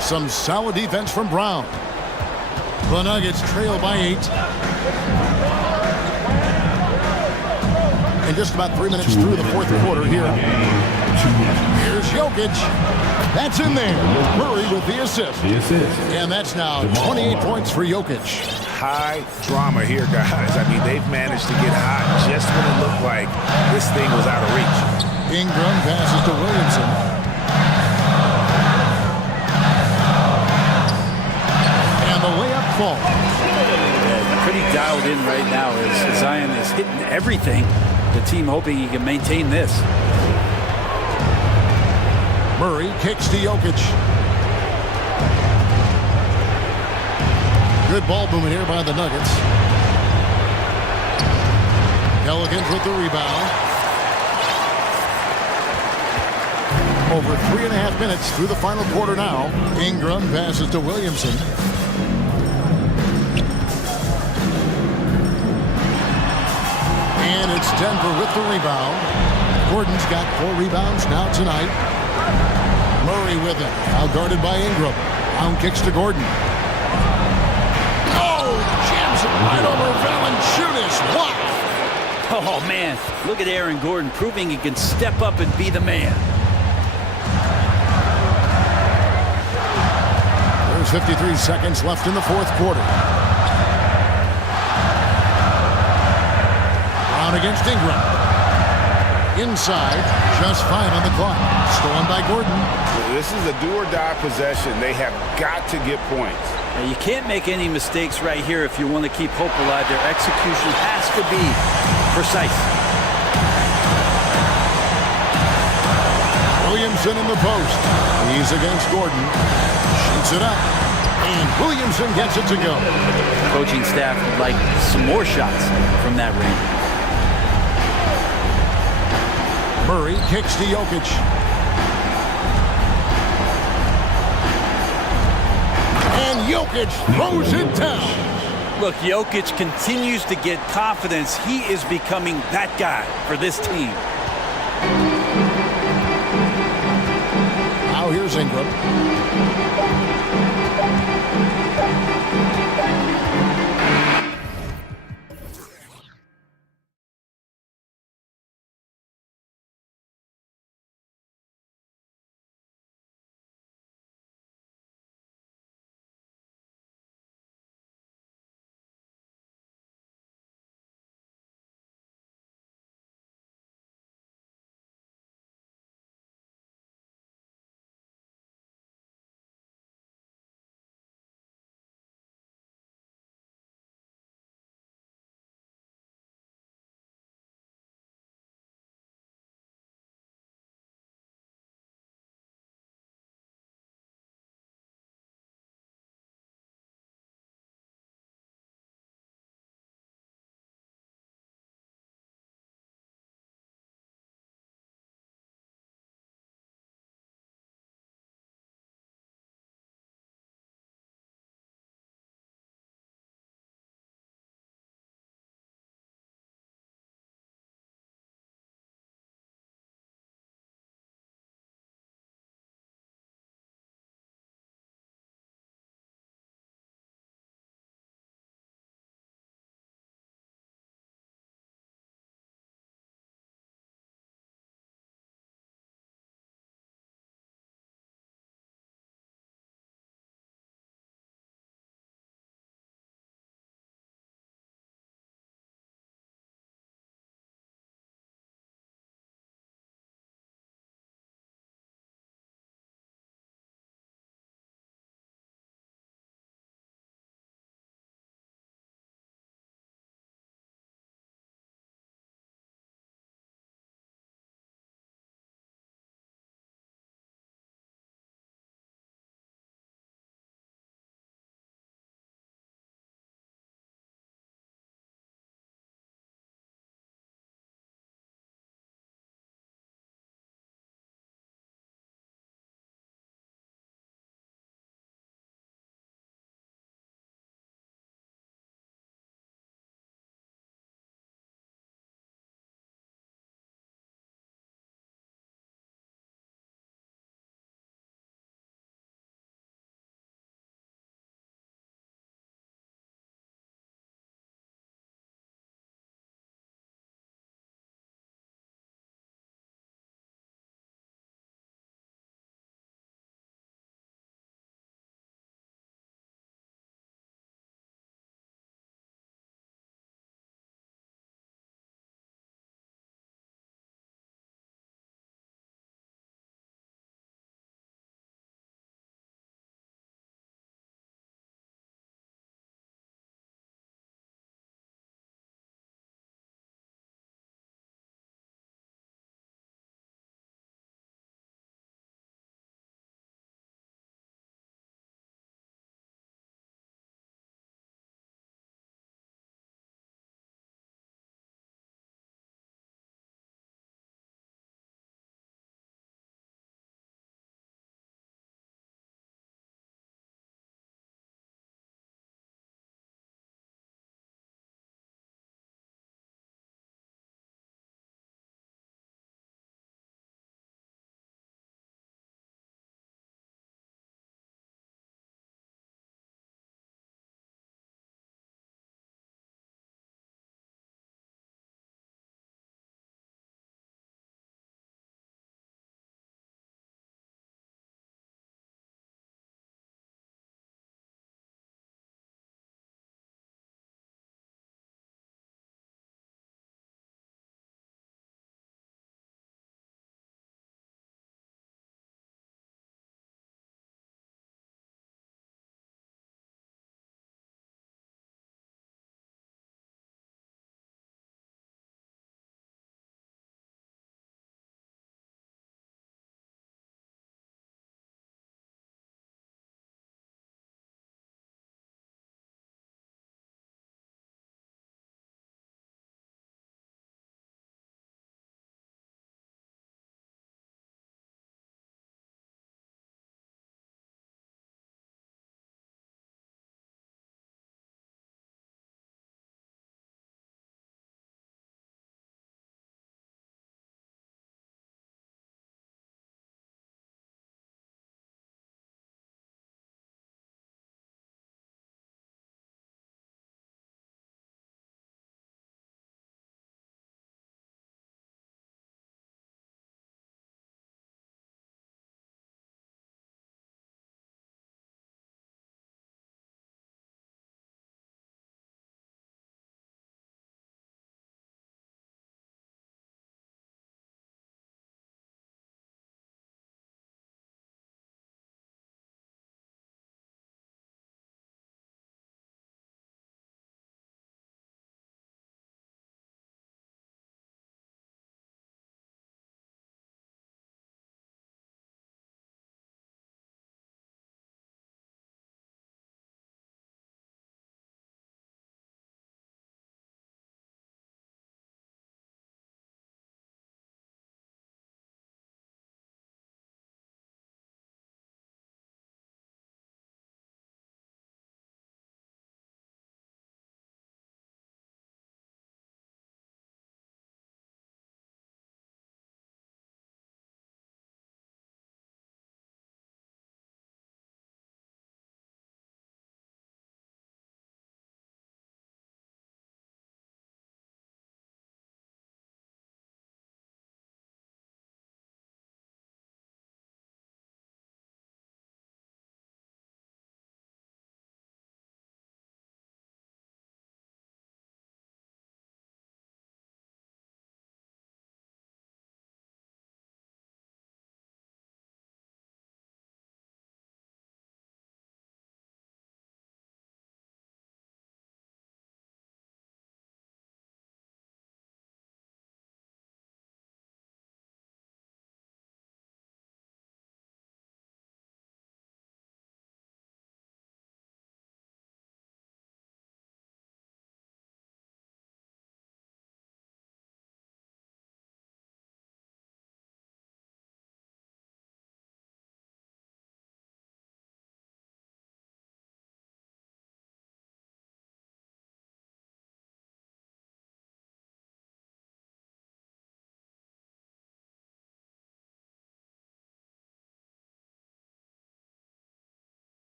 Some solid defense from Brown. The Nuggets trail by 8. And just about 3 minutes through the fourth quarter here. Here's Jokic. That's in there. Murray with the assist. And that's now 28 points for Jokic. High drama here, guys. I mean, they've managed to get hot just when it looked like this thing was out of reach. Ingram passes to Williamson. And the layup falls. Yeah, pretty dialed in right now as Zion is hitting everything. The team hoping he can maintain this. Murray kicks to Jokic. Good ball movement here by the Nuggets. Pelicans with the rebound. Over 3.5 minutes through the final quarter now. Ingram passes to Williamson. And it's Denver with the rebound. Gordon's got 4 rebounds now tonight. Murray with it. Now guarded by Ingram. Pound kicks to Gordon. Oh, jams it right over Valanciunas. Wow. Oh, man. Look at Aaron Gordon proving he can step up and be the man. There's 53 seconds left in the fourth quarter. Brown against Ingram. Inside, just 5 on the clock. Stolen by Gordon. This is a do-or-die possession. They have got to get points. Now, you can't make any mistakes right here if you want to keep hope alive. Their execution has to be precise. Williamson in the post. He's against Gordon. Shoots it up. And Williamson gets it to go. Coaching staff would like some more shots from that range. Murray kicks to Jokic. And Jokic throws it down. Look, Jokic continues to get confidence. He is becoming that guy for this team. Now here's Ingram.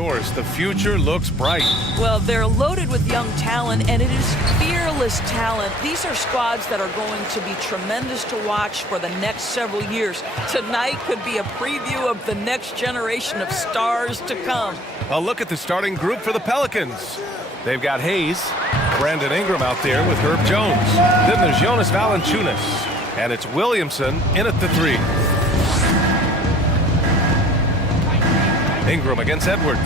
Doris, the future looks bright. Well, they're loaded with young talent, and it is fearless talent. These are squads that are going to be tremendous to watch for the next several years. Tonight could be a preview of the next generation of stars to come. A look at the starting group for the Pelicans. They've got Hayes, Brandon Ingram out there with Herb Jones. Then there's Jonas Valanciunas, and it's Williamson in at the 3. Ingram against Edwards.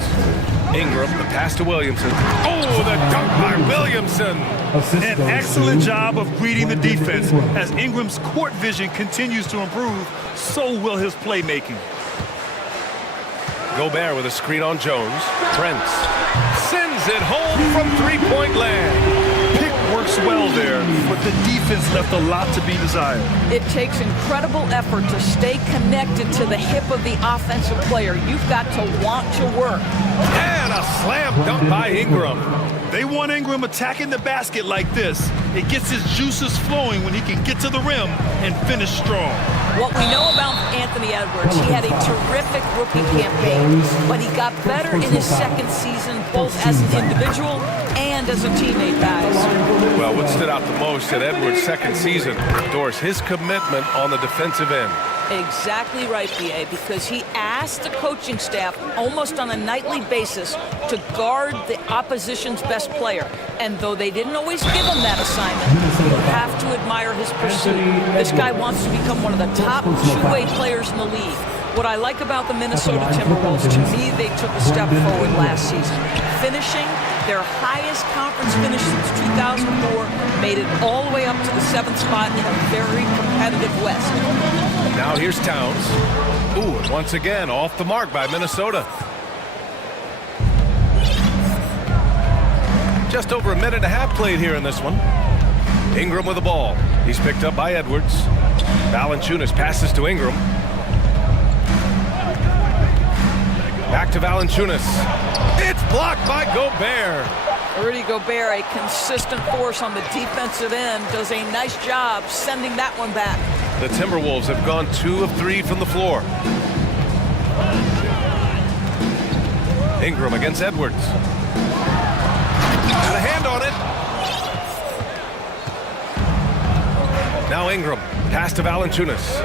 Ingram, the pass to Williamson. Oh, the dunk by Williamson! An excellent job of reading the defense. As Ingram's court vision continues to improve, so will his playmaking. Gobert with a screen on Jones. Prince sends it home from three-point land. Pick works well there, but the defense left a lot to be desired. It takes incredible effort to stay connected to the hip of the offensive player. You've got to want to work. And a slam dunk by Ingram. They want Ingram attacking the basket like this. It gets his juices flowing when he can get to the rim and finish strong. What we know about Anthony Edwards, he had a terrific rookie campaign, but he got better in his second season, both as an individual and as a teammate, guys. Well, what stood out the most at Edwards' second season, Doris, his commitment on the defensive end. Exactly right, B.A., because he asked the coaching staff almost on a nightly basis to guard the opposition's best player. And though they didn't always give him that assignment, you have to admire his pursuit. This guy wants to become one of the top two-way players in the league. What I like about the Minnesota Timberwolves, to me, they took a step forward last season. Finishing their highest conference finish since 2004, made it all the way up to the 7th spot in a very competitive West. Now here's Towns. Ooh, and once again, off the mark by Minnesota. Just over a minute and a half played here in this one. Ingram with the ball. He's picked up by Edwards. Valanciunas passes to Ingram. Back to Valanciunas. It's blocked by Gobert. Rudy Gobert, a consistent force on the defensive end, does a nice job sending that one back. The Timberwolves have gone 2 of 3 from the floor. Ingram against Edwards. Got a hand on it. Now Ingram. Pass to Valanciunas.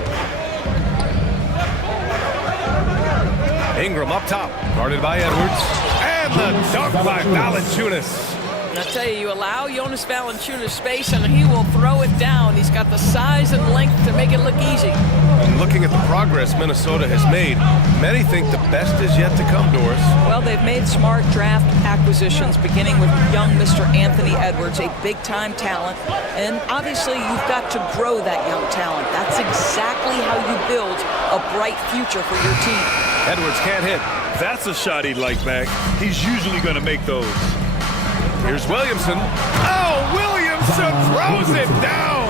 Ingram up top. Guarded by Edwards. And the dunk by Valanciunas. I tell you, you allow Jonas Valanciunas space and he will throw it down. He's got the size and length to make it look easy. And looking at the progress Minnesota has made, many think the best is yet to come, Doris. Well, they've made smart draft acquisitions, beginning with young Mr. Anthony Edwards, a big-time talent. And obviously, you've got to grow that young talent. That's exactly how you build a bright future for your team. Edwards can't hit. That's a shot he'd like back. He's usually going to make those. Here's Williamson. Oh, Williamson throws it down.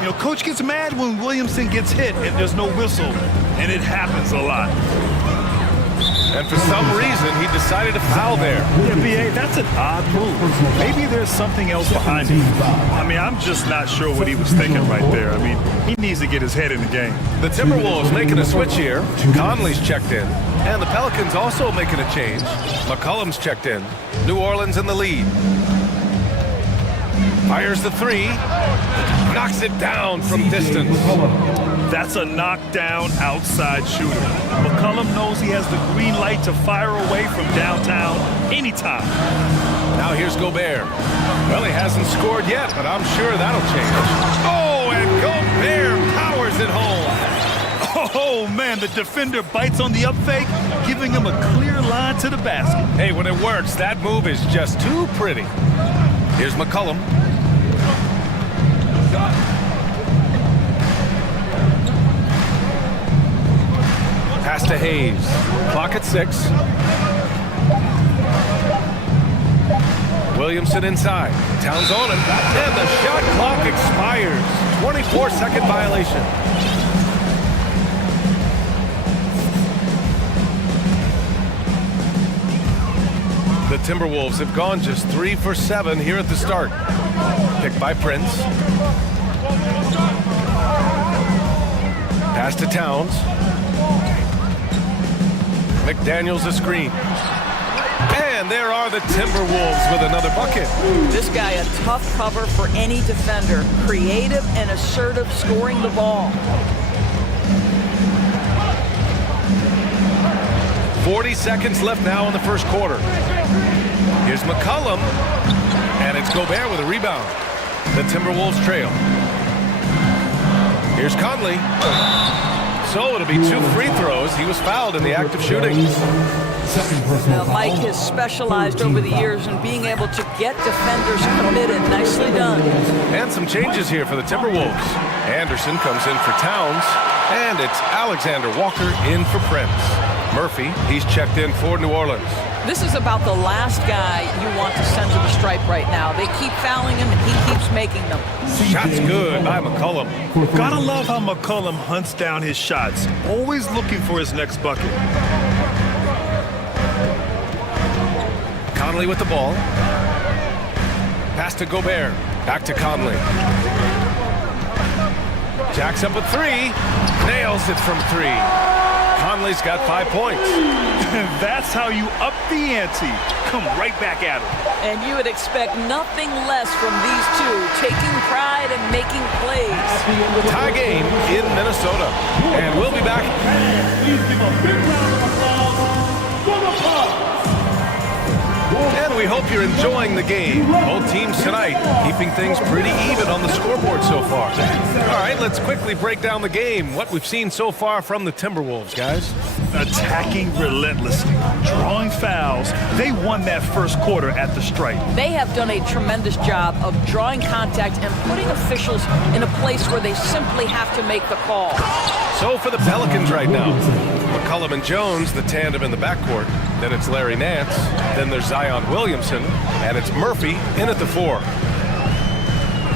You know, coach gets mad when Williamson gets hit and there's no whistle, and it happens a lot. And for some reason, he decided to foul there. Yeah, B.A., that's an odd move. Maybe there's something else behind it. I mean, I'm just not sure what he was thinking right there. I mean, he needs to get his head in the game. The Timberwolves making a switch here. Conley's checked in. And the Pelicans also making a change. McCollum's checked in. New Orleans in the lead. Fires the 3. Knocks it down from distance. That's a knockdown outside shooter. McCollum knows he has the green light to fire away from downtown anytime. Now here's Gobert. Well, he hasn't scored yet, but I'm sure that'll change. Oh, and Gobert powers it home. Oh, man, the defender bites on the up fake, giving him a clear line to the basket. Hey, when it works, that move is just too pretty. Here's McCollum. Pass to Hayes. Clock at 6. Williamson inside. Towns on him. And the shot clock expires. 24-second violation. The Timberwolves have gone just 3 for 7 here at the start. Picked by Prince. Pass to Towns. McDaniels a screen. And there are the Timberwolves with another bucket. This guy a tough cover for any defender. Creative and assertive scoring the ball. 40 seconds left now in the first quarter. Here's McCollum, and it's Gobert with a rebound. The Timberwolves trail. Here's Conley. So it'll be 2 free throws. He was fouled in the act of shooting. Now, Mike has specialized over the years in being able to get defenders committed. Nicely done. And some changes here for the Timberwolves. Anderson comes in for Towns, and it's Alexander Walker in for Prince. Murphy, he's checked in for New Orleans. This is about the last guy you want to send to the stripe right now. They keep fouling him, and he keeps making them. Shots good by McCollum. Gotta love how McCollum hunts down his shots, always looking for his next bucket. Conley with the ball. Pass to Gobert. Back to Conley. Jacks up a 3. Nails it from 3. Conley's got 5 points. That's how you up the ante. Come right back at him. And you would expect nothing less from these two, taking pride and making plays. Tie game in Minnesota. And we'll be back. Please give a big round of applause for the Bucks. And we hope you're enjoying the game. Both teams tonight keeping things pretty even on the scoreboard so far. All right, let's quickly break down the game. What we've seen so far from the Timberwolves, guys. Attacking relentlessly, drawing fouls. They won that first quarter at the stripe. They have done a tremendous job of drawing contact and putting officials in a place where they simply have to make the call. So for the Pelicans right now, McCollum and Jones, the tandem in the backcourt. Then it's Larry Nance. Then there's Zion Williamson. And it's Murphy in at the 4.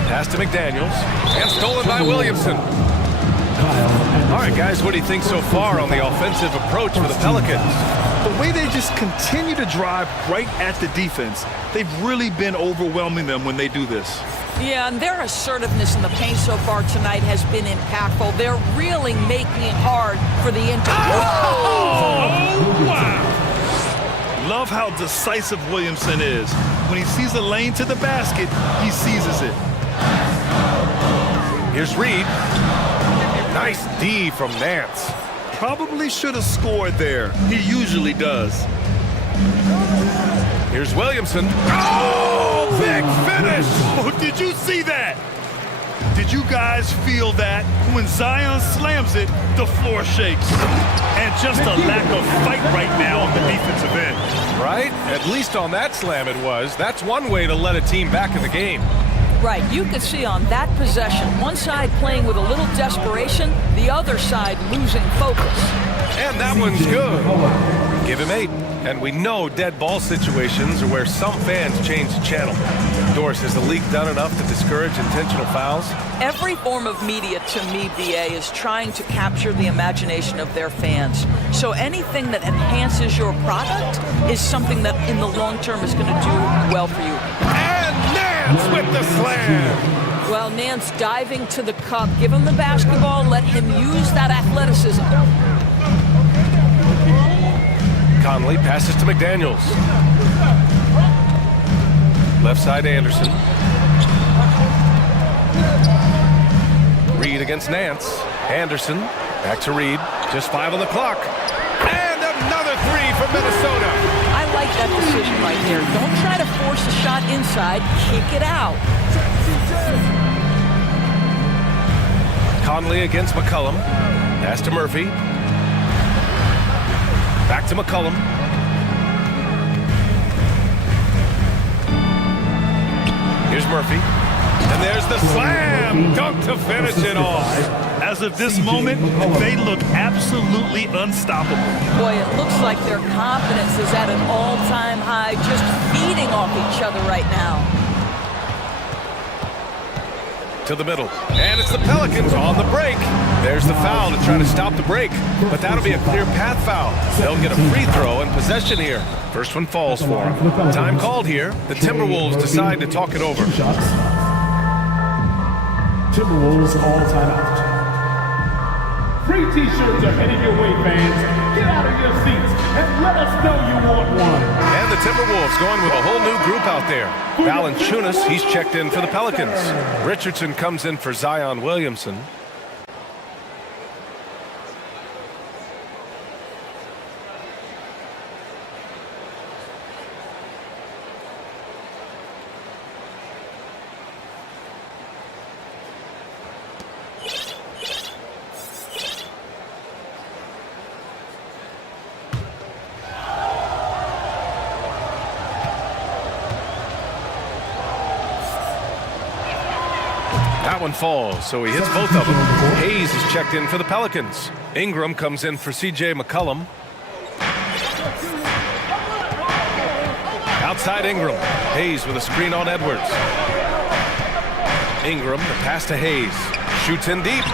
Pass to McDaniels. And stolen by Williamson. All right, guys, what do you think so far on the offensive approach for the Pelicans? The way they just continue to drive right at the defense, they've really been overwhelming them when they do this. Yeah, and their assertiveness in the paint so far tonight has been impactful. They're really making it hard for the Oh, wow! Love how decisive Williamson is. When he sees a lane to the basket, he seizes it. Here's Reed. Nice D from Nance. Probably should have scored there. He usually does. Here's Williamson. Oh, big finish! Oh, did you see that? Did you guys feel that? When Zion slams it, the floor shakes. And just a lack of fight right now on the defensive end. Right? At least on that slam it was. That's one way to let a team back in the game. Right, you could see on that possession, one side playing with a little desperation, the other side losing focus. And that one's good. Give him 8. And we know dead ball situations are where some fans change the channel. Doris, has the league done enough to discourage intentional fouls? Every form of media, to me, BA, is trying to capture the imagination of their fans. So anything that enhances your product is something that in the long term is going to do well for you. And Nance with the slam! Well, Nance diving to the cup. Give him the basketball. Let him use that athleticism. Conley passes to McDaniels. Left side Anderson. Reed against Nance. Anderson back to Reed. Just 5 on the clock. And another 3 from Minnesota. I like that decision right there. Don't try to force a shot inside. Kick it out. Conley against McCollum. Pass to Murphy. Back to McCollum. Here's Murphy. And there's the slam dunk to finish it off. As of this moment, they look absolutely unstoppable. Boy, it looks like their confidence is at an all-time high, just feeding off each other right now. To the middle. And it's the Pelicans on the break. There's the foul to try to stop the break. But that'll be a clear path foul. They'll get a free throw and possession here. First one falls for them. Time called here. The Timberwolves decide to talk it over. Timberwolves all timeout. Free t-shirts are headed your way, fans. Get out of your seats and let us know you want one. And the Timberwolves going with a whole new group out there. Valanciunas, he's checked in for the Pelicans. Richardson comes in for Zion Williamson. That one falls, so he hits both of them. Hayes is checked in for the Pelicans. Ingram comes in for C.J. McCollum. Outside Ingram. Hayes with a screen on Edwards. Ingram, the pass to Hayes. Shoots in deep,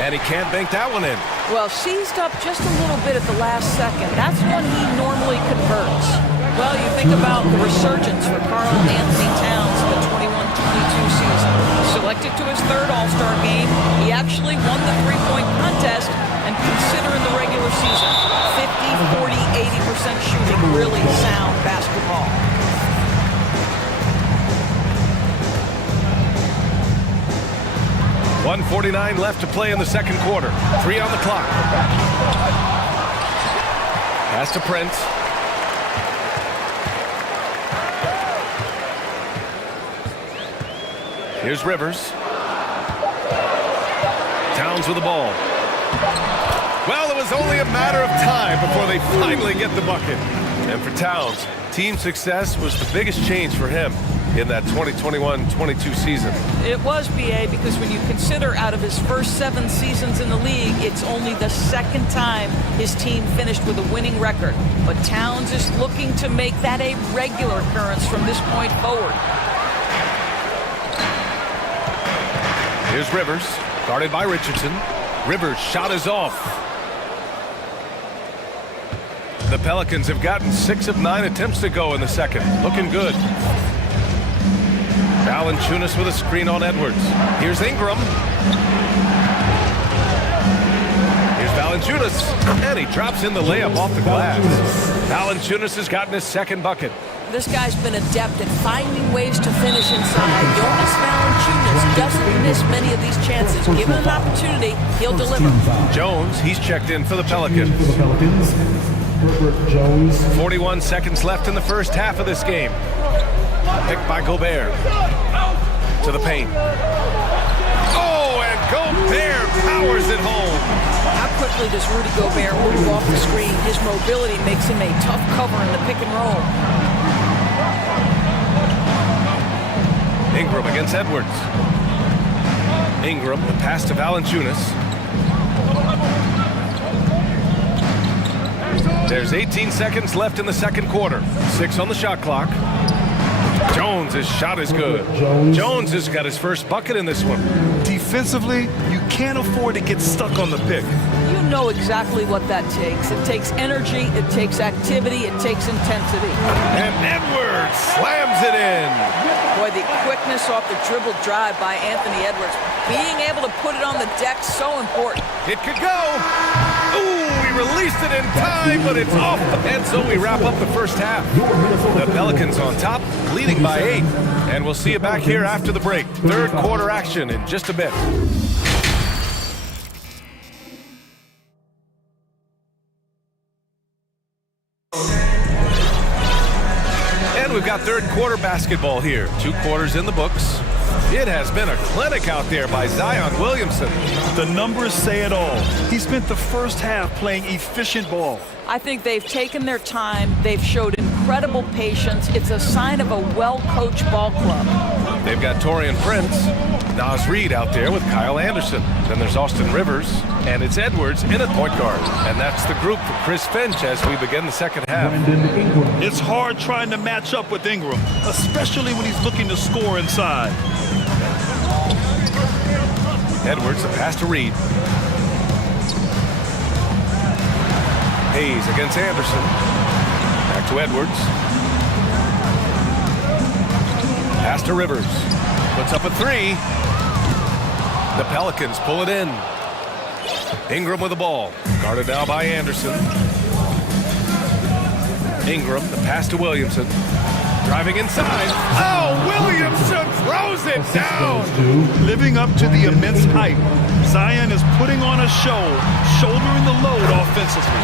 and he can't bank that one in. Well, seized up just a little bit at the last second. That's when he normally converts. Well, you think about the resurgence for Karl Anthony Towns in the 21-22 season. Selected to his third All-Star game, he actually won the three-point contest, and considering the regular season, 50, 40, 80% shooting, really sound basketball. .149 left to play in the second quarter. 3 on the clock. Pass to Prince. Here's Rivers. Towns with the ball. Well, it was only a matter of time before they finally get the bucket. And for Towns, team success was the biggest change for him in that 2021-22 season. It was, B.A., because when you consider out of his first 7 seasons in the league, it's only the second time his team finished with a winning record. But Towns is looking to make that a regular occurrence from this point forward. Here's Rivers, guarded by Richardson. Rivers' shot is off. The Pelicans have gotten 6 of 9 attempts to go in the second. Looking good. Valanciunas with a screen on Edwards. Here's Ingram. Here's Valanciunas, and he drops in the layup off the glass. Valanciunas has gotten his second bucket. This guy's been adept at finding ways to finish inside. Jonas Valanciunas doesn't miss many of these chances. Given an opportunity, he'll deliver. Jones, he's checked in for the Pelicans. 41 seconds left in the first half of this game. Picked by Gobert. To the paint. Oh, and Gobert powers it home. How quickly does Rudy Gobert move off the screen? His mobility makes him a tough cover in the pick and roll. Ingram against Edwards. Ingram, the pass to Valanciunas. There's 18 seconds left in the second quarter. 6 on the shot clock. Jones' shot is good. Jones has got his first bucket in this one. Defensively, you can't afford to get stuck on the pick. You know exactly what that takes. It takes energy, it takes activity, it takes intensity. And Edwards slams it in. Boy, the quickness off the dribble drive by Anthony Edwards. Being able to put it on the deck, so important. It could go. Ooh, we released it in time, but it's off. And so we wrap up the first half. The Pelicans on top, leading by 8. And we'll see you back here after the break. Third quarter action in just a bit. And we've got third quarter basketball here. 2 quarters in the books. It has been a clinic out there by Zion Williamson. The numbers say it all. He spent the first half playing efficient ball. I think they've taken their time. They've showed incredible patience. It's a sign of a well-coached ball club. They've got Taurean Prince, Naz Reid out there with Kyle Anderson. Then there's Austin Rivers, and it's Edwards in at point guard. And that's the group for Chris Finch as we begin the second half. It's hard trying to match up with Ingram, especially when he's looking to score inside. Edwards, a pass to Reid. Hayes against Anderson. Back to Edwards. Pass to Rivers. Puts up a 3. The Pelicans pull it in. Ingram with the ball. Guarded now by Anderson. Ingram, the pass to Williamson. Driving inside. Oh, Williamson throws it down. Living up to the immense hype, Zion is putting on a show, shouldering the load offensively.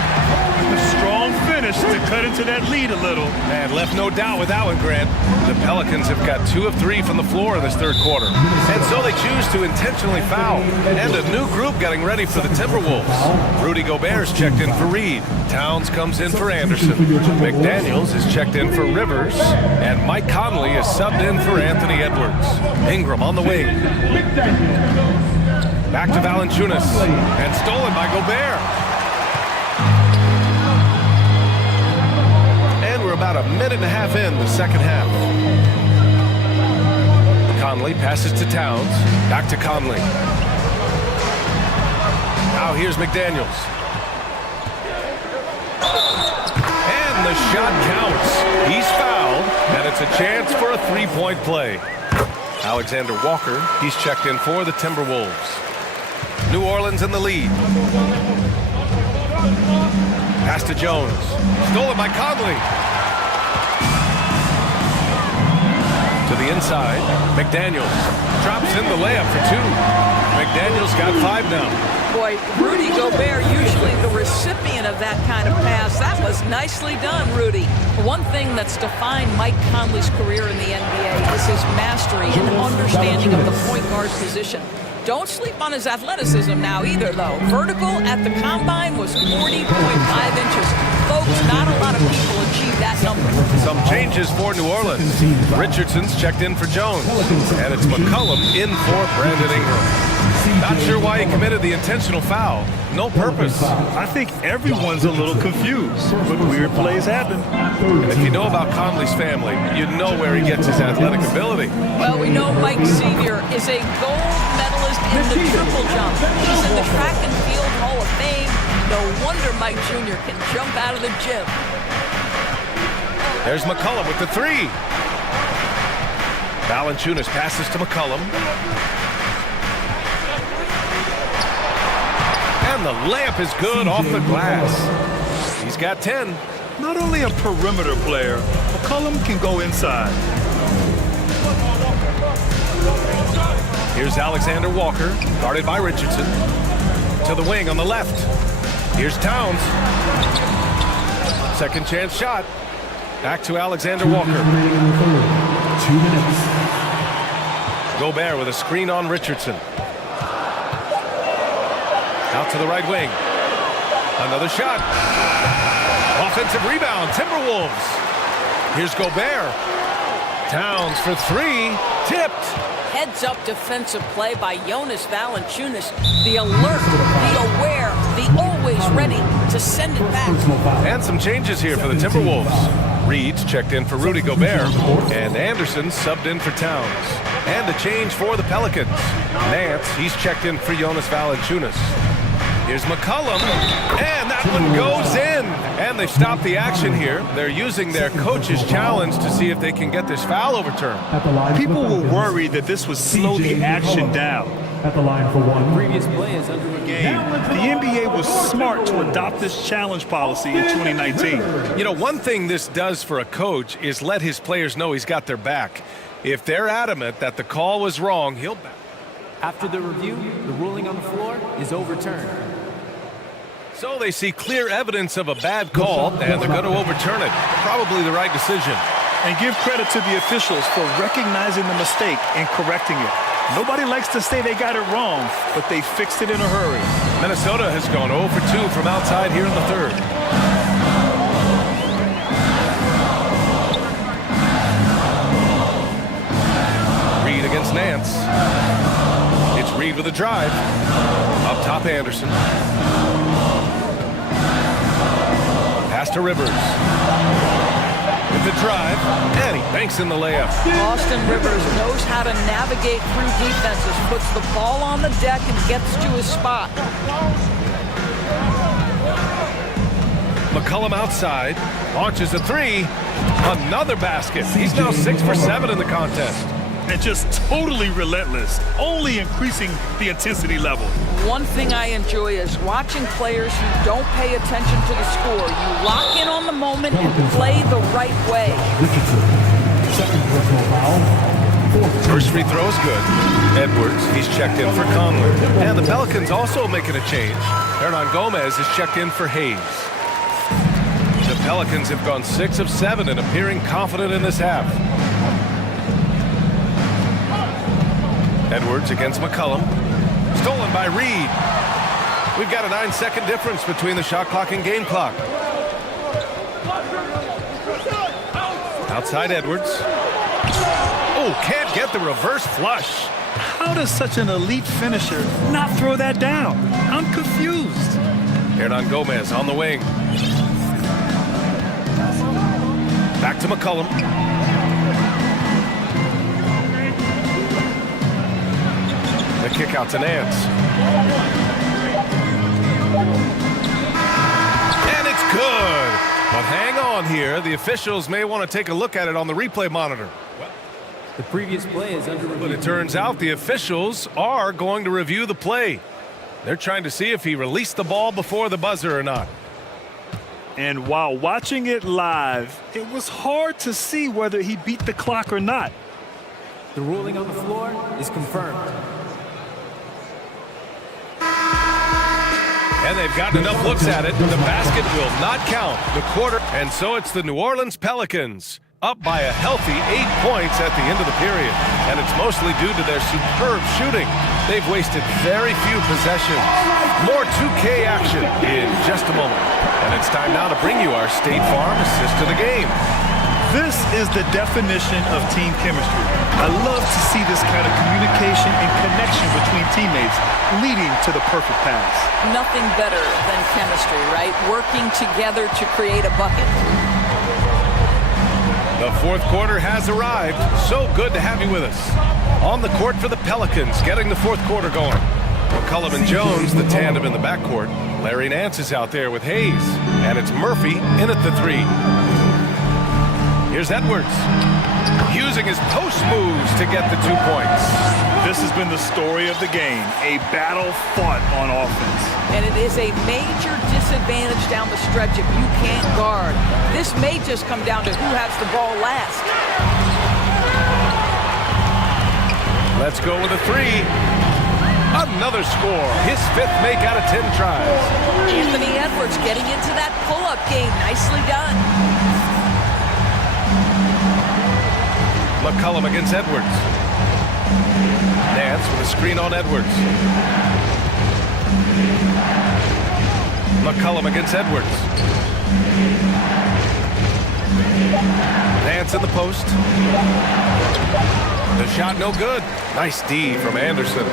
A strong finish to cut into that lead a little. And left no doubt with that one, Grant. The Pelicans have got 2 of 3 from the floor in this third quarter. And so they choose to intentionally foul. And a new group getting ready for the Timberwolves. Rudy Gobert's checked in for Reed. Towns comes in for Anderson. McDaniels is checked in for Rivers. And Mike Conley is subbed in for Anthony Edwards. Ingram on the wing. Back to Valanciunas. And stolen by Gobert. And we're about a minute and a half in the second half. Conley passes to Towns. Back to Conley. Now here's McDaniels. And the shot counts. He's fouled, and it's a chance for a three-point play. Alexander Walker, he's checked in for the Timberwolves. New Orleans in the lead. Pass to Jones. Stolen by Conley. To the inside. McDaniels drops in the layup for 2. McDaniels got 5 now. Boy, Rudy Gobert, usually the recipient of that kind of pass. That was nicely done, Rudy. One thing that's defined Mike Conley's career in the NBA is his mastery and understanding of the point guard position. Don't sleep on his athleticism now either, though. Vertical at the combine was 40.5 inches. Folks, not a lot of people achieve that number. Some changes for New Orleans. Richardson's checked in for Jones. And it's McCollum in for Brandon Ingram. Not sure why he committed the intentional foul. No purpose. I think everyone's a little confused, but weird plays happen. And if you know about Conley's family, you know where he gets his athletic ability. Well, we know Mike Sr. is a gold medalist in the triple jump. He's in the track and field Hall of Fame. No wonder Mike Jr. can jump out of the gym. There's McCollum with the 3. Valanciunas passes to McCollum. And the layup is good off the glass. He's got 10. Not only a perimeter player, McCollum can go inside. Here's Alexander Walker, guarded by Richardson. To the wing on the left. Here's Towns. Second chance shot. Back to Alexander Walker. 2 minutes. Gobert with a screen on Richardson. Out to the right wing. Another shot. Offensive rebound, Timberwolves. Here's Gobert. Towns for 3. Tipped. Heads-up defensive play by Jonas Valanciunas. The alert, the aware, the always ready to send it back. And some changes here for the Timberwolves. Reed's checked in for Rudy Gobert. And Anderson subbed in for Towns. And a change for the Pelicans. Nance, he's checked in for Jonas Valanciunas. Here's McCollum, and that one goes in. And they stop the action here. They're using their coach's challenge to see if they can get this foul overturned. People were worried that this would slow the action down. At the line for 1. Previous play is under review. The NBA was smart to adopt this challenge policy in 2019. You know, one thing this does for a coach is let his players know he's got their back. If they're adamant that the call was wrong, he'll back. After the review, the ruling on the floor is overturned. So they see clear evidence of a bad call, and they're going to overturn it. Probably the right decision. And give credit to the officials for recognizing the mistake and correcting it. Nobody likes to say they got it wrong, but they fixed it in a hurry. Minnesota has gone 0 for 2 from outside here in the third. Reed against Nance. It's Reed with a drive. Up top, Anderson. Pass to Rivers. With the drive, and he banks in the layup. Austin Rivers knows how to navigate through defenses, puts the ball on the deck and gets to his spot. McCollum outside, launches a 3. Another basket. He's now 6 for 7 in the contest. and just totally relentless, only increasing the intensity level. One thing I enjoy is watching players who don't pay attention to the score. You lock in on the moment and play the right way. First free throw is good. Edwards, he's checked in for Conley. And the Pelicans also making a change. Hernan Gomez is checked in for Hayes. The Pelicans have gone 6 of 7 and appearing confident in this half. Edwards against McCollum. Stolen by Reed. We've got a 9-second difference between the shot clock and game clock. Outside Edwards. Oh, can't get the reverse flush. How does such an elite finisher not throw that down? I'm confused. Hernan Gomez on the wing. Back to McCollum. The kick out to Nance. And it's good. But hang on here. The officials may want to take a look at it on the replay monitor. The previous play is under review. But it turns out the officials are going to review the play. They're trying to see if he released the ball before the buzzer or not. And while watching it live, it was hard to see whether he beat the clock or not. The ruling on the floor is confirmed. And they've gotten enough looks at it. The basket will not count. The quarter. And so it's the New Orleans Pelicans up by a healthy 8 points at the end of the period. And it's mostly due to their superb shooting. They've wasted very few possessions. More 2K action in just a moment. And it's time now to bring you our State Farm assist to the game. This is the definition of team chemistry. I love to see this kind of communication and connection between teammates leading to the perfect pass. Nothing better than chemistry, right? Working together to create a bucket. The fourth quarter has arrived. So good to have you with us. On the court for the Pelicans, getting the fourth quarter going. McCollum and Jones, the tandem in the backcourt. Larry Nance is out there with Hayes. And it's Murphy in at the 3. Here's Edwards, using his post moves to get the 2 points. This has been the story of the game, a battle fought on offense. And it is a major disadvantage down the stretch if you can't guard. This may just come down to who has the ball last. Let's go with a 3. Another score, his 5th make out of 10 tries. Anthony Edwards getting into that pull-up game. Nicely done. McCollum against Edwards. Nance with a screen on Edwards. McCollum against Edwards. Nance in the post. The shot no good. Nice D from Anderson.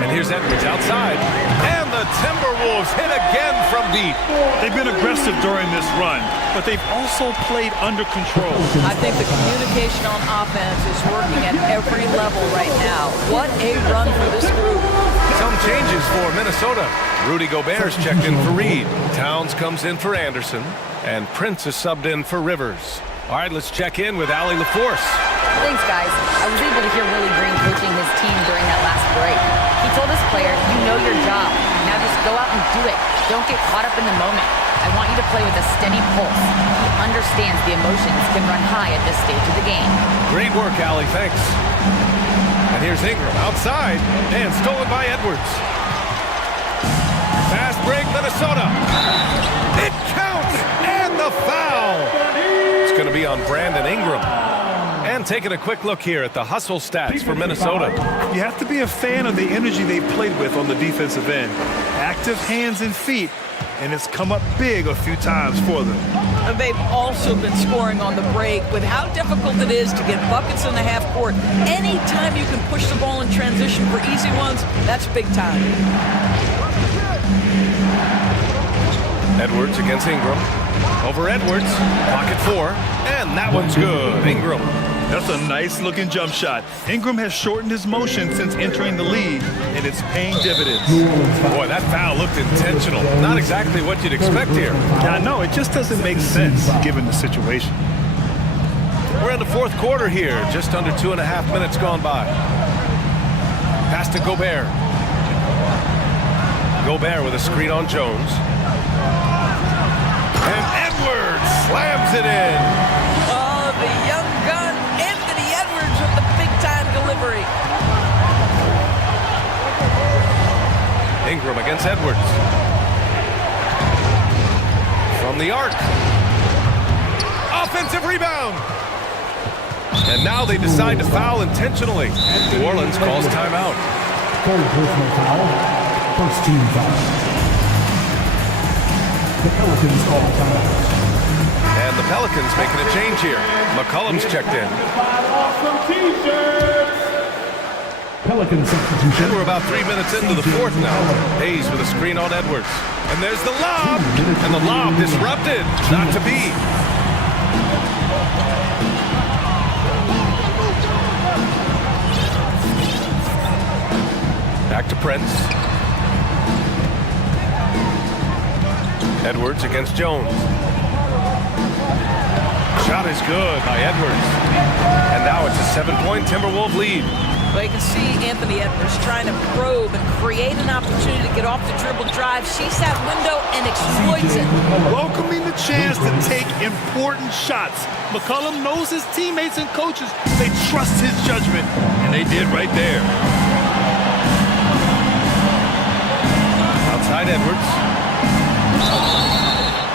And here's Edwards outside. And the Timberwolves hit again from deep. They've been aggressive during this run, but they've also played under control. I think the communication on offense is working at every level right now. What a run for this group. Some changes for Minnesota. Rudy Gobert's checked in for Reed. Towns comes in for Anderson. And Prince is subbed in for Rivers. All right, let's check in with Allie LaForce. Thanks, guys. I was able to hear Willie Green coaching his team during that last break. He told his players, you know your job. Now just go out and do it. Don't get caught up in the moment. I want you to play with a steady pulse. He understands the emotions can run high at this stage of the game. Great work, Allie. Thanks. And here's Ingram outside and stolen by Edwards. Fast break, Minnesota. It counts and the foul. It's going to be on Brandon Ingram. And taking a quick look here at the hustle stats for Minnesota. You have to be a fan of the energy they've played with on the defensive end. Active hands and feet, and it's come up big a few times for them. And they've also been scoring on the break. With how difficult it is to get buckets in the half court, anytime you can push the ball in transition for easy ones, that's big time. Edwards against Ingram. Over Edwards, pocket 4, and that one's good. Ingram. That's a nice-looking jump shot. Ingram has shortened his motion since entering the league, and it's paying dividends. Boy, that foul looked intentional. Not exactly what you'd expect here. Yeah, I know. It just doesn't make sense given the situation. We're in the fourth quarter here, just under 2.5 minutes gone by. Pass to Gobert. Gobert with a screen on Jones. And Edwards slams it in. Oh, the young gun, Anthony Edwards with the big-time delivery. Ingram against Edwards. From the arc. Offensive rebound. And now they decide to foul intentionally. New Orleans calls timeout. Personal foul. First team foul. The Pelicans call timeout. And the Pelicans making a change here. McCollum's checked in. Pelican substitution. And we're about 3 minutes into the fourth now. Hayes with a screen on Edwards. And there's the lob. And the lob disrupted. Not to be. Back to Prince. Edwards against Jones. Shot is good by Edwards. And now it's a 7-point Timberwolves lead. Well, you can see Anthony Edwards trying to probe and create an opportunity to get off the dribble drive, sees that window, and exploits it. Welcoming the chance to take important shots. McCollum knows his teammates and coaches. They trust his judgment, and they did right there. Outside Edwards.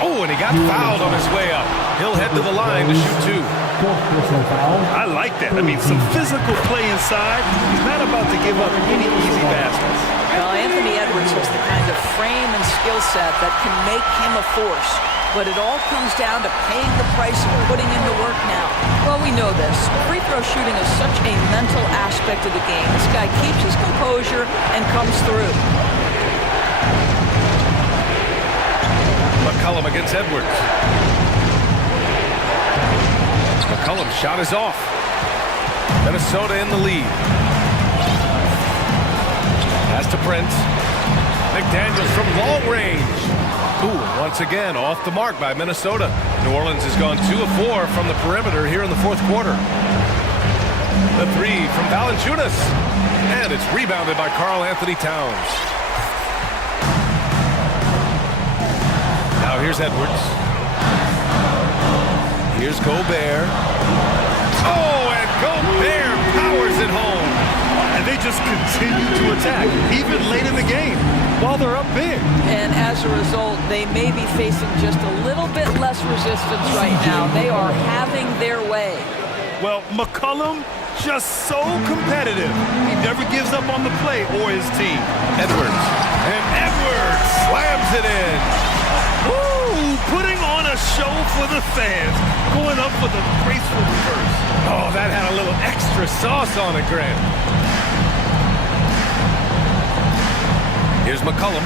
Oh, and he got fouled on his way up. He'll head to the line to shoot two. I like that. I mean, some physical play inside. He's not about to give up any easy baskets. Well, Anthony Edwards has the kind of frame and skill set that can make him a force. But it all comes down to paying the price of putting in the work now. Well, we know this. Free throw shooting is such a mental aspect of the game. This guy keeps his composure and comes through. McCollum against Edwards. McCollum's shot is off. Minnesota in the lead. Pass to Prince. McDaniels from long range. Ooh, once again, off the mark by Minnesota. New Orleans has gone 2 of 4 from the perimeter here in the fourth quarter. The three from Valanciunas. And it's rebounded by Karl Anthony Towns. Now here's Edwards. Here's Gobert. Oh, and Gobert powers it home. And they just continue to attack, even late in the game, while they're up big. And as a result, they may be facing just a little bit less resistance right now. They are having their way. Well, McCollum, just so competitive. He never gives up on the play or his team. Edwards. And Edwards slams it in. Woo! Putting on a show for the fans. Going up with a graceful reverse. Oh, that had a little extra sauce on it, Grant. Here's McCollum.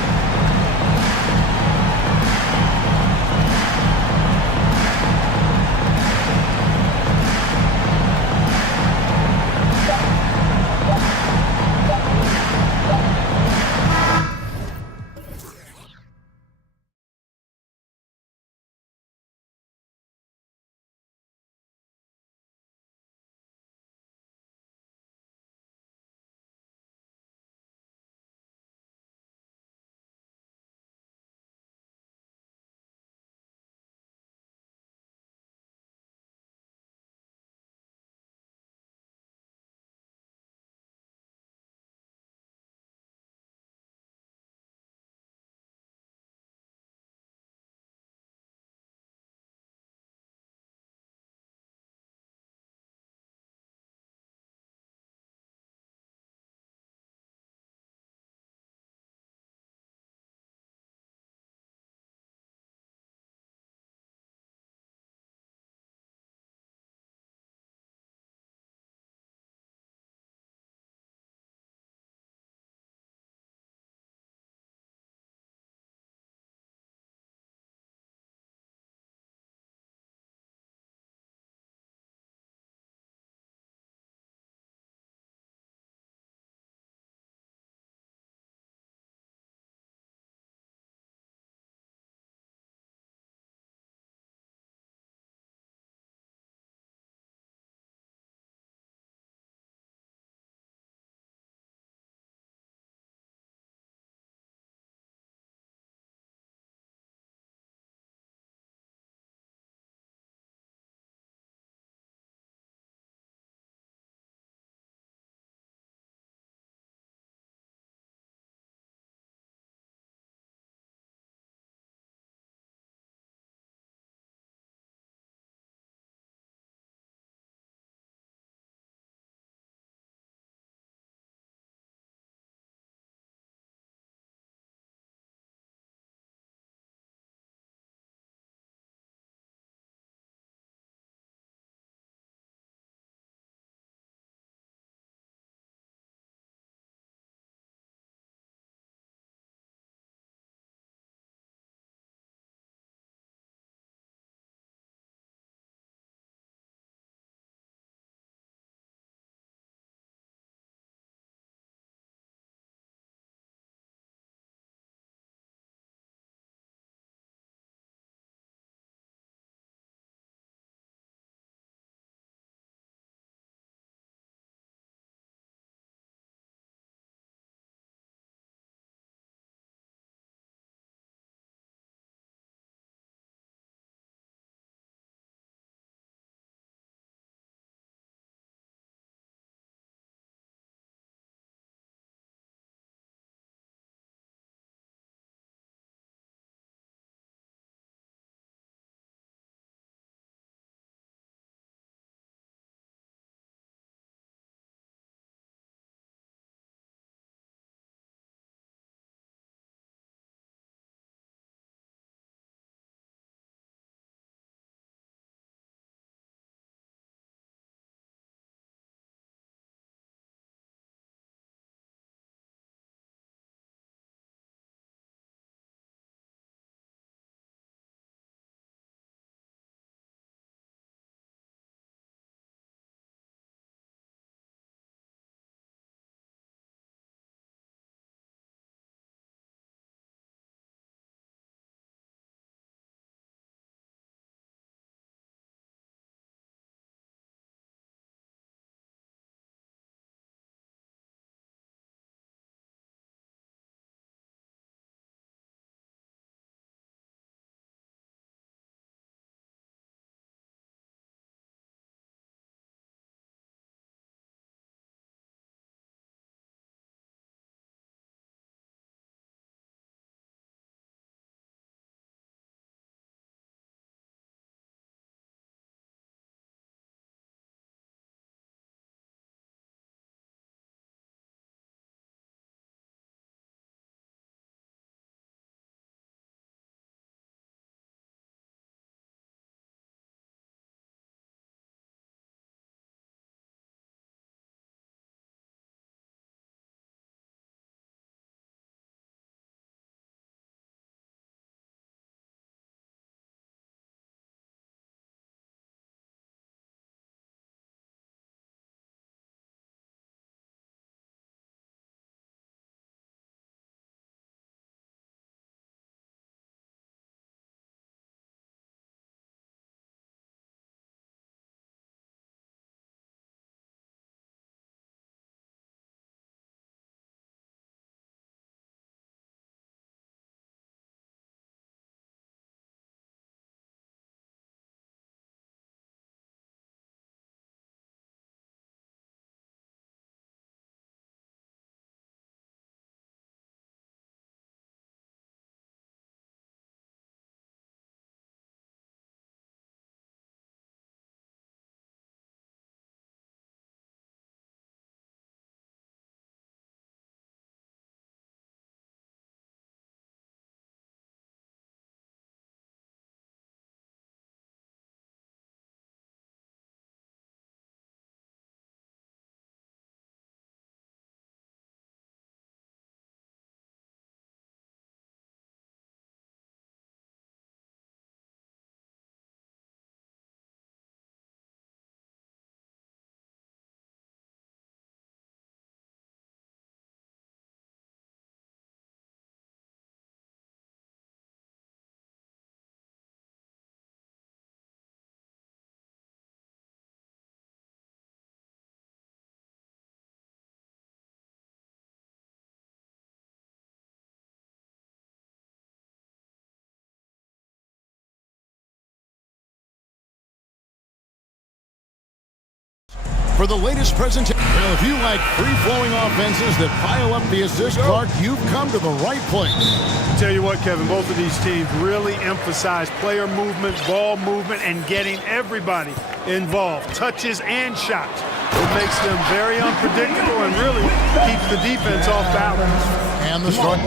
for the latest presentation. Well, if you like free-flowing offenses that pile up the assist card, you've come to the right place. Tell you what, Kevin, both of these teams really emphasize player movement, ball movement, and getting everybody involved, touches and shots. It makes them very unpredictable and really keeps the defense off balance. And the start.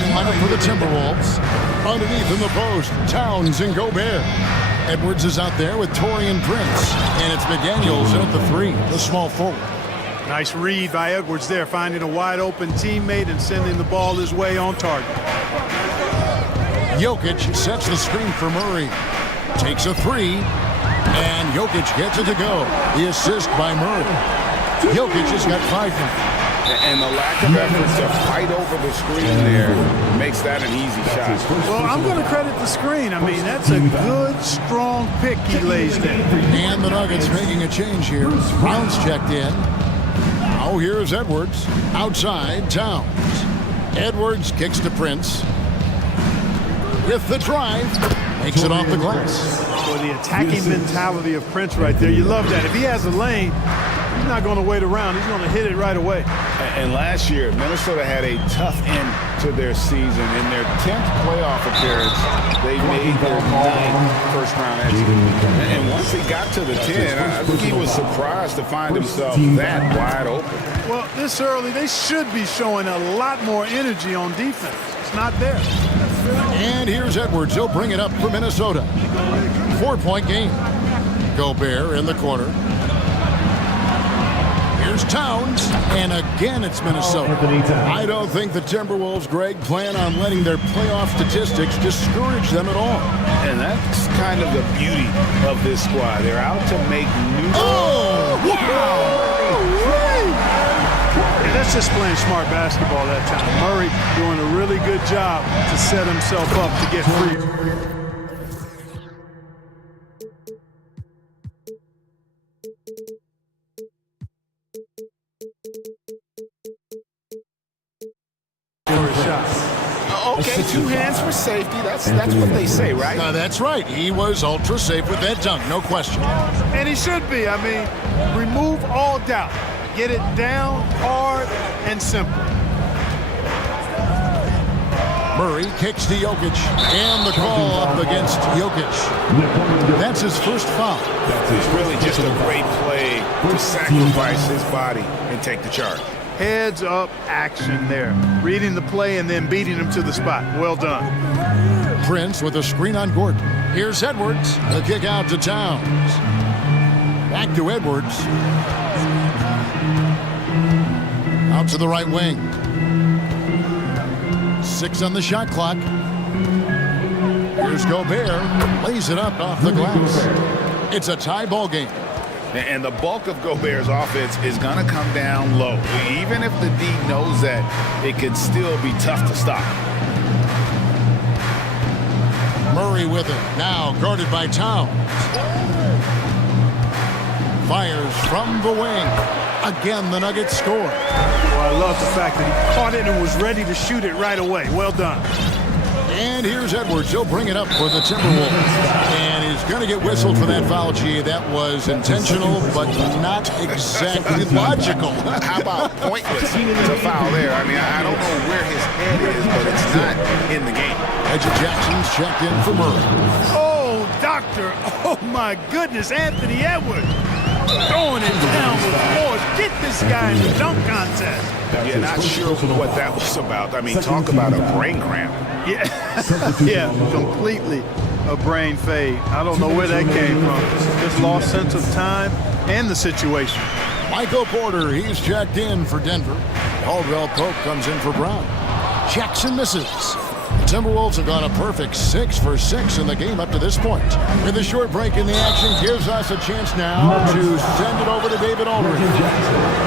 Lineup for the Timberwolves. Underneath in the post, Towns and Gobert. Edwards is out there with Torian Prince. And it's McDaniels in at the 3, the small forward. Nice read by Edwards there, finding a wide open teammate and sending the ball his way on target. Jokic sets the screen for Murray. Takes a 3. And Jokic gets it to go. The assist by Murray. Jokic has got 5 now. And the lack of effort to fight over the screen there makes that an easy shot. Well, I'm going to credit the screen. I mean, that's a good, strong pick he lays there. And the Nuggets making a change here. Brown's checked in. Now here's Edwards. Outside, Towns. Edwards kicks to Prince. With the drive. Makes it off the glass. For the attacking mentality of Prince right there. You love that. If he has a lane, he's not going to wait around. He's going to hit it right away. And last year, Minnesota had a tough end to their season. In their 10th playoff appearance, they made their 9th first-round exit. And once he got to the 10, I think he was surprised to find himself that wide open. Well, this early, they should be showing a lot more energy on defense. It's not there. And here's Edwards. He'll bring it up for Minnesota. 4-point game. Gobert in the corner. Here's Towns, and again it's Minnesota. I don't think the Timberwolves, Greg, plan on letting their playoff statistics discourage them at all. And that's kind of the beauty of this squad. They're out to make new... Oh, wow! Yeah, that's just playing smart basketball that time. Murray doing a really good job to set himself up to get free. Okay, 2 hands for safety. That's what they say, right? That's right. He was ultra safe with that dunk, no question. And he should be. I mean, remove all doubt. Get it down, hard, and simple. Murray kicks to Jokic, and the call up against Jokic. That's his first foul. It's really just a great play to sacrifice his body and take the charge. Heads up action there. Reading the play and then beating him to the spot. Well done. Prince with a screen on Gordon. Here's Edwards. The kick out to Towns. Back to Edwards. Out to the right wing. 6 on the shot clock. Here's Gobert. Lays it up off the glass. It's a tie ball game. And the bulk of Gobert's offense is going to come down low. Even if the D knows that, it could still be tough to stop. Murray with it. Now guarded by Towns. Fires from the wing. Again, the Nuggets score. Well, I love the fact that he caught it and was ready to shoot it right away. Well done. And here's Edwards. He'll bring it up for the Timberwolves. And he's going to get whistled for that foul, G. That was intentional, but not exactly logical. How about pointless to foul there? I mean, I don't know where his head is, but it's not in the game. Reggie Jackson's checked in for Murray. Oh, doctor. Oh, my goodness. Anthony Edwards. Throwing it down with force. Get this guy in the dunk contest. Yeah, not sure what that was about. I mean, talk about a brain cramp. Yeah, yeah, completely a brain fade. I don't know where that came from. Just lost sense of time and the situation. Michael Porter, he's checked in for Denver. Caldwell Pope comes in for Brown. Jackson misses. The Timberwolves have gone a perfect 6 for 6 in the game up to this point. With a short break in the action gives us a chance now to send it over to David Aldridge.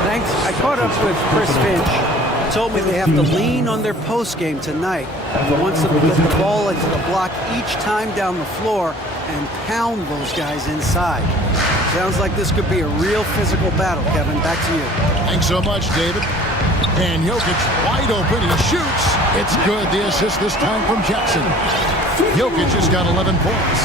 Thanks. I caught up with Chris Finch. Told me they have to lean on their post game tonight. He wants them to get the ball into the block each time down the floor and pound those guys inside. Sounds like this could be a real physical battle, Kevin. Back to you. Thanks so much, David. And Jokic wide open. He shoots. It's good. The assist this time from Jackson. Jokic has got 11 points.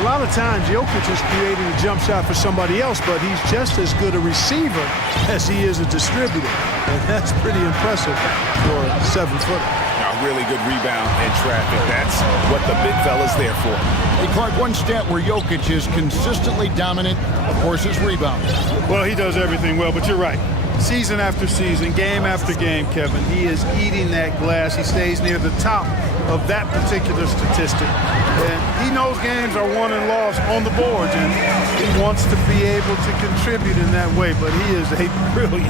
A lot of times, Jokic is creating a jump shot for somebody else, but he's just as good a receiver as he is a distributor. And that's pretty impressive for a 7-footer. A really good rebound in traffic. That's what the big fella's there for. Hey, Clark, one stat where Jokic is consistently dominant, of course, is rebounding. Well, he does everything well, but you're right. Season after season, game after game, Kevin, he is eating that glass. He stays near the top of that particular statistic. And he knows games are won and lost on the boards, and he wants to be able to contribute in that way. But he is a brilliant,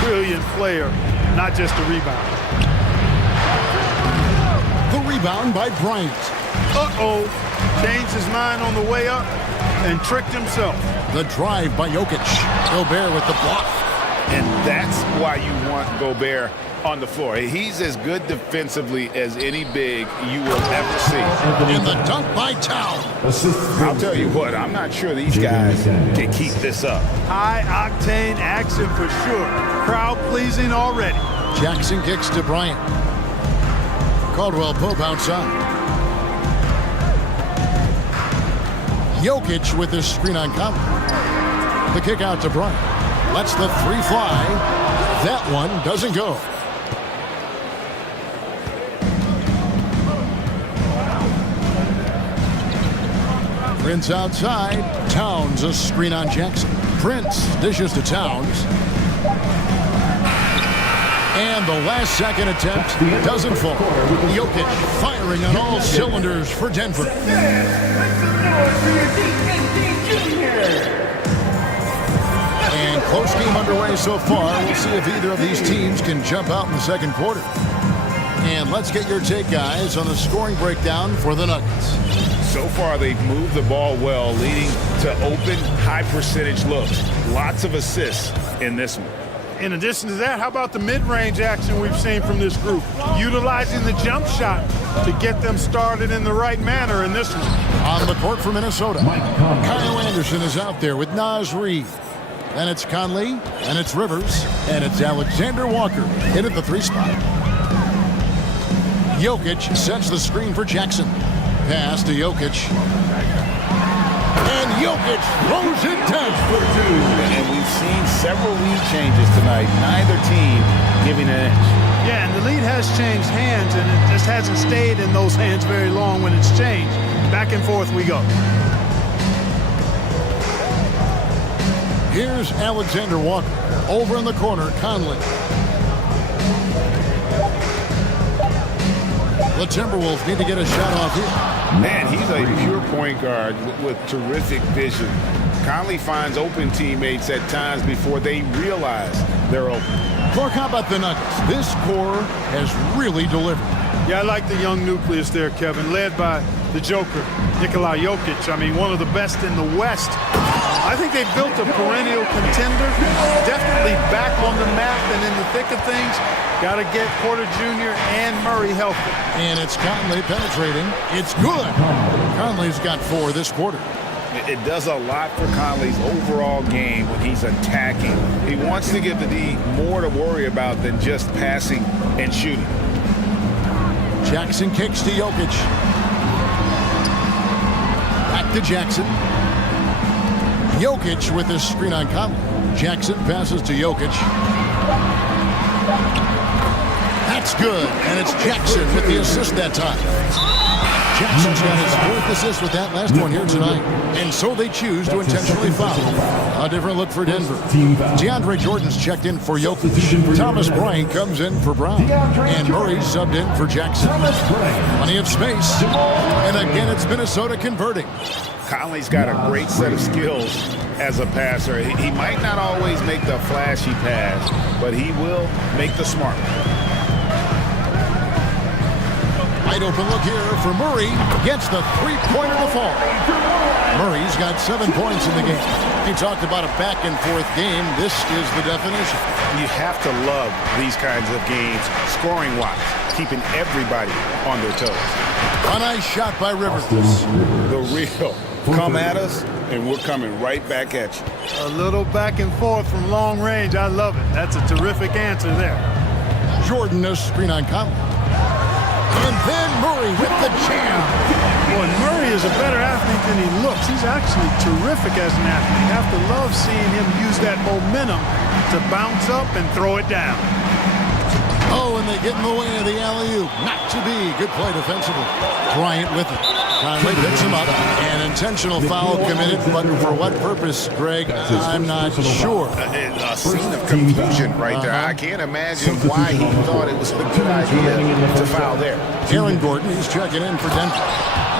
brilliant player, not just a rebounder. The rebound by Bryant. Uh-oh. Changed his mind on the way up and tricked himself. The drive by Jokic. Gobert with the block. And that's why you want Gobert on the floor. He's as good defensively as any big you will ever see. And the dunk by Town. I'll tell you what, I'm not sure these guys can keep this up. High-octane action for sure. Crowd-pleasing already. Jackson kicks to Bryant. Caldwell Pope outside. Jokic with his screen on Conley. The kick out to Bryant. Lets the three fly. That one doesn't go. Prince outside. Towns a screen on Jackson. Prince dishes to Towns. And the last second attempt doesn't fall. Jokic firing on all cylinders for Denver. And close game underway so far. We'll see if either of these teams can jump out in the second quarter. And let's get your take, guys, on the scoring breakdown for the Nuggets. So far, they've moved the ball well, leading to open, high-percentage looks. Lots of assists in this one. In addition to that, how about the mid-range action we've seen from this group? Utilizing the jump shot to get them started in the right manner in this one. On the court for Minnesota, Kyle Anderson is out there with Naz Reid. And it's Conley, and it's Rivers, and it's Alexander Walker in at the 3 spot. Jokic sets the screen for Jackson. Pass to Jokic. And Jokic throws it down. And we've seen several lead changes tonight. Neither team giving an inch. Yeah, and the lead has changed hands, and it just hasn't stayed in those hands very long when it's changed. Back and forth we go. Here's Alexander Walker. Over in the corner, Conley. The Timberwolves need to get a shot off here. Man, he's a pure point guard with terrific vision. Conley finds open teammates at times before they realize they're open. Clark, how about the Nuggets? This core has really delivered. Yeah, I like the young nucleus there, Kevin, led by the Joker, Nikola Jokic. I mean, one of the best in the West. I think they've built a perennial contender, definitely back on the map and in the thick of things. Got to get Porter Jr. and Murray healthy. And it's Conley penetrating. It's good. Conley's got 4 this quarter. It does a lot for Conley's overall game when he's attacking. He wants to give the D more to worry about than just passing and shooting. Jackson kicks to Jokic. Back to Jackson. Jokic with his screen on Conley. Jackson passes to Jokic. That's good, and it's Jackson with the assist that time. Jackson's got his 4th assist with that last one here tonight. And so they choose to intentionally foul. A different look for Denver. DeAndre Jordan's checked in for Jokic. Thomas Bryant comes in for Brown. And Murray subbed in for Jackson. Plenty of space. And again, it's Minnesota converting. Conley's got a great set of skills as a passer. He might not always make the flashy pass, but he will make the smart one. Wide open look here for Murray. Gets the 3-pointer to fall. Murray's got 7 points in the game. He talked about a back-and-forth game. This is the definition. You have to love these kinds of games, scoring-wise, keeping everybody on their toes. A nice shot by Rivers. The real. Come at us, and we're coming right back at you. A little back and forth from long range. I love it. That's a terrific answer there. Jordan, a screen on Conley. And then Murray with the jam. Boy, Murray is a better athlete than he looks. He's actually terrific as an athlete. You have to love seeing him use that momentum to bounce up and throw it down. Oh, and they get in the way of the alley-oop. Not to be. Good play defensively. Bryant with it. Conley picks him up. An intentional foul committed, but for what purpose, Greg? I'm not sure. A scene of confusion right there. I can't imagine why he thought it was a good idea to foul there. Aaron Gordon, he's checking in for Denver.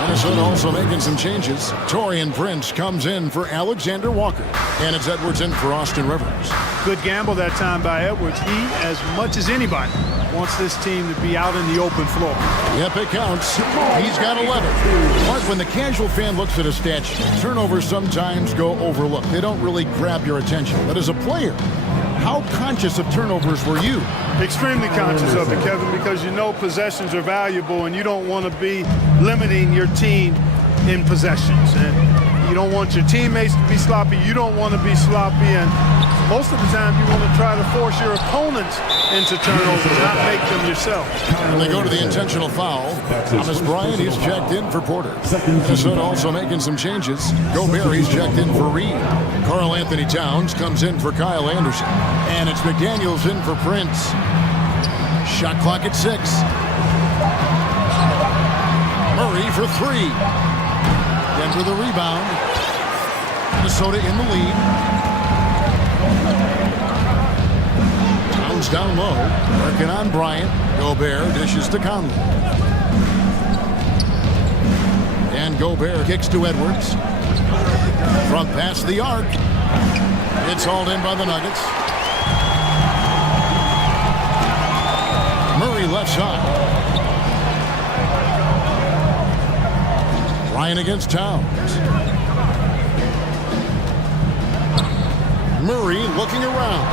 Minnesota also making some changes. Torian Prince comes in for Alexander Walker. And it's Edwards in for Austin Rivers. Good gamble that time by Edwards. He, as much as anybody, wants this team to be out in the open floor. Yep, it counts. He's got 11. But when the casual fan looks at a stat sheet, turnovers sometimes go overlooked. They don't really grab your attention. But as a player, how conscious of turnovers were you? Extremely conscious of it, Kevin, because you know possessions are valuable and you don't want to be limiting your team in possessions. And you don't want your teammates to be sloppy. You don't want to be sloppy. And most of the time you want to try to force your opponents into turnovers, not make them yourself. And they go to the intentional foul. Thomas Bryant, he's checked in for Porter. Minnesota also making some changes. Gobert, he's checked in for Reed. Karl Anthony Towns comes in for Kyle Anderson. And it's McDaniels in for Prince. Shot clock at 6. Murray for 3. Denver the rebound. Minnesota in the lead. Towns down low. Working on Bryant. Gobert dishes to Conley. And Gobert kicks to Edwards. From past the arc. It's hauled in by the Nuggets. Murray left side. Bryant against Towns. Murray looking around.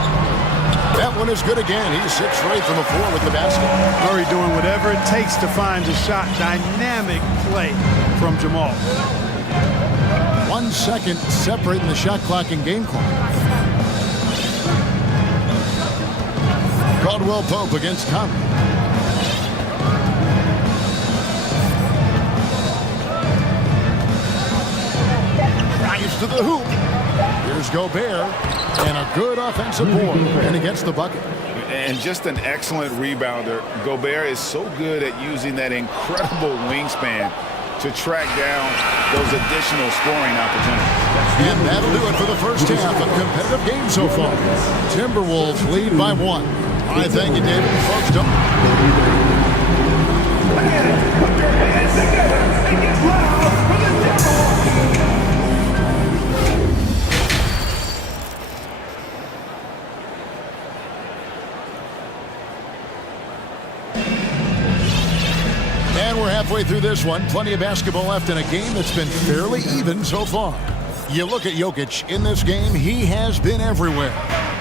That one is good again. He's 6 straight from the floor with the basket. Murray doing whatever it takes to find a shot. Dynamic play from Jamal. 1 second separating the shot clock and game clock. Caldwell Pope against Conley. Drives to the hoop. Here's Gobert. And a good offensive board. And he gets the bucket. And just an excellent rebounder. Gobert is so good at using that incredible wingspan to track down those additional scoring opportunities. And that'll do it for the first half. A competitive game so far. Timberwolves lead by 1. I thank you, David. Folks, don't. And we're halfway through this one. Plenty of basketball left in a game that's been fairly even so far. You look at Jokic in this game, he has been everywhere.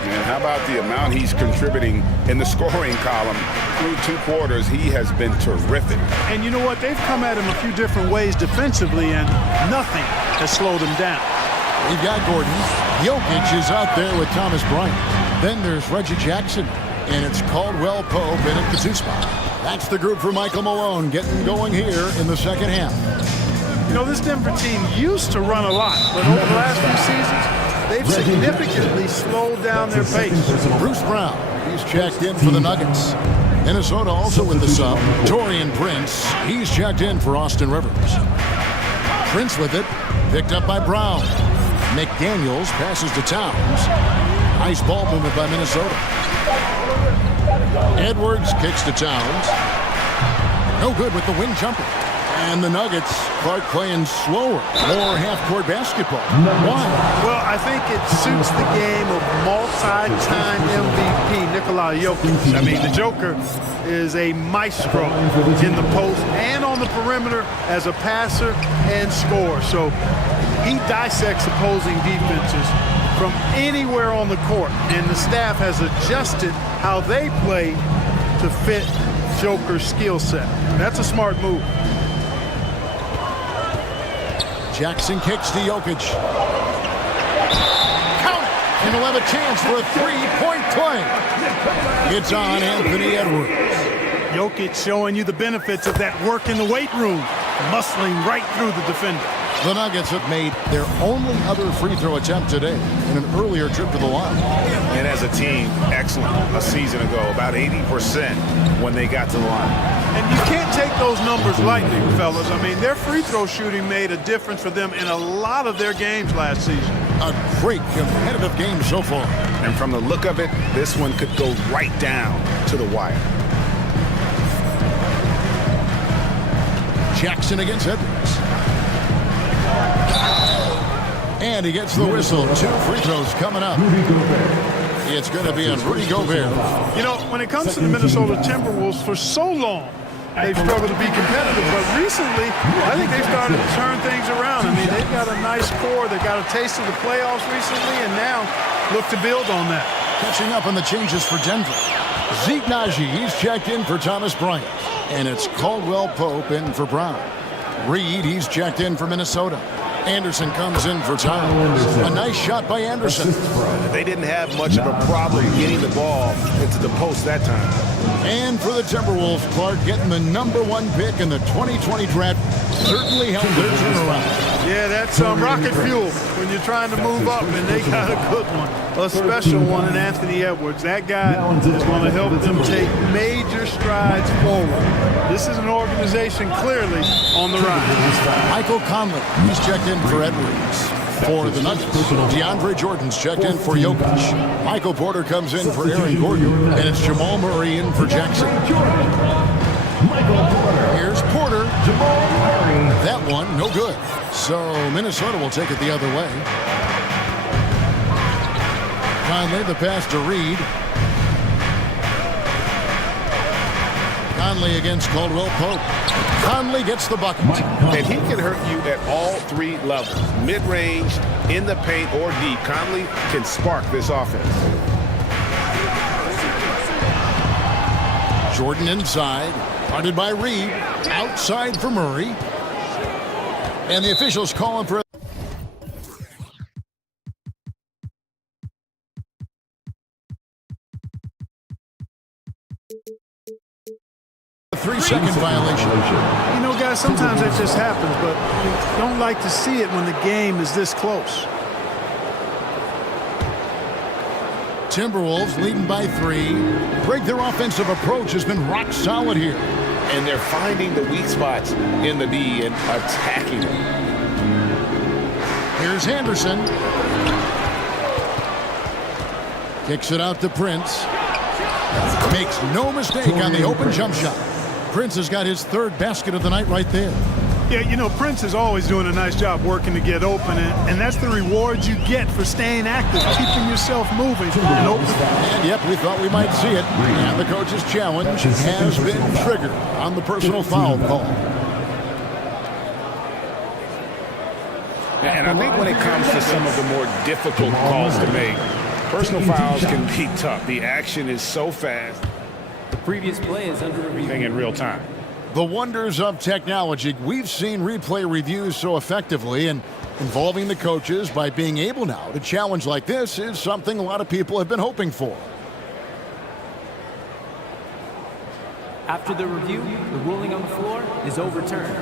And how about the amount he's contributing in the scoring column? Through 2 quarters, he has been terrific. And you know what? They've come at him a few different ways defensively, and nothing has slowed him down. We've got Gordon. Jokic is out there with Thomas Bryant. Then there's Reggie Jackson, and it's Caldwell Pope in at the 2 spot. That's the group for Michael Malone getting going here in the second half. You know, this Denver team used to run a lot, but over the last few seasons, they've significantly slowed down their pace. Bruce Brown, he's checked in for the Nuggets. Minnesota also with the sub. Torian Prince, he's checked in for Austin Rivers. Prince with it, picked up by Brown. McDaniels passes to Towns. Nice ball movement by Minnesota. Edwards kicks to Towns. No good with the wing jumper. And the Nuggets start playing slower, more half-court basketball. Why? Well, I think it suits the game of multi-time MVP Nikola Jokic. I mean, the Joker is a maestro in the post and on the perimeter as a passer and scorer. So he dissects opposing defenses from anywhere on the court, and the staff has adjusted how they play to fit Joker's skill set. That's a smart move. Jackson kicks to Jokic. Count it! And he'll have a chance for a three-point play. It's on Anthony Edwards. Jokic showing you the benefits of that work in the weight room, muscling right through the defender. The Nuggets have made their only other free throw attempt today in an earlier trip to the line. And as a team, excellent a season ago, about 80% when they got to the line. And you can't take those numbers lightly, fellas. I mean, their free throw shooting made a difference for them in a lot of their games last season. A great competitive game so far. And from the look of it, this one could go right down to the wire. Jackson against Edwards. And he gets the whistle. 2 free throws coming up. It's going to be on Rudy Gobert. You know, when it comes to the Minnesota Timberwolves, for so long, they've struggled to be competitive. But recently, I think they've started to turn things around. I mean, they've got a nice core. They got a taste of the playoffs recently, and now look to build on that. Catching up on the changes for Denver. Zeke Naji, he's checked in for Thomas Bryant. And it's Caldwell Pope in for Brown. Reed, he's checked in for Minnesota. Anderson comes in for time. A nice shot by Anderson. They didn't have much of a problem getting the ball into the post that time. And for the Timberwolves, Clark getting the #1 pick in the 2020 draft certainly helped their turnaround. Yeah, that's rocket fuel when you're trying to move up, and they got a good one, a special one in Anthony Edwards. That guy is going to help them take major strides forward. This is an organization clearly on the rise. Michael Conley, he's checked in for Edwards. For the Nuggets, DeAndre Jordan's checked in for Jokic. Michael Porter comes in for Aaron Gordon, and it's Jamal Murray in for Jackson. Here's Porter. That one, no good. So Minnesota will take it the other way. Conley, the pass to Reed. Conley against Caldwell Pope. Conley gets the bucket. And he can hurt you at all 3 levels. Mid-range, in the paint, or deep. Conley can spark this offense. Jordan inside. Guarded by Reed. Outside for Murray. And the officials calling for a 3-second violation. You know, guys, sometimes that just happens, but you don't like to see it when the game is this close. Timberwolves leading by 3. Break their offensive approach has been rock solid here. And they're finding the weak spots in the D and attacking them. Here's Henderson. Kicks it out to Prince. Makes no mistake on the open jump shot. Prince has got his 3rd basket of the night right there. Yeah, you know, Prince is always doing a nice job working to get open, and that's the reward you get for staying active, keeping yourself moving and open. And yep, we thought we might see it. And the coach's challenge has been triggered on the personal foul call. And I think when it comes to some of the more difficult calls to make, personal fouls can be tough. The action is so fast. The previous play is under review in real time. The wonders of technology. We've seen replay reviews so effectively, and involving the coaches by being able now to challenge like this is something a lot of people have been hoping for. After the review, the ruling on the floor is overturned.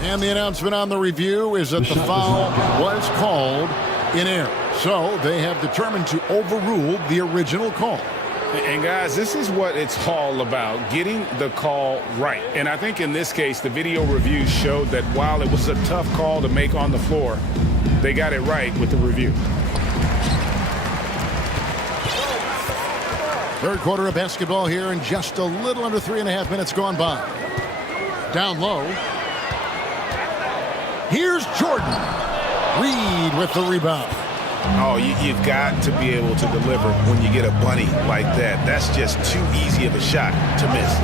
And the announcement on the review is that the foul was called in error. So they have determined to overrule the original call. And guys, this is what it's all about, getting the call right. And I think in this case, the video review showed that while it was a tough call to make on the floor, they got it right with the review. 3rd quarter of basketball here, and just a little under 3.5 minutes gone by. Down low. Here's Jordan. Reed with the rebound. Oh, you've got to be able to deliver when you get a bunny like that. That's just too easy of a shot to miss.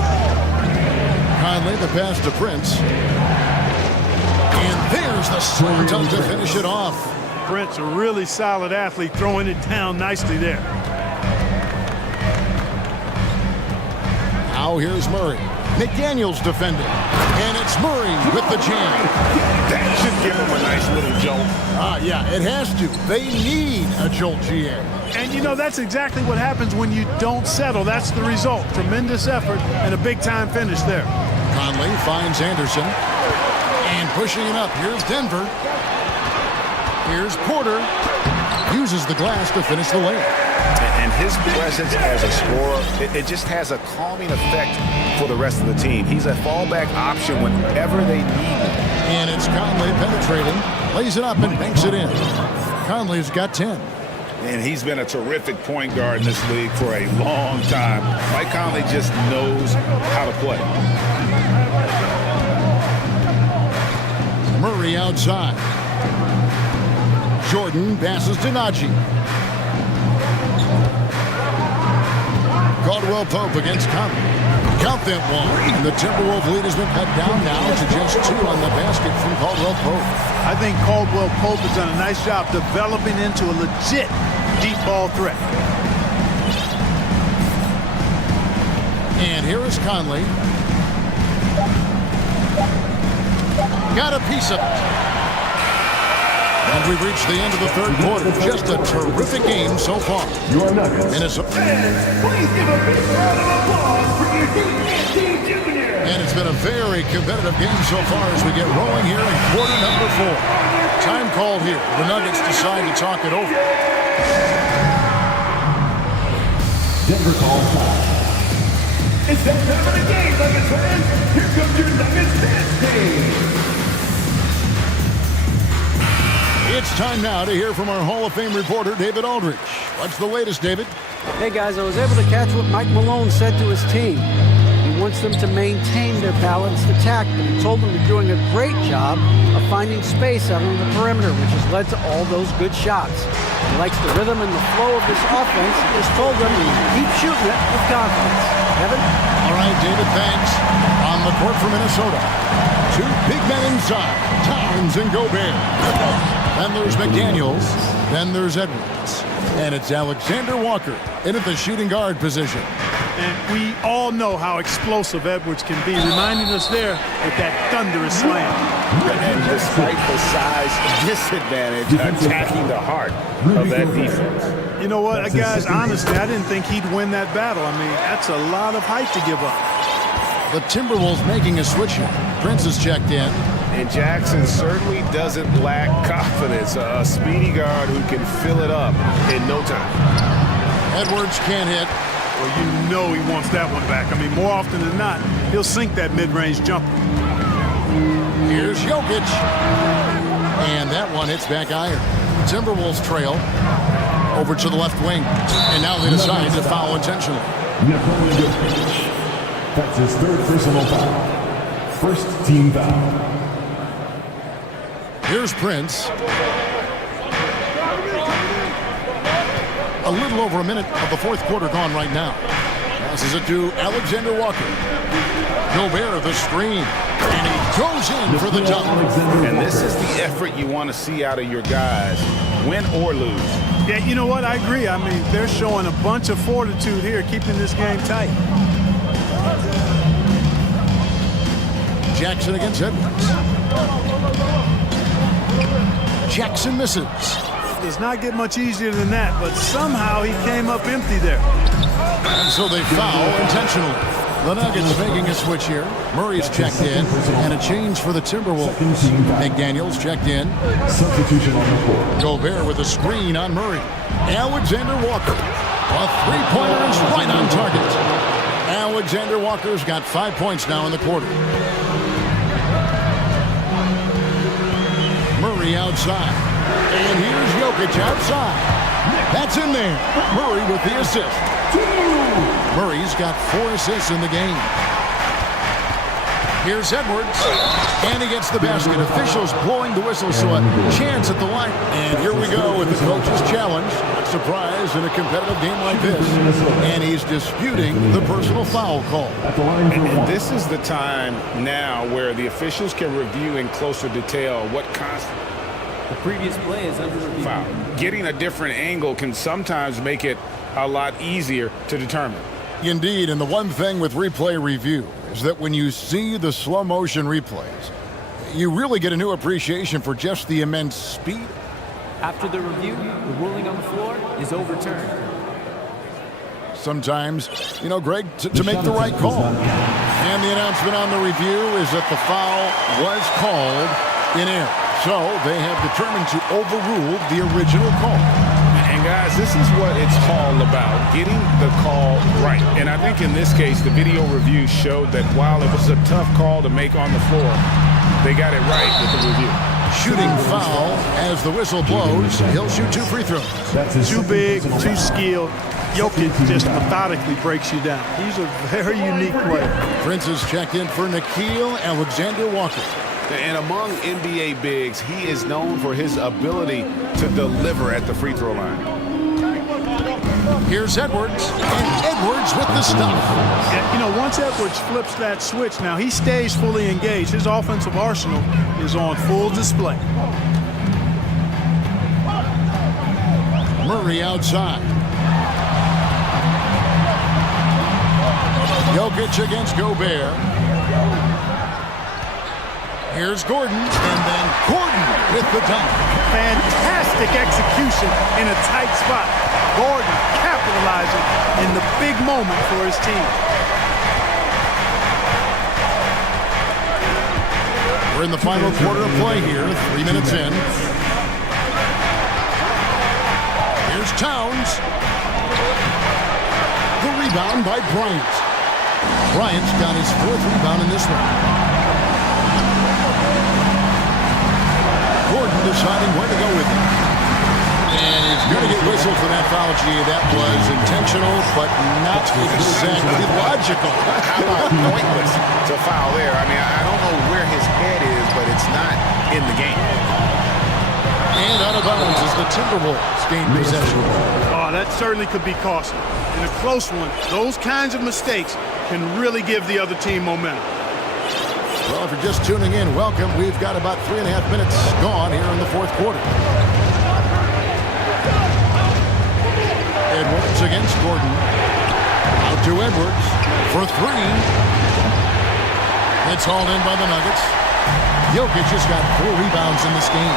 Conley, the pass to Prince. And there's the slam dunk to finish it off. Prince, a really solid athlete, throwing it down nicely there. Now here's Murray. McDaniels defending. And it's Murray with the jam. That should give him a nice little jolt. Yeah, it has to. They need a jolt, GA. And you know, that's exactly what happens when you don't settle. That's the result. Tremendous effort and a big-time finish there. Conley finds Anderson. And pushing it up. Here's Denver. Here's Porter. Uses the glass to finish the lane. And his presence as a scorer, it just has a calming effect for the rest of the team. He's a fallback option whenever they need him. And it's Conley penetrating. Lays it up and banks it in. Conley's got 10. And he's been a terrific point guard in this league for a long time. Mike Conley just knows how to play. Murray outside. Jordan passes to Najee. Caldwell Pope against Conley. Count that one. And the Timberwolves lead has been cut down now to just 2 on the basket from Caldwell Pope. I think Caldwell Pope has done a nice job developing into a legit deep ball threat. And here is Conley. Got a piece of it. And we've reached the end of the third quarter. Just a terrific game so far. Your Nuggets. Minnesota. Please give a big round of applause for your team, Junior. And it's been a very competitive game so far as we get rolling here in quarter number 4. Time called here. The Nuggets decide to talk it over. Denver calls time. It's that time of the game, Nuggets fans. Here comes your Nuggets dance team. It's time now to hear from our Hall of Fame reporter, David Aldrich. What's the latest, David? Hey, guys, I was able to catch what Mike Malone said to his team. He wants them to maintain their balanced attack, but he told them they're doing a great job of finding space out on the perimeter, which has led to all those good shots. He likes the rhythm and the flow of this offense. He just told them to keep shooting it with confidence. Kevin? All right, David, thanks. On the court for Minnesota. 2 big men inside, Towns and Gobert. Then there's McDaniels. Then there's Edwards. And it's Alexander Walker in at the shooting guard position. And we all know how explosive Edwards can be, reminding us there with that thunderous slam. And despite the size disadvantage, attacking the heart of that defense. You know what, guys, honestly, I didn't think he'd win that battle. I mean, that's a lot of height to give up. The Timberwolves making a switch here. Prince is checked in. And Jackson certainly doesn't lack confidence. A speedy guard who can fill it up in no time. Edwards can't hit. Well, you know he wants that one back. I mean, more often than not, he'll sink that mid-range jumper. Here's Jokic. And that one hits back iron. Timberwolves trail over to the left wing. And now they decide to foul intentionally. Nikola Jokic. That's his 3rd personal foul. First team foul. Here's Prince. A little over a minute of the 4th quarter gone right now. Passes it to Alexander Walker. Gobert the screen. And he goes in for the dunk. And this is the effort you want to see out of your guys, win or lose. Yeah, you know what? I agree. I mean, they're showing a bunch of fortitude here, keeping this game tight. Jackson against Edwards. Jackson misses. Does not get much easier than that, but somehow he came up empty there. And so they foul intentionally. The Nuggets making a switch here. Murray's checked in, and a change for the Timberwolves. McDaniels checked in. Substitution on the court. Gobert with a screen on Murray. Alexander Walker. A 3-pointer is right on target. Alexander Walker's got 5 points now in the quarter. Murray outside. And here's Jokic outside. That's in there. Murray with the assist. Murray's got 4 assists in the game. Here's Edwards. And he gets the basket. Officials blowing the whistle, so a chance at the line. And here we go with the coach's challenge. Not surprised in a competitive game like this. And he's disputing the personal foul call. And this is the time now where the officials can review in closer detail what constitutes the previous play is under review. Foul. Getting a different angle can sometimes make it a lot easier to determine. Indeed, and the one thing with replay review is that when you see the slow motion replays, You really get a new appreciation for just the immense speed. After the review, the ruling on the floor is overturned. Sometimes, you know, Greg, to make the right call. And the announcement on the review is that the foul was called in air. So they have determined to overrule the original call. And guys, this is what it's all about, getting the call right. And I think in this case, the video review showed that while it was a tough call to make on the floor, they got it right with the review. Shooting foul as the whistle blows. He'll shoot 2 free throws. Too big, too skilled. Jokic just methodically breaks you down. He's a very unique player. Prince is checked in for Nickeil Alexander-Walker. And among NBA bigs, he is known for his ability to deliver at the free throw line. Here's Edwards, and Edwards with the stop. And, you know, once Edwards flips that switch, now he stays fully engaged. His offensive arsenal is on full display. Murray outside. Jokic against Gobert. Here's Gordon, and then Gordon with the dunk. Fantastic execution in a tight spot. Gordon capitalizing in the big moment for his team. We're in the final quarter of play here, 3 minutes in. Here's Towns. The rebound by Bryant. Bryant's got his 4th rebound in this one. Gordon deciding where to go with it. And he's going to get whistled for that foul. Gee, that was intentional, but not exactly logical. How about pointless to foul there? I mean, I don't know where his head is, but it's not in the game. And out of bounds as the Timberwolves gain possession. Oh, that certainly could be costly. In a close one, those kinds of mistakes can really give the other team momentum. Well, if you're just tuning in, welcome. We've got about 3.5 minutes gone here in the 4th quarter. Edwards against Gordon. Out to Edwards for 3. It's hauled in by the Nuggets. Jokic has got 4 rebounds in this game.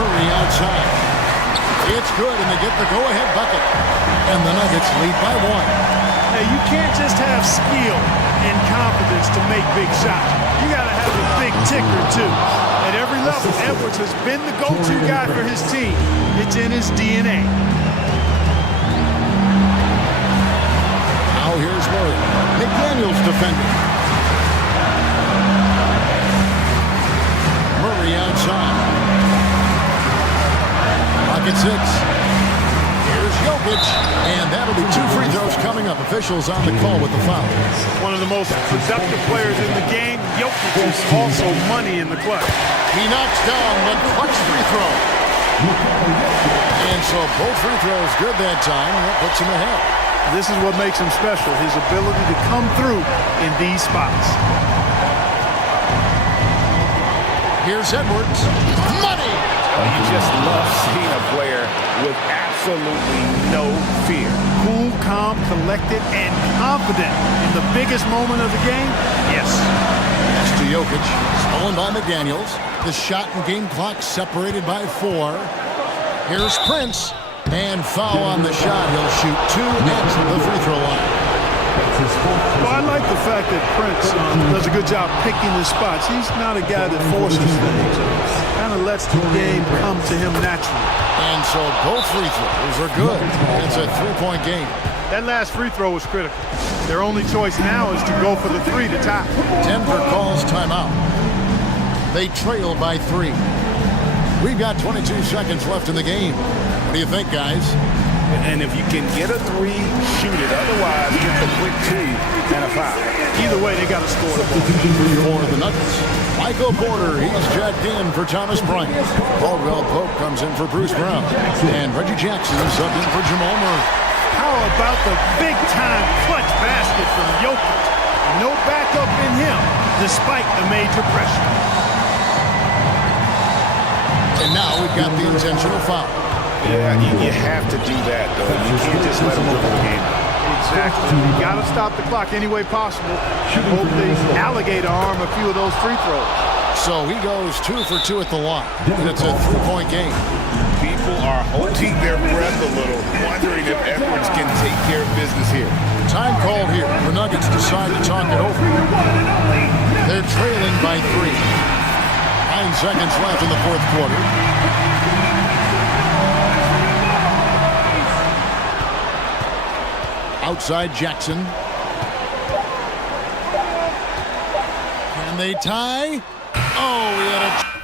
Murray outside. It's good, and they get the go-ahead bucket. And the Nuggets lead by 1. Hey, you can't just have skill and confidence to make big shots. You got to have a big ticker, too. At every level, Edwards has been the go-to guy for his team. It's in his DNA. Now here's Murray. McDaniels defending. Murray outside. Pocket 6. Jokic, and that'll be 2 free throws coming up. Officials on the call with the foul. One of the most productive players in the game. Jokic is also money in the clutch. He knocks down the clutch free throw. And so both free throws good that time, and that puts him ahead. This is what makes him special, his ability to come through in these spots. Here's Edwards. Money! You just love seeing a player with absolutely no fear. Cool, calm, collected, and confident in the biggest moment of the game? Yes. Pass to Jokic. Stolen by McDaniels. The shot and game clock separated by 4. Here's Prince. And foul on the shot. He'll shoot 2 at the free throw line. Well, I like the fact that Prince does a good job picking his spots. He's not a guy that forces things. Kind of lets the game come to him naturally. And so both free throws are good. It's a 3-point game. That last free throw was critical. Their only choice now is to go for the 3 to tie. Denver calls timeout. They trail by 3. We've got 22 seconds left in the game. What do you think, guys? And if you can get a 3, shoot it. Otherwise, get the quick 2 and a foul. Either way, they got to score the ball. For the Nuggets, Michael Porter, he's checked in for Thomas Bryant. Caldwell Pope comes in for Bruce Brown. And Reggie Jackson subbed in for Jamal Murray. How about the big-time clutch basket from Jokic? No backup in him, despite the major pressure. And now we've got the intentional foul. Yeah, you have to do that, though. You can't just let him dribble the game. Exactly. You got to stop the clock any way possible and hope they alligator arm a few of those free throws. So he goes 2 for 2 at the line, and it's a 3-point game. People are holding their breath a little, wondering if Edwards can take care of business here. Time called here. The Nuggets decide to talk it over. They're trailing by 3. 9 seconds left in the fourth quarter. Outside Jackson. Can they tie? Oh, he had a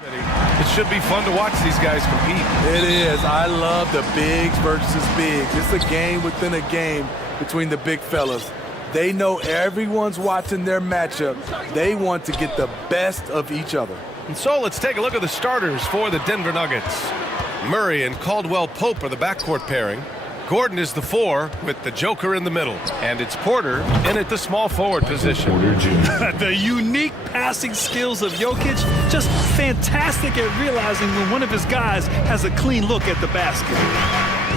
It should be fun to watch these guys compete. It is. I love the bigs versus bigs. It's a game within a game between the big fellas. They know everyone's watching their matchup. They want to get the best of each other. And so let's take a look at the starters for the Denver Nuggets. Murray and Caldwell Pope are the backcourt pairing. Gordon is the 4 with the Joker in the middle. And it's Porter in at the small forward position. The unique passing skills of Jokic, just fantastic at realizing when one of his guys has a clean look at the basket.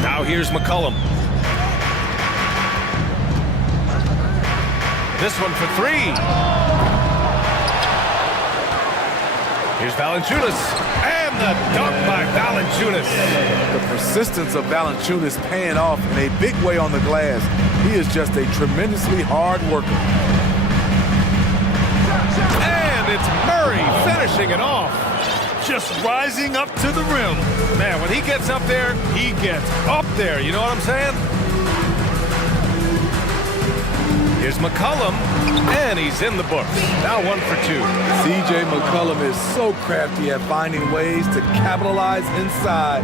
Now here's McCollum. This one for 3. Here's Valanciunas. And the dunk by Valanciunas. The persistence of Valanciunas paying off in a big way on the glass. He is just a tremendously hard worker. And it's Murray finishing it off. Just rising up to the rim. Man, when he gets up there, he gets up there. You know what I'm saying? Here's McCollum, and he's in the books. Now 1 for 2. C.J. McCollum is so crafty at finding ways to capitalize inside.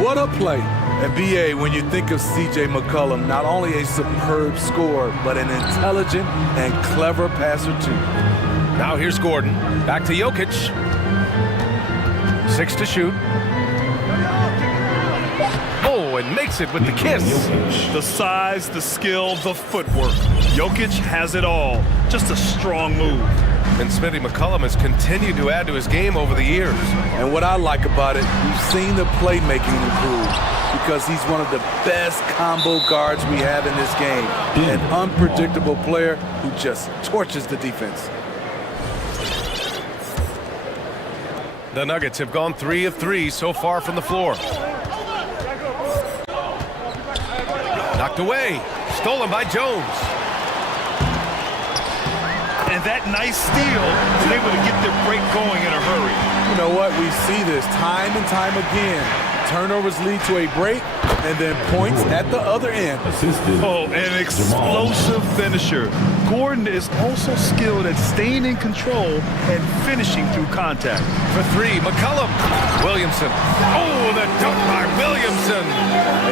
What a play. And B.A., when you think of C.J. McCollum, not only a superb scorer, but an intelligent and clever passer, too. Now here's Gordon. Back to Jokic. 6 to shoot. Oh, and makes it with the kiss. The size, the skill, the footwork. Jokic has it all. Just a strong move. And Smitty McCollum has continued to add to his game over the years. And what I like about it, we've seen the playmaking improve because he's one of the best combo guards we have in this game. An unpredictable player who just torches the defense. The Nuggets have gone 3 of 3 so far from the floor. Knocked away. Stolen by Jones. And that nice steal is able to get their break going in a hurry. You know what? We see this time and time again. Turnovers lead to a break and then points at the other end. Oh, an explosive finisher. Gordon is also skilled at staying in control and finishing through contact. For 3, McCollum. Williamson. Oh, the dunk by Williamson.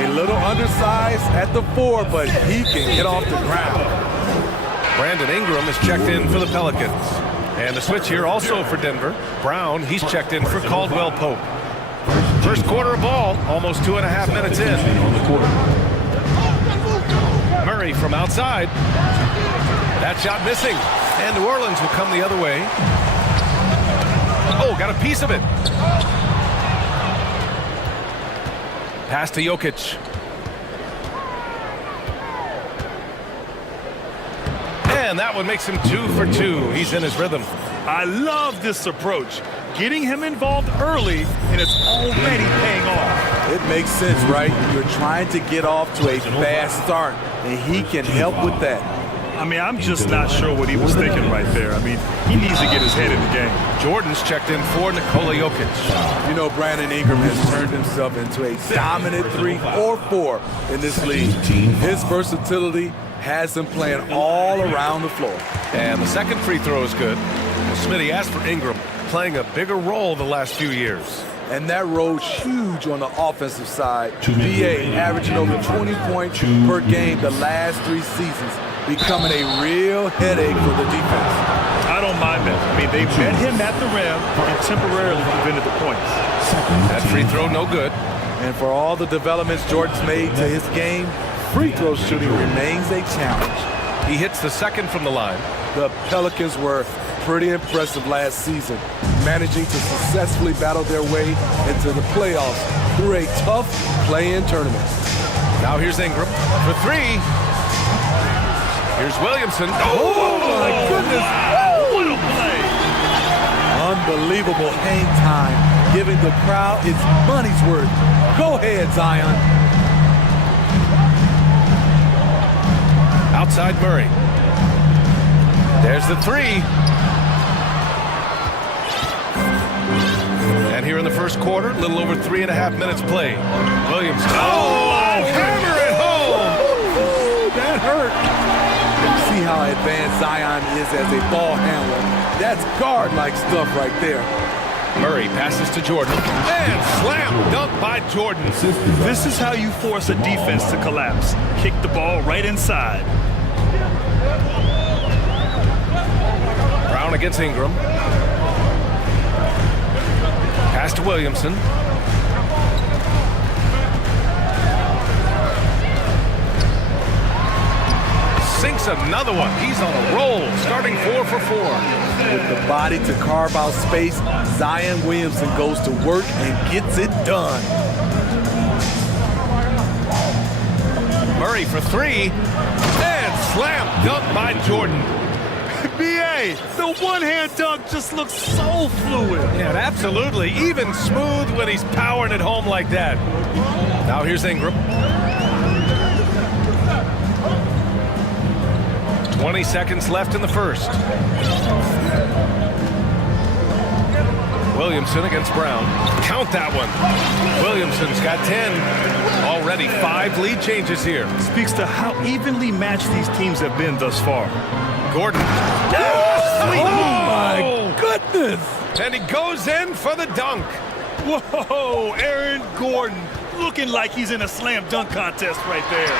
A little undersized at the 4, but he can get off the ground. Brandon Ingram is checked in for the Pelicans. And the switch here also for Denver. Brown, he's checked in for Caldwell Pope. First quarter of ball, almost 2.5 minutes in. Murray from outside. That shot missing. And New Orleans will come the other way. Oh, got a piece of it. Pass to Jokic. And that one makes him 2 for 2. He's in his rhythm. I love this approach. Getting him involved early, and it's already paying off. It makes sense, right? You're trying to get off to a fast start, and he can help with that. I mean, I'm just not sure what he was thinking right there. I mean, he needs to get his head in the game. Jordan's checked in for Nikola Jokic. You know, Brandon Ingram has turned himself into a dominant 3 or 4 in this league. His versatility has him playing all around the floor. And the second free throw is good. Well, Smitty asked for Ingram, playing a bigger role the last few years. And that role's huge on the offensive side. BA averaging over 20 points per game the last 3 seasons, becoming a real headache for the defense. I don't mind that. I mean, they met him at the rim and temporarily prevented the points. That free throw, no good. And for all the developments Jordan's made to his game, free throw shooting remains a challenge. He hits the second from the line. The Pelicans were pretty impressive last season, managing to successfully battle their way into the playoffs through a tough play-in tournament. Now here's Ingram for 3. Here's Williamson. Oh, my goodness. Wow, what a play. Unbelievable hang time, giving the crowd its money's worth. Go ahead, Zion. Outside Murray. There's the 3. And here in the first quarter, a little over 3.5 minutes played. Williamson. Oh, hammer it home. That hurt. You see how advanced Zion is as a ball handler. That's guard-like stuff right there. Murray passes to Jordan. And slam dunk by Jordan. This is how you force a defense to collapse. Kick the ball right inside. Brown against Ingram. Pass to Williamson. Sinks another one. He's on a roll, starting 4 for 4. With the body to carve out space, Zion Williamson goes to work and gets it done. Murray for 3. And slam dunk by Jordan. BA, the one-hand dunk just looks so fluid. Yeah, absolutely. Even smooth when he's powering it home like that. Now here's Ingram. 20 seconds left in the first. Williamson against Brown. Count that one. Williamson's got 10. Already 5 lead changes here. Speaks to how evenly matched these teams have been thus far. Gordon. Oh my goodness! And he goes in for the dunk. Whoa, Aaron Gordon looking like he's in a slam dunk contest right there.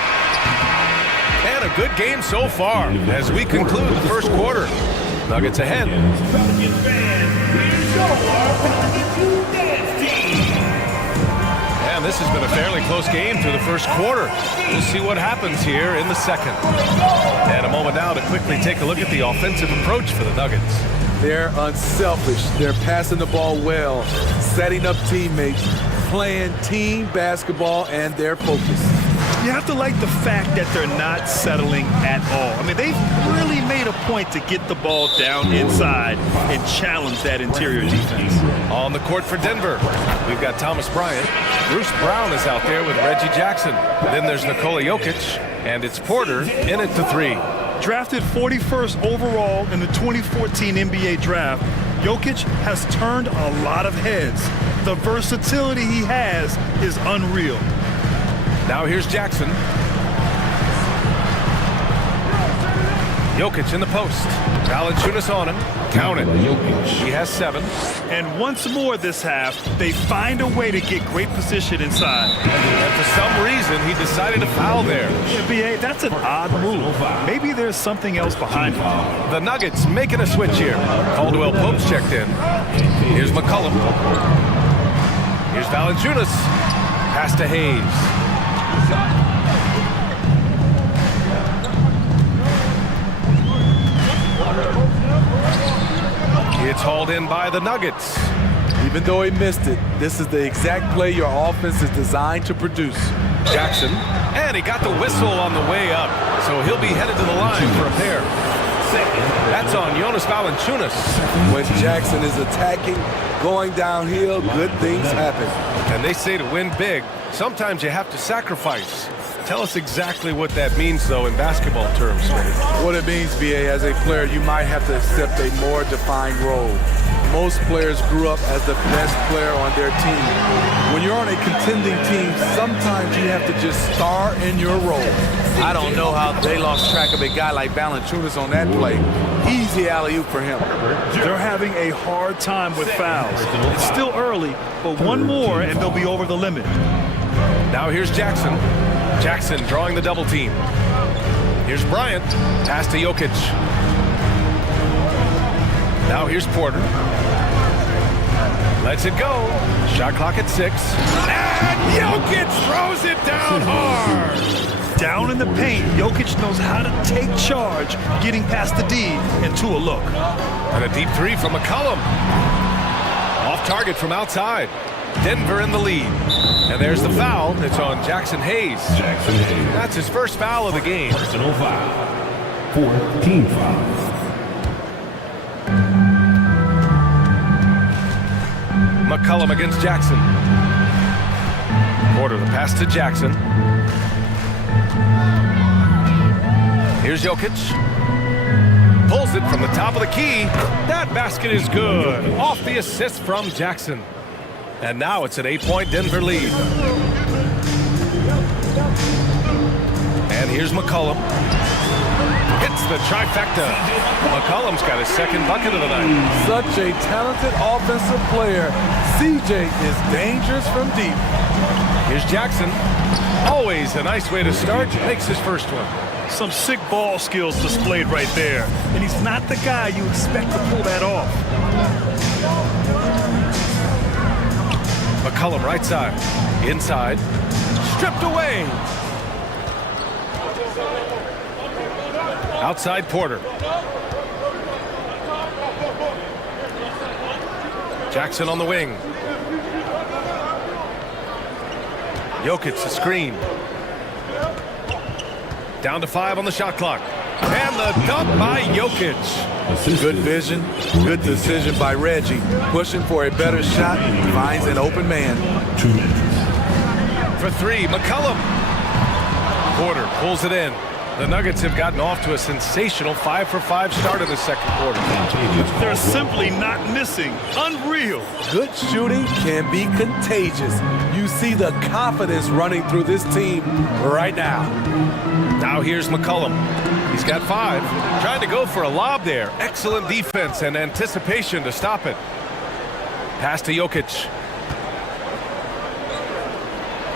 And a good game so far as we conclude the first quarter. Nuggets ahead. And this has been a fairly close game through the first quarter. We'll see what happens here in the second. And a moment now to quickly take a look at the offensive approach for the Nuggets. They're unselfish. They're passing the ball well, setting up teammates, playing team basketball, and their focus. You have to like the fact that they're not settling at all. I mean, they've really made a point to get the ball down inside and challenge that interior defense. On the court for Denver, we've got Thomas Bryant. Bruce Brown is out there with Reggie Jackson. Then there's Nikola Jokic, and it's Porter in at the 3. Drafted 41st overall in the 2014 NBA draft, Jokic has turned a lot of heads. The versatility he has is unreal. Now here's Jackson. Jokic in the post. Valanciunas on him. Count it. He has 7. And once more this half, they find a way to get great position inside. And for some reason, he decided to foul there. Yeah, BA, that's an odd move. Maybe there's something else behind it. The Nuggets making a switch here. Caldwell Pope's checked in. Here's McCollum. Here's Valanciunas. Pass to Hayes. It's hauled in by the Nuggets. Even though he missed it, this is the exact play your offense is designed to produce. Jackson, and he got the whistle on the way up, so he'll be headed to the line for a pair. That's on Jonas Valanciunas. When Jackson is attacking, going downhill, good things happen. And they say to win big, sometimes you have to sacrifice. Tell us exactly what that means, though, in basketball terms. What it means, BA, as a player, you might have to accept a more defined role. Most players grew up as the best player on their team. When you're on a contending team, sometimes you have to just star in your role. I don't know how they lost track of a guy like Valanciunas on that play. Easy alley-oop for him. They're having a hard time with fouls. It's still early, but one more and they'll be over the limit. Now here's Jackson. Jackson drawing the double team. Here's Bryant. Pass to Jokic. Now here's Porter. Lets it go. Shot clock at 6. And Jokic throws it down hard. Down in the paint, Jokic knows how to take charge, getting past the D into a look. And a deep 3 from McCollum. Off target from outside. Denver in the lead. And there's the foul. It's on Jackson Hayes. That's his first foul of the game. Personal foul. 14 foul. McCollum against Jackson. Porter the pass to Jackson. Here's Jokic. Pulls it from the top of the key. That basket is good. Off the assist from Jackson. And now it's an 8-point Denver lead. And here's McCollum. Hits the trifecta. McCollum's got his second bucket of the night. Such a talented offensive player. CJ is dangerous from deep. Here's Jackson. Always a nice way to start. Makes his first one. Some sick ball skills displayed right there. And he's not the guy you expect to pull that off. McCollum right side. Inside. Stripped away. Outside Porter. Jackson on the wing. Jokic the screen. Down to 5 on the shot clock. And the dunk by Jokic. Good vision, good decision by Reggie. Pushing for a better shot, finds an open man. 2 minutes. For 3, McCollum. Porter pulls it in. The Nuggets have gotten off to a sensational 5-for-5 start in the second quarter. They're simply not missing. Unreal. Good shooting can be contagious. You see the confidence running through this team right now. Now here's McCollum. He's got 5. Trying to go for a lob there. Excellent defense and anticipation to stop it. Pass to Jokic.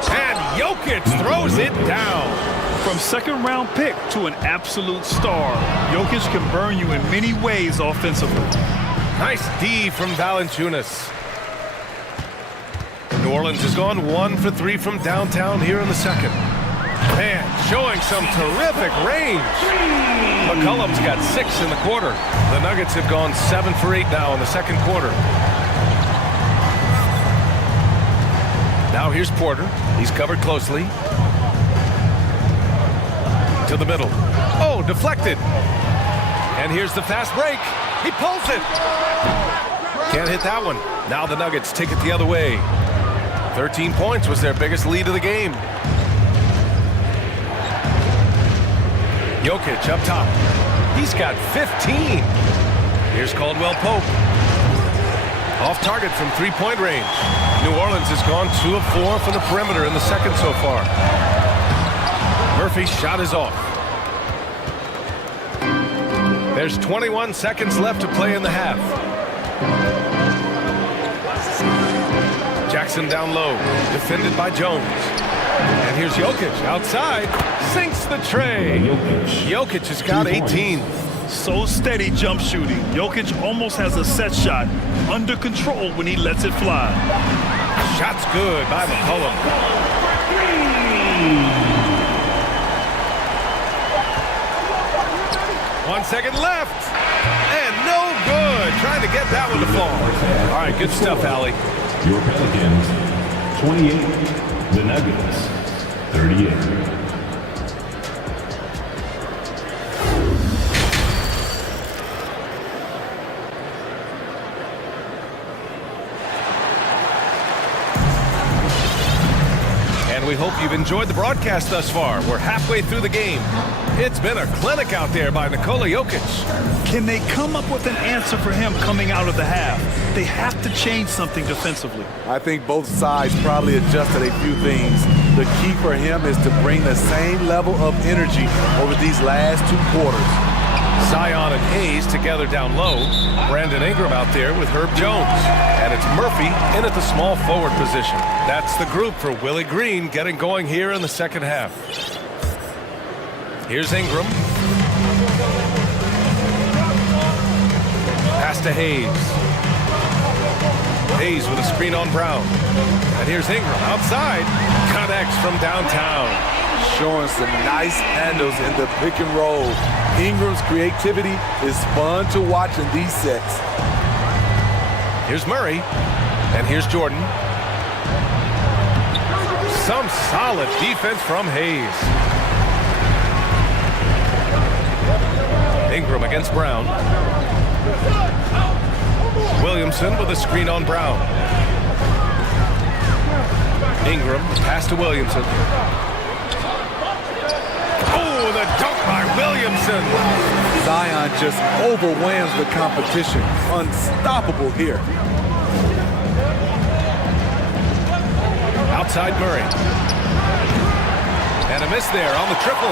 And Jokic throws it down. From second round pick to an absolute star, Jokic can burn you in many ways offensively. Nice D from Valanciunas. New Orleans has gone 1 for 3 from downtown here in the second. Man, showing some terrific range. McCollum's got 6 in the quarter. The Nuggets have gone 7 for 8 now in the second quarter. Now here's Porter. He's covered closely. To the middle. Oh, deflected. And here's the fast break. He pulls it. Can't hit that one. Now the Nuggets take it the other way. 13 points was their biggest lead of the game. Jokic up top. He's got 15. Here's Caldwell Pope. Off target from three-point range. New Orleans has gone 2 of 4 from the perimeter in the second so far. Murphy's shot is off. There's 21 seconds left to play in the half. Jackson down low, defended by Jones. And here's Jokic outside, sinks the tray. Jokic has got 18. So steady jump shooting. Jokic almost has a set shot under control when he lets it fly. Shot's good by McCollum. 1 second left. And no good. Trying to get that one to fall. All right, good stuff, Allie. Your Pelicans, 28. The Nuggets, 38. We hope you've enjoyed the broadcast thus far. We're halfway through the game. It's been a clinic out there by Nikola Jokic. Can they come up with an answer for him coming out of the half? They have to change something defensively. I think both sides probably adjusted a few things. The key for him is to bring the same level of energy over these last 2 quarters. Zion and Hayes together down low. Brandon Ingram out there with Herb Jones. And it's Murphy in at the small forward position. That's the group for Willie Green getting going here in the second half. Here's Ingram. Pass to Hayes. Hayes with a screen on Brown. And here's Ingram outside. Connects from downtown. Showing some nice handles in the pick and roll. Ingram's creativity is fun to watch in these sets. Here's Murray, and here's Jordan. Some solid defense from Hayes. Ingram against Brown. Williamson with a screen on Brown. Ingram, pass to Williamson. Oh, the dunk by Williamson. Zion just overwhelms the competition. Unstoppable here. Outside Murray. And a miss there on the triple.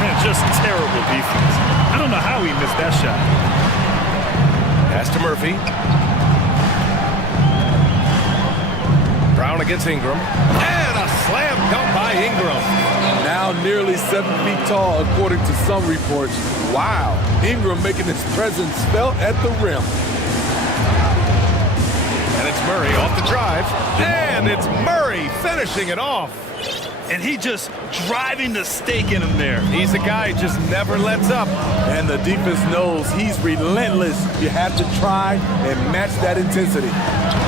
Man, just terrible defense. I don't know how he missed that shot. Pass to Murphy. Brown against Ingram. And a slam dunk by Ingram. Now nearly 7 feet tall, according to some reports. Wow, Ingram making his presence felt at the rim. And it's Murray off the drive. And it's Murray finishing it off. And he just driving the stake in him there. He's a guy who just never lets up. And the defense knows he's relentless. You have to try and match that intensity.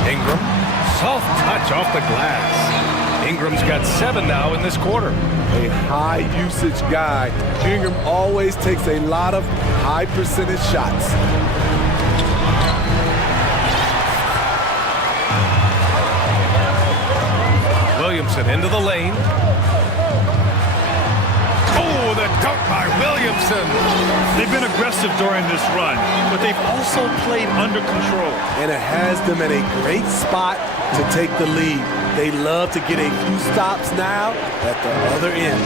Ingram, soft touch off the glass. Ingram's got 7 now in this quarter. A high usage guy. Ingram always takes a lot of high percentage shots. Williamson into the lane. Oh, the dunk by Williamson. They've been aggressive during this run, but they've also played under control. And it has them in a great spot to take the lead. They love to get a few stops now at the other end.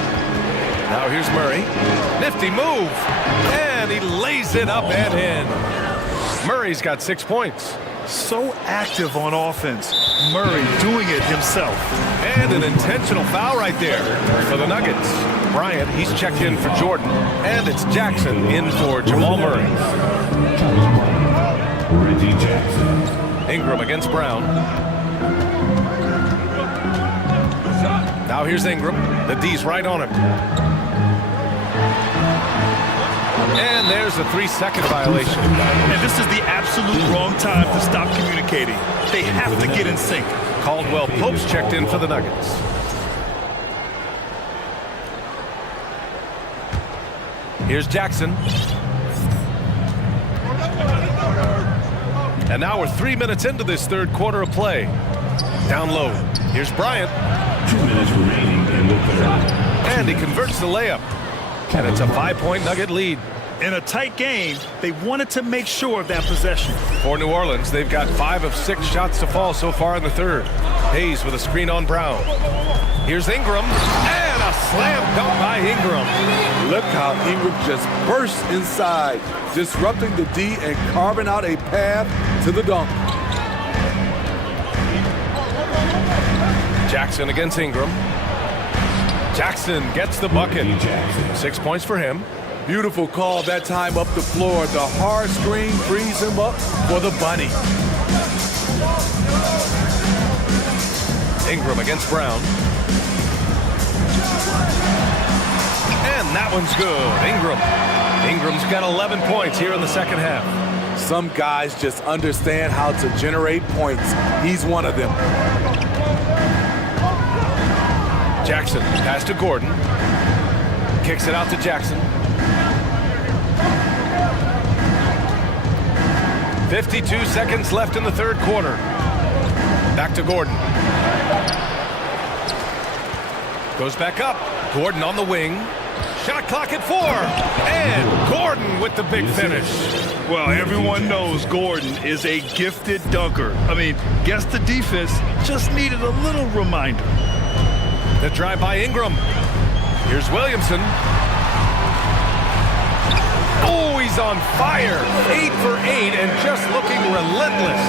Now here's Murray. Nifty move. And he lays it up and in. Murray's got 6 points. So active on offense. Murray doing it himself. And an intentional foul right there for the Nuggets. Bryant, he's checked in for Jordan. And it's Jackson in for Jamal Murray. Ingram against Brown. Now here's Ingram. The D's right on him. And there's a 3-second violation. And this is the absolute wrong time to stop communicating. They have to get in sync. Caldwell Pope's checked in for the Nuggets. Here's Jackson. And now we're 3 minutes into this third quarter of play. Down low. Here's Bryant. 2 minutes remaining in the third. And he converts the layup. And it's a 5-point Nugget lead. In a tight game, they wanted to make sure of that possession. For New Orleans, they've got 5 of 6 shots to fall so far in the third. Hayes with a screen on Brown. Here's Ingram. And a slam dunk by Ingram. Look how Ingram just bursts inside, disrupting the D and carving out a path to the dunk. Jackson against Ingram. Jackson gets the bucket. 6 points for him. Beautiful call that time up the floor. The hard screen frees him up for the bunny. Ingram against Brown. And that one's good. Ingram's got 11 points here in the second half. Some guys just understand how to generate points. He's one of them. Jackson, pass to Gordon. Kicks it out to Jackson. 52 seconds left in the third quarter. Back to Gordon. Goes back up. Gordon on the wing. Shot clock at 4. And Gordon with the big finish. Well, everyone knows Gordon is a gifted dunker. I mean, guess the defense just needed a little reminder. The drive by Ingram. Here's Williamson. Oh, he's on fire. 8 for 8 and just looking relentless.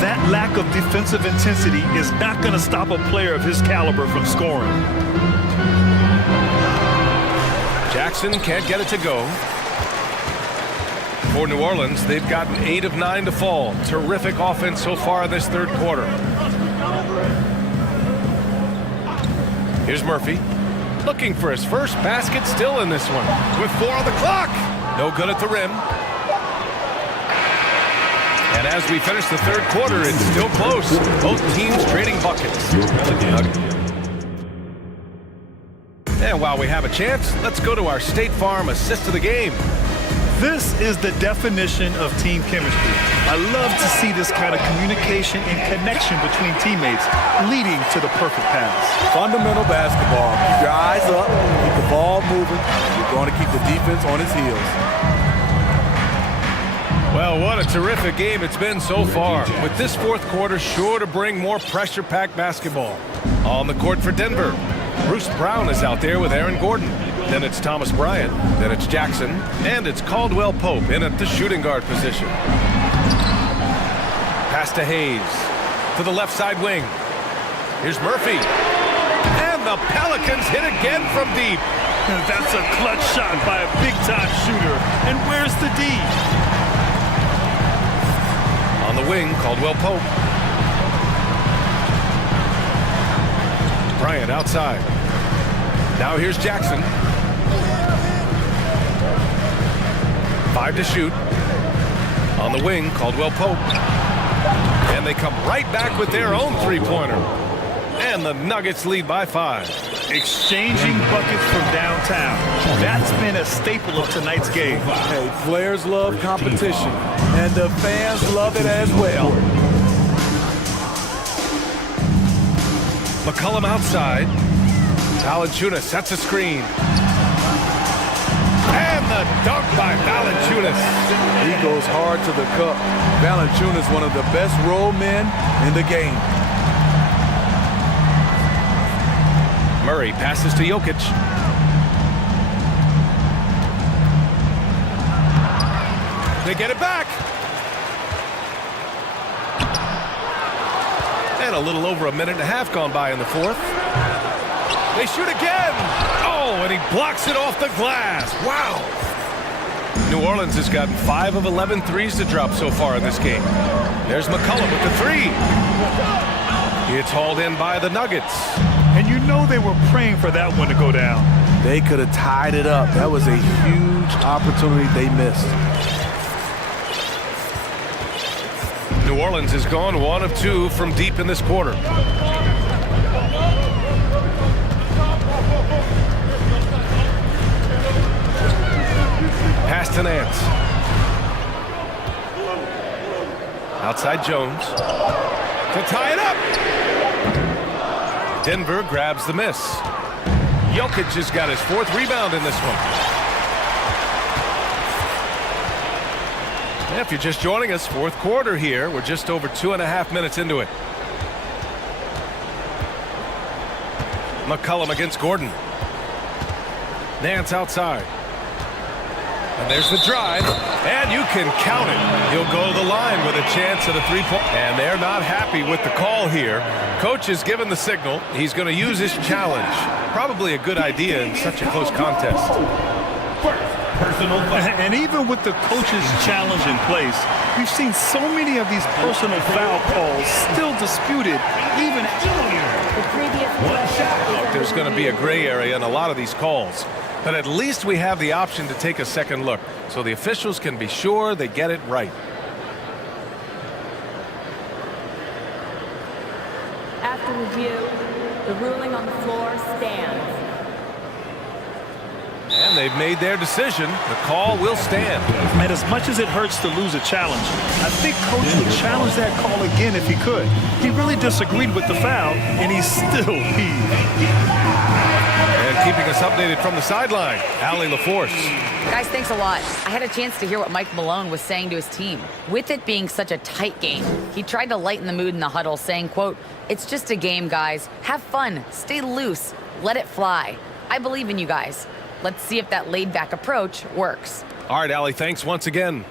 That lack of defensive intensity is not going to stop a player of his caliber from scoring. Jackson can't get it to go. For New Orleans, they've gotten 8 of 9 to fall. Terrific offense so far in this third quarter. Here's Murphy. Looking for his first basket still in this one. With 4 on the clock. No good at the rim. And as we finish the third quarter, it's still close. Both teams trading buckets. And while we have a chance, let's go to our State Farm assist of the game. This is the definition of team chemistry. I love to see this kind of communication and connection between teammates leading to the perfect pass. Fundamental basketball. Keep your eyes up, keep the ball moving. You're going to keep the defense on its heels. Well, what a terrific game it's been so far. With this fourth quarter sure to bring more pressure-packed basketball. On the court for Denver, Bruce Brown is out there with Aaron Gordon. Then it's Thomas Bryant. Then it's Jackson. And it's Caldwell Pope in at the shooting guard position. Pass to Hayes. To the left side wing. Here's Murphy. And the Pelicans hit again from deep. That's a clutch shot by a big-time shooter. And where's the D? On the wing, Caldwell Pope. Bryant outside. Now here's Jackson. 5 to shoot. On the wing, Caldwell Pope. And they come right back with their own three-pointer. And the Nuggets lead by 5. Exchanging buckets from downtown. That's been a staple of tonight's game. Hey, players love competition, and the fans love it as well. McCollum outside. Valanciunas sets a screen. And the dunk by Valanciunas. He goes hard to the cup. Valanciunas, one of the best roll men in the game. Murray passes to Jokic. They get it back. And a little over a minute and a half gone by in the fourth. They shoot again. Oh, and he blocks it off the glass. Wow. New Orleans has gotten 5 of 11 threes to drop so far in this game. There's McCollum with the three. It's hauled in by the Nuggets. And you know they were praying for that one to go down. They could have tied it up. That was a huge opportunity they missed. New Orleans has gone 1 of 2 from deep in this quarter. Pass to Nance. Outside Jones. To tie it up. Denver grabs the miss. Jokic has got his 4th rebound in this one. And if you're just joining us, 4th quarter here. We're just over 2.5 minutes into it. McCollum against Gordon. Nance outside. And there's the drive, and you can count it. He'll go to the line with a chance at a three-point. And they're not happy with the call here. Coach has given the signal. He's going to use his challenge. Probably a good idea in such a close contest. And even with the coach's challenge in place, we've seen so many of these personal foul calls still disputed, even there's going to be a gray area in a lot of these calls. But at least we have the option to take a second look, so the officials can be sure they get it right. After review, the ruling on the floor stands. And they've made their decision. The call will stand. And as much as it hurts to lose a challenge, I think Coach would challenge that call again if he could. He really disagreed with the foul, and he's still heaved. And keeping us updated from the sideline, Allie LaForce. Guys, thanks a lot. I had a chance to hear what Mike Malone was saying to his team. With it being such a tight game, he tried to lighten the mood in the huddle, saying, quote, "It's just a game, guys. Have fun. Stay loose. Let it fly. I believe in you guys. Let's see if that laid-back approach works." All right, Allie, thanks once again.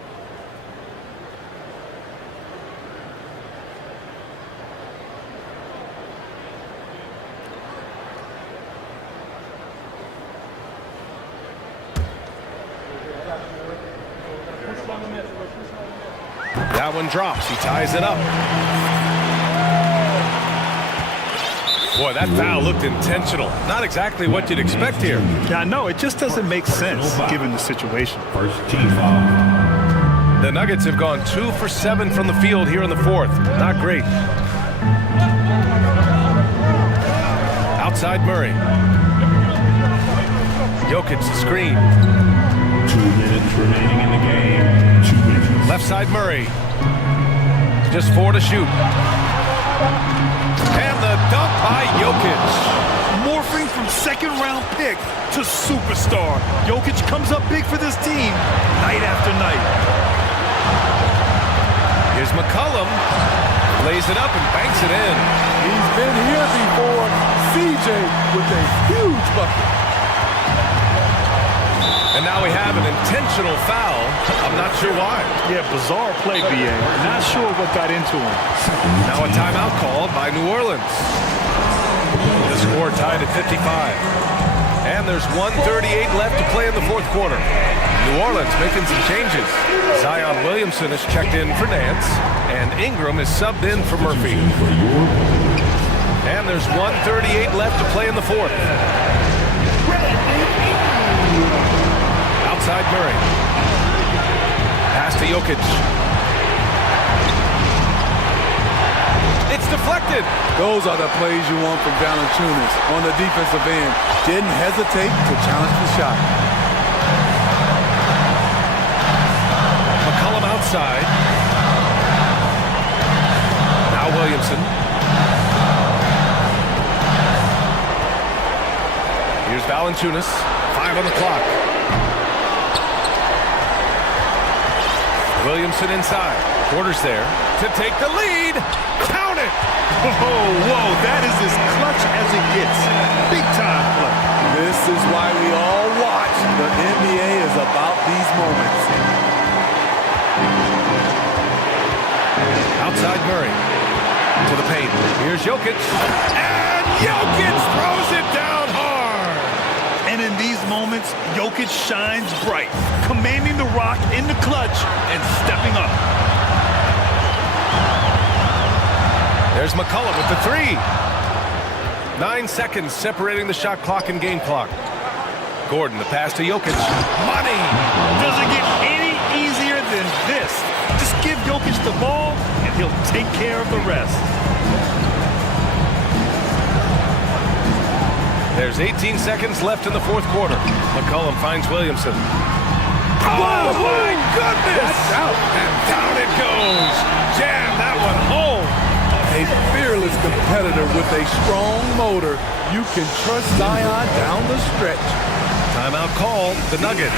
That one drops. He ties it up. Boy, that foul looked intentional. Not exactly what you'd expect here. Yeah, I know. It just doesn't make sense given the situation. First team foul. The Nuggets have gone 2 for 7 from the field here in the fourth. Not great. Outside Murray. Jokic the screen. 2 minutes remaining in the game. 2 minutes. Left side Murray. Just 4 to shoot. And the dunk by Jokic. Morphing from second-round pick to superstar. Jokic comes up big for this team night after night. Here's McCollum. Lays it up and banks it in. He's been here before. CJ with a huge bucket. And now we have an intentional foul. I'm not sure why. Yeah, bizarre play, BA. Not sure what got into him. Now a timeout called by New Orleans. The score tied at 55. And there's 1:38 left to play in the fourth quarter. New Orleans making some changes. Zion Williamson is checked in for Nance, and Ingram is subbed in for Murphy. And there's 1:38 left to play in the fourth. Outside Murray. Pass to Jokic. It's deflected. Those are the plays you want from Valanciunas on the defensive end. Didn't hesitate to challenge the shot. McCollum outside. Now Williamson. Here's Valanciunas. 5 on the clock. Williamson inside. Porter's there to take the lead. Count it! Whoa, that is as clutch as it gets. Big time play. This is why we all watch. The NBA is about these moments. Outside Murray. To the paint. Here's Jokic. And Jokic throws it down hard. And in these moments, Jokic shines bright, commanding the rock in the clutch and stepping up. There's McCollum with the three. 9 seconds separating the shot clock and game clock. Gordon, the pass to Jokic. Money! Doesn't get any easier than this. Just give Jokic the ball, and he'll take care of the rest. There's 18 seconds left in the fourth quarter. McCollum finds Williamson. Oh, my goodness! And down it goes. Jam that one home. A fearless competitor with a strong motor. You can trust Zion down the stretch. Timeout called. The Nuggets.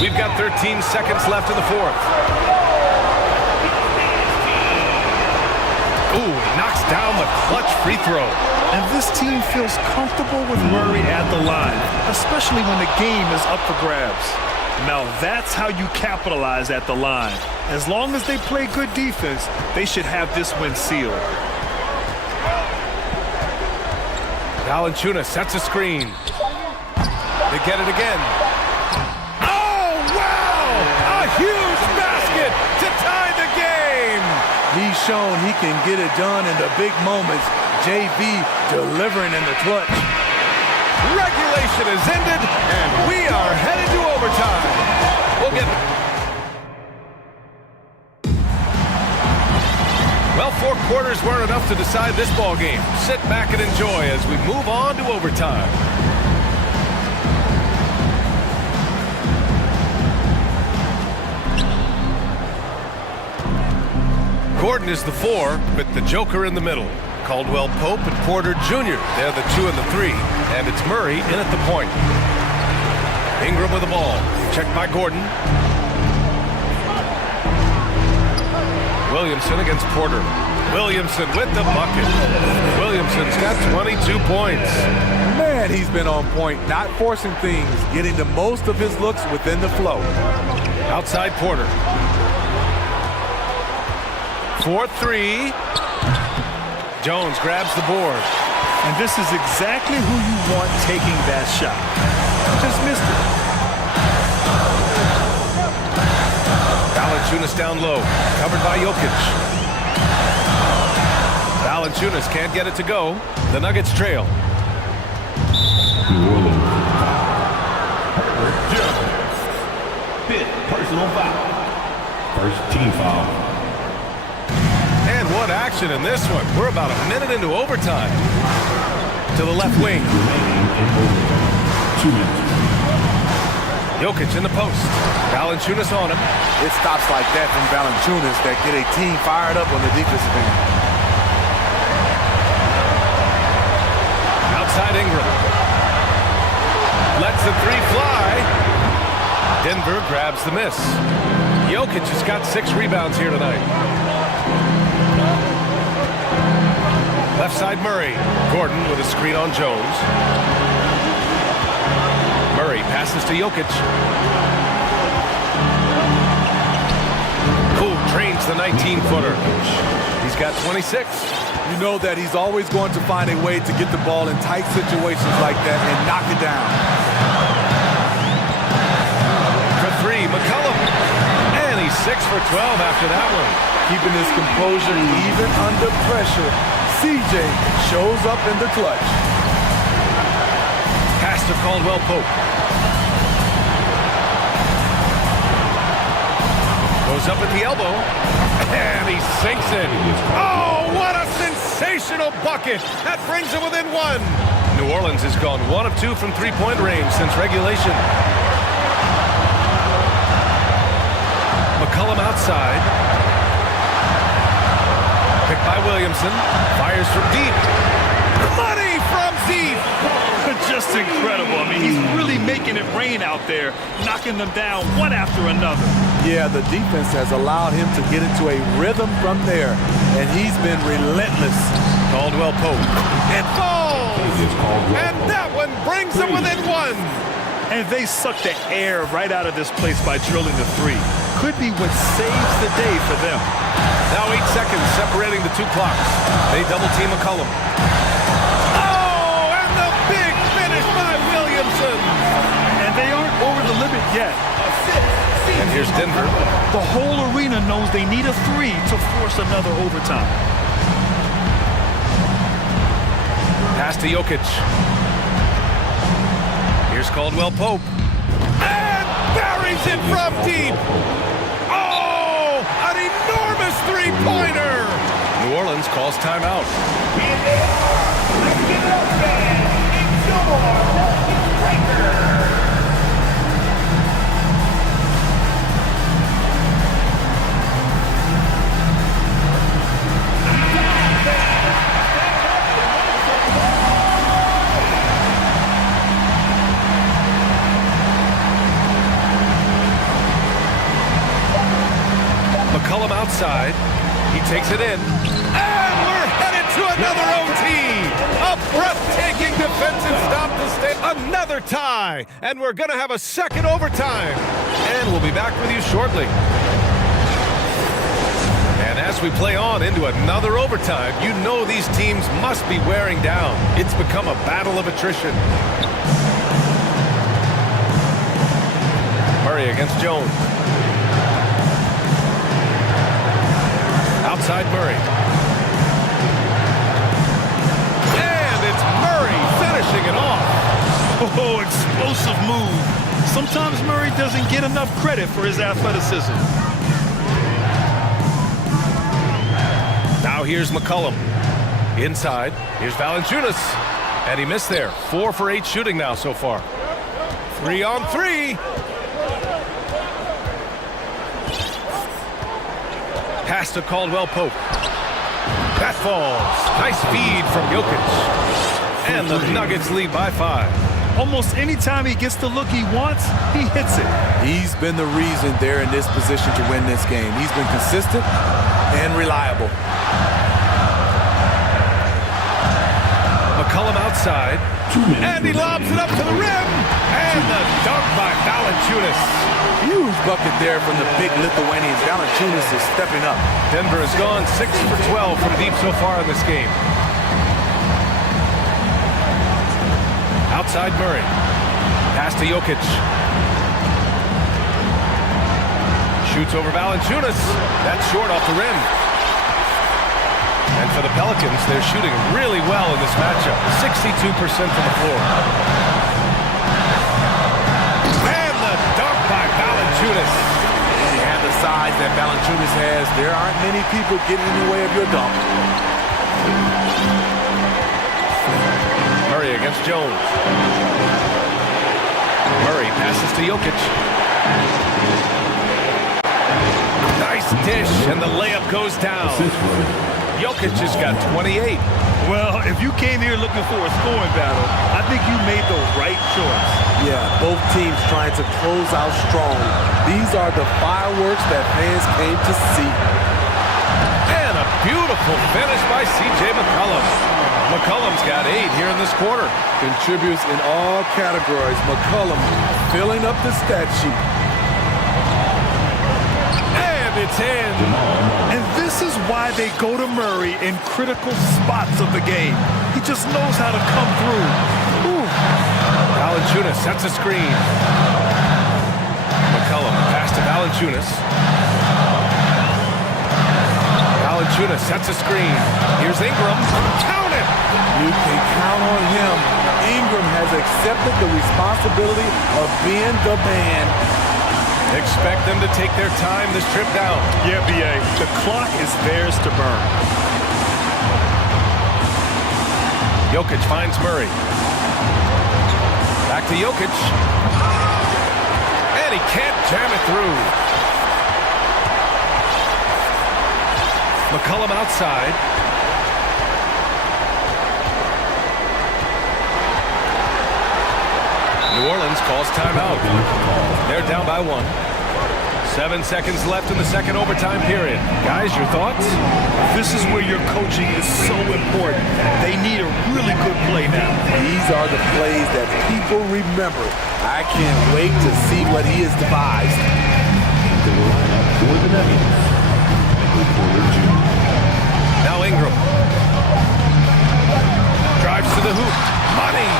We've got 13 seconds left in the fourth. Ooh, he knocks down the clutch free throw. And this team feels comfortable with Murray at the line, especially when the game is up for grabs. Now that's how you capitalize at the line. As long as they play good defense, they should have this win sealed. Valanciunas sets a screen. They get it again. Oh, wow! A huge basket to tie the game! He's shown he can get it done in the big moments. JV delivering in the clutch. Regulation is ended, and we are headed to overtime. We'll get... Well, 4 quarters weren't enough to decide this ball game. Sit back and enjoy as we move on to overtime. Gordon is the 4, with the Joker in the middle. Caldwell Pope and Porter Jr. They're the 2 and the 3, and it's Murray in at the point. Ingram with the ball. Checked by Gordon. Williamson against Porter. Williamson with the bucket. Williamson's got 22 points. Man, he's been on point, not forcing things, getting the most of his looks within the flow. Outside Porter. 4-3. Jones grabs the board. And this is exactly who you want taking that shot. Just missed it. Valanciunas down low. Covered by Jokic. Valanciunas can't get it to go. The Nuggets trail. Fifth personal foul. First team foul. And what action in this one. We're about a minute into overtime. To the left wing. 2 minutes. Jokic in the post. Valanciunas on him. It stops like that from Valanciunas that get a team fired up on the defensive end. Outside Ingram. Lets the 3 fly. Denver grabs the miss. Jokic has got 6 rebounds here tonight. Left side Murray. Gordon with a screen on Jones. Murray passes to Jokic. Who drains the 19-footer. He's got 26. You know that he's always going to find a way to get the ball in tight situations like that and knock it down. For 3, McCollum. And he's 6 for 12 after that one. Keeping his composure even under pressure. CJ shows up in the clutch. Pass to Caldwell-Pope. Goes up at the elbow. And he sinks it. Oh, what a sensational bucket. That brings him within 1. New Orleans has gone 1 of 2 from three-point range since regulation. McCollum outside. Picked by Williamson. Fires from deep. Money from deep. Just incredible. I mean, he's really making it rain out there, knocking them down one after another. Yeah, the defense has allowed him to get into a rhythm from there, and he's been relentless. Caldwell-Pope. It falls! And that one brings him within 1. And they suck the air right out of this place by drilling the 3. Could be what saves the day for them. Now 8 seconds separating the 2 clocks. They double team McCollum. Oh, and the big finish by Williamson. And they aren't over the limit yet. And here's Denver. The whole arena knows they need a 3 to force another overtime. Pass to Jokic. Here's Caldwell-Pope. And buries it from deep. Oh, an enormous three-pointer. New Orleans calls timeout. McCollum outside. He takes it in. And we're headed to another OT. A breathtaking defensive stop to stay. Another tie. And we're going to have a second overtime. And we'll be back with you shortly. And as we play on into another overtime, you know these teams must be wearing down. It's become a battle of attrition. Murray against Jones. Outside Murray. And it's Murray finishing it off. Oh, explosive move. Sometimes Murray doesn't get enough credit for his athleticism. Now here's McCollum. Inside. Here's Valanciunas. And he missed there. 4 for 8 shooting now so far. 3 on 3. Pass to Caldwell-Pope. That falls. Nice feed from Jokic. And the Nuggets lead by 5. Almost any time he gets the look he wants, he hits it. He's been the reason they're in this position to win this game. He's been consistent and reliable. McCollum outside. And he lobs it up to the rim. And the dunk by Valanciunas. Huge bucket there from the big Lithuanian. Valanciunas is stepping up. Denver has gone 6 for 12 from deep so far in this game. Outside Murray. Pass to Jokic. Shoots over Valanciunas. That's short off the rim. And for the Pelicans, they're shooting really well in this matchup. 62% from the floor. And the dunk by Valanciunas. And the size that Valanciunas has, there aren't many people getting in the way of your dunk. Murray against Jones. Murray passes to Jokic. Nice dish, and the layup goes down. Jokic has got 28. Well, if you came here looking for a scoring battle, I think you made the right choice. Yeah, both teams trying to close out strong. These are the fireworks that fans came to see. And a beautiful finish by C.J. McCollum. McCollum's got 8 here in this quarter. Contributes in all categories. McCollum filling up the stat sheet. And it's in. And this is why they go to Murray in critical spots of the game. He just knows how to come through. Ooh. Valanciunas sets a screen. McCollum pass to Valanciunas. Valanciunas sets a screen. Here's Ingram. Count it! You can count on him. Ingram has accepted the responsibility of being the man. Expect them to take their time this trip down. Yeah, B.A. The clock is theirs to burn. Jokic finds Murray. Back to Jokic. And he can't jam it through. McCollum outside. New Orleans calls timeout. They're down by 1. 7 seconds left in the second overtime period. Guys, your thoughts? This is where your coaching is so important. They need a really good play now. These are the plays that people remember. I can't wait to see what he has devised. Now Ingram. Drives to the hoop. Money!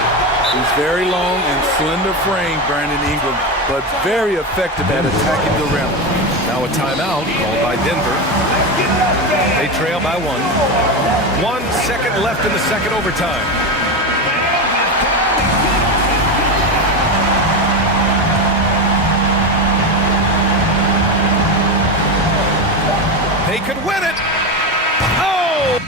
He's very long and slender frame, Brandon Ingram, but very effective at attacking the rim. Now a timeout called by Denver. They trail by 1. 1 second left in the second overtime. They could win it! Oh!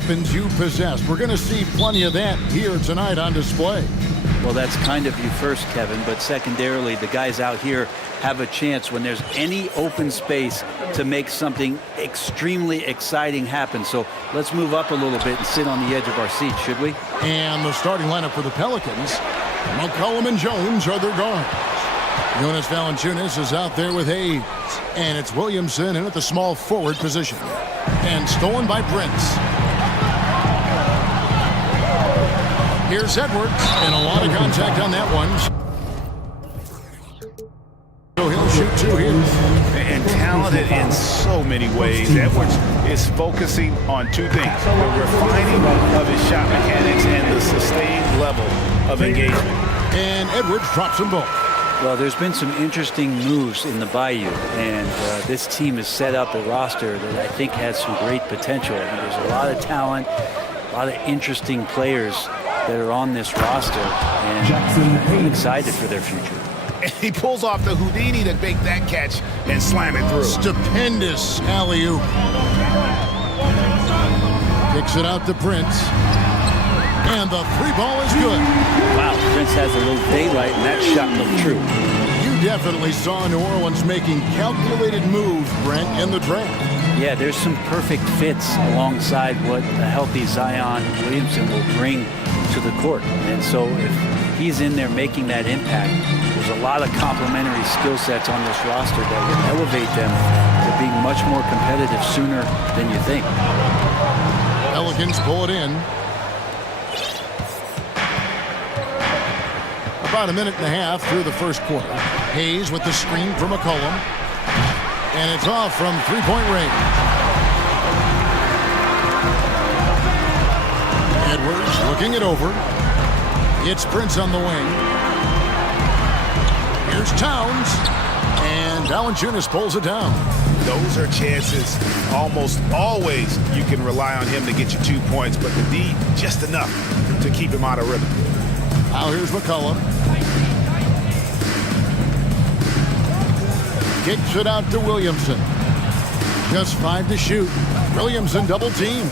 Weapons you possess. We're going to see plenty of that here tonight on display. Well, that's kind of you first, Kevin, but secondarily, the guys out here have a chance when there's any open space to make something extremely exciting happen. So let's move up a little bit and sit on the edge of our seats, should we? And the starting lineup for the Pelicans, McCollum and Jones are their guards. Jonas Valanciunas is out there with Hayes. And it's Williamson in at the small forward position. And stolen by Prince. Here's Edwards, and a lot of contact on that one. So he'll shoot two here. And talented in so many ways. Edwards is focusing on two things: the refining of his shot mechanics and the sustained level of engagement. And Edwards drops them both. Well, there's been some interesting moves in the Bayou, and this team has set up a roster that I think has some great potential. I mean, there's a lot of talent, a lot of interesting players that are on this roster, and I'm excited for their future. And he pulls off the Houdini to make that catch and slam it through. Stupendous alley-oop. Kicks it out to Prince. And the three ball is good. Wow, Prince has a little daylight, and that shot looked true. You definitely saw New Orleans making calculated moves, Brent, in the draft. Yeah, there's some perfect fits alongside what a healthy Zion Williamson will bring to the court. And so if he's in there making that impact, there's a lot of complementary skill sets on this roster that will elevate them to being much more competitive sooner than you think. Pelicans pull it in. About a minute and a half through the first quarter. Hayes with the screen for McCollum. And it's off from three-point range. Edwards looking it over. It's Prince on the wing. Here's Towns. And Valanciunas pulls it down. Those are chances. Almost always you can rely on him to get you 2 points, but the D, just enough to keep him out of rhythm. Now here's McCollum. Kicks it out to Williamson. Just 5 to shoot. Williamson double team.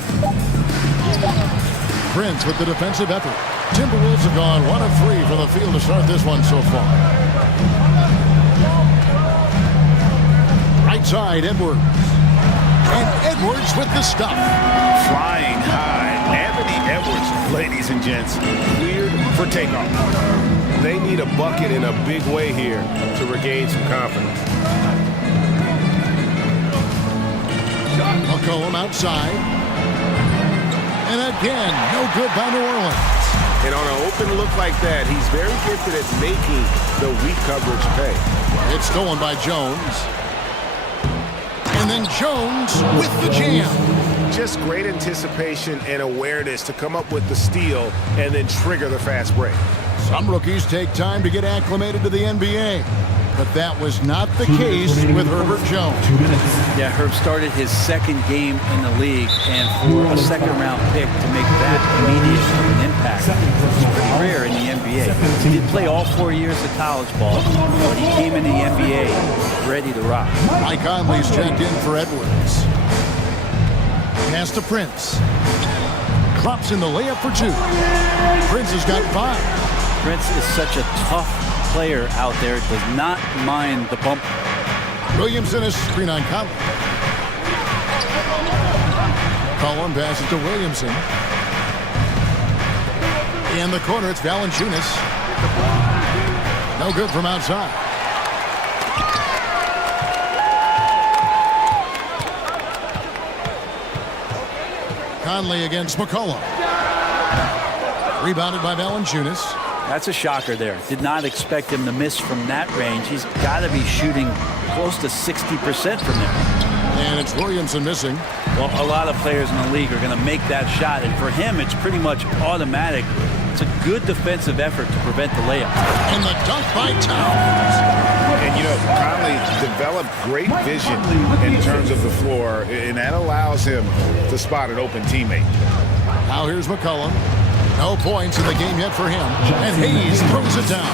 Prince with the defensive effort. Timberwolves have gone 1 of 3 from the field to start this one so far. Right side, Edwards. And Edwards with the stuff. Flying high. Anthony Edwards, ladies and gents, cleared for takeoff. They need a bucket in a big way here to regain some confidence. McCollum outside. And again, no good by New Orleans. And on an open look like that, he's very gifted at making the weak coverage pay. It's stolen by Jones. And then Jones with the jam. Just great anticipation and awareness to come up with the steal and then trigger the fast break. Some rookies take time to get acclimated to the NBA, but that was not the case with Herbert Jones. Yeah, Herb started his second game in the league, and for a second-round pick to make that immediate an impact, it's pretty rare in the NBA. He did play all 4 years of college ball, but he came in the NBA ready to rock. Mike Conley's checked in for Edwards. Pass to Prince. Drops in the layup for 2. Prince has got 5. Prince is such a tough player out there, does not mind the bump. Williamson is screen on Conley. Collin passes to Williamson. In the corner, it's Valanciunas. No good from outside. Conley against McCollum. Rebounded by Valanciunas. That's a shocker there. Did not expect him to miss from that range. He's got to be shooting close to 60% from there. And it's Williamson missing. Well, a lot of players in the league are going to make that shot, and for him, it's pretty much automatic. It's a good defensive effort to prevent the layup. And the dunk by Towns. And, you know, Conley developed great vision in terms of the floor, and that allows him to spot an open teammate. Now here's McCollum. No points in the game yet for him. And Hayes throws it down.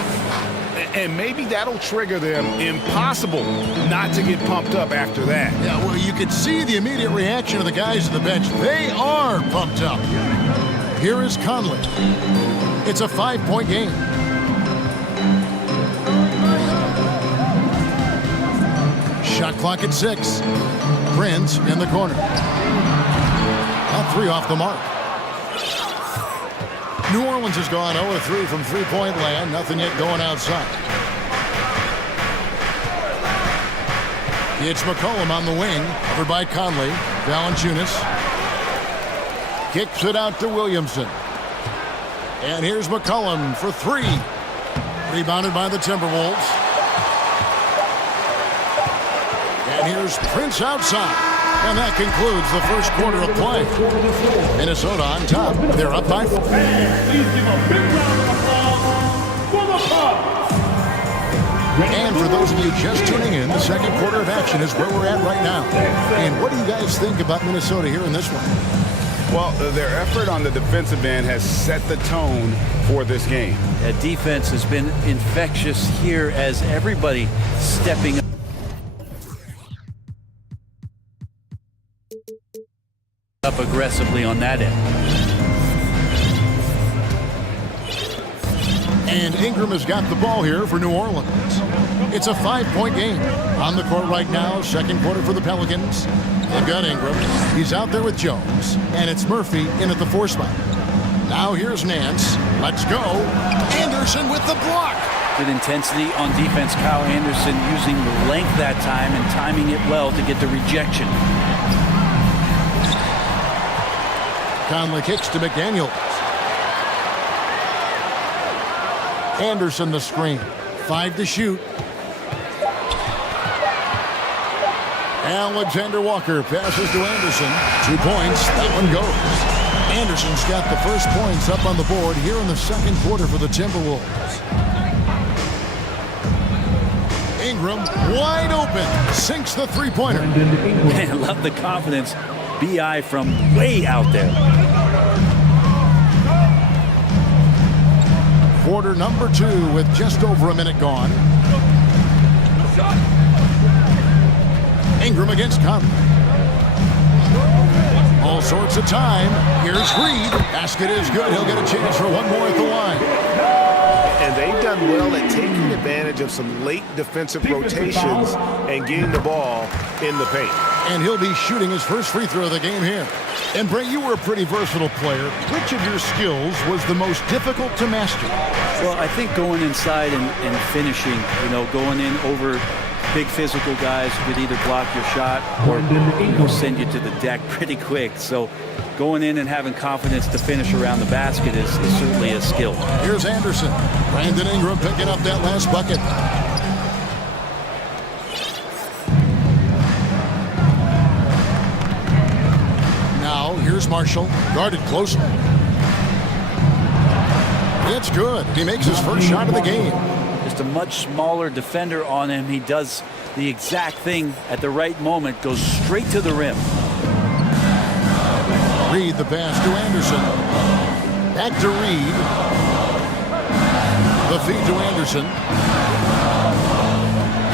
And maybe that'll trigger them. Impossible not to get pumped up after that. Yeah, well, you could see the immediate reaction of the guys on the bench. They are pumped up. Here is Conley. It's a 5-point game. clock at 6. Prince in the corner. A 3 off the mark. New Orleans has gone 0-3 from three-point land. Nothing yet going outside. It's McCollum on the wing. Covered by Conley. Valanciunas. Kicks it out to Williamson. And here's McCollum for 3. Rebounded by the Timberwolves. And here's Prince outside. And that concludes the first quarter of play. Minnesota on top. They're up by 4. Please give a big round of applause for the Bucks. And for those of you just tuning in, the second quarter of action is where we're at right now. And what do you guys think about Minnesota here in this one? Well, their effort on the defensive end has set the tone for this game. That defense has been infectious here as everybody stepping up aggressively on that end. And Ingram has got the ball here for New Orleans. It's a 5-point game. On the court right now, second quarter for the Pelicans. They've got Ingram. He's out there with Jones. And it's Murphy in at the 4 spot. Now here's Nance. Let's go. Anderson with the block. Good intensity on defense. Kyle Anderson using the length that time and timing it well to get the rejection. Conley kicks to McDaniels. Anderson the screen. 5 to shoot. Alexander Walker passes to Anderson. 2 points. That one goes. Anderson's got the first points up on the board here in the second quarter for the Timberwolves. Ingram wide open. Sinks the three-pointer. Man, I love the confidence. BI from way out there. Quarter number 2 with just over a minute gone. Ingram against Conley. All sorts of time. Here's Reed. Basket is good. He'll get a chance for one more at the line. And they've done well at taking advantage of some late defensive rotations and getting the ball in the paint. And he'll be shooting his first free throw of the game here. And Brett, you were a pretty versatile player. Which of your skills was the most difficult to master? Well, I think going inside and finishing, going in over big physical guys who could either block your shot or send you to the deck pretty quick. So going in and having confidence to finish around the basket is certainly a skill. Here's Anderson. Brandon Ingram picking up that last bucket. Now here's Marshall, guarded closely. It's good. He makes his first shot of the game. Just a much smaller defender on him. He does the exact thing at the right moment, goes straight to the rim. Reed the pass to Anderson. Back to Reed. The feed to Anderson.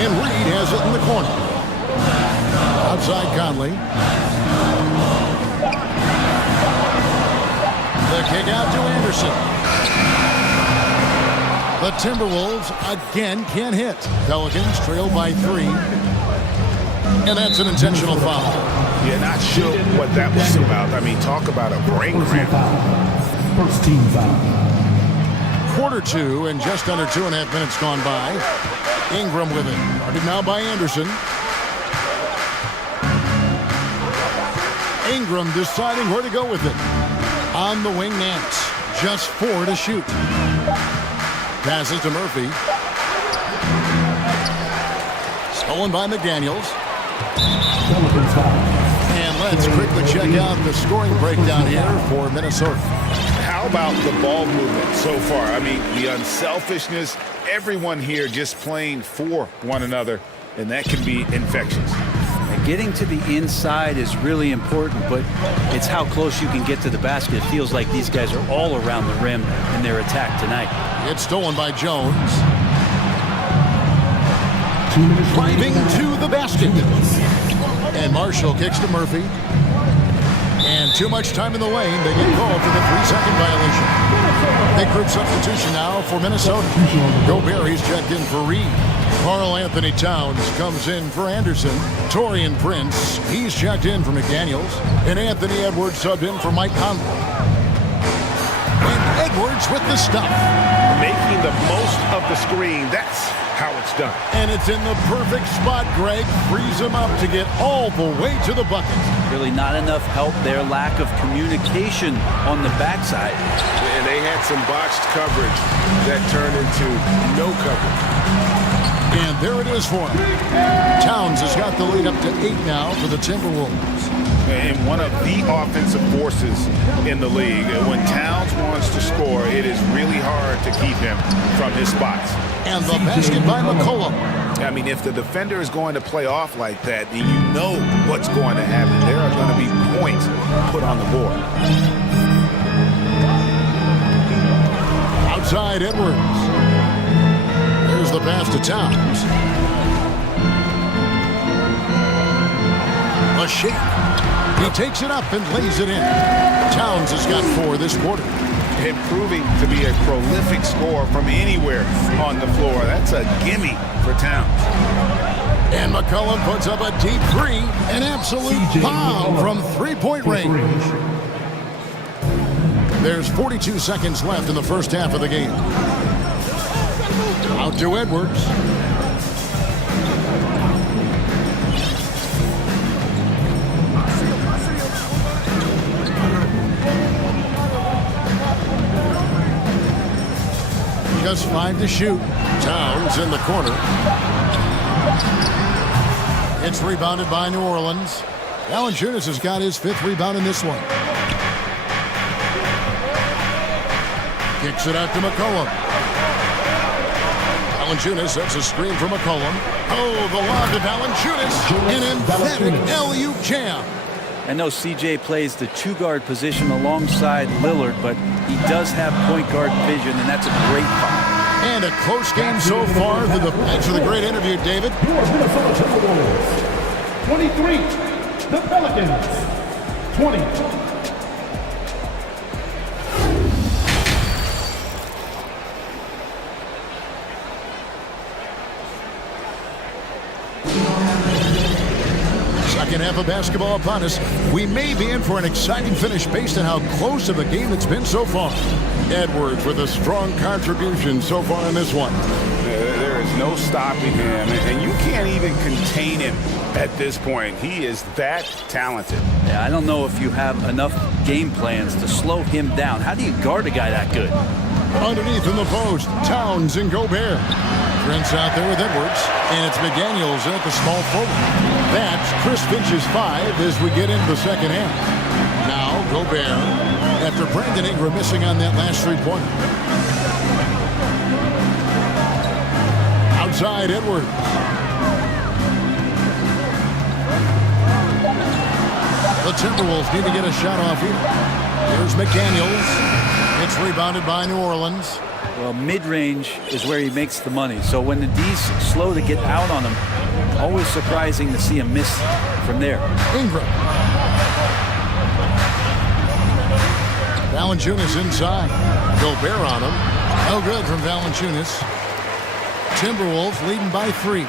And Reed has it in the corner. Outside Conley. The kick out to Anderson. The Timberwolves again can't hit. Pelicans trail by 3. And that's an intentional foul. Yeah, not sure what that was about. I mean, talk about a brain cramp. First team foul. Quarter 2 and just under 2.5 minutes gone by. Ingram with it. Guarded now by Anderson. Ingram deciding where to go with it. On the wing, Nance. Just 4 to shoot. Passes to Murphy. Stolen by McDaniels. And let's quickly check out the scoring breakdown here for Minnesota. How about the ball movement so far? I mean, the unselfishness, everyone here just playing for one another, and that can be infectious. Getting to the inside is really important, but it's how close you can get to the basket. It feels like these guys are all around the rim in their attack tonight. It's stolen by Jones. Driving to the basket. And Marshall kicks to Murphy. And too much time in the lane. They get called for the 3-second violation. Big group substitution now for Minnesota. Gobert, he's checked in for Reed. Karl Anthony Towns comes in for Anderson. Torian Prince, he's checked in for McDaniels. And Anthony Edwards subbed in for Mike Conley. And Edwards with the stuff. Making the most of the screen. That's how it's done. And it's in the perfect spot, Greg. Frees him up to get all the way to the bucket. Really not enough help there. Lack of communication on the backside. And they had some botched coverage that turned into no coverage. And there it is for him. Towns has got the lead up to 8 now for the Timberwolves. And one of the offensive forces in the league. When Towns wants to score, it is really hard to keep him from his spots. And the basket by McCollum. I mean, if the defender is going to play off like that, then you know what's going to happen. There are going to be points put on the board. Outside Edwards. There's the pass to Towns. A shake. He takes it up and lays it in. Towns has got 4 this quarter. And proving to be a prolific scorer from anywhere on the floor. That's a gimme for Towns. And McCollum puts up a deep 3. An absolute bomb from three-point range. There's 42 seconds left in the first half of the game. Out to Edwards. Just 5 to shoot. Towns in the corner. It's rebounded by New Orleans. Valanciunas has got his 5th rebound in this one. Kicks it out to McCollum. Valanciunas sets a screen for McCollum. Oh, the lob to Valanciunas. An emphatic LU jam. I know CJ plays the 2-guard position alongside Lillard, but he does have point guard vision, and that's a great find. And a close game so far. Thanks for the great interview, David. Your Minnesota Timberwolves, 23. The Pelicans, 20. Second half of basketball upon us. We may be in for an exciting finish based on how close of a game it's been so far. Edwards with a strong contribution so far in this one. There is no stopping him, and you can't even contain him at this point. He is that talented. Yeah, I don't know if you have enough game plans to slow him down. How do you guard a guy that good? Underneath in the post, Towns and Gobert. Trent's out there with Edwards, and it's McDaniels in at the small forward. That's Chris Finch's 5 as we get into the second half. Now Gobert, after Brandon Ingram missing on that last 3-pointer. Outside Edwards. The Timberwolves need to get a shot off here. Here's McDaniels. It's rebounded by New Orleans. Well, mid-range is where he makes the money. So when the D's slow to get out on him, always surprising to see him miss from there. Ingram. Valanciunas inside. Gobert on him. No good from Valanciunas. Timberwolves leading by 3.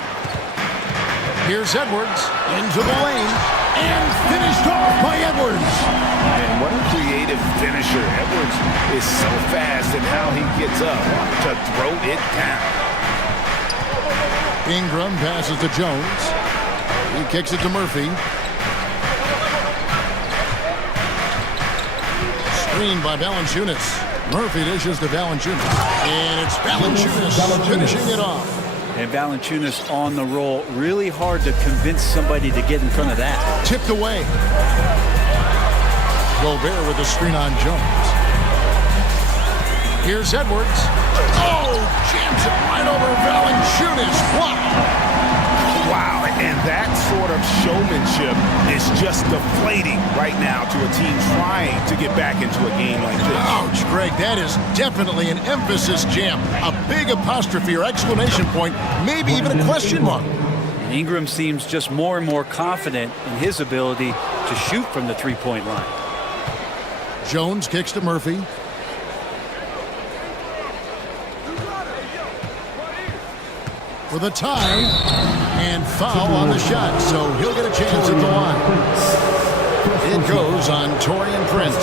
Here's Edwards into the lane. And finished off by Edwards. And what a creative finisher. Edwards is so fast in how he gets up to throw it down. Ingram passes to Jones. He kicks it to Murphy. Screen by Valanciunas. Murphy dishes to Valanciunas. And it's Valanciunas finishing it off. And Valanciunas on the roll. Really hard to convince somebody to get in front of that. Tipped away. Gobert with the screen on Jones. Here's Edwards. Oh, jams it right over Valanciunas. Wow. Wow, and that sort of showmanship is just deflating right now to a team trying to get back into a game like this. Ouch, Greg, that is definitely an emphasis jam. A big apostrophe or exclamation point, maybe even a question mark. And Ingram seems just more and more confident in his ability to shoot from the 3-point line. Jones kicks to Murphy. with a tie and foul on the shot, so he'll get a chance at the line. It goes on Torian Prince.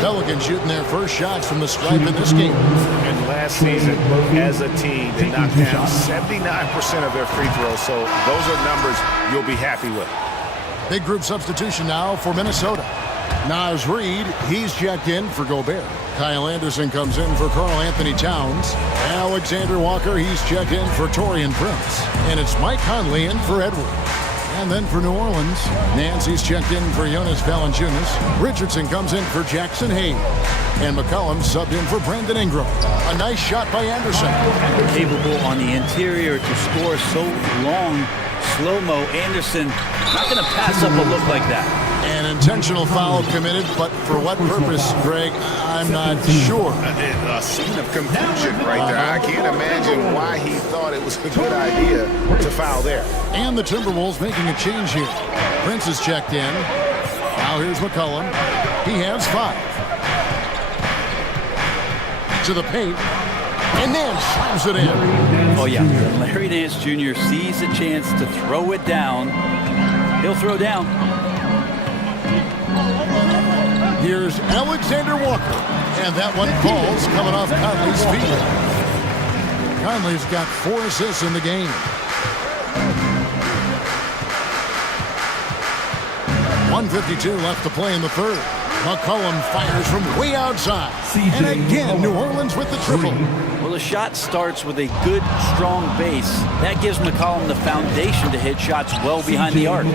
Pelicans shooting their first shots from the stripe in this game. And last season, as a team, they knocked down 79% of their free throws, so those are numbers you'll be happy with. Big group substitution now for Minnesota. Naz Reid, he's checked in for Gobert. Kyle Anderson comes in for Karl Anthony Towns. Alexander Walker, he's checked in for Torian Prince. And it's Mike Conley in for Edwards. And then for New Orleans, Nancy's checked in for Jonas Valanciunas. Richardson comes in for Jackson Hayes. And McCollum subbed in for Brandon Ingram. A nice shot by Anderson. Capable on the interior to score so long. Slow-mo. Anderson not going to pass up a look like that. An intentional foul committed, but for what purpose, Greg, I'm not sure. A scene of confusion right there. I can't imagine why he thought it was a good idea to foul there. And the Timberwolves making a change here. Prince is checked in. Now here's McCollum. He has 5. To the paint. And then slams it in. Oh, yeah. When Larry Nance Jr. sees a chance to throw it down, he'll throw down. Here's Alexander Walker. And that one falls coming off Conley's feet. Conley's got 4 assists in the game. 1:52 left to play in the third. McCollum fires from way outside. And again, New Orleans with the triple. Well, the shot starts with a good, strong base. That gives McCollum the foundation to hit shots well behind the arc.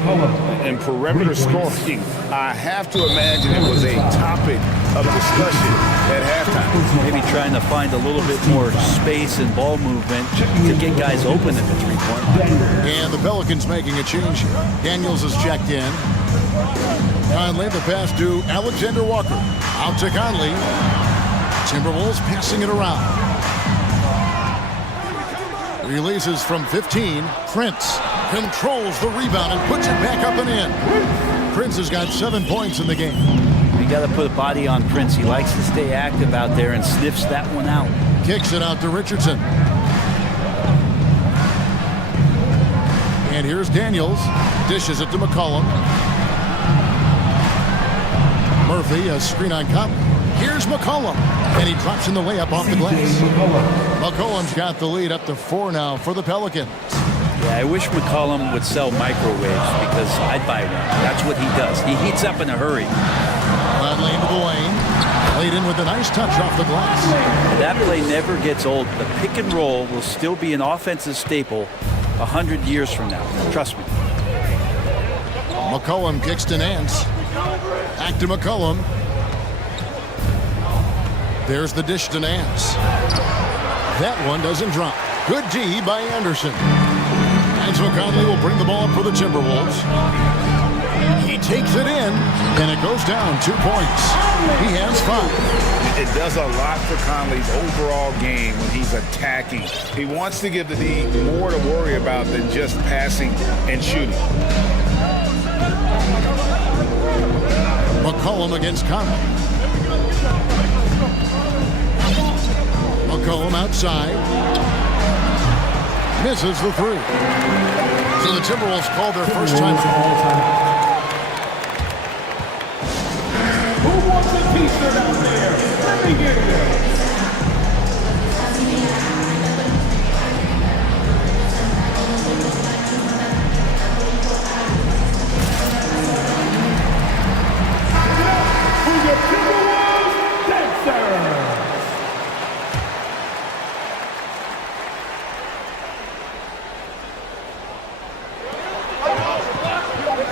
And perimeter scoring, I have to imagine it was a topic of discussion at halftime. Maybe trying to find a little bit more space and ball movement to get guys open at the three-point line. And the Pelicans making a change here. Daniels is checked in. Conley, the pass to Alexander Walker. Out to Conley. Timberwolves passing it around. Releases from 15. Prince controls the rebound and puts it back up and in. Prince has got 7 points in the game. You got to put a body on Prince. He likes to stay active out there and sniffs that one out. Kicks it out to Richardson. And here's Daniels. Dishes it to McCollum. Murphy, a screen on Conley. Here's McCollum. And he drops in the layup off the glass. McCollum's got the lead up to 4 now for the Pelicans. Yeah, I wish McCollum would sell microwaves because I'd buy one. That's what he does. He heats up in a hurry. Conley into the lane. Laid in with a nice touch off the glass. That play never gets old. The pick and roll will still be an offensive staple 100 years from now. Trust me. McCollum kicks to Nance. Back to McCollum. There's the dish to Nance. That one doesn't drop. Good D by Anderson. And so Conley will bring the ball up for the Timberwolves. He takes it in, and it goes down 2 points. He has 5. It does a lot for Conley's overall game when he's attacking. He wants to give the D more to worry about than just passing and shooting. McCollum against Conley. McCollum outside. Misses the 3. So the Timberwolves call their first timeout. Who wants a t-shirt out there? Let me hear you.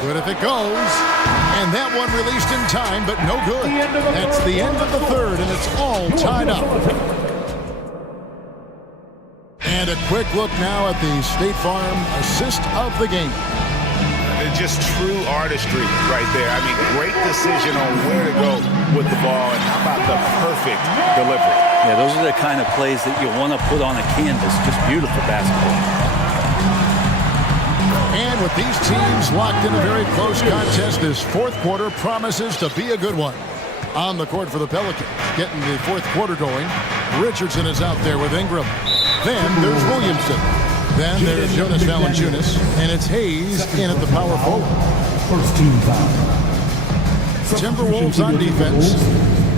Good if it goes. And that one released in time, but no good. That's the end of the third, and it's all tied up. And a quick look now at the State Farm assist of the game. Just true artistry right there. I mean, great decision on where to go with the ball, and how about the perfect delivery? Yeah, those are the kind of plays that you want to put on a canvas. Just beautiful basketball. And with these teams locked in a very close contest, this fourth quarter promises to be a good one. On the court for the Pelicans, getting the fourth quarter going. Richardson is out there with Ingram. Then there's Williamson. Then there's Jonas Valanciunas, and it's Hayes in at the power forward. First team foul. Timberwolves on defense.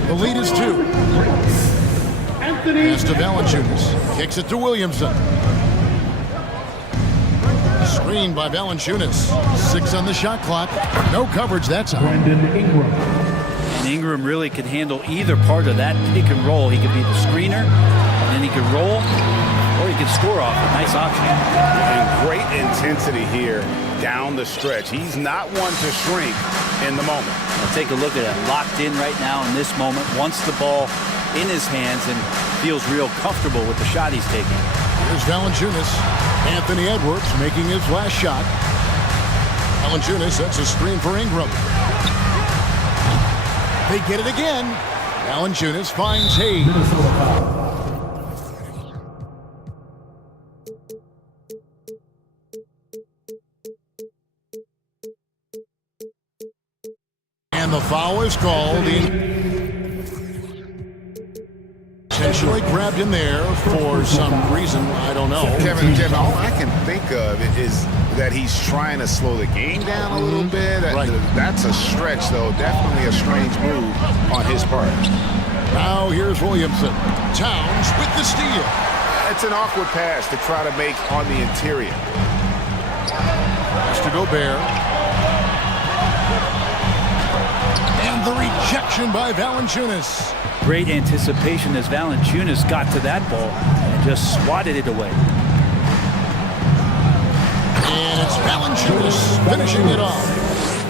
The lead is 2. Pass to Valanciunas. Kicks it to Williamson. Screen by Valanciunas. 6 on the shot clock. No coverage that time. And Ingram really could handle either part of that pick and roll. He could be the screener, and then he could roll, or he could score off it. Nice option. And great intensity here down the stretch. He's not one to shrink in the moment. Now take a look at it. Locked in right now in this moment. Wants the ball in his hands and feels real comfortable with the shot he's taking. Here's Valanciunas. Anthony Edwards making his last shot. Valanciunas sets a screen for Ingram. They get it again. Valanciunas finds Hayes. And the foul is called. Intentionally grabbed in there for some reason, I don't know. Kevin, all I can think of is that he's trying to slow the game down a little bit. That's a stretch, though. Definitely a strange move on his part. Now here's Williamson. Towns with the steal. It's an awkward pass to try to make on the interior. Pass to Gobert. And the rejection by Valanciunas. Great anticipation as Valanciunas got to that ball and just swatted it away. And it's Valanciunas finishing it off.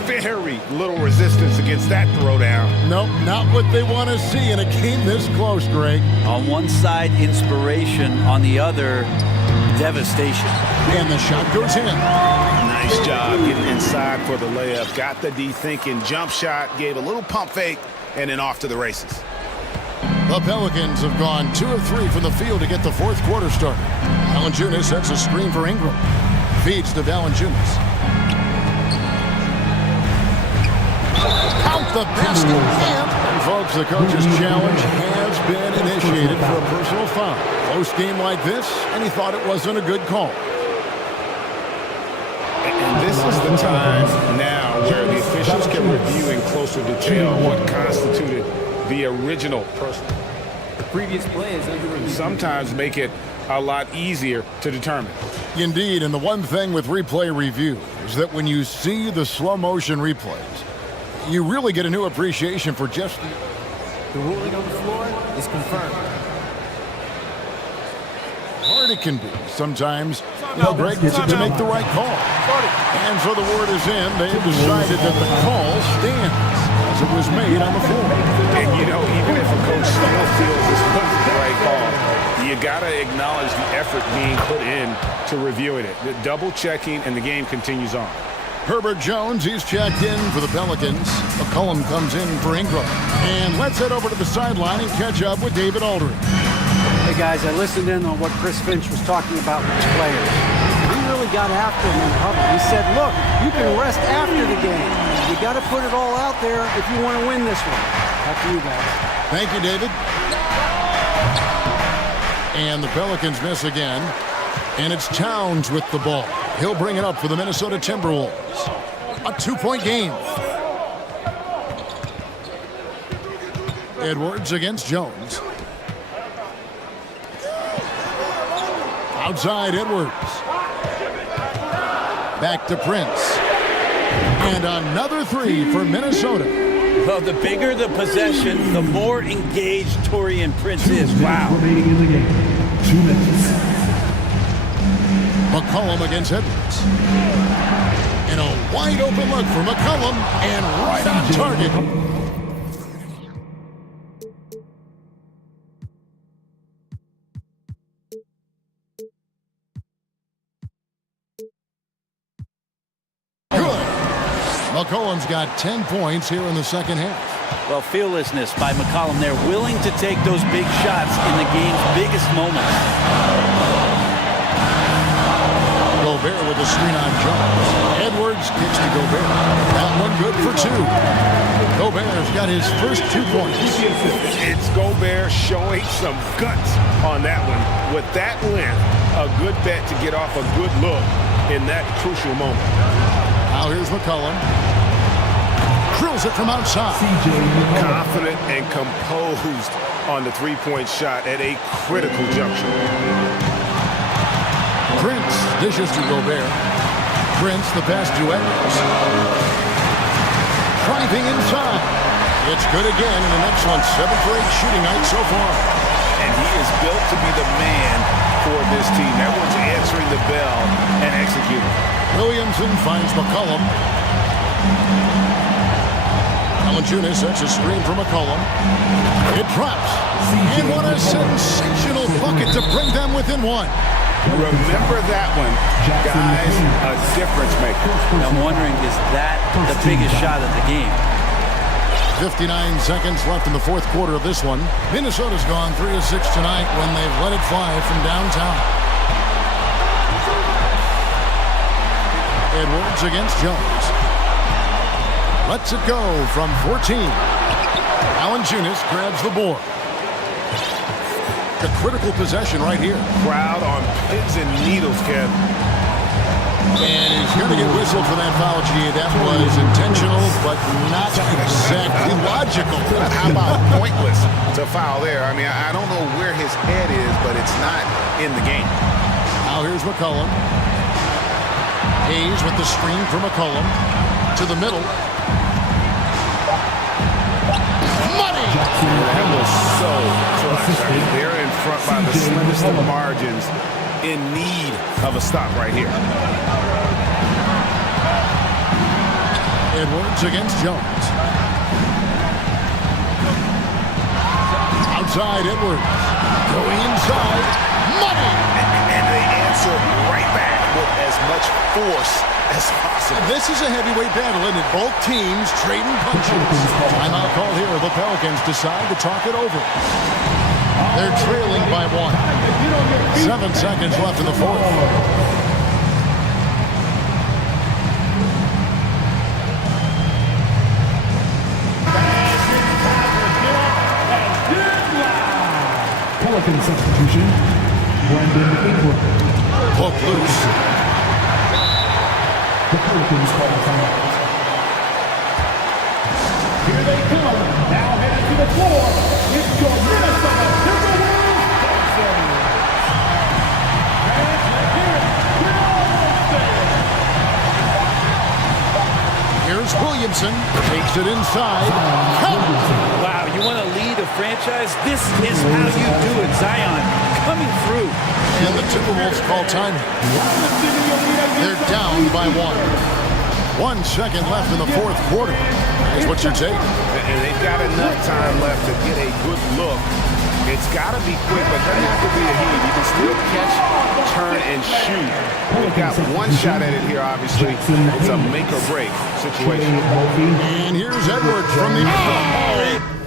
Very little resistance against that throwdown. Nope, not what they want to see in a game this close, Greg. On one side, inspiration. On the other, devastation. And the shot goes in. Nice job getting inside for the layup. Got the D thinking. Jump shot, gave a little pump fake, and then off to the races. The Pelicans have gone 2 of 3 from the field to get the fourth quarter started. Valanciunas sets a screen for Ingram. Feeds to Valanciunas. Count the basket. And folks, the coach's challenge has been initiated for a personal foul. Close game like this, and he thought it wasn't a good call. And this is the time now where the officials can review in closer detail what constituted the original person. The previous play is under review. Sometimes make it a lot easier to determine. Indeed, and the one thing with replay review is that when you see the slow motion replays, you really get a new appreciation for just the ruling on the floor is confirmed. Hard it can be sometimes, Greg, to make the right call. And so the word is in. They've decided that the call stands as it was made on the floor. And even if a coach still feels this wasn't the right call, you gotta acknowledge the effort being put in to reviewing it. The double checking, and the game continues on. Herbert Jones, he's checked in for the Pelicans. McCollum comes in for Ingram. And let's head over to the sideline and catch up with David Aldridge. Hey guys, I listened in on what Chris Finch was talking about with his players. He really got after them in huddle. He said, look, you can rest after the game. You got to put it all out there if you want to win this one. Back to you guys. Thank you, David. And the Pelicans miss again. And it's Towns with the ball. He'll bring it up for the Minnesota Timberwolves. A 2-point game. Edwards against Jones. Outside Edwards. Back to Prince. And another 3 for Minnesota. Well, the bigger the possession, the more engaged Taurean Prince is. Wow. Remaining in the game. 2 minutes. McCollum against Edwards. And a wide open look for McCollum, and right on target. Good. McCollum's got 10 points here in the second half. Well, fearlessness by McCollum there, willing to take those big shots in the game's biggest moments. Gobert with a screen on Jones. Edwards kicks to Gobert. That one good for 2. Gobert's got his first 2 points. It's Gobert showing some guts on that one. With that length, a good bet to get off a good look in that crucial moment. Now here's McCollum. Drills it from outside. Confident and composed on the three-point shot at a critical juncture. Prince dishes to Gobert. Prince the pass to Edwards. Driving inside. It's good again, and an excellent 7 for 8 shooting night so far. And he is built to be the man for this team. Everyone's answering the bell and executing. Williamson finds McCollum. Valanciunas sets a screen for McCollum. It drops. And what a sensational bucket to bring them within one. Remember that one, guys, a difference maker. I'm wondering, is that the biggest shot of the game? 59 seconds left in the fourth quarter of this one. Minnesota's gone 3 of 6 tonight when they've let it fly from downtown. Edwards against Jones. Lets it go from 14. Valanciunas grabs the board. A critical possession right here. Crowd on pins and needles, Kev. And he's going to get whistled for that foul, G. That was intentional, but not exactly logical. How about pointless to foul there? I mean, I don't know where his head is, but it's not in the game. Now here's McCollum. Hayes with the screen for McCollum. To the middle. Money! That was so clutch. I mean, they're in front by the slimmest of margins, in need of a stop right here. Edwards against Jones. Outside Edwards. Going inside. Money! And they answer right back with as much force as possible. This is a heavyweight battle, isn't it? Both teams trading punches. Timeout call here. The Pelicans decide to talk it over. They're trailing by 1. 7 seconds left in the fourth. Pelican substitution, Brandon Ingram. Poke loose. The Pelicans call timeout. Here they come. Now headed to the floor. It's your Minnesota Timberwolves. Here's Williamson. Takes it inside. Wow, you want to lead a franchise? This is how you do it. Zion coming through. And the Timberwolves call time. They're down by 1. 1 second left in the fourth quarter. Is what you're taking. And they've got enough time left to get a good look. It's got to be quick, but it doesn't have to be a heave. You can still catch, turn, and shoot. They've got one shot at it here, obviously. It's a make-or-break situation. And here's Edwards from the...